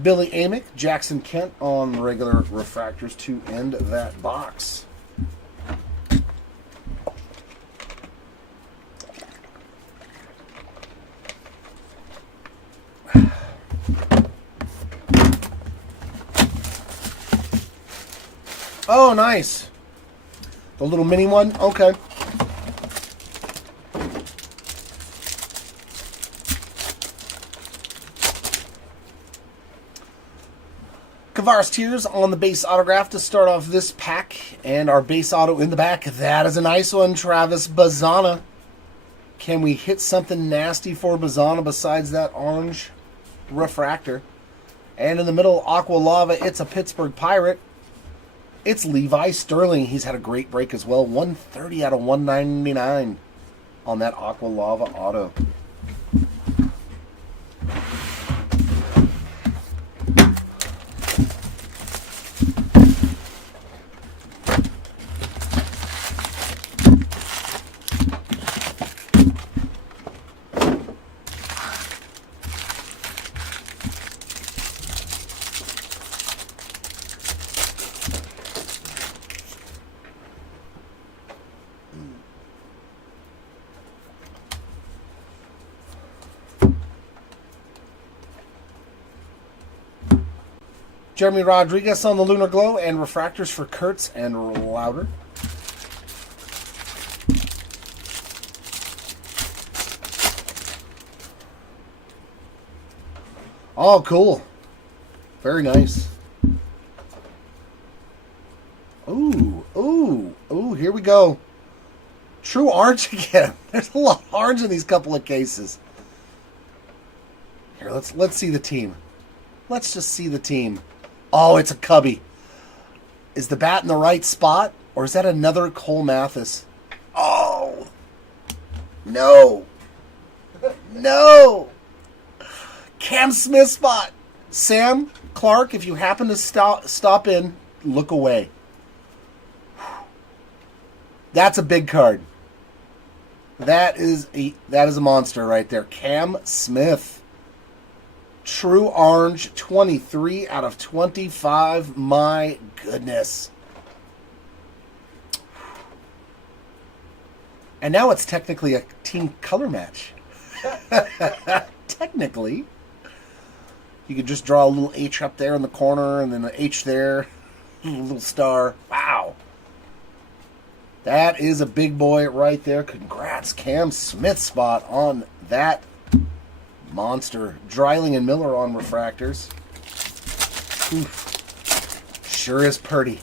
Billy Amick, Jackson Kent on regular refractors to end that box. Oh, nice. The little mini one? Okay. Kavaris Tears on the base autograph to start off this pack. And our base auto in the back. That is a nice one, Travis Bazzana. Can we hit something nasty for Bazzana besides that orange refractor? And in the middle, Aqua Lava, it's a Pittsburgh Pirate. It's Levi Sterling. He's had a great break as well. 130 out of 199 on that Aqua Lava auto. Jeremy Rodriguez on the Lunar Glow and refractors for Kurtz and Louder. Oh, cool. Very nice. Ooh, ooh, ooh, here we go. True orange again. There's a lot of orange in these couple of cases. Here, let's see the team. Let's just see the team. Oh, it's a Cubby. Is the bat in the right spot? Or is that another Cole Mathis? Oh! No! No! Cam Smith spot. Sam, Clark, if you happen to stop in, look away. That's a big card. That is a monster right there. Cam Smith. True orange, 23 out of 25. My goodness. And now it's technically a team color match. Technically. You could just draw a little H up there in the corner and then an H there. A little star. Wow. That is a big boy right there. Congrats, Cam Smith spot on that monster. Dreiling and Miller on refractors. Oof. Sure is pretty.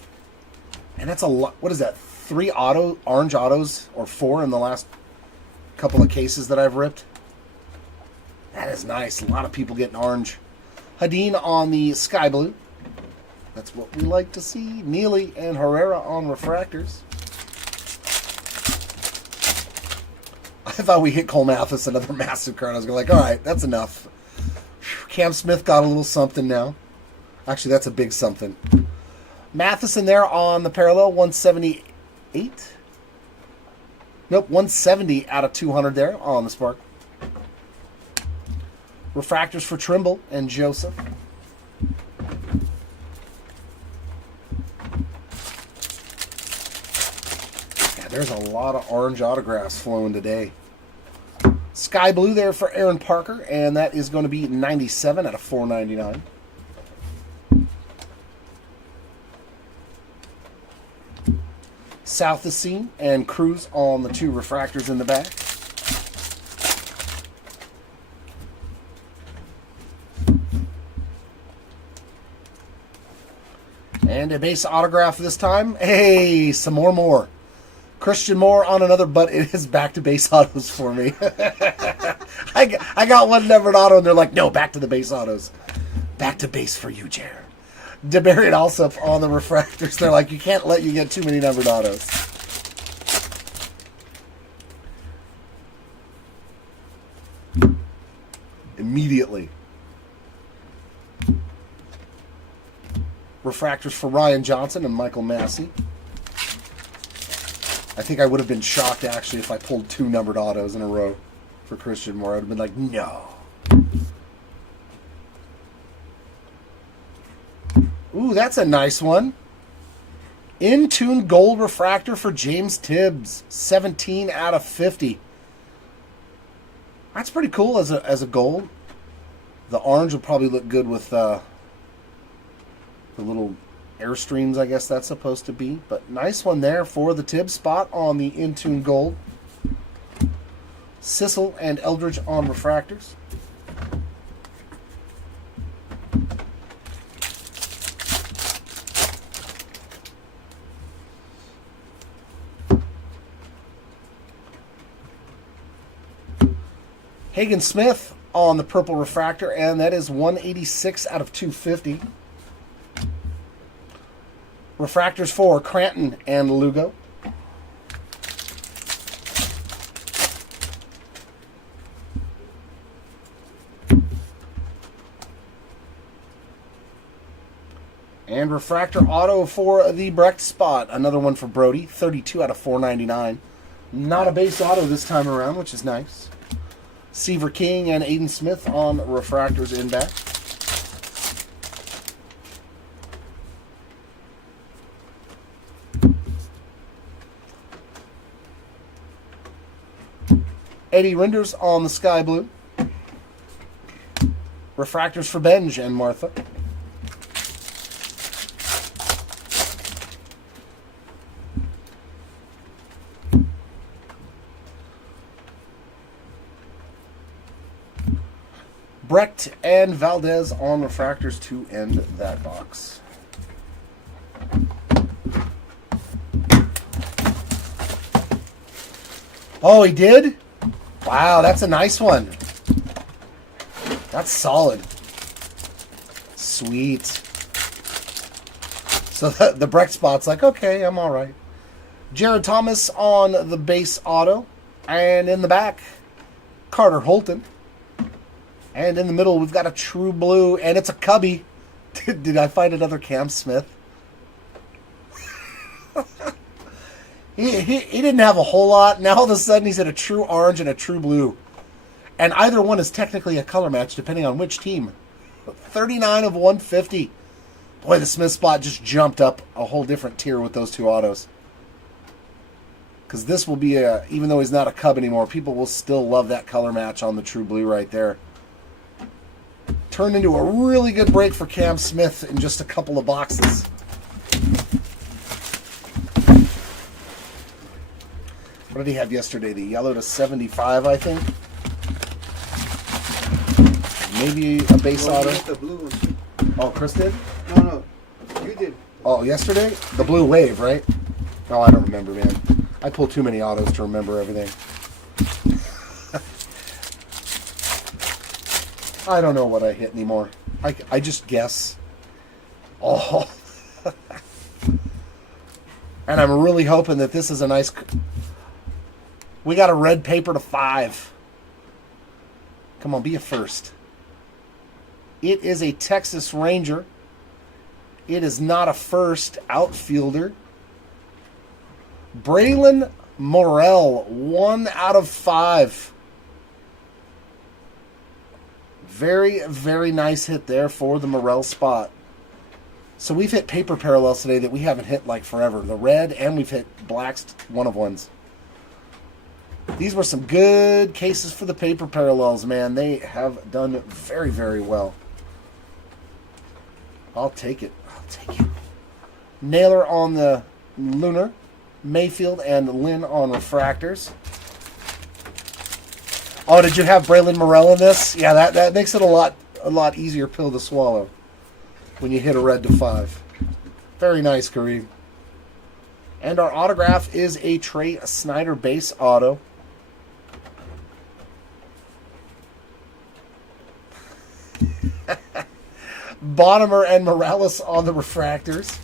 And that's a lot. What is that? 3 orange autos or 4 in the last couple of cases that I've ripped. That is nice. A lot of people getting orange. Hadeen on the sky blue. That's what we like to see. Neely and Herrera on refractors. I thought we hit Cole Mathis, another massive card. I was like, all right, that's enough. Cam Smith got a little something now. Actually, that's a big something. Matheson there on the parallel, 178. Nope, 170 out of 200 there on the Spark. Refractors for Trimble and Joseph. Yeah, there's a lot of orange autographs flowing today. Sky Blue there for Aaron Parker, and that is going to be 97 out of 499. South the Scene and Cruz on the 2 refractors in the back. And a base autograph this time. Hey, some more. Christian Moore on another, but it is back to base autos for me. I got one numbered auto, and they're like, no, back to the base autos. Back to base for you, Jared. DeBerry and Alsop on the refractors. They're like, you can't let you get too many numbered autos. Immediately. Refractors for Ryan Johnson and Michael Massey. I think I would have been shocked, actually, if I pulled 2 numbered autos in a row for Christian Moore. I would have been like, no. Ooh, that's a nice one. In-tune gold refractor for James Tibbs. 17 out of 50. That's pretty cool as a gold. The orange will probably look good with the little Airstreams, I guess that's supposed to be. But nice one there for the Tibbs spot on the in-tune gold. Sissel and Eldridge on refractors. Hagen Smith on the purple refractor, and that is 186 out of 250. Refractors for Cranton and Lugo. And refractor auto for the Brecht spot. Another one for Brody. 32 out of 499. Not a base auto this time around, which is nice. Seaver King and Aiden Smith on refractors in back. Eddie Rinders on the Sky Blue. Refractors for Benj and Martha. Brecht and Valdez on refractors to end that box. Oh, he did? Wow, that's a nice one. That's solid. Sweet. So the Brecht spot's like, okay, I'm all right. Jared Thomas on the base auto. And in the back, Carter Holton. And in the middle, we've got a true blue, and it's a cubby. Did I find another Cam Smith? He didn't have a whole lot. Now all of a sudden he's at a true orange and a true blue. And either one is technically a color match, depending on which team. 39 of 150. Boy, the Smith spot just jumped up a whole different tier with those 2 autos. Because this will be even though he's not a Cub anymore, people will still love that color match on the true blue right there. Turned into a really good break for Cam Smith in just a couple of boxes. What did he have yesterday? The yellow to 75, I think. Maybe a base auto. The blue. Oh, Chris did? No, you did. Oh, yesterday? The blue wave, right? Oh, I don't remember, man. I pull too many autos to remember everything. I don't know what I hit anymore. I just guess. Oh. And I'm really hoping that this is a nice... We got a red paper to 5. Come on, be a first. It is a Texas Ranger It is not a first outfielder. Braylon Morrell, 1 out of 5. Very, very nice hit there for the Morrell spot. So we've hit paper parallels today that we haven't hit like forever. The red, and we've hit blacks 1-of-1s. These were some good cases for the paper parallels, man. They have done very, very well. I'll take it. I'll take it. Naylor on the Lunar. Mayfield and Lynn on refractors. Oh, did you have Braylon Morrell in this? Yeah, that makes it a lot easier pill to swallow when you hit a red to 5. Very nice, Kareem. And our autograph is a Trey Snyder base auto. Bonnemer and Morales on the refractors.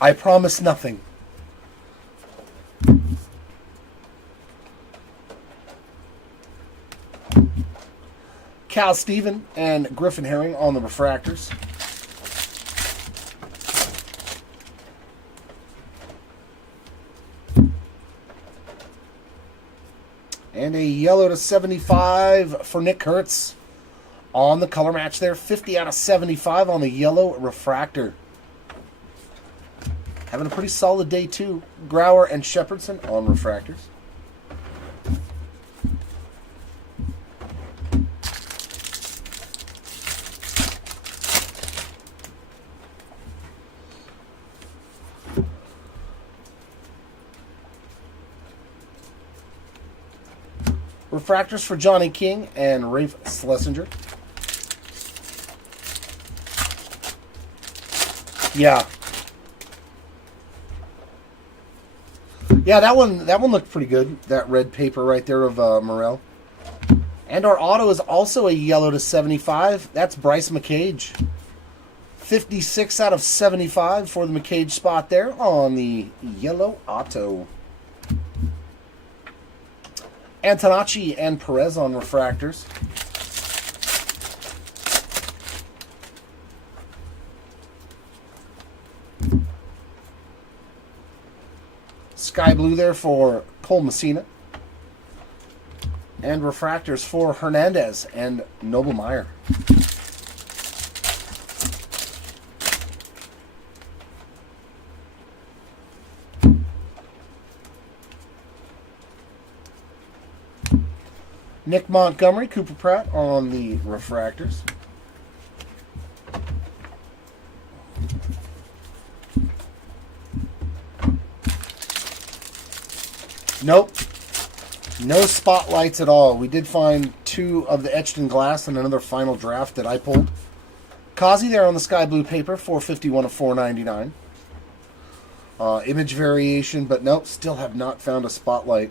I promise nothing. Cal Steven and Griffin Herring on the refractors. And a yellow to 75 for Nick Kurtz on the color match there. 50 out of 75 on the yellow refractor. Having a pretty solid day, too. Grauer and Shepherdson on refractors. Refractors for Johnny King and Rafe Schlesinger. Yeah. Yeah, that one looked pretty good. That red paper right there of Morrell. And our auto is also a yellow to 75. That's Bryce McCage. 56 out of 75 for the McCage spot there on the yellow auto. Antonacci and Perez on refractors. Sky blue there for Cole Messina. And refractors for Hernandez and Noblemeyer. Nick Montgomery, Cooper Pratt on the refractors. Nope. No spotlights at all. We did find 2 of the etched in glass and another final draft that I pulled. Kazi there on the sky blue paper, 451 of 499. Image variation, but nope, still have not found a spotlight.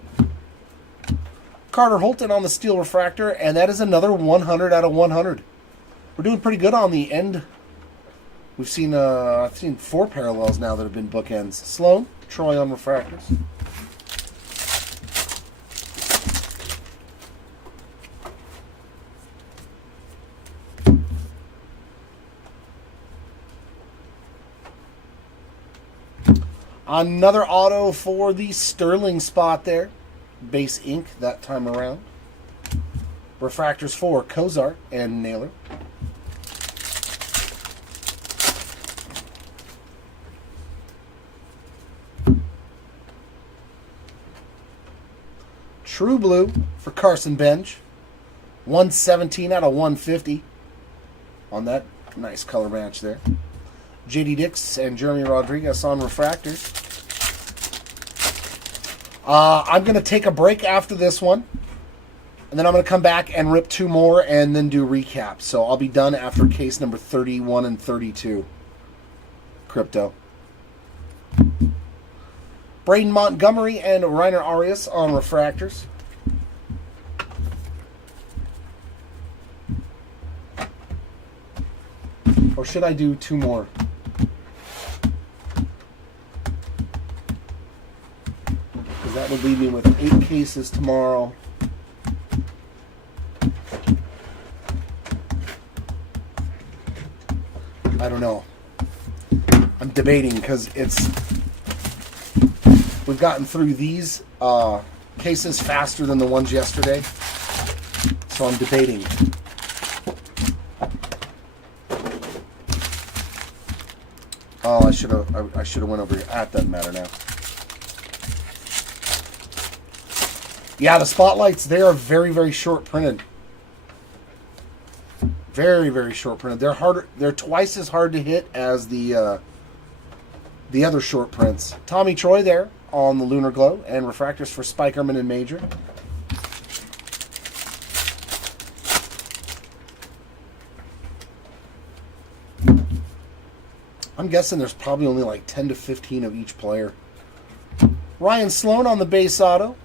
Carter Holton on the steel refractor, and that is another 100 out of 100. We're doing pretty good on the end. We've seen I've seen 4 parallels now that have been bookends. Sloan, Troy on refractors. Another auto for the Sterling spot there. Base ink that time around. Refractors for Cozart and Naylor. True blue for Carson Bench. 117 out of 150 on that nice color match there. J.D. Dix and Jeremy Rodriguez on refractors. I'm going to take a break after this one, and then I'm going to come back and rip 2 more and then do recaps. So I'll be done after case number 31 and 32. Crypto. Braden Montgomery and Reiner Arias on refractors. Or should I do 2 more? That would leave me with 8 cases tomorrow. I don't know. I'm debating because we've gotten through these cases faster than the ones yesterday. So I'm debating. Oh, I should have went over here. That doesn't matter now. Yeah, the spotlights, they are very, very short printed. Very, very short printed. They're harder. They're twice as hard to hit as the other short prints. Tommy Troy there on the Lunar Glow, and refractors for Spikerman and Major. I'm guessing there's probably only like 10 to 15 of each player. Ryan Sloan on the base auto.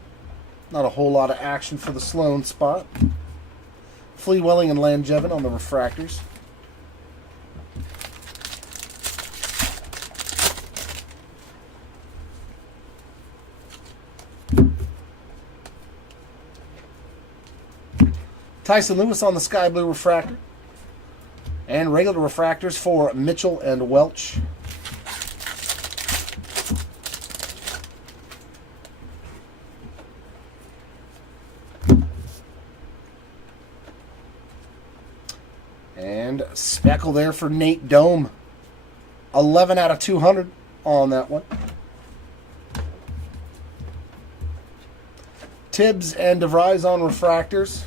Not a whole lot of action for the Sloan spot. Flea Welling and Langevin on the refractors. Tyson Lewis on the Sky Blue refractor. And regular refractors for Mitchell and Welch. And speckle there for Nate Dome. 11 out of 200 on that one. Tibbs and DeVries on refractors.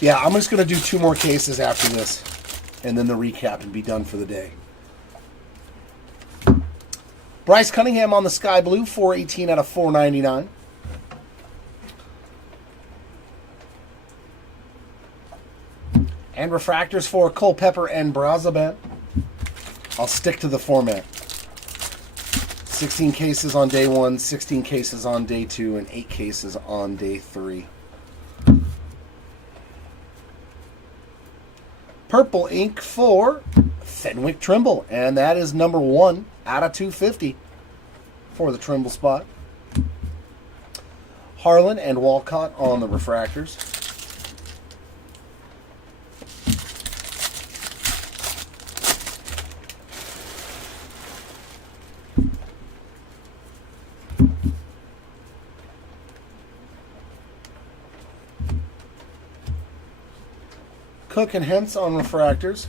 Yeah, I'm just going to do 2 more cases after this, and then the recap and be done for the day. Bryce Cunningham on the Sky Blue, 418 out of 499. And refractors for Culpepper and Brazaban. I'll stick to the format. 16 cases on day 1, 16 cases on day 2, and 8 cases on day 3. Purple ink for Fenwick Trimble, and that is number 1 out of 250 for the Trimble spot. Harlan and Walcott on the refractors. Cook and Hentz on refractors.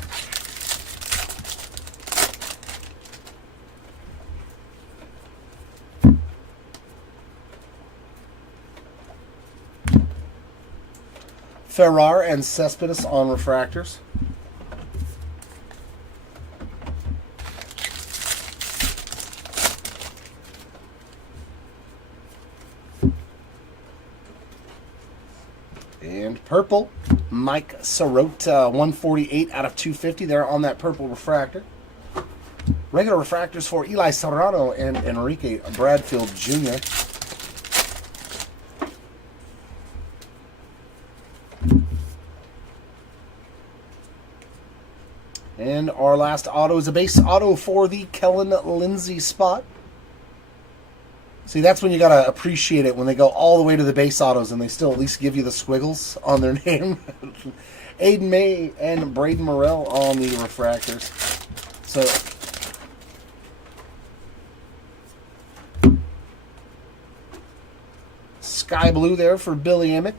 Ferrar and Cespedes on refractors. And purple, Mike Sirota, 148 out of 250 there on that purple refractor. Regular refractors for Eli Serrano and Enrique Bradfield Jr. And our last auto is a base auto for the Kellen Lindsay spot. See, that's when you got to appreciate it, when they go all the way to the base autos and they still at least give you the squiggles on their name. Aiden May and Braden Morrell on the refractors. So, Sky Blue there for Billy Emmett.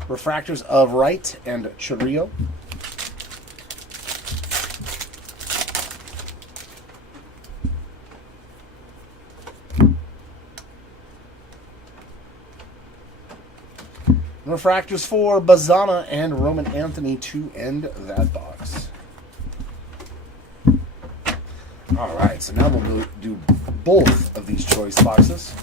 Refractors of Wright and Chirrillo. Refractors for Bazana and Roman Anthony to end that box. All right, so now we'll do both of these choice boxes.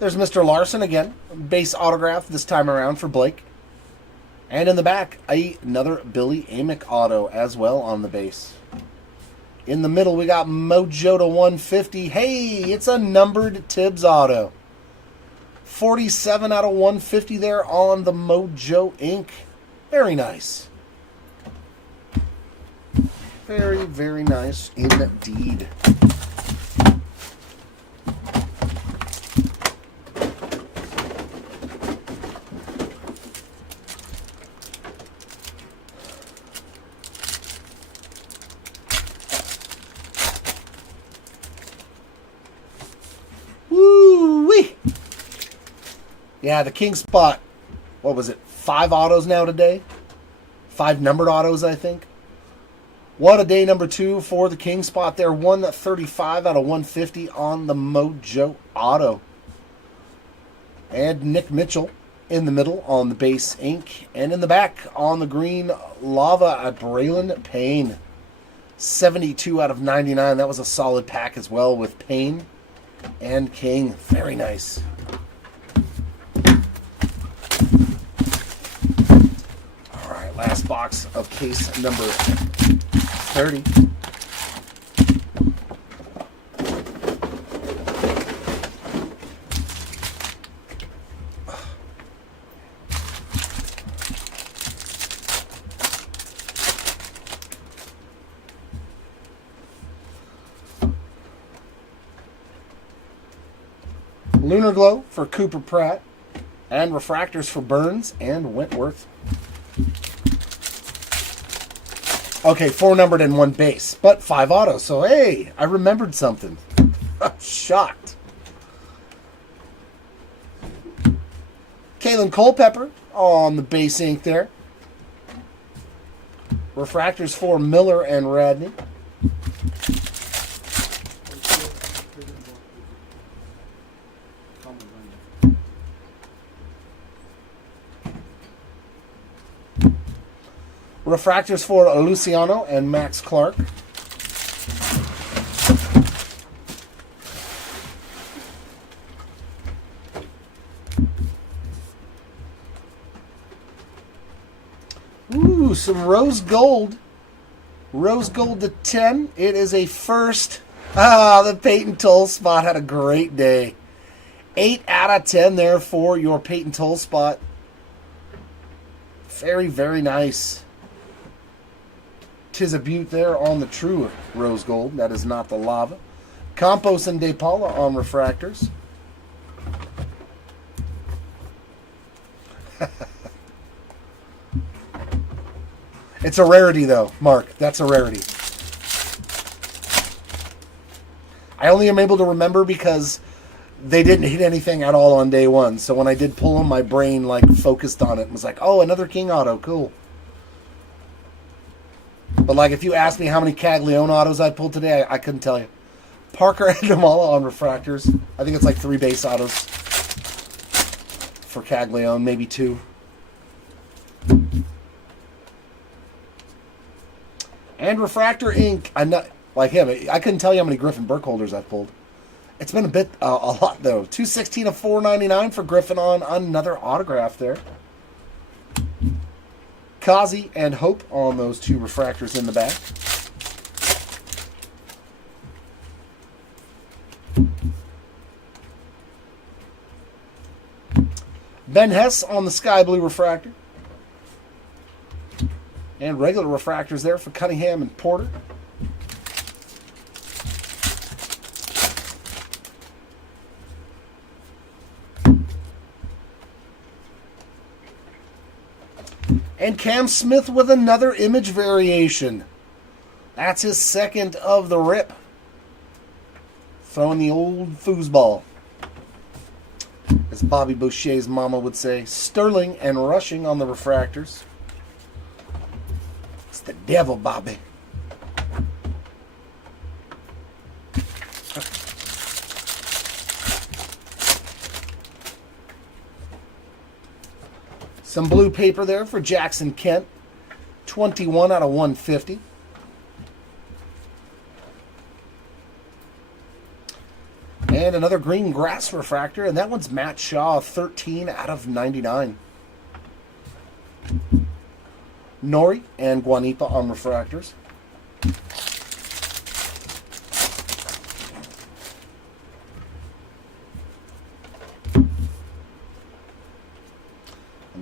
There's Mr. Larson again, base autograph this time around for Blake. And in the back, another Billy Amick auto as well on the base. In the middle, we got Mojo to 150. Hey, it's a numbered Tibbs auto. 47 out of 150 there on the Mojo ink. Very nice. Very, very nice indeed. Woo-wee! Yeah, the King spot, what was it, 5 autos now today? 5 numbered autos, I think. What a day number 2 for the King spot there. 135 out of 150 on the Mojo auto. And Nick Mitchell in the middle on the base ink. And in the back on the green lava at Braylon Payne. 72 out of 99. That was a solid pack as well with Payne and King. Very nice. All right, last box of case number 30. Lunar Glow for Cooper Pratt, and Refractors for Burns and Wentworth. Okay, 4 numbered and 1 base, but 5 autos. So, hey, I remembered something. I'm shocked. Kalen Culpepper on the base ink there. Refractors for Miller and Radney. Refractors for Luciano and Max Clark. Ooh, some rose gold. Rose gold to 10. It is a first. The Peyton Toll spot had a great day. 8 out of 10 there for your Peyton Toll spot. Very, very nice. 'Tis a beaut there on the true rose gold. That is not the lava. Campos and De Paula on refractors. It's a rarity, though, Mark. That's a rarity. I only am able to remember because they didn't hit anything at all on day 1. So when I did pull them, my brain like focused on it and was like, oh, another King auto. Cool. But like, if you asked me how many Caglione autos I pulled today, I couldn't tell you. Parker and Damala on refractors. I think it's like 3 base autos for Caglione, maybe 2. And refractor ink. I'm not like him. I couldn't tell you how many Griffin Burkholders I've pulled. It's been a lot though. 216 of 499 for Griffin on another autograph there. Kazi and Hope on those 2 refractors in the back. Ben Hess on the sky blue refractor. And regular refractors there for Cunningham and Porter. And Cam Smith with another image variation. That's his second of the rip. Throwing the old foosball. As Bobby Boucher's mama would say. Sterling and Rushing on the refractors. It's the devil, Bobby. Some blue paper there for Jackson Kent. 21 out of 150. And another green grass refractor, and that one's Matt Shaw, 13 out of 99. Nori and Guanipa on refractors.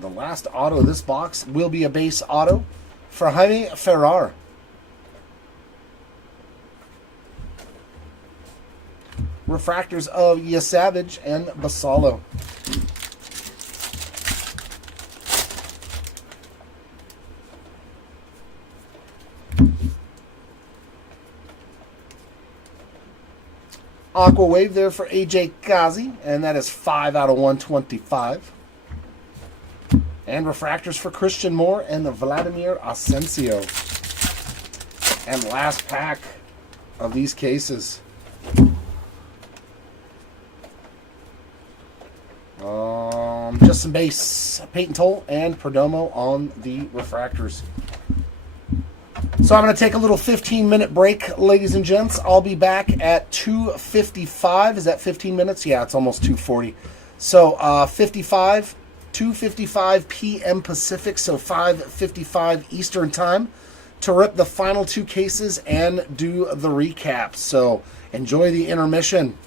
the last auto of this box will be a base auto for Jaime Ferrar. Refractors of Yasavage and Basalo. Aqua Wave there for AJ Kazi, and that is 5 out of 125. And refractors for Christian Moore and the Vladimir Asensio. And last pack of these cases. Just some base, Peyton Toll and Perdomo on the refractors. So I'm going to take a little 15-minute break, ladies and gents. I'll be back at 2:55. Is that 15 minutes? Yeah, it's almost 2:40. So 2:55 p.m. Pacific, so 5:55 Eastern Time, to rip the final two cases and do the recap. So enjoy the intermission.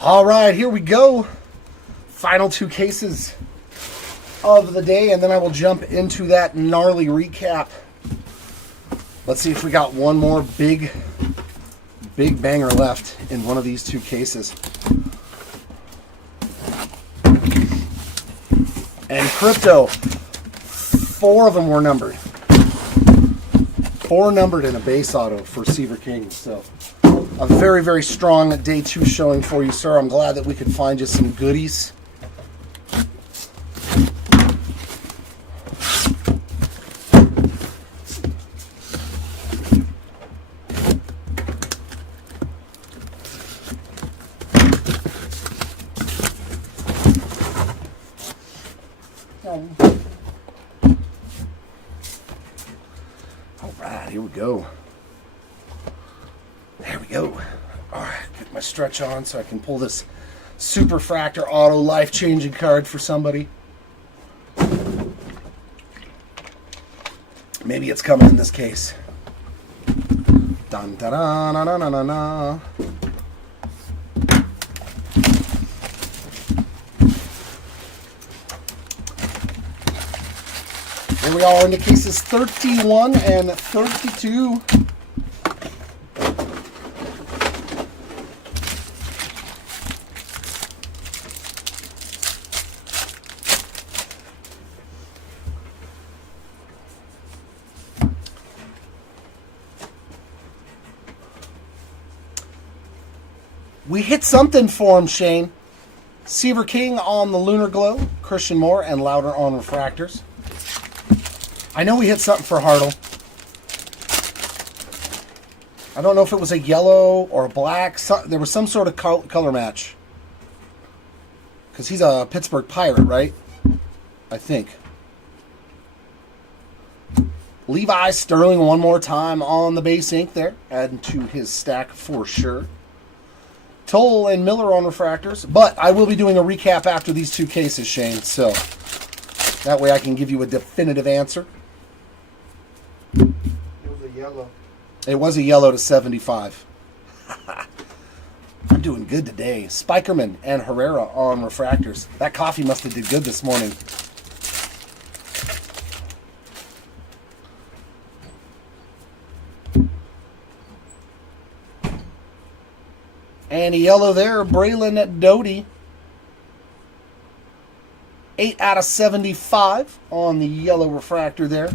All right, here we go. Final 2 cases of the day, and then I will jump into that gnarly recap. Let's see if we got one more big banger left in one of these 2 cases. And crypto, 4 of them were numbered. 4 numbered in a base auto for Seaver King. So a very, very strong day 2 showing for you, sir. I'm glad that we could find you some goodies. Alright, here we go. There we go. Alright, get my stretch on so I can pull this Super Refractor Auto life-changing card for somebody. Maybe it's coming in this case. Dun da da na na na na na. Here we are into cases 31 and 32. We hit something for him, Shane. Seaver King on the Lunar Glow, Christian Moore, and Louder on Refractors. I know we hit something for Hartle. I don't know if it was a yellow or a black. There was some sort of color match. Because he's a Pittsburgh Pirate, right? I think. Levi Sterling one more time on the base ink there. Adding to his stack for sure. Toll and Miller on Refractors. But I will be doing a recap after these 2 cases, Shane. So that way I can give you a definitive answer. It was a yellow. It was a yellow to 75. I'm doing good today. Spikerman and Herrera on Refractors. That coffee must have did good this morning. And a yellow there, Braylon Doty. 8 out of 75 on the yellow refractor there.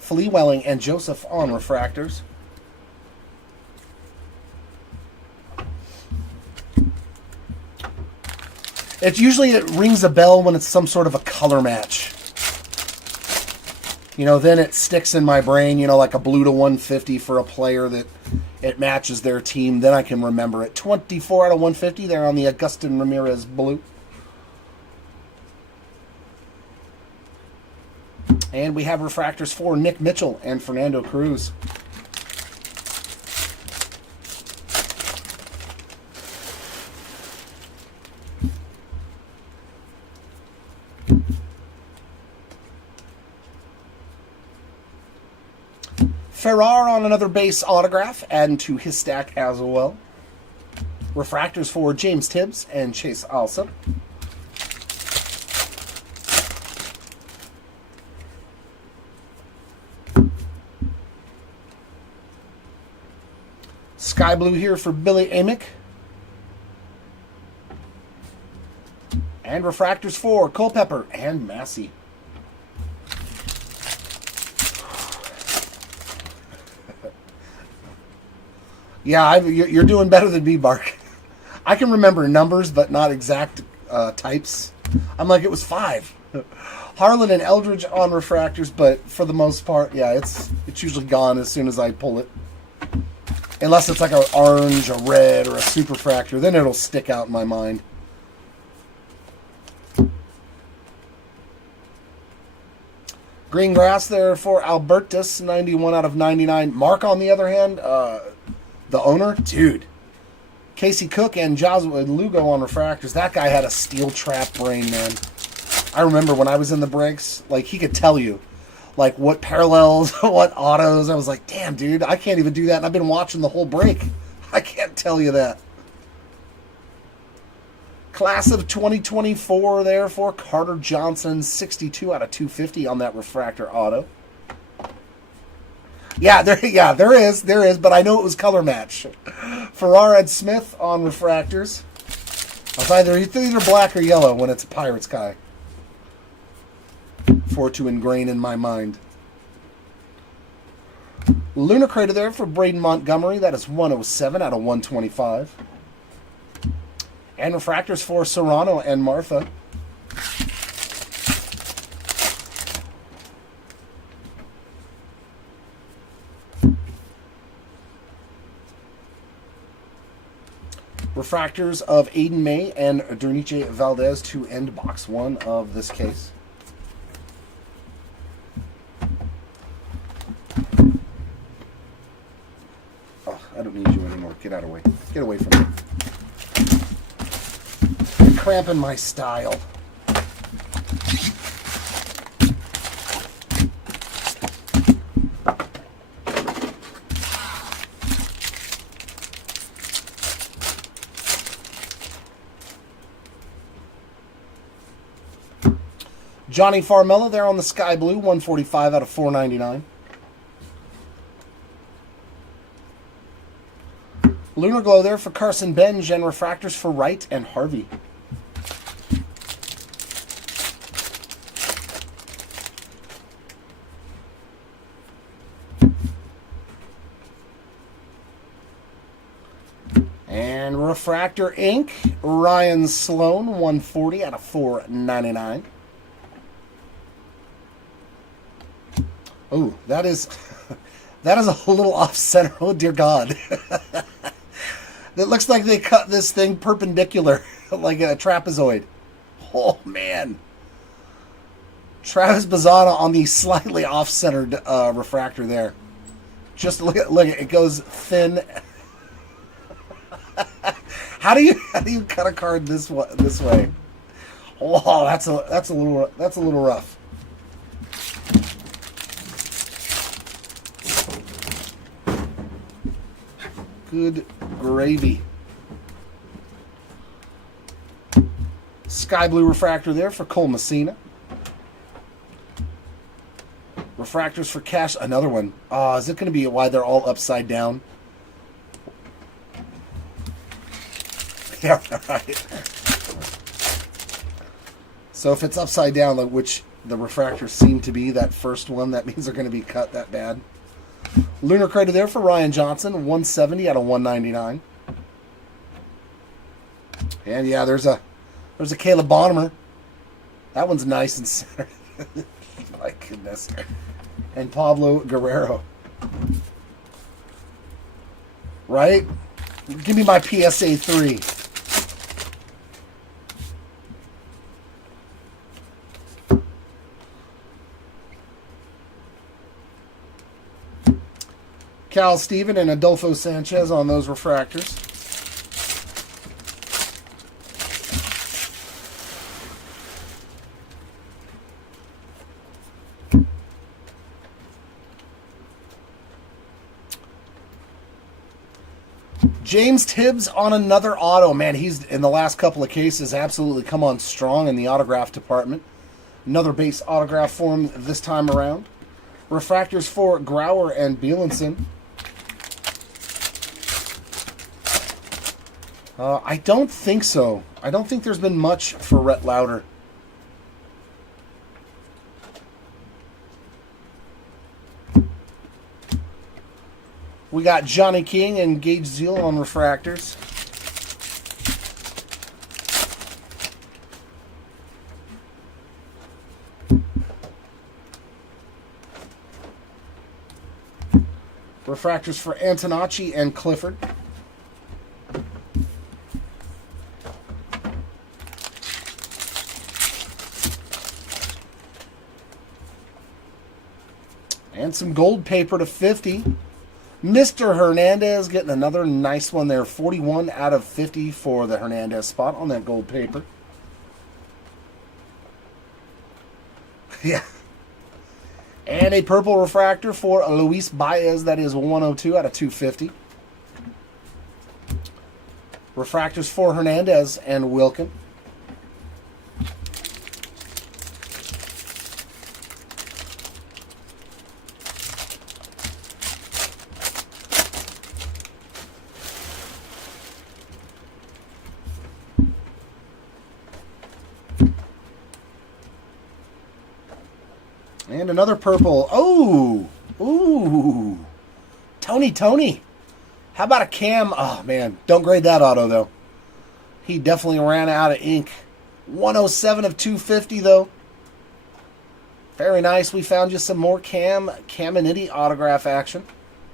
Fleewelling and Joseph on Refractors. It rings a bell when it's some sort of a color match. You know, then it sticks in my brain, you know, like a blue to 150 for a player that it matches their team. Then I can remember it. 24 out of 150 there on the Agustin Ramirez blue. And we have refractors for Nick Mitchell and Fernando Cruz. Ferrar on another base autograph, adding to his stack as well. Refractors for James Tibbs and Chase Alsop. Sky blue here for Billy Amick. And refractors for Culpepper and Massey. Yeah, you're doing better than me, Bark. I can remember numbers, but not exact types. I'm like, it was 5. Harlan and Eldridge on refractors, but for the most part, yeah, it's usually gone as soon as I pull it. Unless it's like an orange, a red, or a super refractor, then it'll stick out in my mind. Green grass there for Albertus, 91 out of 99. Mark, on the other hand, the owner, dude. Casey Cook and Joshua Lugo on refractors. That guy had a steel trap brain, man. I remember when I was in the breaks, like, he could tell you, like, what parallels, what autos. I was like, damn, dude, I can't even do that. And I've been watching the whole break. I can't tell you that. Class of 2024 there for Carter Johnson, 62 out of 250 on that refractor auto. Yeah, there is, but I know it was color match. Farrar and Smith on refractors. It's either black or yellow when it's a pirate sky. For it to ingrain in my mind. Lunar Crater there for Braden Montgomery. That is 107 out of 125. And refractors for Serrano and Martha. Refractors of Aiden May and Derniche Valdez to end box 1 of this case. Oh, I don't need you anymore. Get out of the way. Get away from me. You're cramping my style. Johnny Farmella there on the Sky Blue, 145 out of 499. Lunar Glow there for Carson Benj and refractors for Wright and Harvey. And Refractor Inc., Ryan Sloan, 140 out of 499. Oh, that is a little off center. Oh dear God. It looks like they cut this thing perpendicular like a trapezoid. Oh man. Travis Bazzana on the slightly off-centered refractor there. Just look at it goes thin. How do you cut a card this way? Oh, that's a little rough. Good gravy. Sky Blue refractor there for Cole Messina. Refractors for Cash. Another one. Is it going to be why they're all upside down? Yeah, right. So if it's upside down, which the refractors seem to be, that first one, that means they're going to be cut that bad. Lunar Crater there for Ryan Johnson, 170 out of 199. And yeah, there's a Caleb Bonham. That one's nice and centered. My goodness. And Pablo Guerrero. Right? Give me my PSA 3. Cal Steven and Adolfo Sanchez on those refractors. James Tibbs on another auto. Man, he's in the last couple of cases absolutely come on strong in the autograph department. Another base autograph for him this time around. Refractors for Grauer and Bielenson. I don't think so. I don't think there's been much for Rhett Lauder. We got Johnny King and Gage Zeal on refractors. Refractors for Antonacci and Clifford. And some gold paper to 50. Mr. Hernandez getting another nice one there. 41 out of 50 for the Hernandez spot on that gold paper. Yeah. And a purple refractor for Luis Baez. That is 102 out of 250. Refractors for Hernandez and Wilkin. And another purple. Oh! Ooh! Tony! How about a Cam? Oh, man. Don't grade that auto, though. He definitely ran out of ink. 107 of 250, though. Very nice. We found you some more Caminiti autograph action.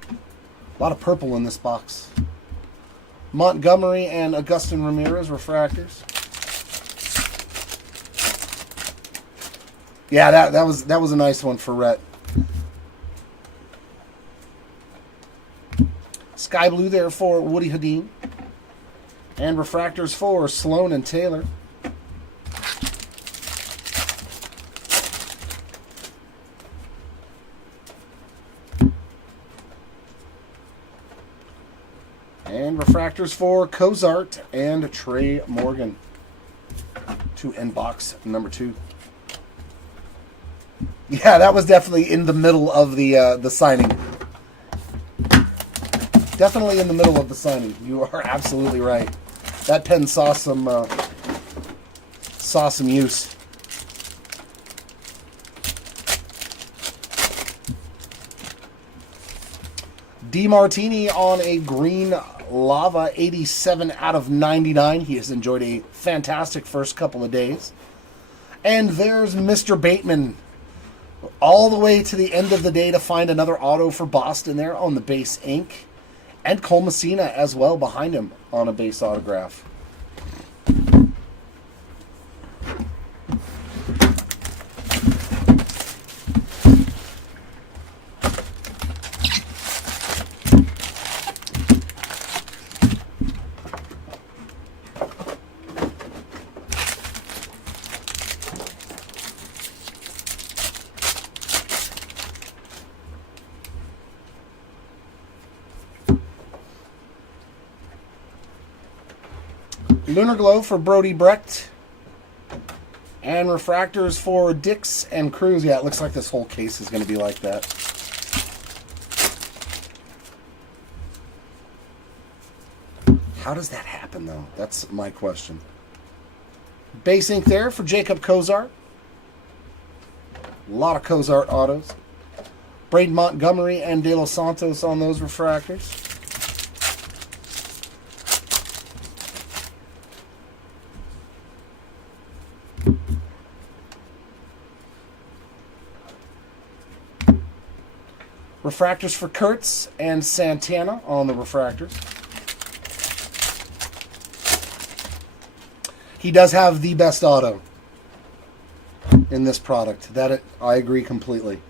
A lot of purple in this box. Montgomery and Agustin Ramirez refractors. Yeah, that was a nice one for Rhett. Sky blue there for Woody Hadeen. And refractors for Sloan and Taylor. And refractors for Cozart and Trey Morgan. To end box number 2. Yeah, that was definitely in the middle of the signing. Definitely in the middle of the signing. You are absolutely right. That pen saw some use. DeMartini on a green lava, 87 out of 99. He has enjoyed a fantastic first couple of days. And there's Mr. Bateman all the way to the end of the day to find another auto for Boston there on the base ink. And Cole Messina as well behind him on a base autograph. Lunar Glow for Brody Brecht. And refractors for Dix and Cruz. Yeah, it looks like this whole case is going to be like that. How does that happen, though? That's my question. Base ink there for Jacob Cozart. A lot of Cozart autos. Braden Montgomery and De Los Santos on those refractors. Refractors for Kurtz and Santana on the refractors. He does have the best auto in this product. I agree completely.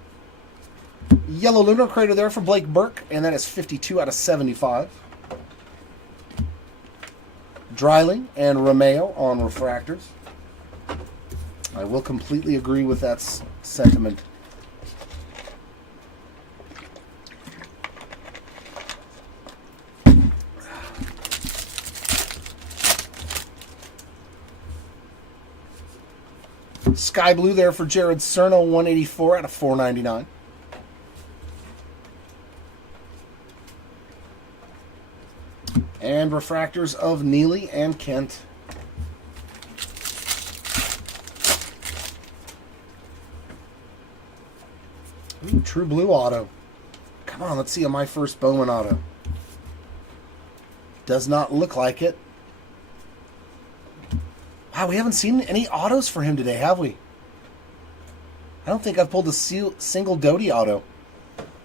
Yellow Lunar Crater there for Blake Burke, and that is 52 out of 75. Dreiling and Romeo on refractors. I will completely agree with that sentiment. Sky blue there for Jared Cerno, 184 out of 499. And refractors of Neely and Kent. Ooh, true blue auto. Come on, let's see a My First Bowman auto. Does not look like it. Wow, we haven't seen any autos for him today, have we? I don't think I've pulled a single Doty auto.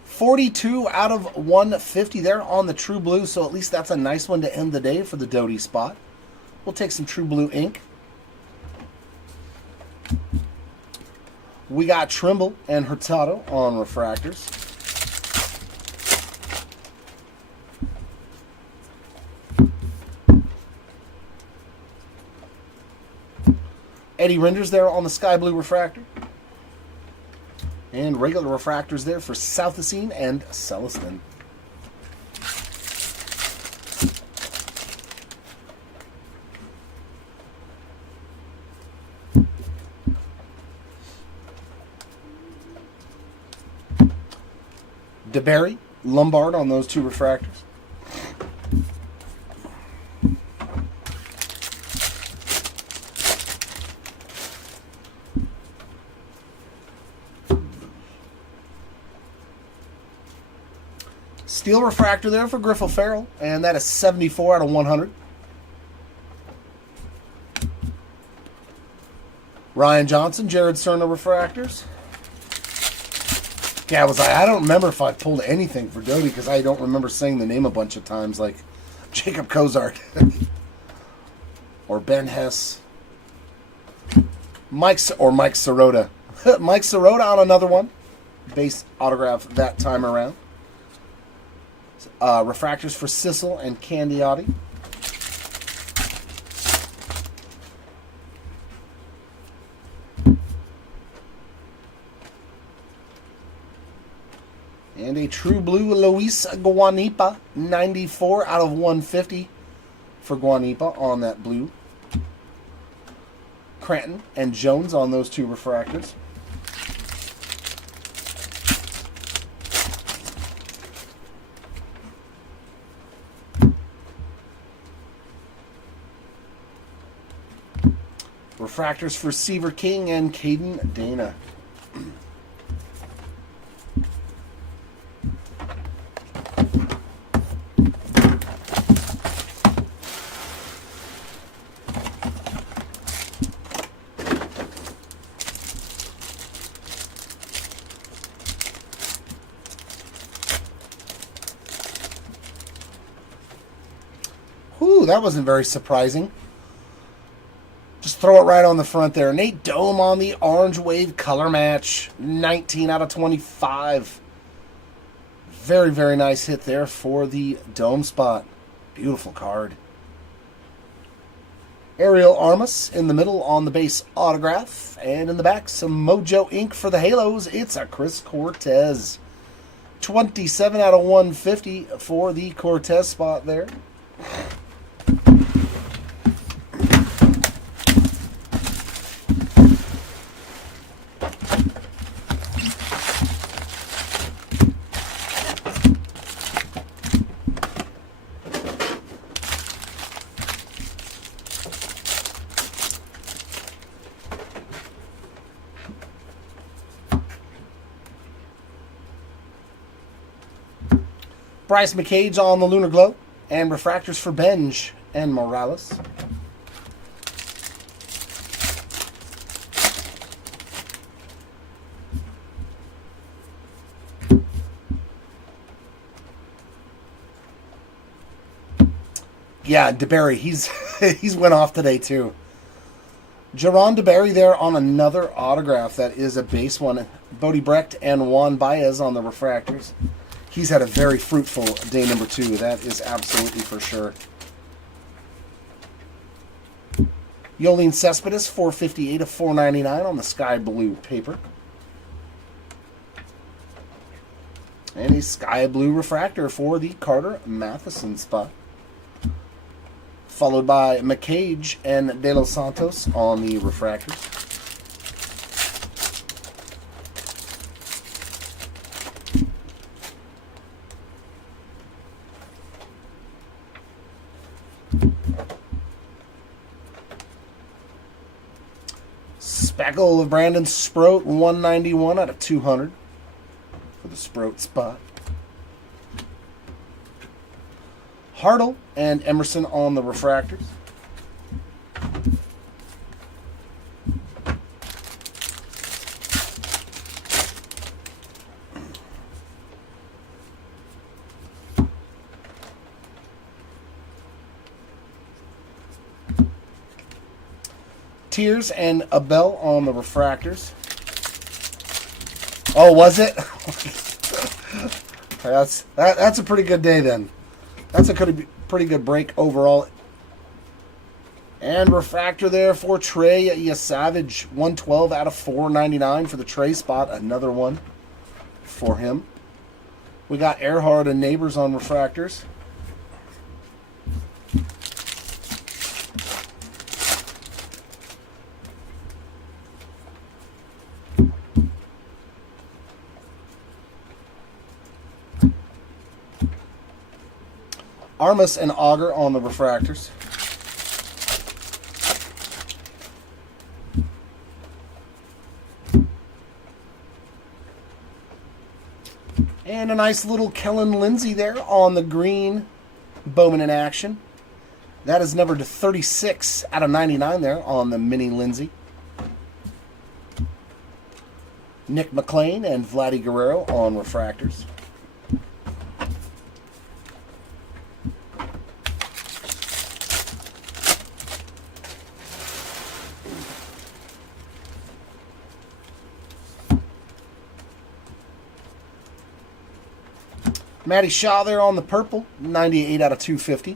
42 out of 150 there on the True Blue, so at least that's a nice one to end the day for the Doty spot. We'll take some True Blue ink. We got Trimble and Hurtado on refractors. Eddie Renders there on the Sky Blue refractor. And regular refractors there for Southacene and Celestin. DeBerry, Lombard on those two refractors. steel refractor there for Griff O'Farrell, and that is 74 out of 100. Ryan Johnson, Jared Cerna refractors. Yeah, I don't remember if I pulled anything for Doty because I don't remember saying the name a bunch of times, like Jacob Cozart or Ben Hess. Mike Sirota. Mike Sirota on another one. Base autograph that time around. Refractors for Sissel and Candiotti. And a true blue Luis Guanipa, 94 out of 150 for Guanipa on that blue. Cranton and Jones on those two refractors. Refractors for Seaver King and Caden Dana. Whew, that wasn't very surprising. Just throw it right on the front there. Nate Dome on the Orange Wave color match. 19 out of 25. Very, very nice hit there for the Dome spot. Beautiful card. Ariel Armas in the middle on the base autograph. And in the back, some Mojo ink for the Halos. It's a Chris Cortez. 27 out of 150 for the Cortez spot there. Bryce McCage's on the Lunar Glow. And refractors for Benj and Morales. Yeah, DeBerry, he's went off today too. Jaron DeBerry there on another autograph. That is a base one. Bodie Brecht and Juan Baez on the refractors. He's had a very fruitful day number 2. That is absolutely for sure. Yolene Cespedes, 458 of 499 on the sky blue paper. And a sky blue refractor for the Carter Matheson spot. Followed by McCage and De Los Santos on the refractors. Speckle of Brandon Sproat, 191 out of 200 for the Sproat spot. Hartle and Emerson on the refractors. Tears and Abel on the refractors. Oh, was it? That's a pretty good day then. That's a pretty good break overall. And refractor there for Trey Yasavage, 112 out of 499 for the Trey spot. Another one for him. We got Earhart and Neighbors on refractors. Armas and Auger on the refractors. And a nice little Kellen Lindsay there on the green Bowman in action. That is numbered to 36 out of 99 there on the mini Lindsay. Nick McLean and Vladdy Guerrero on refractors. Matty Shaw there on the purple, 98 out of 250.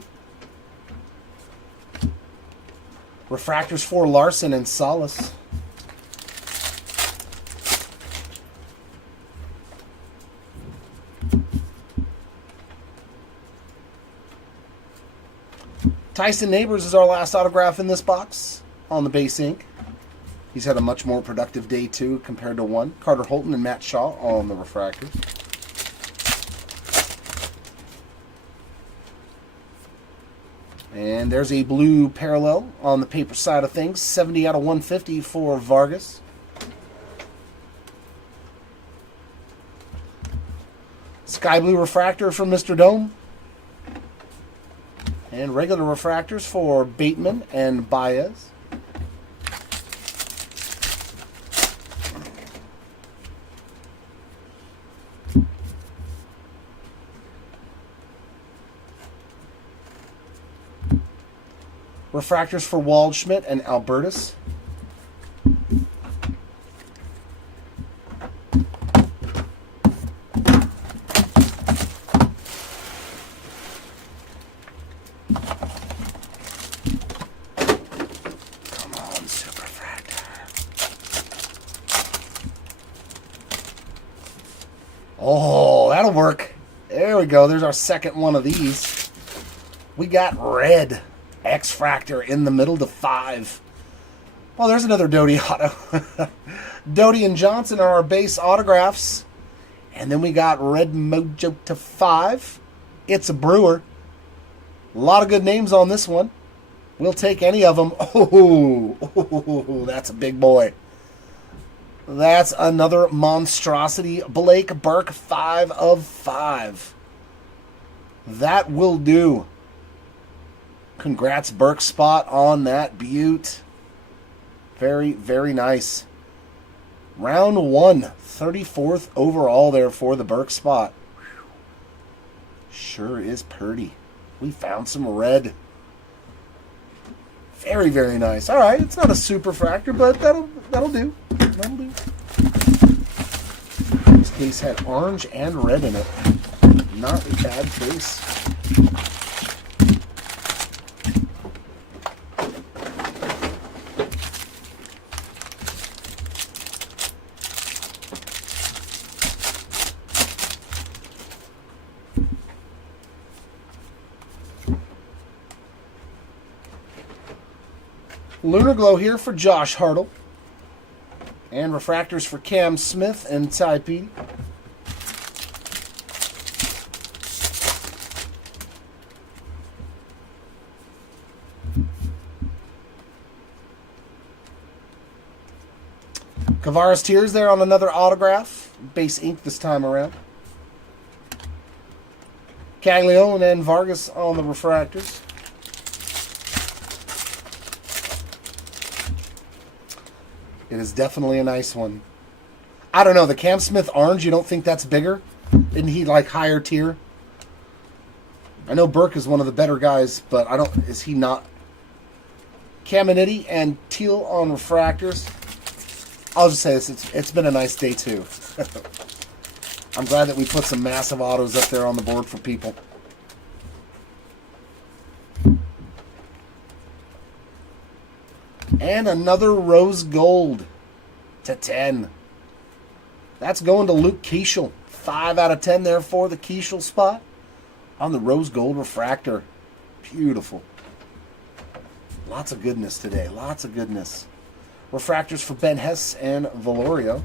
Refractors for Larson and Salas. Tyson Neighbors is our last autograph in this box on the base ink. He's had a much more productive day, too, compared to one. Carter Holton and Matt Shaw on the refractors. And there's a blue parallel on the paper side of things. 70 out of 150 for Vargas. Sky blue refractor from Mr. Dome. And regular refractors for Bateman and Baez. Refractors for Waldschmidt and Albertus. Come on, Super Refractor. Oh, that'll work. There we go. There's our second one of these. We got red X-Fractor in the middle to 5. Well, there's another Doty auto. Doty and Johnson are our base autographs. And then we got red mojo to 5. It's a Brewer. A lot of good names on this one. We'll take any of them. Oh, that's a big boy. That's another monstrosity. Blake Burke, 5 of 5. That will do. Congrats, Burke, spot on that beaut. Very, very nice. Round 1, 34th overall there for the Burke spot. Whew. Sure is pretty. We found some red. Very, very nice. All right, it's not a super fractor, but that'll do. That'll do. This case had orange and red in it. Not a bad case. Lunar Glow here for Josh Hartle. And refractors for Cam Smith and Ty Petey. Kavaris Tears there on another autograph. Base ink this time around. Caglione and Vargas on the refractors. It is definitely a nice one. I don't know, the Cam Smith orange, you don't think that's bigger? Isn't he like higher tier? I know Burke is one of the better guys, but is he not? Caminiti and Teal on refractors. I'll just say this, it's been a nice day too. I'm glad that we put some massive autos up there on the board for people. And another rose gold to 10. That's going to Luke Keishel. 5 out of 10 there for the Keishel spot on the rose gold refractor. Beautiful. Lots of goodness today. Lots of goodness. Refractors for Ben Hess and Valorio.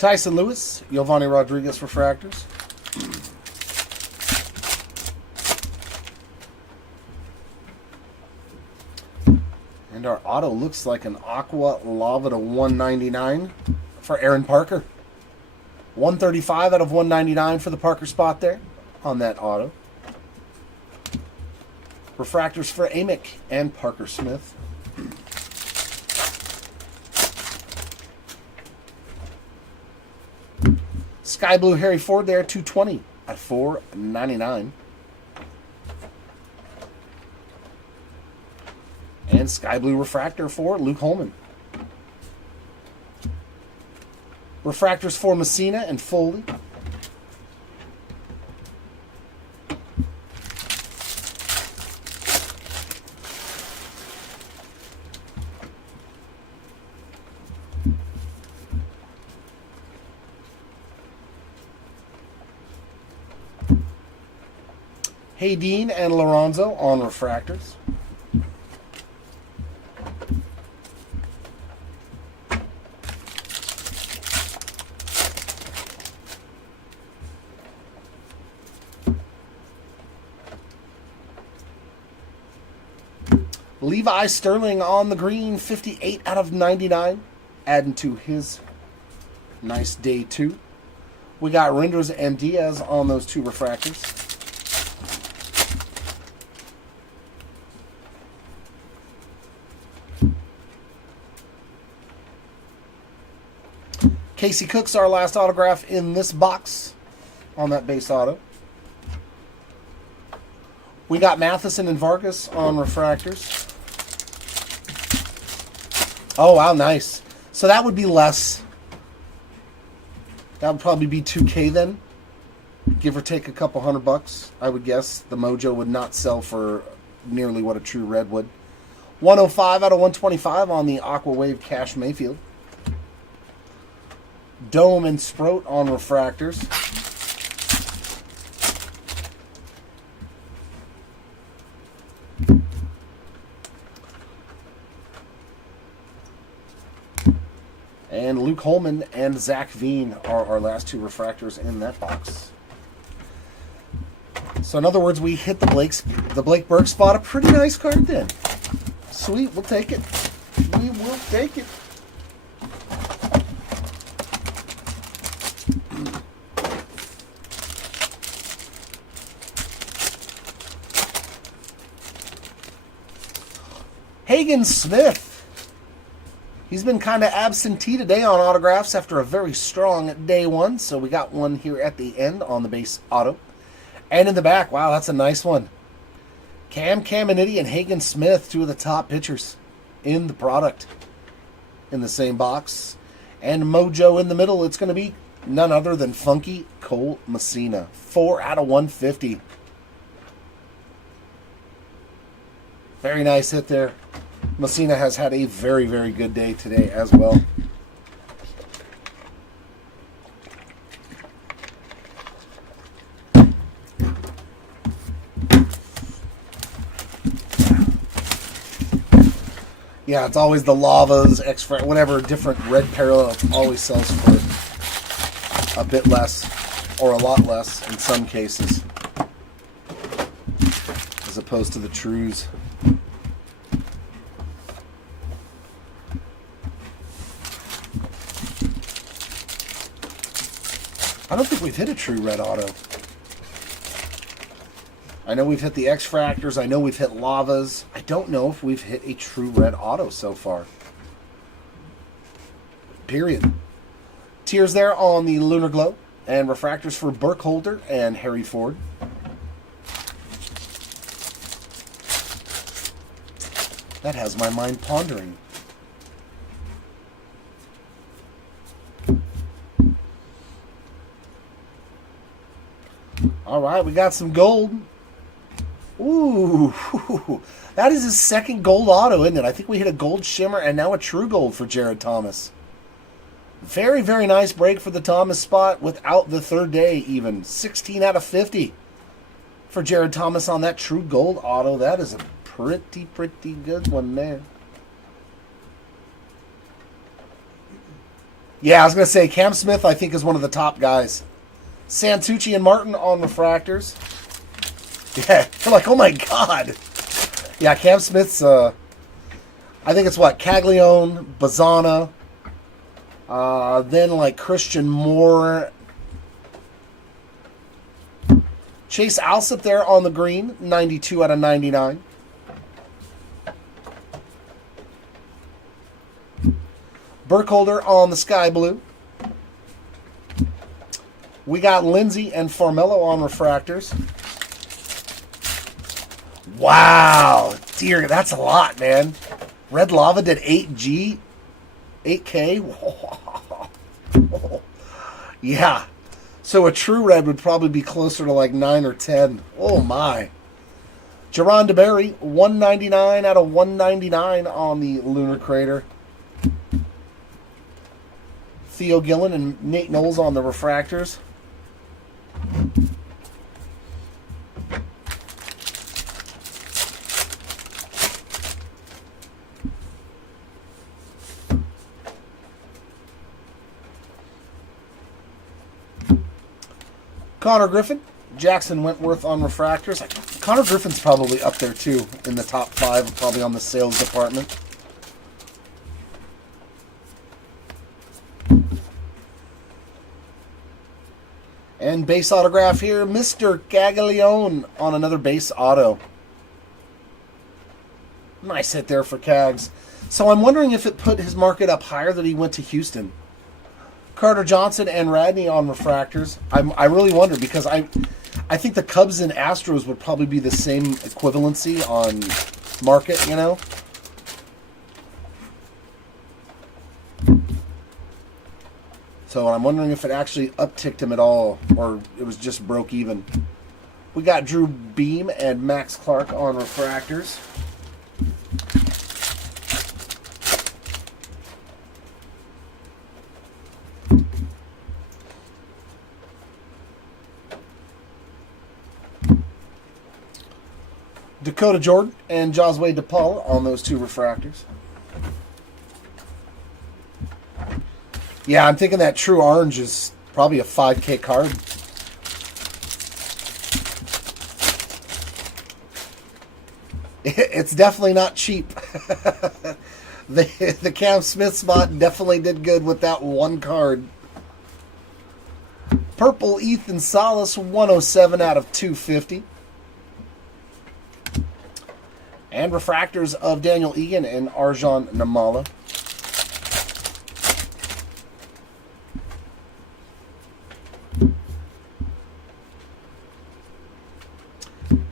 Tyson Lewis, Giovanni Rodriguez refractors. And our auto looks like an Aqua Lava to 199 for Aaron Parker. 135 out of 199 for the Parker spot there on that auto. Refractors for Amick and Parker Smith. Sky Blue Harry Ford there, 220 at 499. And Sky Blue Refractor for Luke Holman. Refractors for Messina and Foley. Hayden and Lorenzo on refractors. Levi Sterling on the green, 58 out of 99, adding to his nice day two. We got Renders and Diaz on those two refractors. Casey Cook's our last autograph in this box on that base auto. We got Matheson and Vargas on refractors. Oh, wow, nice. So that would be less. That would probably be 2K then. Give or take a couple $100, I would guess. The Mojo would not sell for nearly what a true red would. 105 out of 125 on the Aqua Wave Cash Mayfield. Dome and Sprout on refractors. And Luke Holman and Zach Veen are our last two refractors in that box. So in other words, we hit the Blake Burke spot. A pretty nice card then. Sweet, we'll take it. We will take it. Hagen Smith. He's been kind of absentee today on autographs after a very strong day one. So we got one here at the end on the base auto. And in the back, wow, that's a nice one. Cam Caminiti and Hagen Smith, two of the top pitchers in the product in the same box. And Mojo in the middle, it's going to be none other than Funky Cole Messina. 4 out of 150. Very nice hit there. Messina has had a very, very good day today as well. Yeah, it's always the Lavas, X-Fractor, whatever different red parallel always sells for a bit less or a lot less in some cases as opposed to the Trues. I don't think we've hit a true red auto. I know we've hit the X-Fractors. I know we've hit Lavas. I don't know if we've hit a true red auto so far. Period. Tiers there on the Lunar Glow. And refractors for Burkholder and Harry Ford. That has my mind pondering. All right, we got some gold. Ooh, that is his second gold auto, isn't it? I think we hit a gold shimmer and now a true gold for Jared Thomas. Very, very nice break for the Thomas spot without the third day even. 16 out of 50 for Jared Thomas on that true gold auto. That is a pretty, pretty good one there. Yeah, I was going to say Cam Smith, I think, is one of the top guys. Santucci and Martin on refractors. Yeah, you're like, oh my God. Yeah, Cam Smith's, I think it's what? Caglione, Bazzana, then like Christian Moore. Chase Alsop there on the green, 92 out of 99. Burkholder on the sky blue. We got Lindsay and Formello on refractors. Wow. Dear, that's a lot, man. Red Lava did 8G, 8K. Yeah. So a true red would probably be closer to like 9 or 10. Oh, my. Jerron DeBerry, 199 out of 199 on the Lunar Crater. Theo Gillen and Nate Knowles on the refractors. Connor Griffin, Jackson Wentworth on refractors. Connor Griffin's probably up there too in the top 5, probably on the sales department. And base autograph here, Mr. Caglione on another base auto. Nice hit there for Cags. So I'm wondering if it put his market up higher that he went to Houston. Carter Johnson and Radney on refractors. I really wonder because I think the Cubs and Astros would probably be the same equivalency on market, you know? So I'm wondering if it actually upticked him at all or it was just broke even. We got Drew Beam and Max Clark on refractors. Dakota Jordan and Josue DePaul on those 2 refractors. Yeah, I'm thinking that True Orange is probably a 5K card. It's definitely not cheap. The Cam Smith spot definitely did good with that one card. Purple Ethan Salas, 107 out of 250. And refractors of Daniel Egan and Arjan Namala.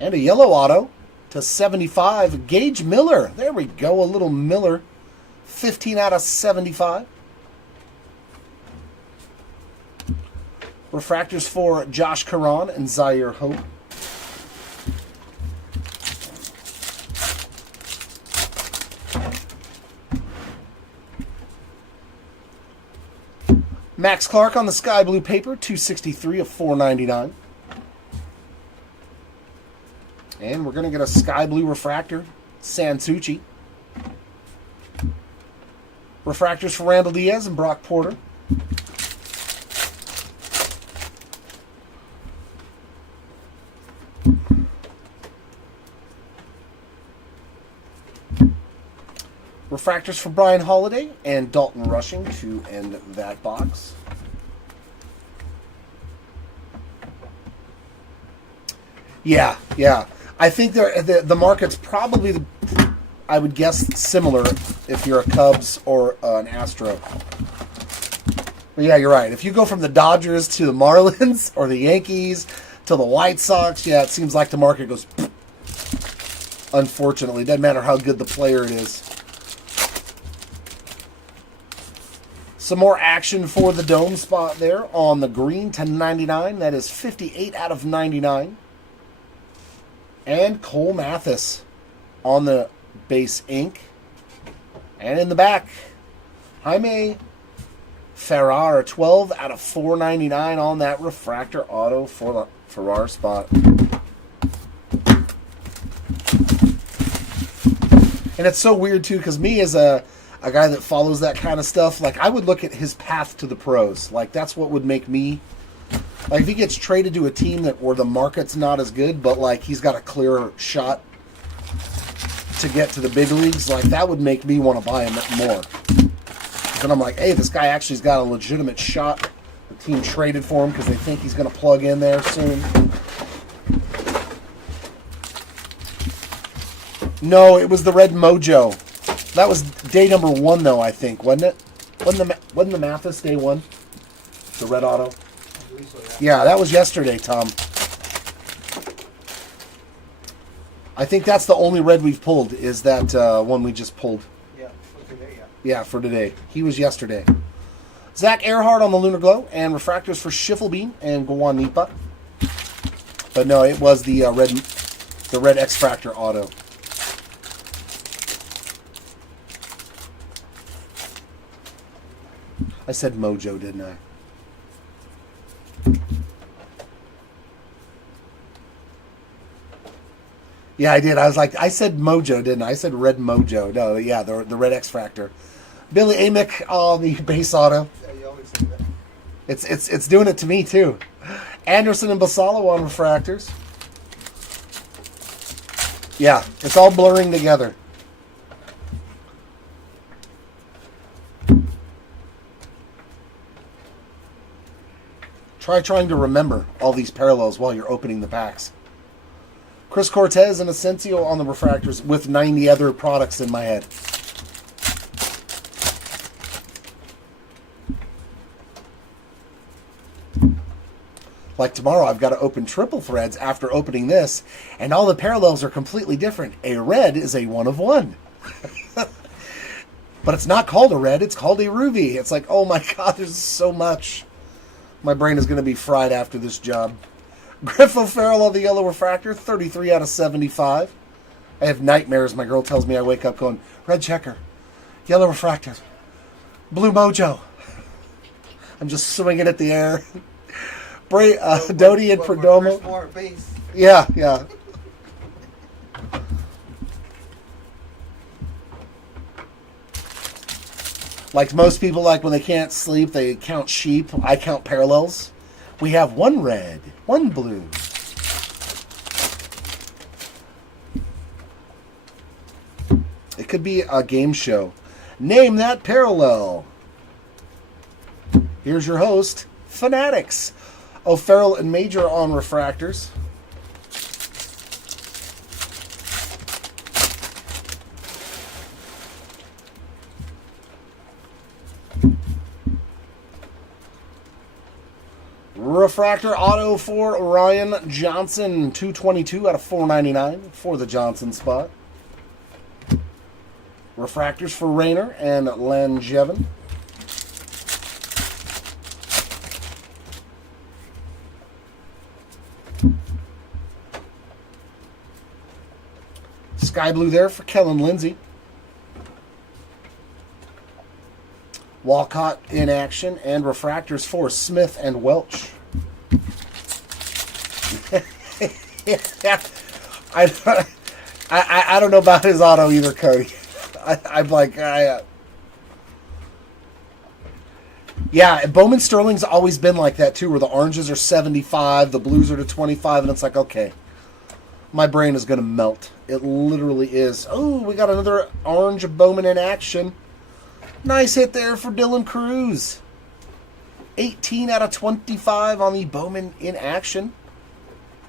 And a yellow auto to 75, Gage Miller. There we go, a little Miller. 15 out of 75. Refractors for Josh Caron and Zaire Hope. Max Clark on the sky blue paper, 263 of 499. And we're going to get a sky blue refractor, Santucci. Refractors for Randall Diaz and Brock Porter. Refractors for Brian Holiday and Dalton Rushing to end that box. Yeah. I think the market's probably, I would guess, similar if you're a Cubs or an Astro. But yeah, you're right. If you go from the Dodgers to the Marlins or the Yankees to the White Sox, yeah, it seems like the market goes, unfortunately. Doesn't matter how good the player it is. Some more action for the dome spot there on the green to 99. That is 58 out of 99. And Cole Mathis on the base ink. And in the back, Jaime Ferrar, 12 out of 499 on that refractor auto for the Ferrar spot. And it's so weird, too, because me as a a guy that follows that kind of stuff, like I would look at his path to the pros. Like that's what would make me, like if he gets traded to a team that where the market's not as good, but like he's got a clearer shot to get to the big leagues, like that would make me want to buy him more. Then I'm like, hey, this guy actually's got a legitimate shot. The team traded for him because they think he's going to plug in there soon. No, it was the red mojo. That was day number 1, though, I think, wasn't it? Wasn't the Mathis day 1? The red auto? I believe so, Yeah, that was yesterday, Tom. I think that's the only red we've pulled, is that one we just pulled. Yeah, for today, yeah. Yeah, for today. He was yesterday. Zach Earhart on the Lunar Glow, and refractors for Schiffelbein and Guanipa. But no, it was the red X-Fractor auto. I said mojo, didn't I? Yeah, I did. I was like, I said mojo, didn't I? I said red mojo. No, yeah, the red X-Fractor. Billy Amick on the base auto. Yeah, you always say that. It's doing it to me too. Anderson and Basalo on refractors. Yeah, it's all blurring together. Try trying to remember all these parallels while you're opening the packs. Chris Cortez and Asensio on the refractors with 90 other products in my head. Like tomorrow, I've got to open triple threads after opening this, and all the parallels are completely different. A red is a 1 of 1. But it's not called a red, it's called a ruby. It's like, oh my god, there's so much. My brain is going to be fried after this job. Griff O'Farrell on the yellow refractor, 33 out of 75. I have nightmares. My girl tells me I wake up going, red checker, yellow refractor, blue mojo. I'm just swinging at the air. Doty and Perdomo. More base. Yeah, yeah. Like most people, like when they can't sleep, they count sheep. I count parallels. We have 1 red, 1 blue. It could be a game show. Name that parallel. Here's your host, Fanatics. O'Farrell and Major on refractors. Refractor auto for Ryan Johnson, 222 out of 499 for the Johnson spot. Refractors for Rayner and Langevin. Sky blue there for Kellen Lindsay. Walcott in action, and refractors for Smith and Welch. I don't know about his auto either, Cody. Yeah, Bowman Sterling's always been like that too, where the oranges are 75, the blues are to 25, and it's like, okay, my brain is going to melt. It literally is. Oh, we got another orange Bowman in action. Nice hit there for Dylan Cruz. 18 out of 25 on the Bowman in action.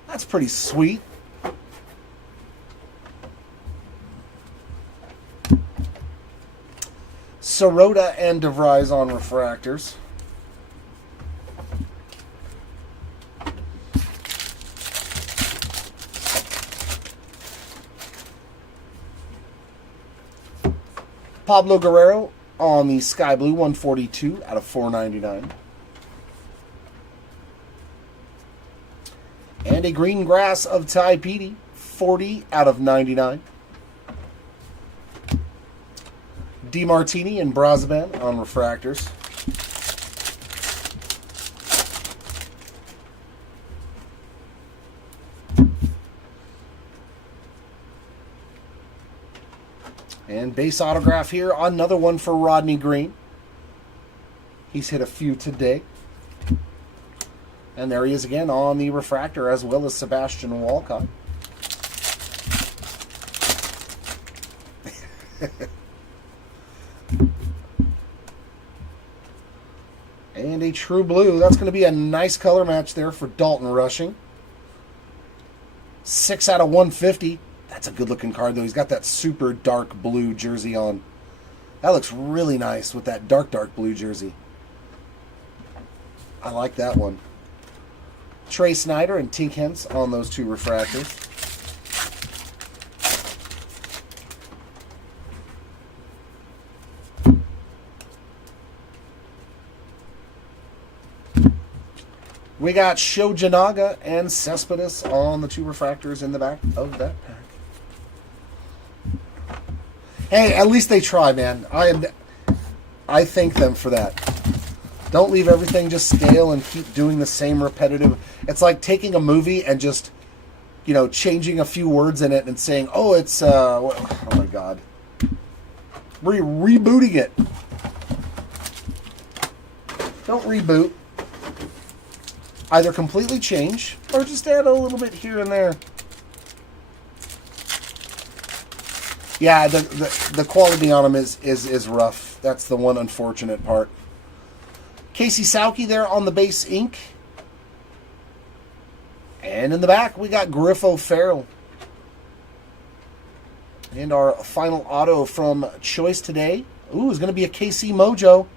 That's pretty sweet. Sirota and DeVries on refractors. Pablo Guerrero on the Sky Blue, 142 out of 499. And a green grass of Ty Petey, 40 out of 99. DeMartini and Brazaban on refractors. And base autograph here, another one for Rodney Green. He's hit a few today. And there he is again on the refractor, as well as Sebastian Walcott. And a true blue. That's going to be a nice color match there for Dalton Rushing. 6 out of 150. That's a good looking card though. He's got that super dark blue jersey on. That looks really nice with that dark blue jersey. I like that one. Trey Snyder and Tink Hens on those two refractors. We got Shojanaga and Cespedes on the two refractors in the back of that pack. Hey, at least they try, man. I thank them for that. Don't leave everything just stale and keep doing the same repetitive. It's like taking a movie and just, you know, changing a few words in it and saying, oh, it's, oh my God. Rebooting it. Don't reboot. Either completely change or just add a little bit here and there. Yeah, the quality on them is rough. That's the one unfortunate part. Casey Sauke there on the base ink. And in the back, we got Griffo Farrell. And our final auto from Choice today. Ooh, is going to be a KC Mojo.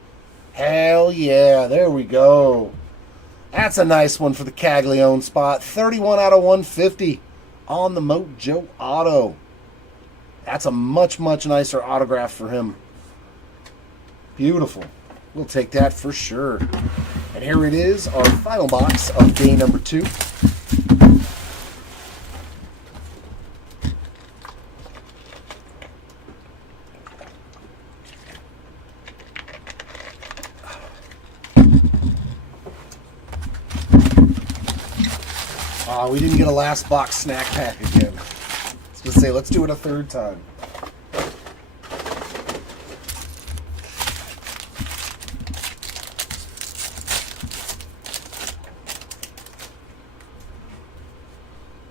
Hell yeah, there we go. That's a nice one for the Caglione spot. 31 out of 150 on the Mojo auto. That's a much, much nicer autograph for him. Beautiful. We'll take that for sure. And here it is, our final box of day number 2. We didn't get a last box snack pack again. Let's say, let's do it a third time.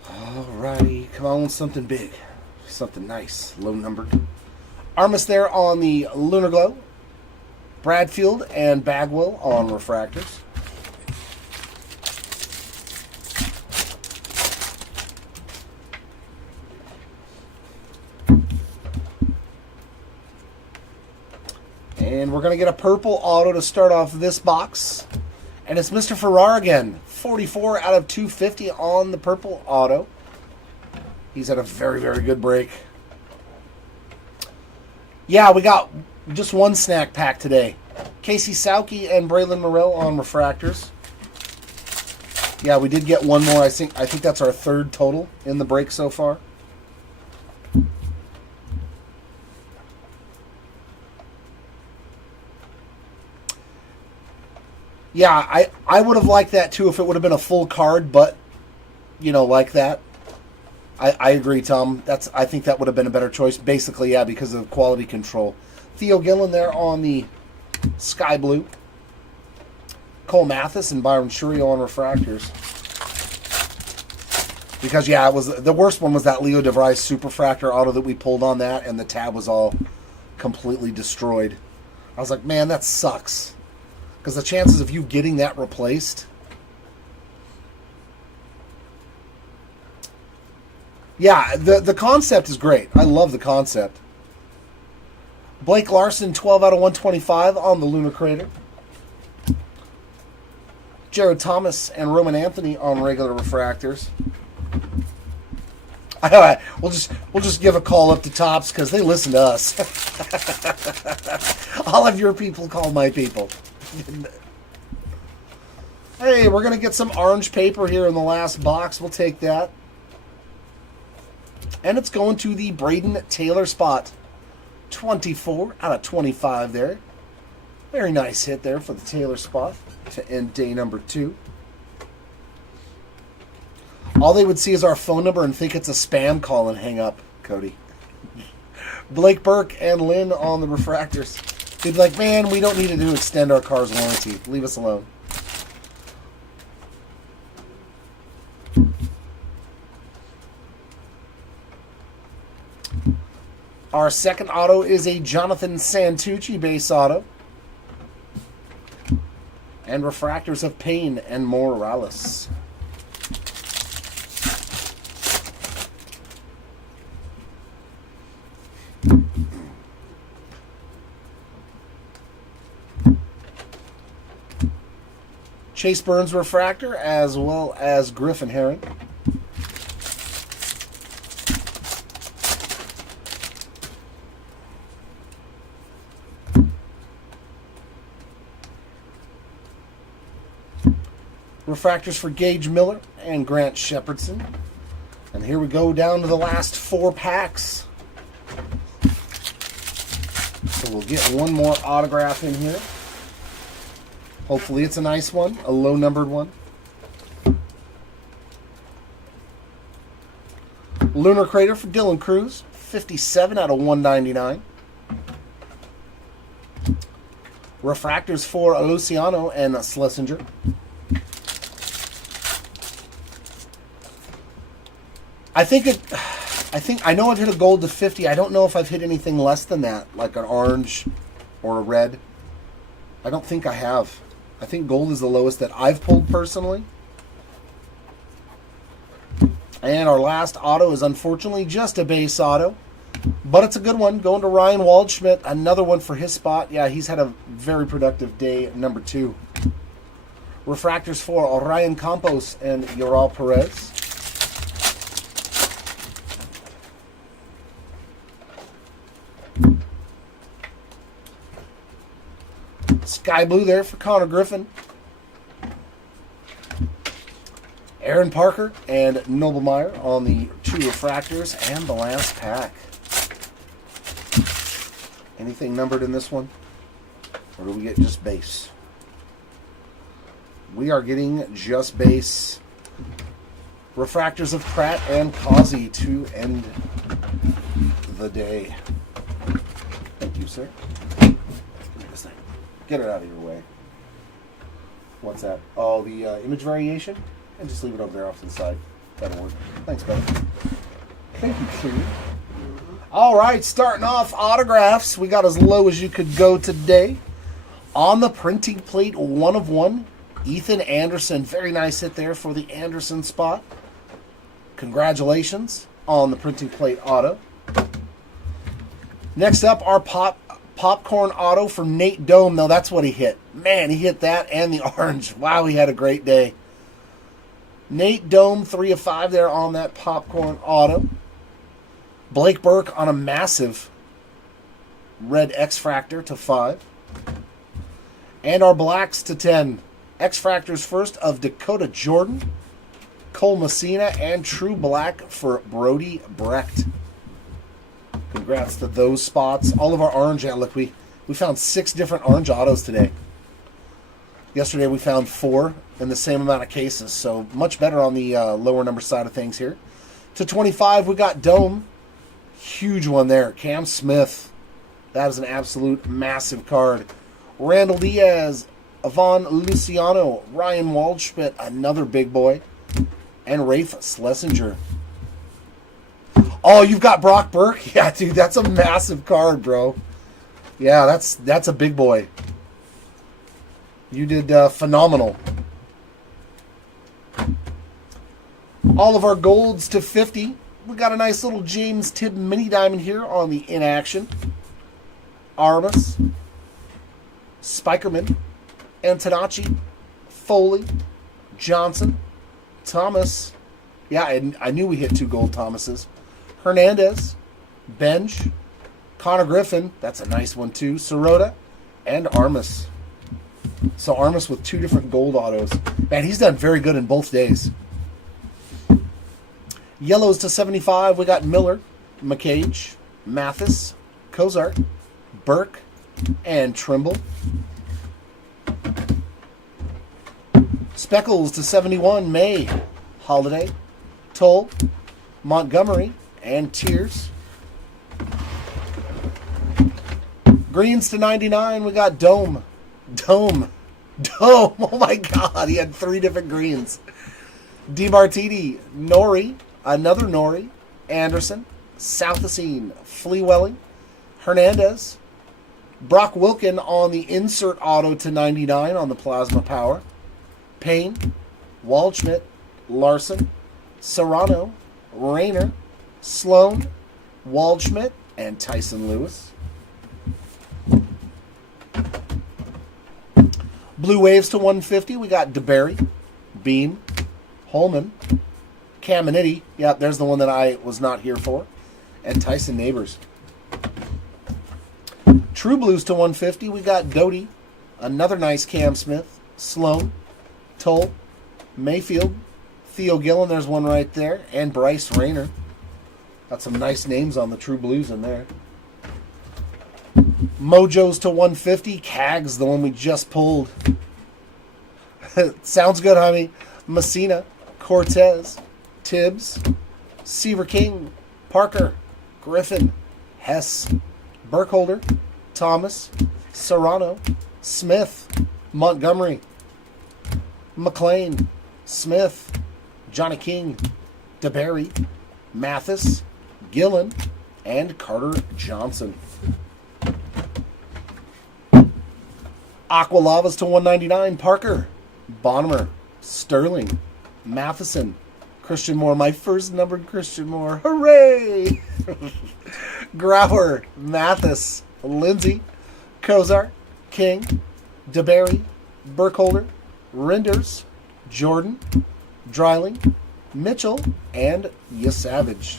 Alrighty, come on, something big. Something nice, low numbered. Armas there on the Lunar Glow. Bradfield and Bagwell on refractors. And we're going to get a purple auto to start off this box. And it's Mr. Farrar again. 44 out of 250 on the purple auto. He's had a very, very good break. Yeah, we got just one snack pack today. Casey Sauke and Braylon Morrell on refractors. Yeah, we did get one more. I think that's our third total in the break so far. Yeah, I would have liked that too if it would have been a full card, but, you know, like that. I agree, Tom. I think that would have been a better choice. Basically, yeah, because of quality control. Theo Gillen there on the sky blue. Cole Mathis and Byron Shurio on refractors. Because, yeah, it was the worst one was that Leo DeVries Superfractor auto that we pulled on that, and the tab was all completely destroyed. I was like, man, that sucks. Because the chances of you getting that replaced... Yeah, the concept is great. I love the concept. Blake Larson, 12 out of 125 on the Lunar Crater. Jared Thomas and Roman Anthony on regular refractors. We'll just give a call up to Topps because they listen to us. All of your people call my people. Hey, we're going to get some orange paper here in the last box. We'll take that. And it's going to the Braden Taylor spot. 24 out of 25 there. Very nice hit there for the Taylor spot to end day number 2. All they would see is our phone number and think it's a spam call and hang up, Cody. Blake Burke and Lynn on the refractors. They'd be like, man, we don't need to extend our car's warranty. Leave us alone. Our second auto is a Jonathan Santucci base auto. And refractors of Payne and Morales. Chase Burns refractor, as well as Griffin Herring. Refractors for Gage Miller and Grant Shepherdson. And here we go down to the last 4 packs. So we'll get one more autograph in here. Hopefully it's a nice one, a low-numbered one. Lunar Crater for Dylan Cruz, 57 out of 199. Refractors for Luciano and Schlesinger. I know I've hit a gold to 50. I don't know if I've hit anything less than that, like an orange or a red. I don't think I have. I think gold is the lowest that I've pulled personally. And our last auto is unfortunately just a base auto. But it's a good one. Going to Ryan Waldschmidt. Another one for his spot. Yeah, he's had a very productive day, number 2. Refractors for Orion Campos and Yoral Perez. Sky Blue there for Connor Griffin. Aaron Parker and Noblemeyer on the 2 refractors and the last pack. Anything numbered in this one? Or do we get just base? We are getting just base. Refractors of Pratt and Causey to end the day. Thank you, sir. Give me this thing. Get it out of your way. What's that? Oh, the image variation? And just leave it over there off to the side. That'll work. Thanks, buddy. Thank you, sir. All right, starting off autographs. We got as low as you could go today. On the printing plate, 1 of 1. Ethan Anderson. Very nice hit there for the Anderson spot. Congratulations on the printing plate auto. Next up, our popcorn auto for Nate Dome. Now, that's what he hit. Man, he hit that and the orange. Wow, he had a great day. Nate Dome, 3 of 5 there on that popcorn auto. Blake Burke on a massive red X-Fractor to 5. And our blacks to 10. X-Fractors first of Dakota Jordan, Cole Messina, and True Black for Brody Brecht. Congrats to those spots. All of our orange, look, we found 6 different orange autos today. Yesterday we found 4 in the same amount of cases, so much better on the lower number side of things here. To 25, we got Dome. Huge one there. Cam Smith. That is an absolute massive card. Randall Diaz, Ivan Luciano, Ryan Waldschmidt, another big boy, and Rafe Schlesinger. Oh, you've got Brock Burke? Yeah, dude, that's a massive card, bro. Yeah, that's a big boy. You did phenomenal. All of our golds to 50. We got a nice little James Tibb mini diamond here on the in action. Armas, Spikerman, Antonacci, Foley, Johnson, Thomas. Yeah, I knew we hit 2 gold Thomases. Hernandez, Benj, Connor Griffin. That's a nice one too. Sirota, and Armas. So Armas with 2 different gold autos. Man, he's done very good in both days. Yellows to 75. We got Miller, McCage, Mathis, Cozart, Burke, and Trimble. Speckles to 71. May, Holiday, Toll, Montgomery, and Tears. Greens to 99, we got Dome. Dome. Oh my God, he had 3 different greens. DeMartini, Nori, another Nori, Anderson, Southacene, Fleewelling, Hernandez, Brock Wilken on the insert auto to 99 on the Plasma Power, Payne, Waldschmidt, Larson, Serrano, Rayner, Sloan, Waldschmidt, and Tyson Lewis. Blue Waves to 150, we got DeBerry, Beam, Holman, Caminiti, yeah, there's the one that I was not here for, and Tyson Neighbors. True Blues to 150, we got Doty, another nice Cam Smith, Sloan, Toll, Mayfield, Theo Gillen, there's one right there, and Bryce Rayner. Got some nice names on the True Blues in there. Mojos to 150, Cags, the one we just pulled. Sounds good, honey. Messina, Cortez, Tibbs, Seaver King, Parker, Griffin, Hess, Burkholder, Thomas, Serrano, Smith, Montgomery, McLean, Smith, Johnny King, DeBerry, Mathis, Gillen, and Carter Johnson. Aqualavas to 199, Parker, Bonner, Sterling, Matheson, Christian Moore, my first numbered Christian Moore, hooray! Grauer, Mathis, Lindsay, Kozar, King, DeBerry, Burkholder, Renders, Jordan, Dreiling, Mitchell, and Yasavage.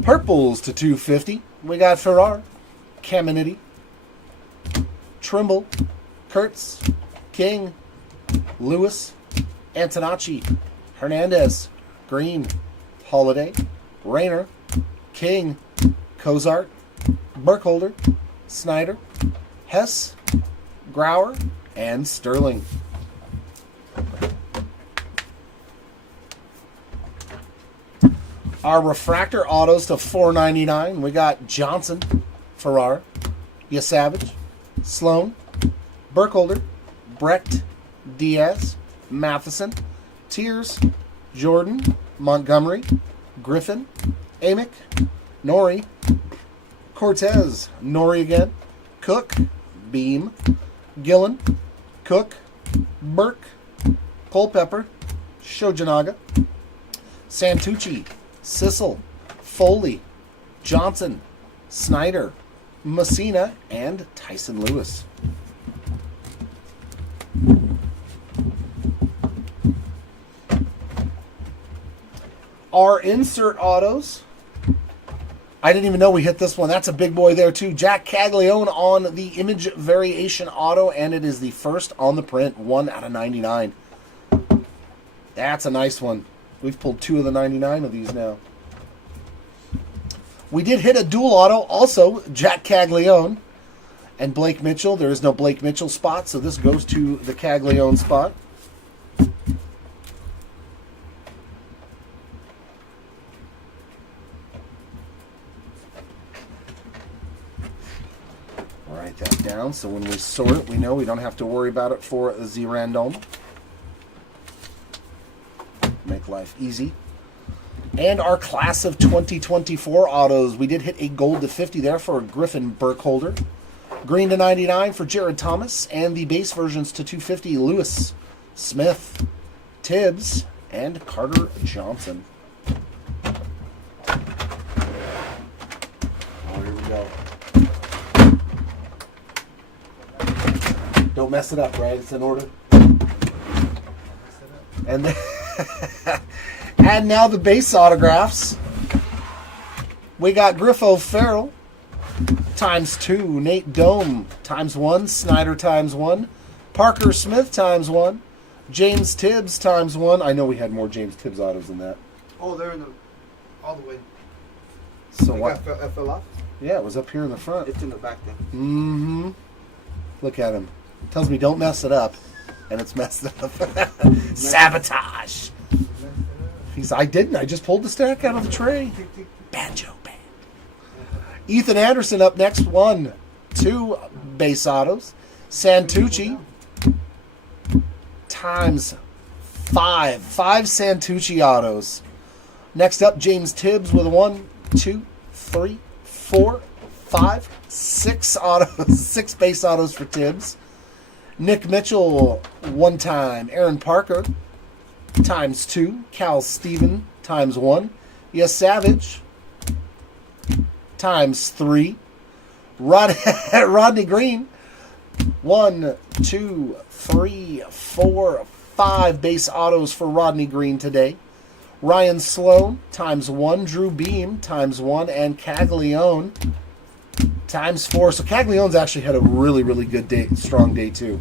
Purples to 250. We got Ferrar, Caminiti, Trimble, Kurtz, King, Lewis, Antonacci, Hernandez, Green, Holiday, Rayner, King, Cozart, Burkholder, Snyder, Hess, Grauer, and Sterling. Our refractor autos to $4.99. We got Johnson, Ferrar, Yasavage, Sloan, Burkholder, Brecht, Diaz, Matheson, Tears, Jordan, Montgomery, Griffin, Amick, Nori, Cortez, Nori again, Cook, Beam, Gillen, Cook, Burke, Culpepper, Shojanaga, Santucci, Sissel, Foley, Johnson, Snyder, Messina, and Tyson Lewis. Our insert autos. I didn't even know we hit this one. That's a big boy there too. Jack Caglione on the image variation auto, and it is the first on the print, 1/99. That's a nice one. We've pulled 2 of the 99 of these now. We did hit a dual auto, also Jack Caglione and Blake Mitchell. There is no Blake Mitchell spot, so this goes to the Caglione spot. Write that down so when we sort it, we know we don't have to worry about it for the random. Make life easy. And our class of 2024 autos. We did hit a gold to 50 there for Griffin Burkholder. Green to 99 for Jared Thomas. And the base versions to 250, Lewis, Smith, Tibbs, and Carter Johnson. Oh, here we go. Don't mess it up, right? It's in order. And then and now the base autographs. We got Griffo Farrell ×2, Nate Dome ×1, Snyder ×1, Parker Smith ×1, James Tibbs ×1. I know we had more James Tibbs autos than that. Oh, they're in the all the way. So what? I fell off. Yeah, it was up here in the front. It's in the back then. Mm-hmm. Look at him. Tells me don't mess it up, and it's messed up. Sabotage. I didn't. I just pulled the stack out of the tray. Banjo Band. Ethan Anderson up next. 1, 2 base autos. Santucci times 5. 5 Santucci autos. Next up, James Tibbs with 1, 2, 3, 4, 5, 6 autos. 6 base autos for Tibbs. Nick Mitchell, 1 time. Aaron Parker, times 2. Cal Steven, times 1. Yes, Savage, times 3. Rodney Green, 1, 2, 3, 4, 5 base autos for Rodney Green today. Ryan Sloan, times 1. Drew Beam, times 1. And Caglione, times 4. So Caglione's actually had a really, really good day, strong day too.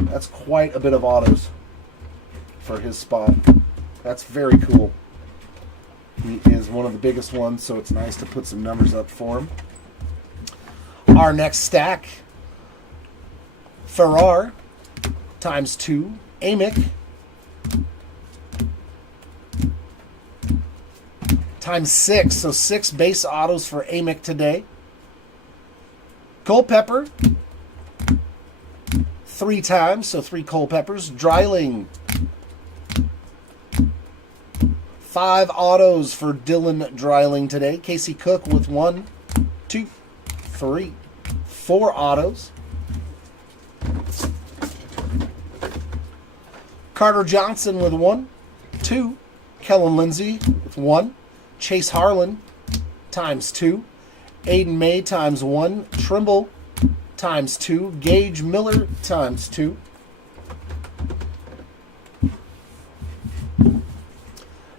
That's quite a bit of autos for his spot. That's very cool. He is one of the biggest ones, so it's nice to put some numbers up for him. Our next stack, Farrar, times 2. Amick, times 6. So 6 base autos for Amick today. Culpepper, 3 times, so 3 Culpeppers. Dreiling, 5 autos for Dylan Dreiling today. Casey Cook with 1, 2, 3, 4 autos. Carter Johnson with 1, 2. Kellen Lindsay with 1. Chase Harlan times 2. Aiden May times 1. Trimble times 2. Gage Miller times 2.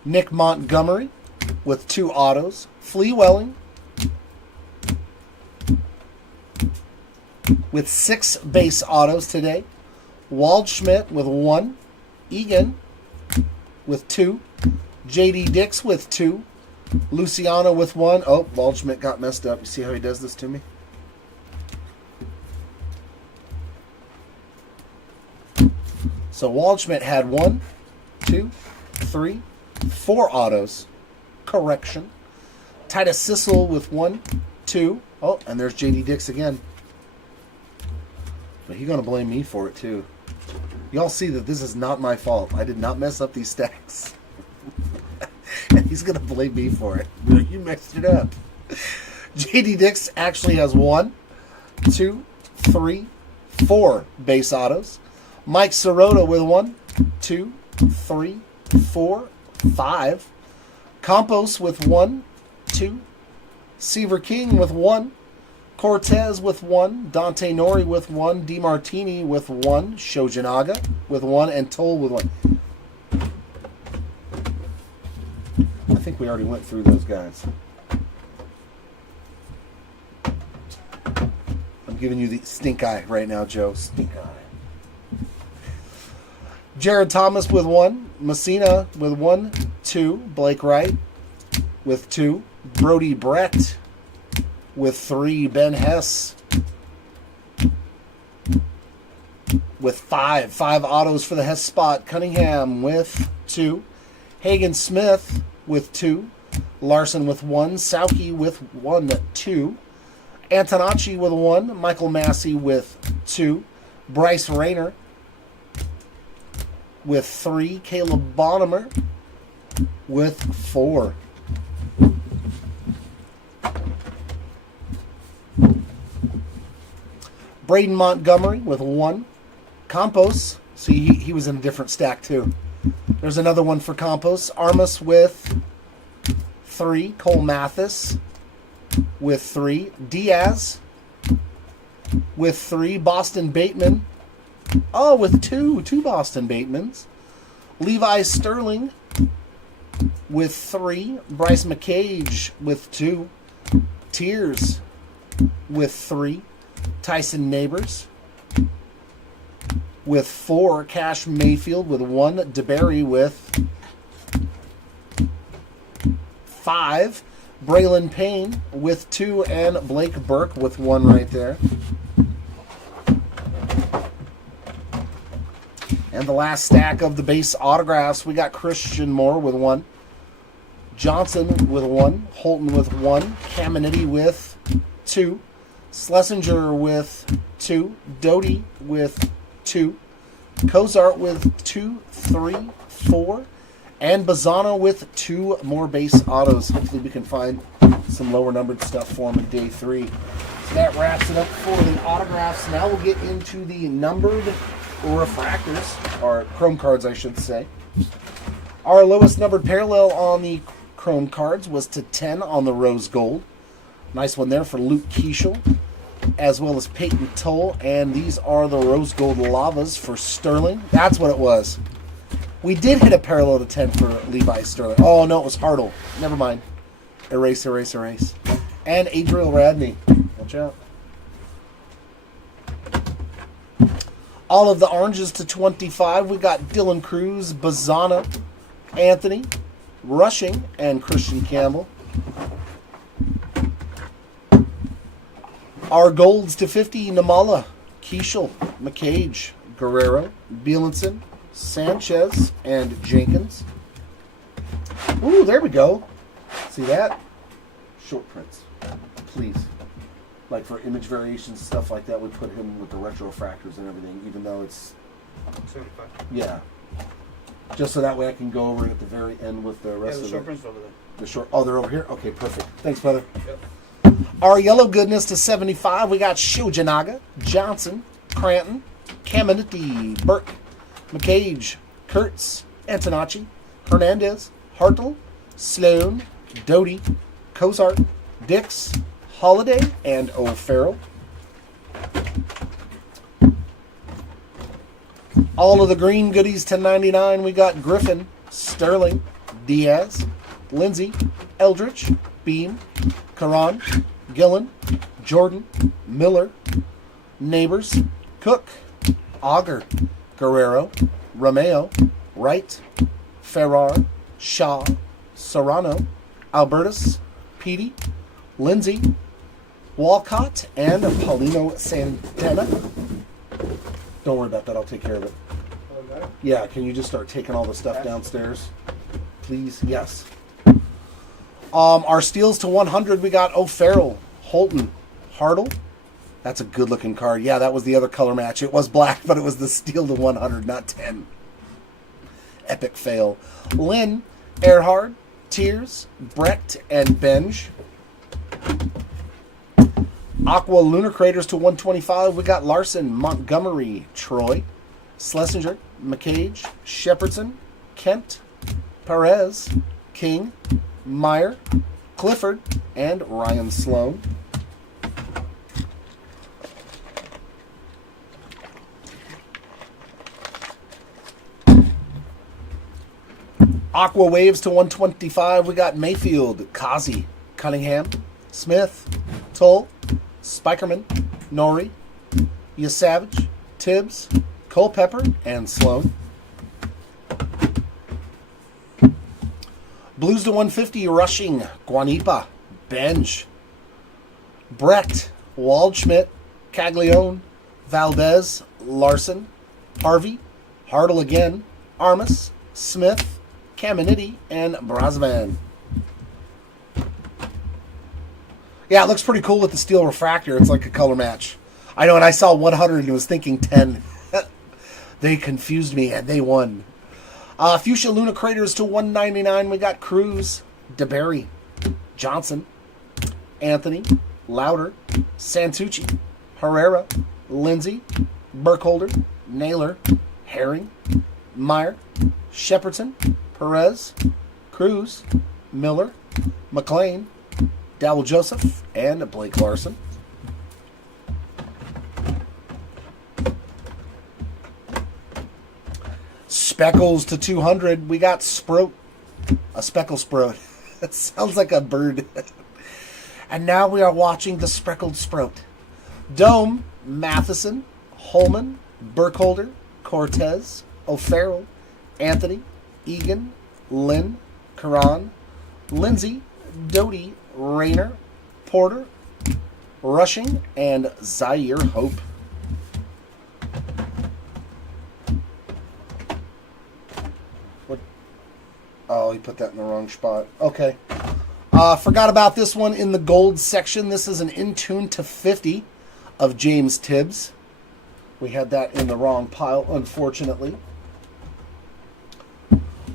Nick Montgomery with 2 autos. Flea Welling with 6 base autos today. Waldschmidt with 1. Egan with 2. JD Dix with 2. Luciano with 1. Oh, Waldschmidt got messed up. You see how he does this to me? So Waldschmidt had 1, 2, 3, 4 autos. Correction. Titus Sissel with 1, 2. Oh, and there's JD Dix again. But he's going to blame me for it too. Y'all see that this is not my fault. I did not mess up these stacks. And he's going to blame me for it. You messed it up. JD Dix actually has 1, 2, 3, 4 base autos. Mike Sirota with 1, 2, 3, 4, 5. Campos with 1, 2. Seaver King with 1. Cortez with 1. Dante Nori with 1. DiMartini with 1. Shojinaga with 1. And Toll with 1. I think we already went through those guys. I'm giving you the stink eye right now, Joe. Stink eye. Jared Thomas with 1. Messina with 1, 2. Blake Wright with 2. Brody Brett with 3. Ben Hess with 5. 5 autos for the Hess spot. Cunningham with 2. Hagen Smith with 2. Larson with 1. Sauke with 1, 2. Antonacci with 1. Michael Massey with 2. Bryce Rayner with 3. Caleb Bonnemer with 4. Braden Montgomery with 1. Campos. See, he was in a different stack too. There's another one for Campos. Armas with 3. Cole Mathis with 3. Diaz with 3. Boston Bateman. Oh, with 2. 2 Boston Batemans. Levi Sterling with 3. Bryce McCage with 2. Tears with 3. Tyson Neighbors with 4. Cash Mayfield with 1. DeBerry with 5. Braylon Payne with 2. And Blake Burke with 1 right there. And the last stack of the base autographs, we got Christian Moore with 1. Johnson with 1, Holton with 1, Caminiti with 2, Schlesinger with 2, Doty with 2, Cozart with 2, 3, 4, and Bazzano with 2 more base autos. Hopefully we can find some lower numbered stuff for him in day 3. So that wraps it up for the autographs. Now we'll get into the numbered refractors, or chrome cards I should say. Our lowest numbered parallel on the chrome cards was to 10 on the rose gold. Nice one there for Luke Keeschel, as well as Peyton Toll. And these are the rose gold lavas for Sterling. That's what it was. We did hit a parallel to 10 for Levi Sterling. Oh, no, it was Hartle. Never mind. Erase, erase, erase. And Adriel Radney. Watch out. All of the oranges to 25. We got Dylan Cruz, Bazzano, Anthony, Rushing, and Christian Campbell. Our golds to 50, Namala, Keeschel, McCage, Guerrero, Bielenson, Sanchez, and Jenkins. Ooh, there we go. See that? Short prints. Please. Like for image variations, stuff like that, we put him with the retro refractors and everything, even though it's... 75. Yeah. Just so that way I can go over it at the very end with the rest Yeah, the of short prints over there. the short... Oh, they're over here? Okay, perfect. Thanks, brother. Yep. Our yellow goodness to 75, we got Shojanaga, Johnson, Cranton, Caminiti, Burke, McCage, Kurtz, Antonacci, Hernandez, Hartle, Sloan, Doty, Cozart, Dix, Holiday, and O'Farrell. All of the green goodies to 99, we got Griffin, Sterling, Diaz, Lindsay, Eldridge, Beam, Karan, Gillen, Jordan, Miller, Neighbors, Cook, Auger, Guerrero, Romeo, Wright, Ferrar, Shaw, Serrano, Albertus, Petey, Lindsay, Walcott, and Paulino Santana. Don't worry about that. I'll take care of it. Yeah, can you just start taking all the stuff downstairs? Please? Yes. Our steals to 100, we got O'Farrell, Holton, Hartle. That's a good-looking card. Yeah, that was the other color match. It was black, but it was the steal to 100, not 10. Epic fail. Lynn, Earhard, Tears, Brecht, and Benj. Aqua Lunar Craters to 125. We got Larson, Montgomery, Troy, Schlesinger, McCage, Shepherdson, Kent, Perez, King, Meyer, Clifford, and Ryan Sloan. Aqua Waves to 125. We got Mayfield, Kazi, Cunningham, Smith, Toll, Spikerman, Nori, Yasavage, Tibbs, Culpepper, and Sloan. Blues to 150. Rushing, Guanipa, Benj, Brecht, Waldschmidt, Caglione, Valdez, Larson, Harvey, Hartle again, Armas, Smith, Caminiti, and Brasman. Yeah, it looks pretty cool with the steel refractor. It's like a color match. I know, and I saw 100 and was thinking 10. They confused me, and they won. Fuchsia Luna Craters to 199. We got Cruz, DeBerry, Johnson, Anthony, Louder, Santucci, Herrera, Lindsay, Burkholder, Naylor, Herring, Meyer, Shepherdson, Perez, Cruz, Miller, McLean, Dowell Joseph, and Blake Larson. Speckles to 200. We got Sproat, a speckle sprout. That sounds like a bird. And now we are watching the speckled sprout. Dome, Matheson, Holman, Burkholder, Cortez, O'Farrell, Anthony, Egan, Lynn, Karan, Lindsay, Doty, Rayner, Porter, Rushing, and Zaire Hope. Oh, he put that in the wrong spot. Okay. Forgot about this one in the gold section. This is an in tune to 50 of James Tibbs. We had that in the wrong pile, unfortunately.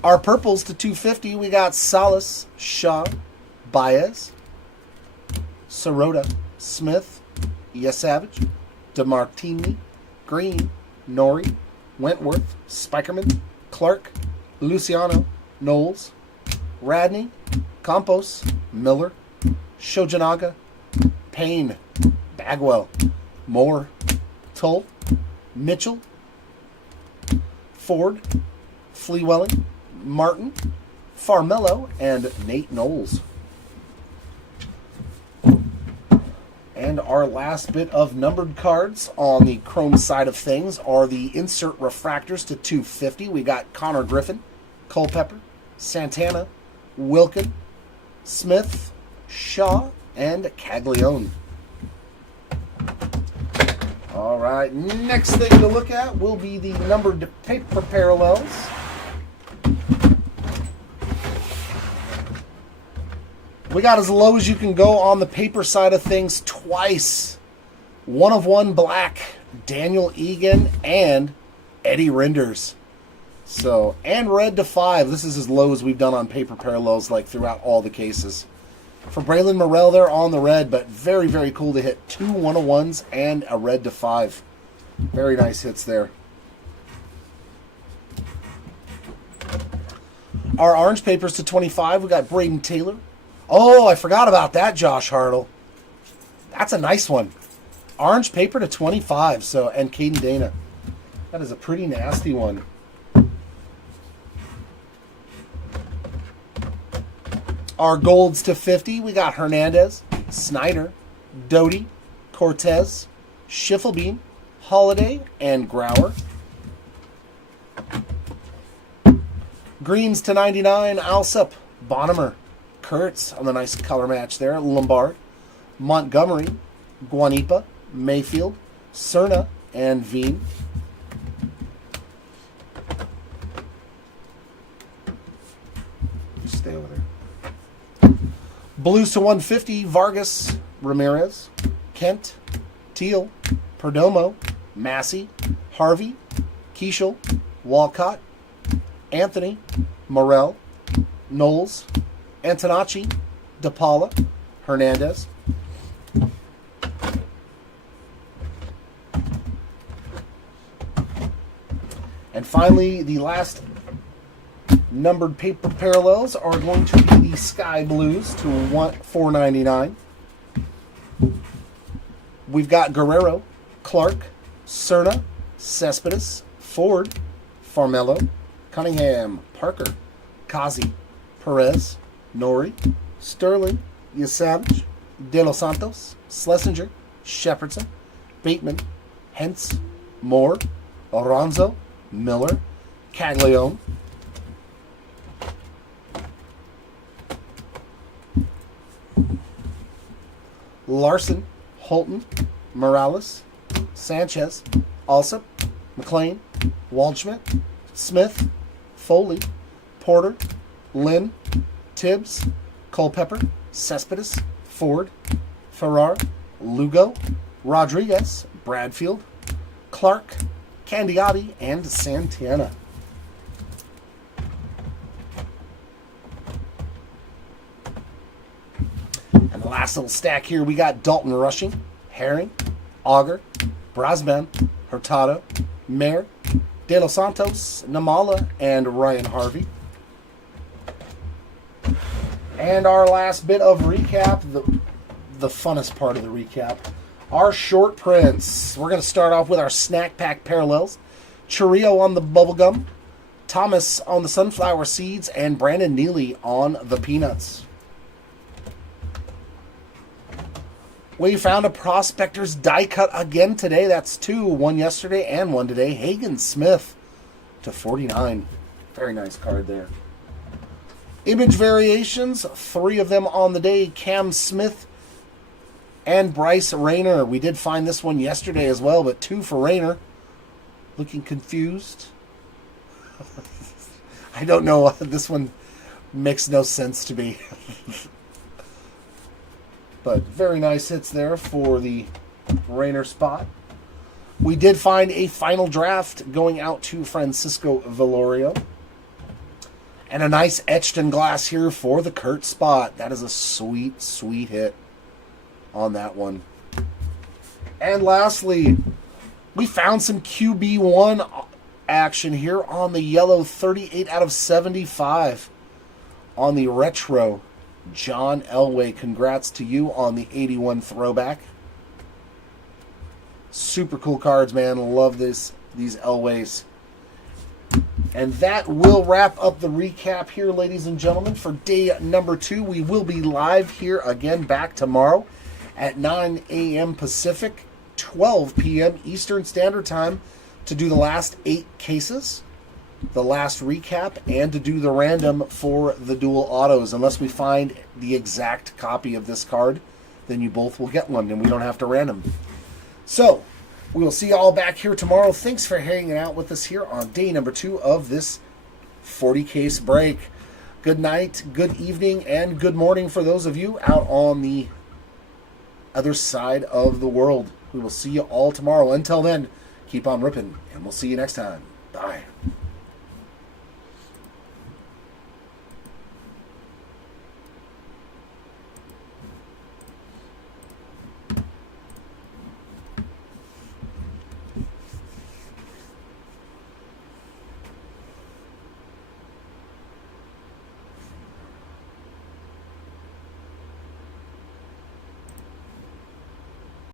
Our purples to 250, we got Salas, Shaw, Baez, Sirota, Smith, Yesavage, DeMartini, Green, Nori, Wentworth, Spikerman, Clark, Luciano, Knowles, Radney, Campos, Miller, Shojanaga, Payne, Bagwell, Moore, Tull, Mitchell, Ford, Fleewelling, Martin, Farmello, and Nate Knowles. And our last bit of numbered cards on the chrome side of things are the insert refractors to 250. We got Connor Griffin, Culpepper, Santana, Wilkin, Smith, Shaw, and Caglione. All right, next thing to look at will be the numbered paper parallels. We got as low as you can go on the paper side of things twice. 1 of 1 black, Daniel Egan and Eddie Renders. So, and red to 5. This is as low as we've done on paper parallels, like throughout all the cases. For Braylon Morrell there on the red, but very, very cool to hit 2 1-of-1s and a red to 5. Very nice hits there. Our orange papers to 25, we got Braden Taylor. Oh, I forgot about that, Josh Hartle. That's a nice one. Orange paper to 25, so, and Caden Dana. That is a pretty nasty one. Our golds to 50, we got Hernandez, Snyder, Doty, Cortez, Schiffelbein, Holiday, and Grauer. Greens to 99, Alsop, Bonnemer, Kurtz on the nice color match there, Lombard, Montgomery, Guanipa, Mayfield, Cerna, and Veen. Just stay over there. Blues to 150, Vargas, Ramirez, Kent, Teal, Perdomo, Massey, Harvey, Keishel, Walcott, Anthony, Morrell, Knowles, Antonacci, DePaula, Hernandez. And finally, the last numbered paper parallels are going to be the Sky Blues to $4.99. We've got Guerrero, Clark, Cerna, Cespedes, Ford, Farmello, Cunningham, Parker, Kazi, Perez, Nori, Sterling, Yesavage, De Los Santos, Schlesinger, Shepherdson, Bateman, Hentz, Moore, Alonzo, Miller, Caglione, Larson, Holton, Morales, Sanchez, Alsop, McLean, Waldschmidt, Smith, Foley, Porter, Lynn, Tibbs, Culpepper, Cespedes, Ford, Farrar, Lugo, Rodriguez, Bradfield, Clark, Candiotti, and Santana. And the last little stack here, we got Dalton Rushing, Herring, Auger, Brasban, Hurtado, Mayer, De Los Santos, Namala, and Ryan Harvey. And our last bit of recap, the funnest part of the recap, our short prints. We're going to start off with our snack pack parallels. Churrillo on the bubblegum, Thomas on the sunflower seeds, and Brandon Neely on the peanuts. We found a prospector's die cut again today. That's 2, one yesterday and one today. Hagen Smith to 49. Very nice card there. Image variations, 3 of them on the day. Cam Smith and Bryce Rayner. We did find this one yesterday as well, but 2 for Rayner. Looking confused. I don't know. This one Makes no sense to me. But very nice hits there for the Rainer spot. We did find a final draft going out to Francisco Valorio. And a nice etched in glass here for the Kurt spot. That is a sweet, sweet hit on that one. And lastly, we found some QB1 action here on the yellow 38 out of 75 on the retro John Elway. Congrats to you on the 81 throwback. Super cool cards, man. Love these Elways. And that will wrap up the recap here, ladies and gentlemen, for day number 2. We will be live here again back tomorrow at 9 a.m. Pacific, 12 p.m. Eastern Standard Time to do the last 8 cases, the last recap, and to do the random for the dual autos. Unless we find the exact copy of this card, then you both will get one, and we don't have to random. So, we will see you all back here tomorrow. Thanks for hanging out with us here on day number 2 of this 40-case break. Good night, good evening, and good morning for those of you out on the other side of the world. We will see you all tomorrow. Until then, keep on ripping, and we'll see you next time. Bye.